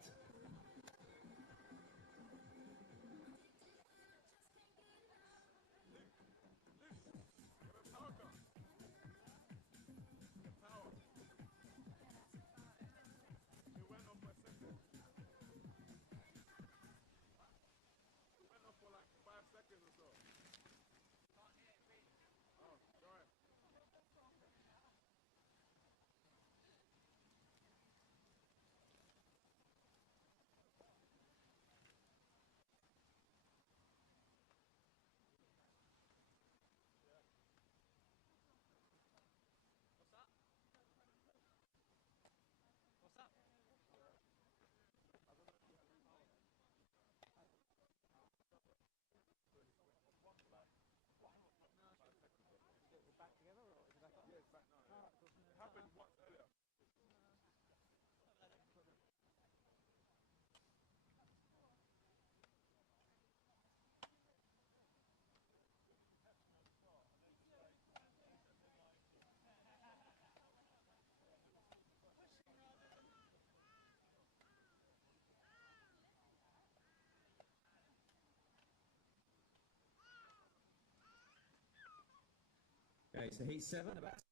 Okay, so heat 7 about.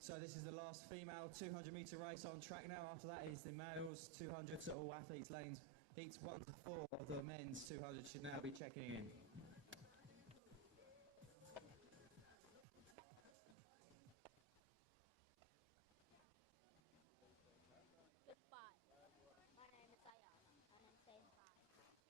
So this is the last female 200-metre race on track now. After that is the males 200, so all athletes lanes. Heats 1 to 4 of the men's 200 should now be checking in. Goodbye. My name is Ayana, and I'm saying hi. You get BB.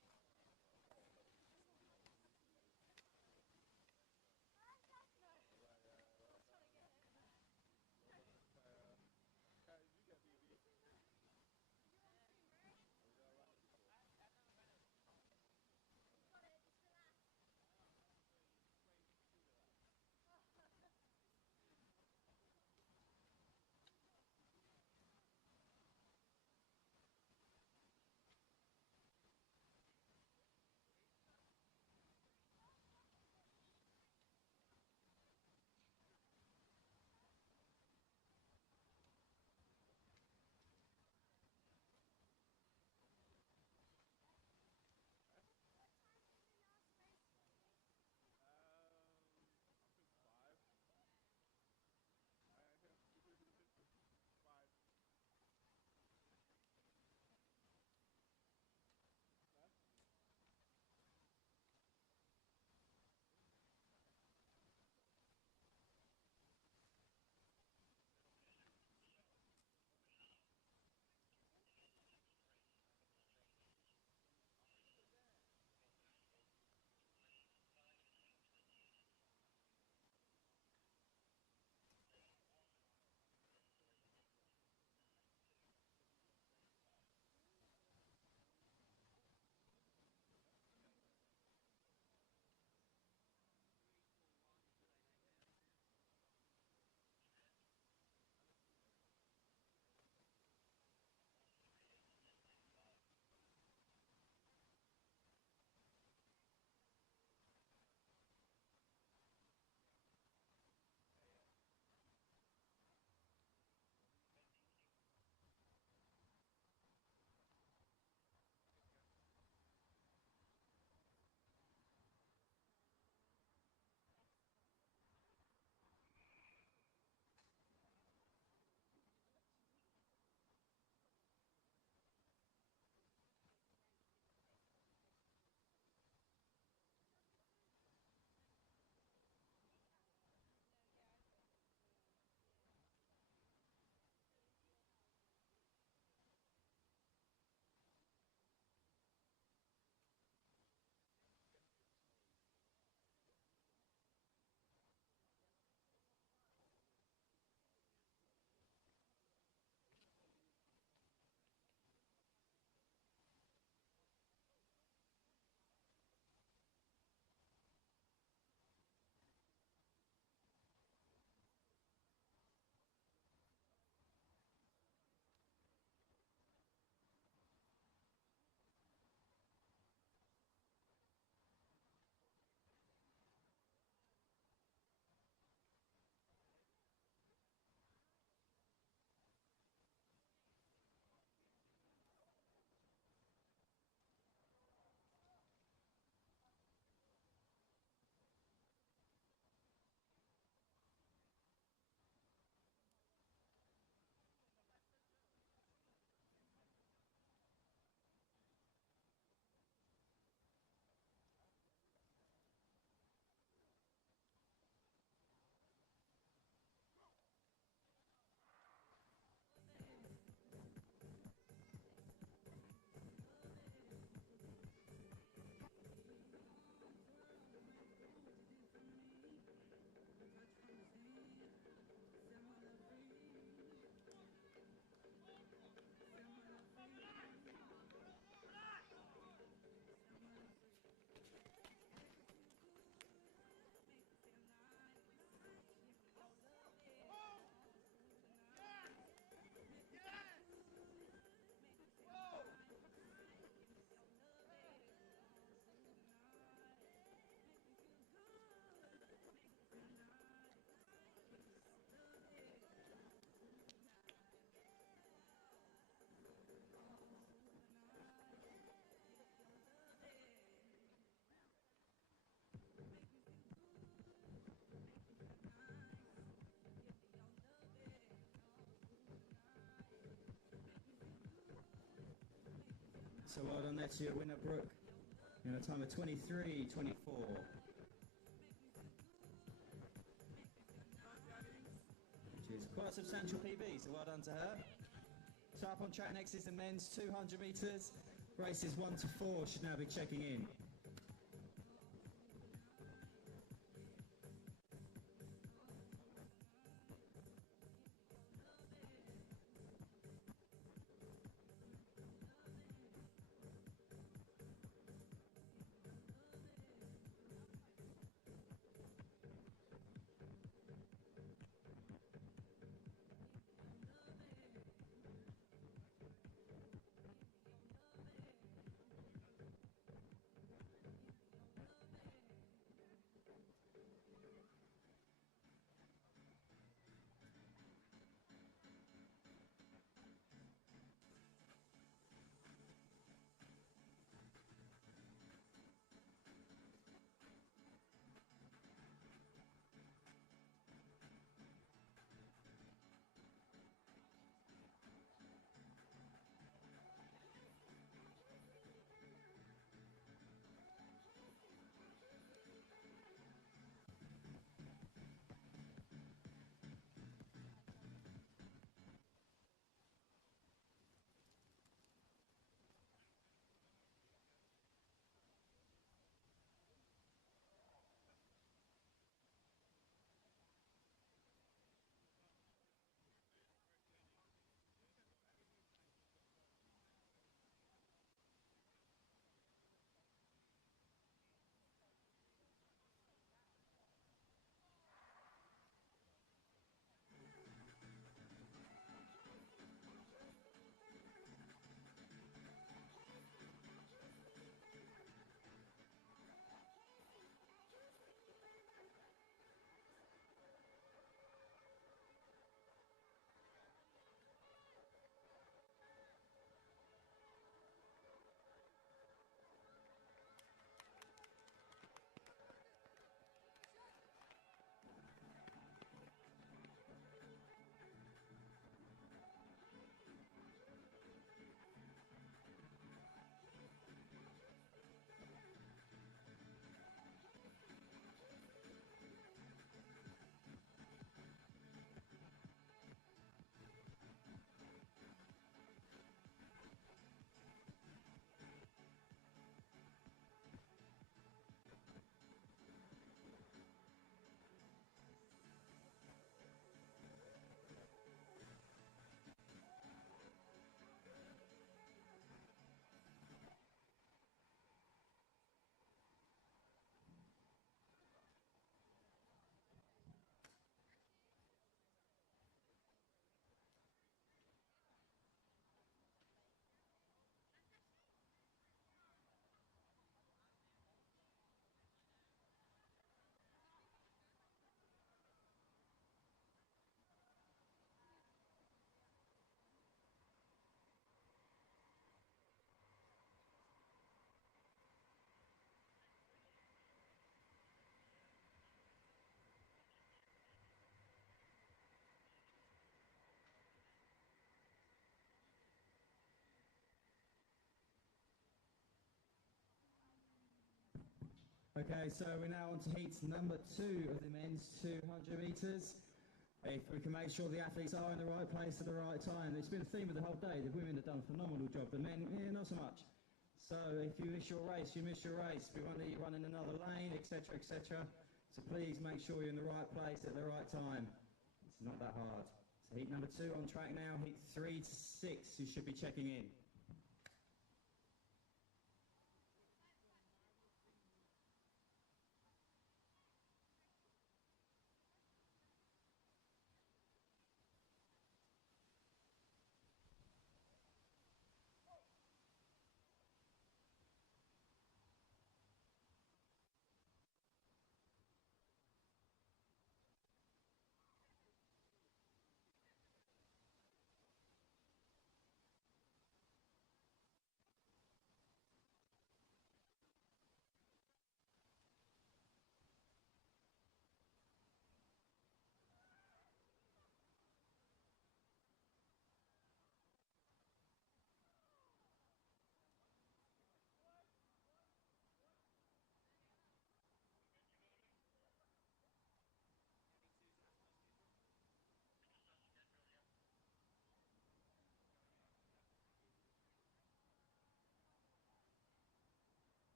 Got it, just relax. So well done there to your winner, Brooke, in a time of 23:24. Which is quite a substantial PB, so well done to her. So up on track next is the men's 200 metres. Races 1 to 4 should now be checking in. Okay, so we're now on to heat number 2 of the men's 200 metres. If we can make sure the athletes are in the right place at the right time. It's been a theme of the whole day. The women have done a phenomenal job. The men, not so much. So if you miss your race, you miss your race. We want to run in another lane, etc., etc. So please make sure you're in the right place at the right time. It's not that hard. So heat number 2 on track now. Heat 3 to 6, you should be checking in.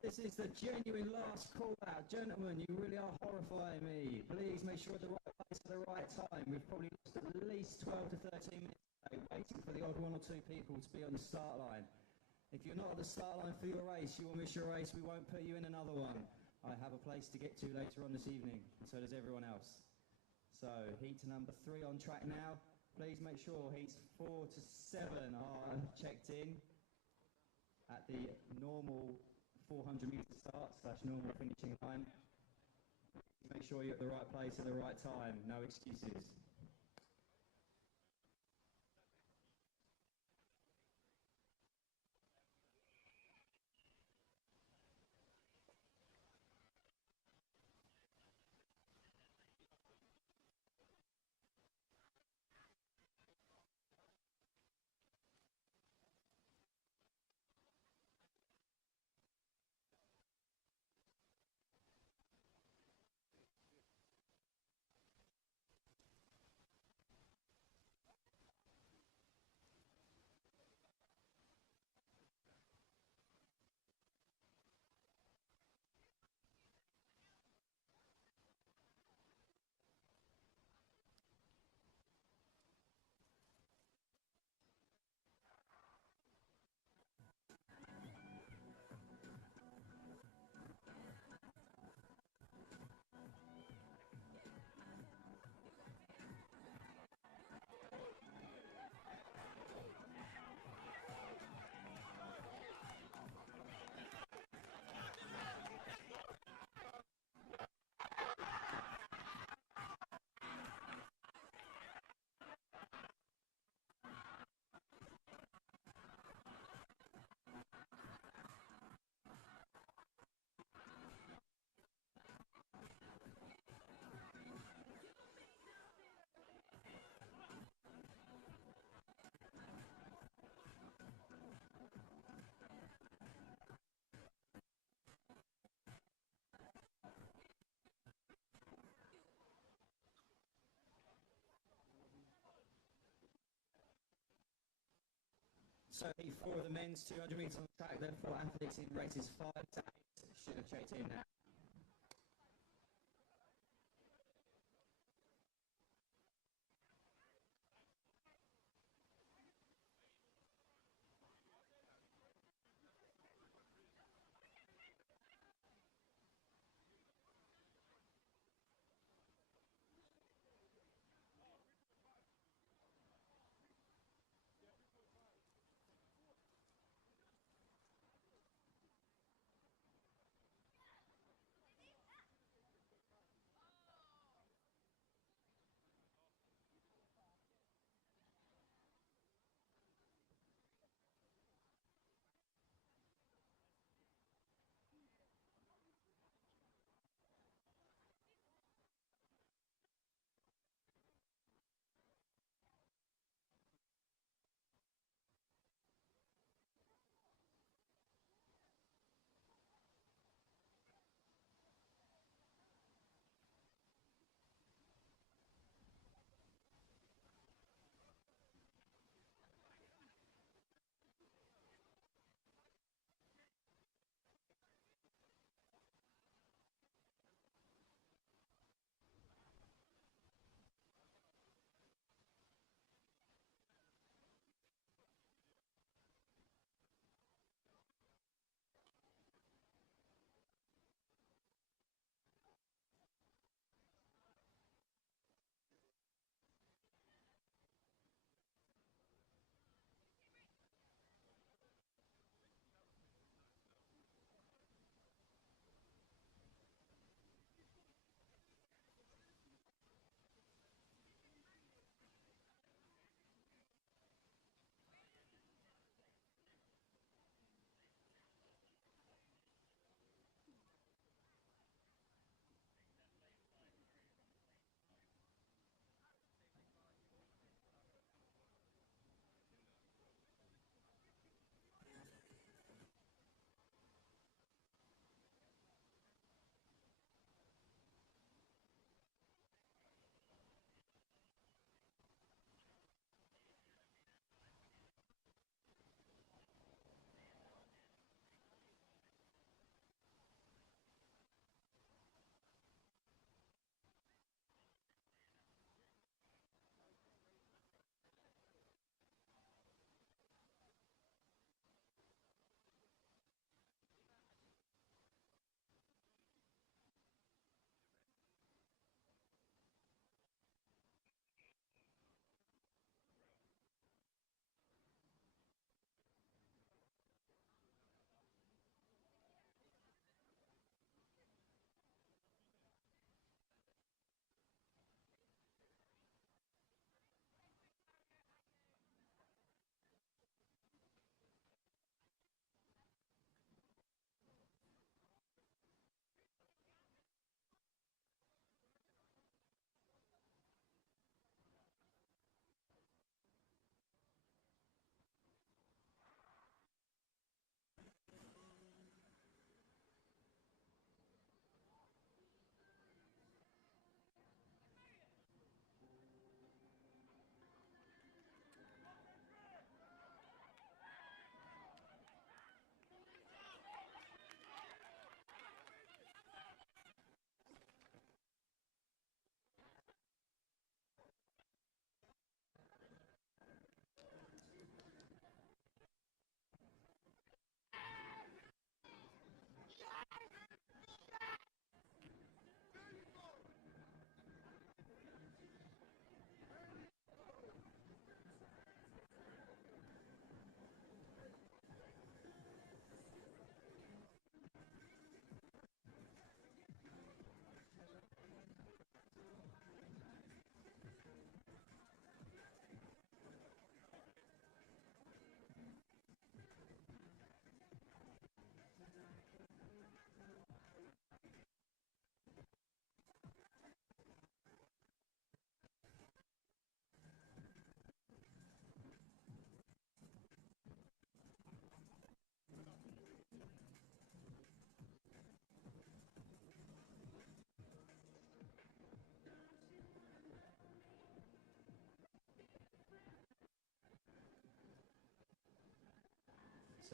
this is the genuine last call out. Gentlemen, you really are horrifying me. Please make sure at the right place at the right time. We've probably lost at least 12 to 13 minutes today, waiting for the odd one or two people to be on the start line. If you're not at the start line for your race, you will miss your race. We won't put you in another one. I have a place to get to later on this evening, and so does everyone else. So, heat number 3 on track now. Please make sure heats 4 to 7 are checked in at the normal 400 metre start / normal finishing line. Make sure you're at the right place at the right time, no excuses. So heat 4 of the men's 200 metres on track, therefore athletes in races 5 to 8 should have checked in now.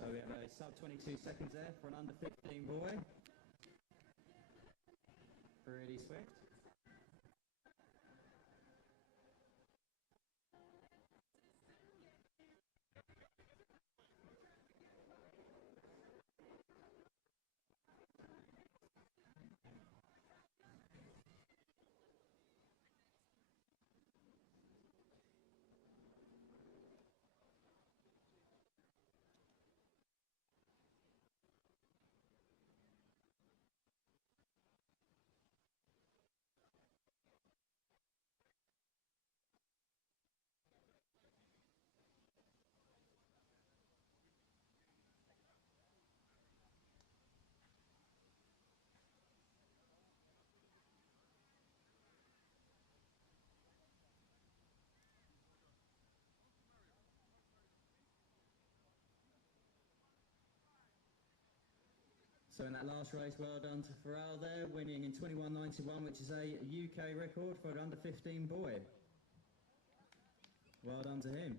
So we have a sub 22 seconds there for an under 15 boy. Pretty swift. So in that last race, well done to Farrell there, winning in 21.91, which is a UK record for an under 15 boy. Well done to him.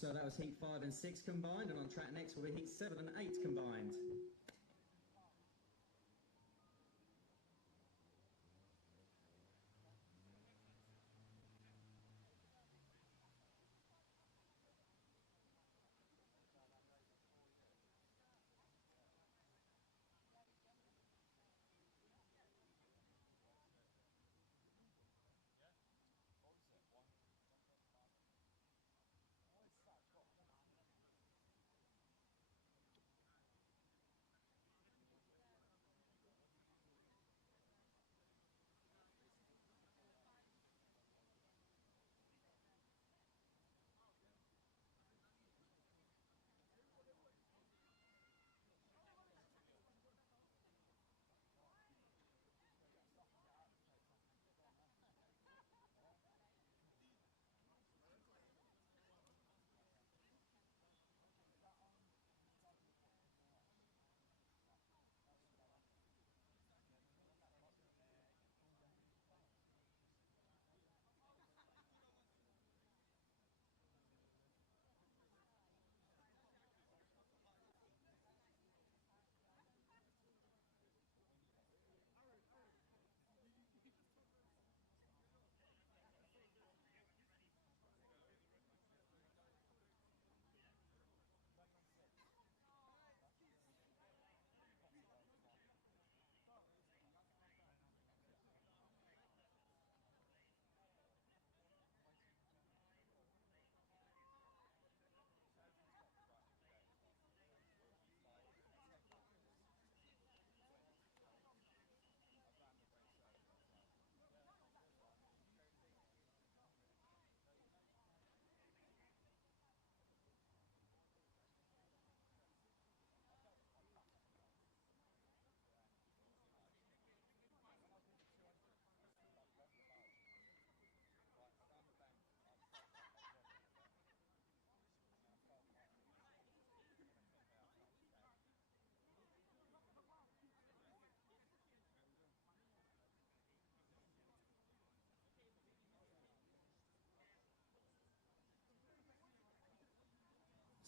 So that was heat 5 and 6 combined, and on track next will be heat 7 and 8 combined.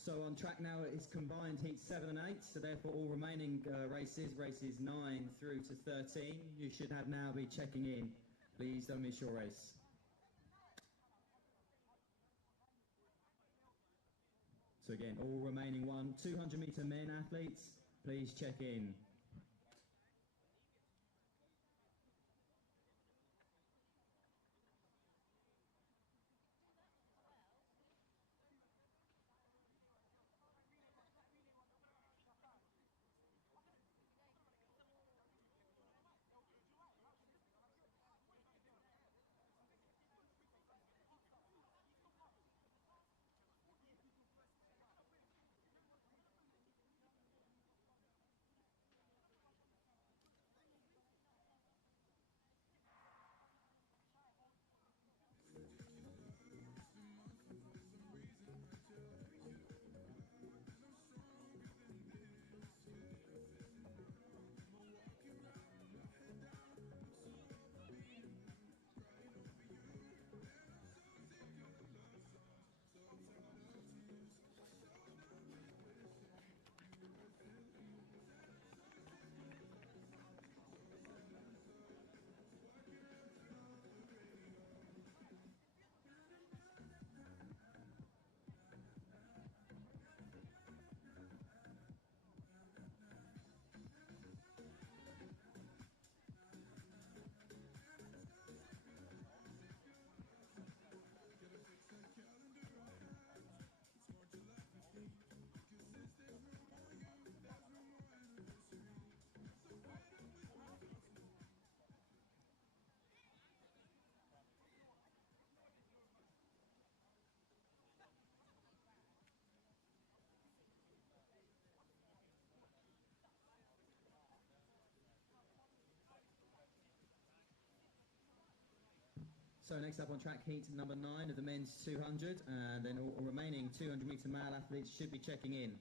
So on track now is combined heat 7 and 8, so therefore all remaining races 9 through to 13, you should have now be checking in. Please don't miss your race. So again, all remaining 200 meter men athletes, please check in. So next up on track, heat number 9 of the men's 200, and then all remaining 200 meter male athletes should be checking in.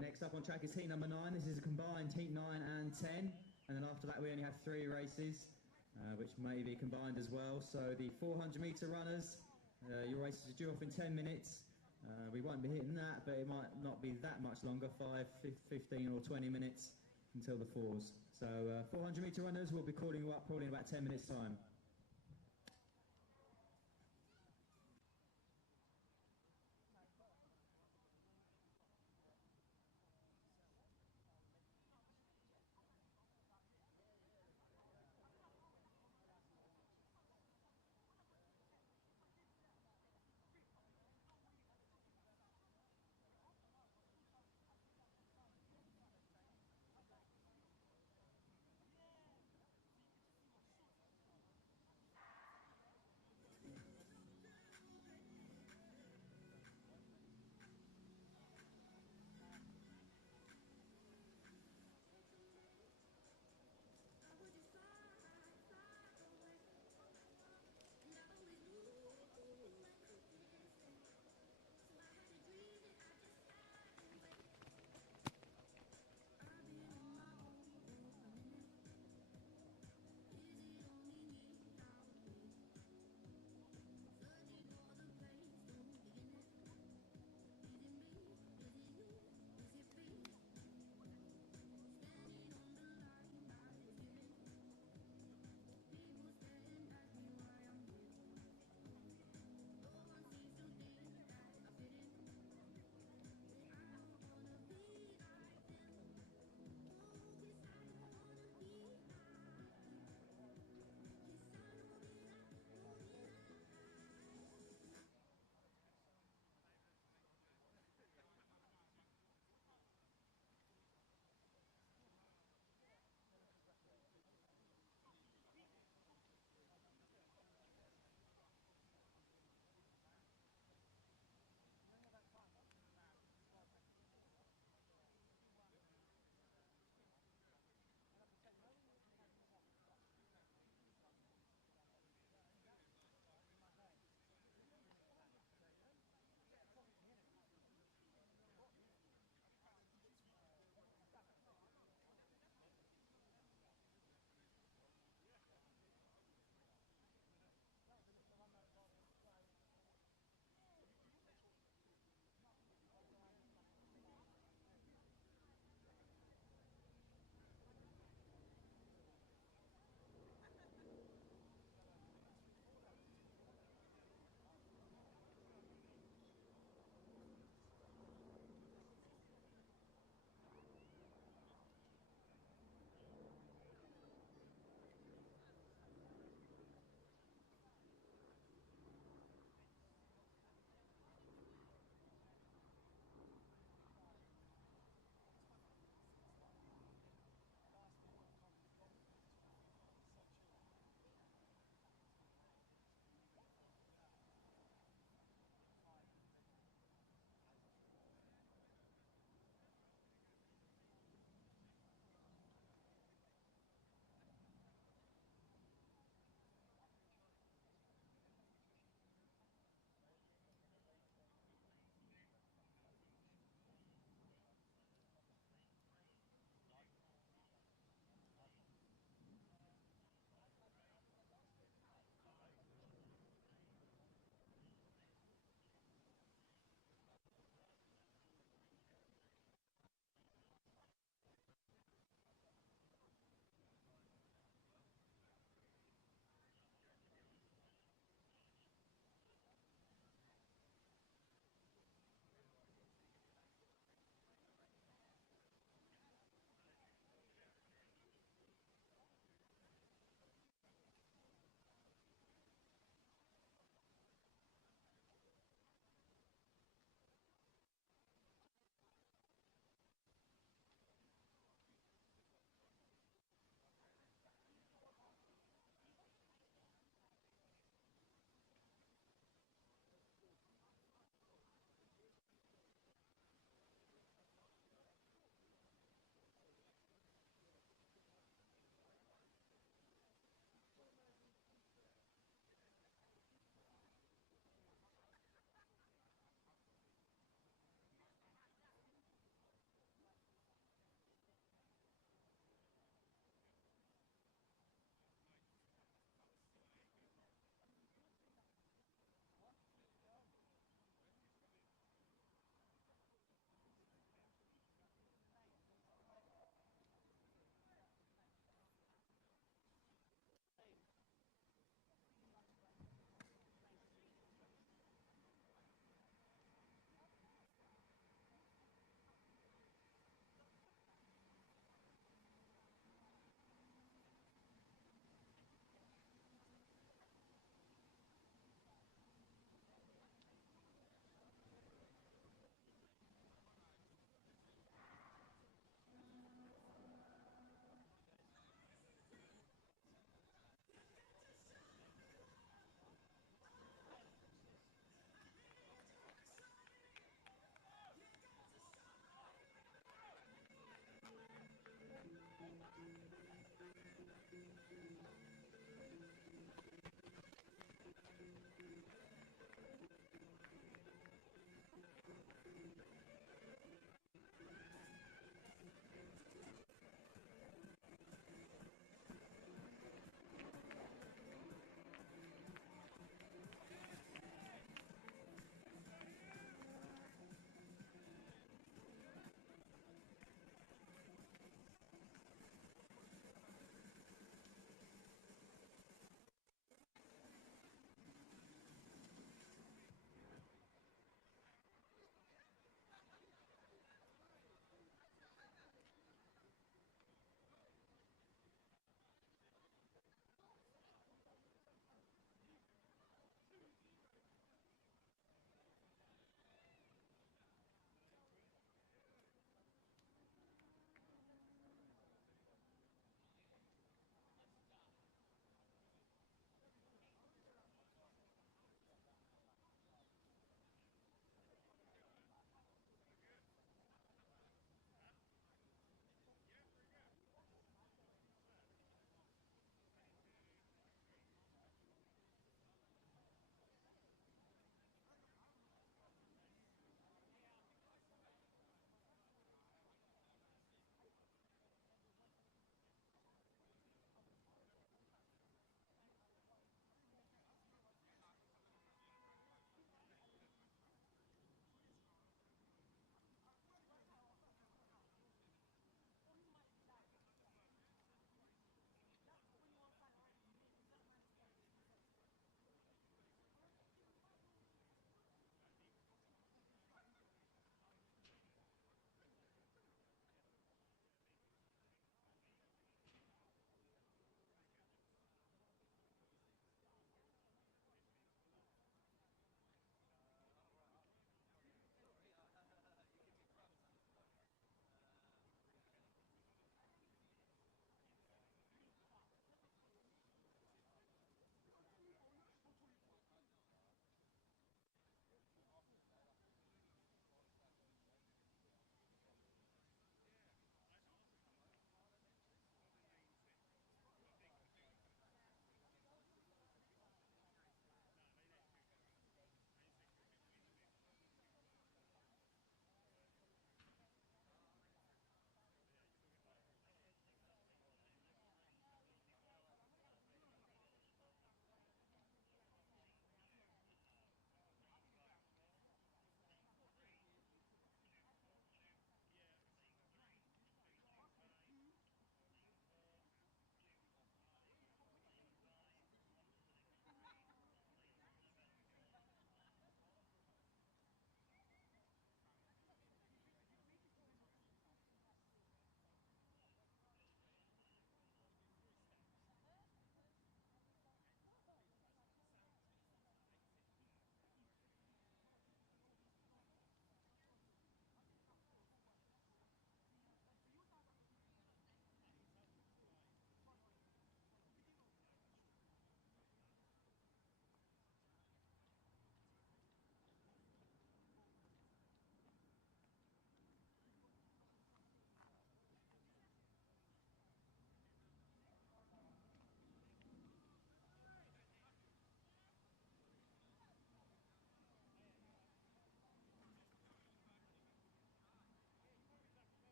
next up on track is heat number 9. This is a combined heat 9 and 10. And then after that we only have 3 races, which may be combined as well. So the 400 metre runners, your races are due off in 10 minutes. We won't be hitting that, but it might not be that much longer, 5, 15 or 20 minutes until the 4s. So 400 metre runners will be calling you up probably in about 10 minutes time.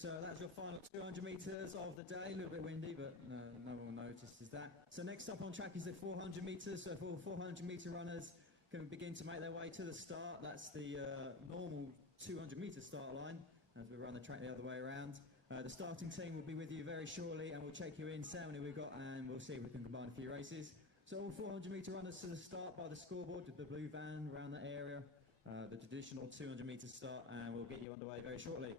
So that's your final 200 metres of the day. A little bit windy, but no one notices that. So next up on track is the 400 metres. So if all 400 metre runners can begin to make their way to the start, that's the normal 200 metre start line, as we run the track the other way around. The starting team will be with you very shortly, and we'll check you in, see how many we've got, and we'll see if we can combine a few races. So all 400 metre runners to the start by the scoreboard, the blue van around that area, the traditional 200 metre start, and we'll get you underway very shortly.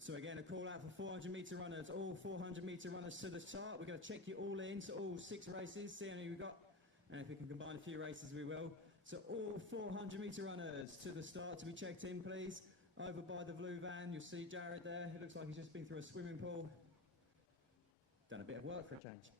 So again, a call out for 400 metre runners, all 400 metre runners to the start. We're going to check you all in, so all 6 races, see how many we've got, and if we can combine a few races, we will. So all 400 metre runners to the start to be checked in, please. Over by the blue van, you'll see Jared there. It looks like he's just been through a swimming pool. Done a bit of work for a change.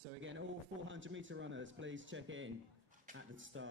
So again, all 400 metre runners, please check in at the start.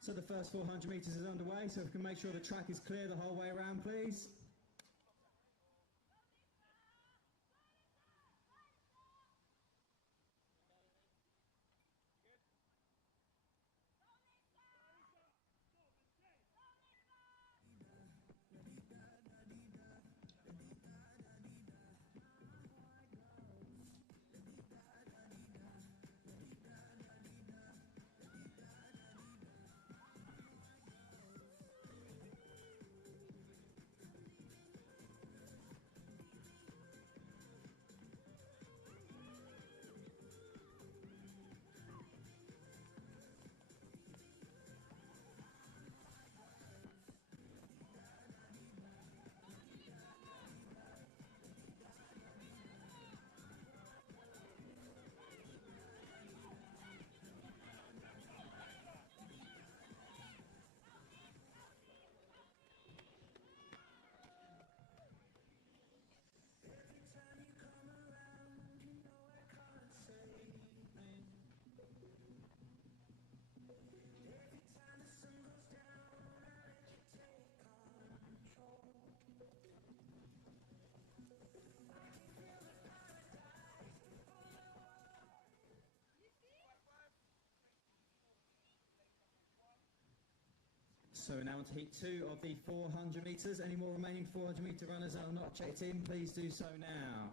So the first 400 metres is underway, so if we can make sure the track is clear the whole way around, please. So we're now on to heat 2 of the 400 metres. Any more remaining 400 metre runners that are not checked in, please do so now.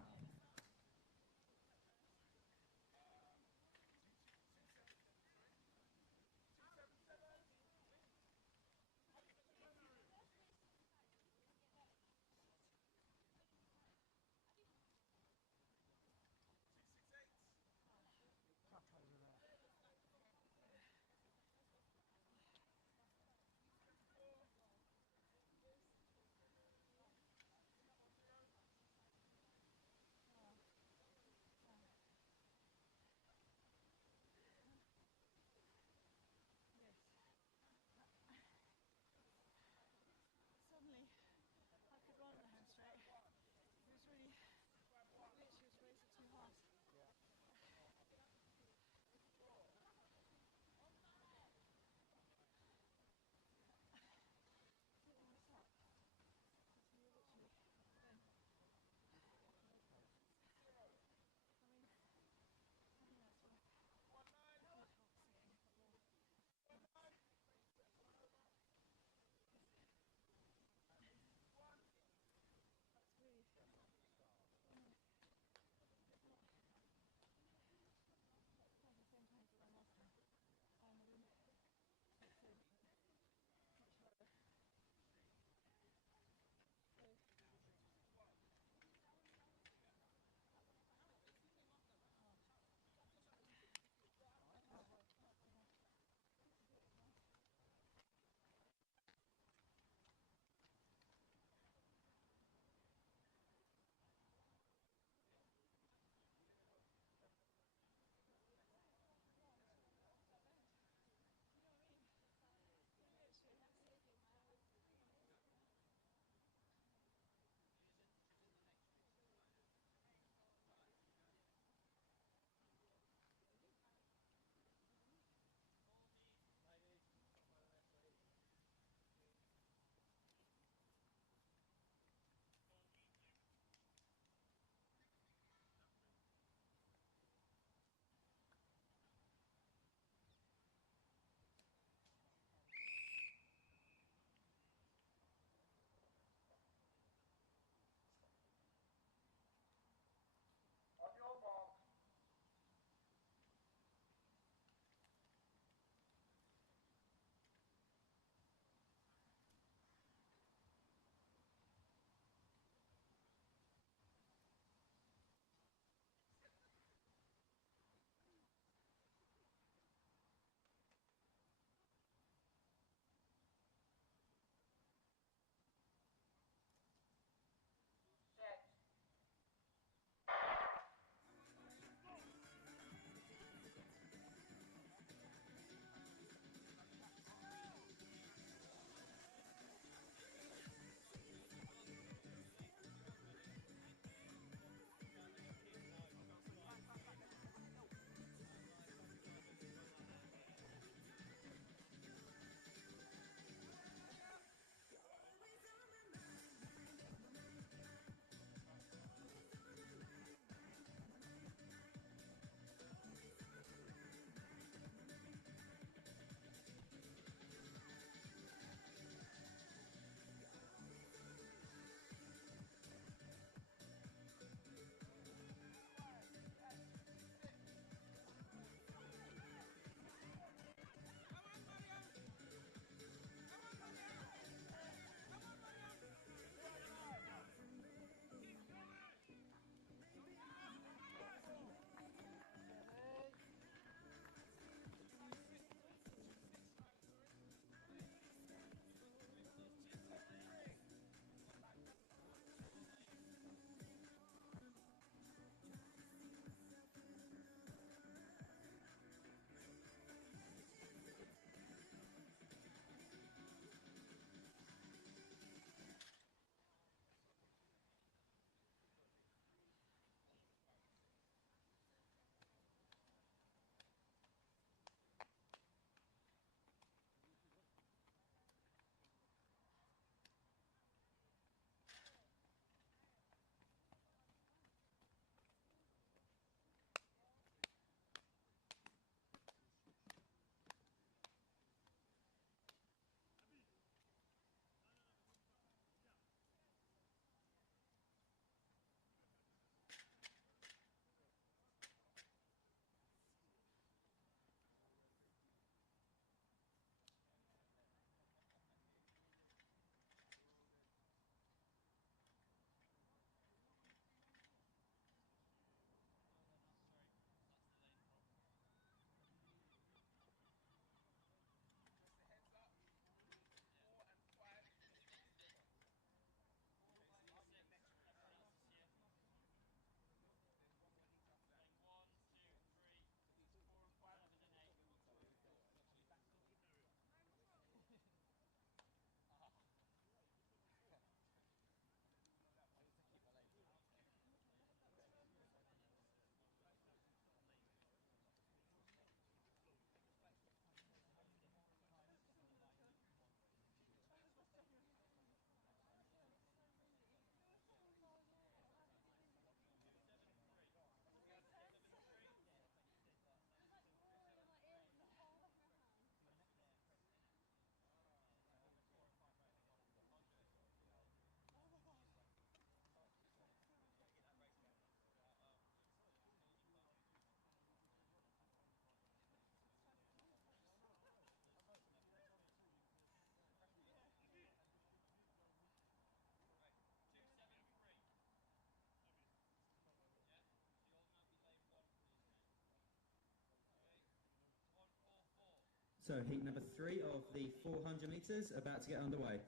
So heat number 3 of the 400 metres about to get underway.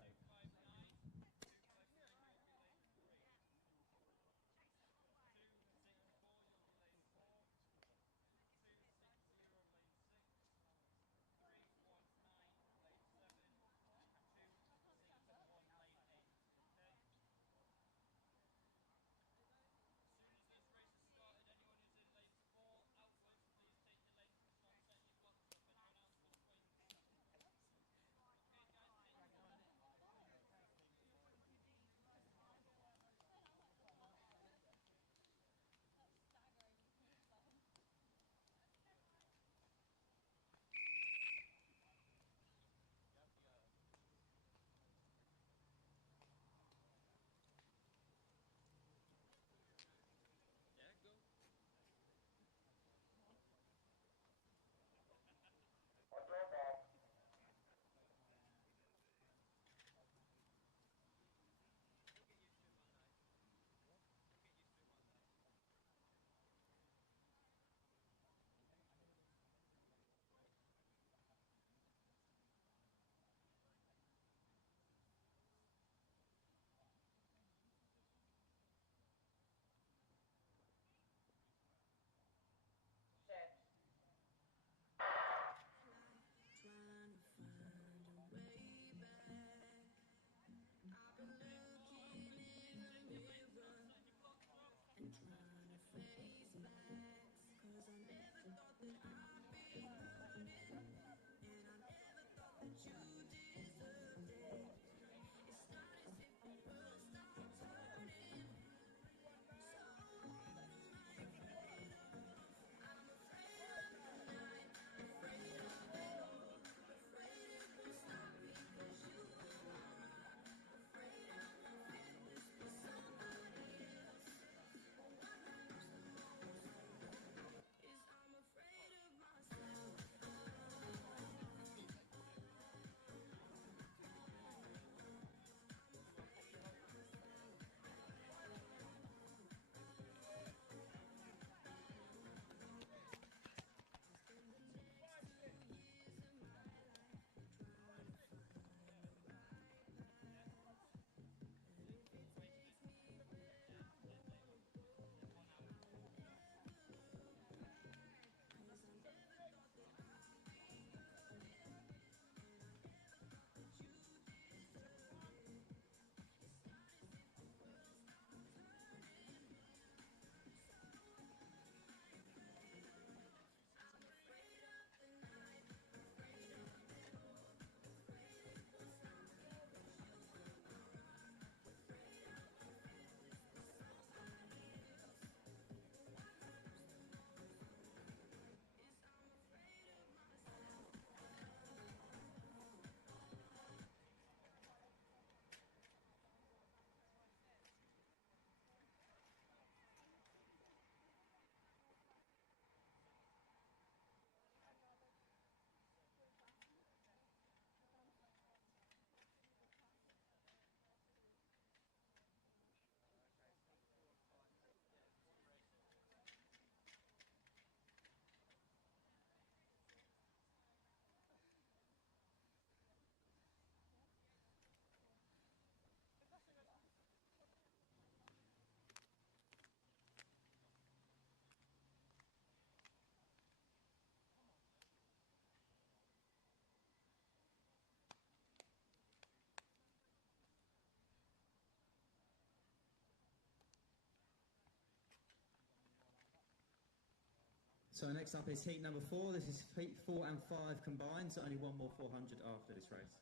So next up is heat number 4. This is heat 4 and 5 combined, so only one more 400 after this race.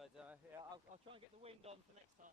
But yeah, I'll try and get the wind on for next time.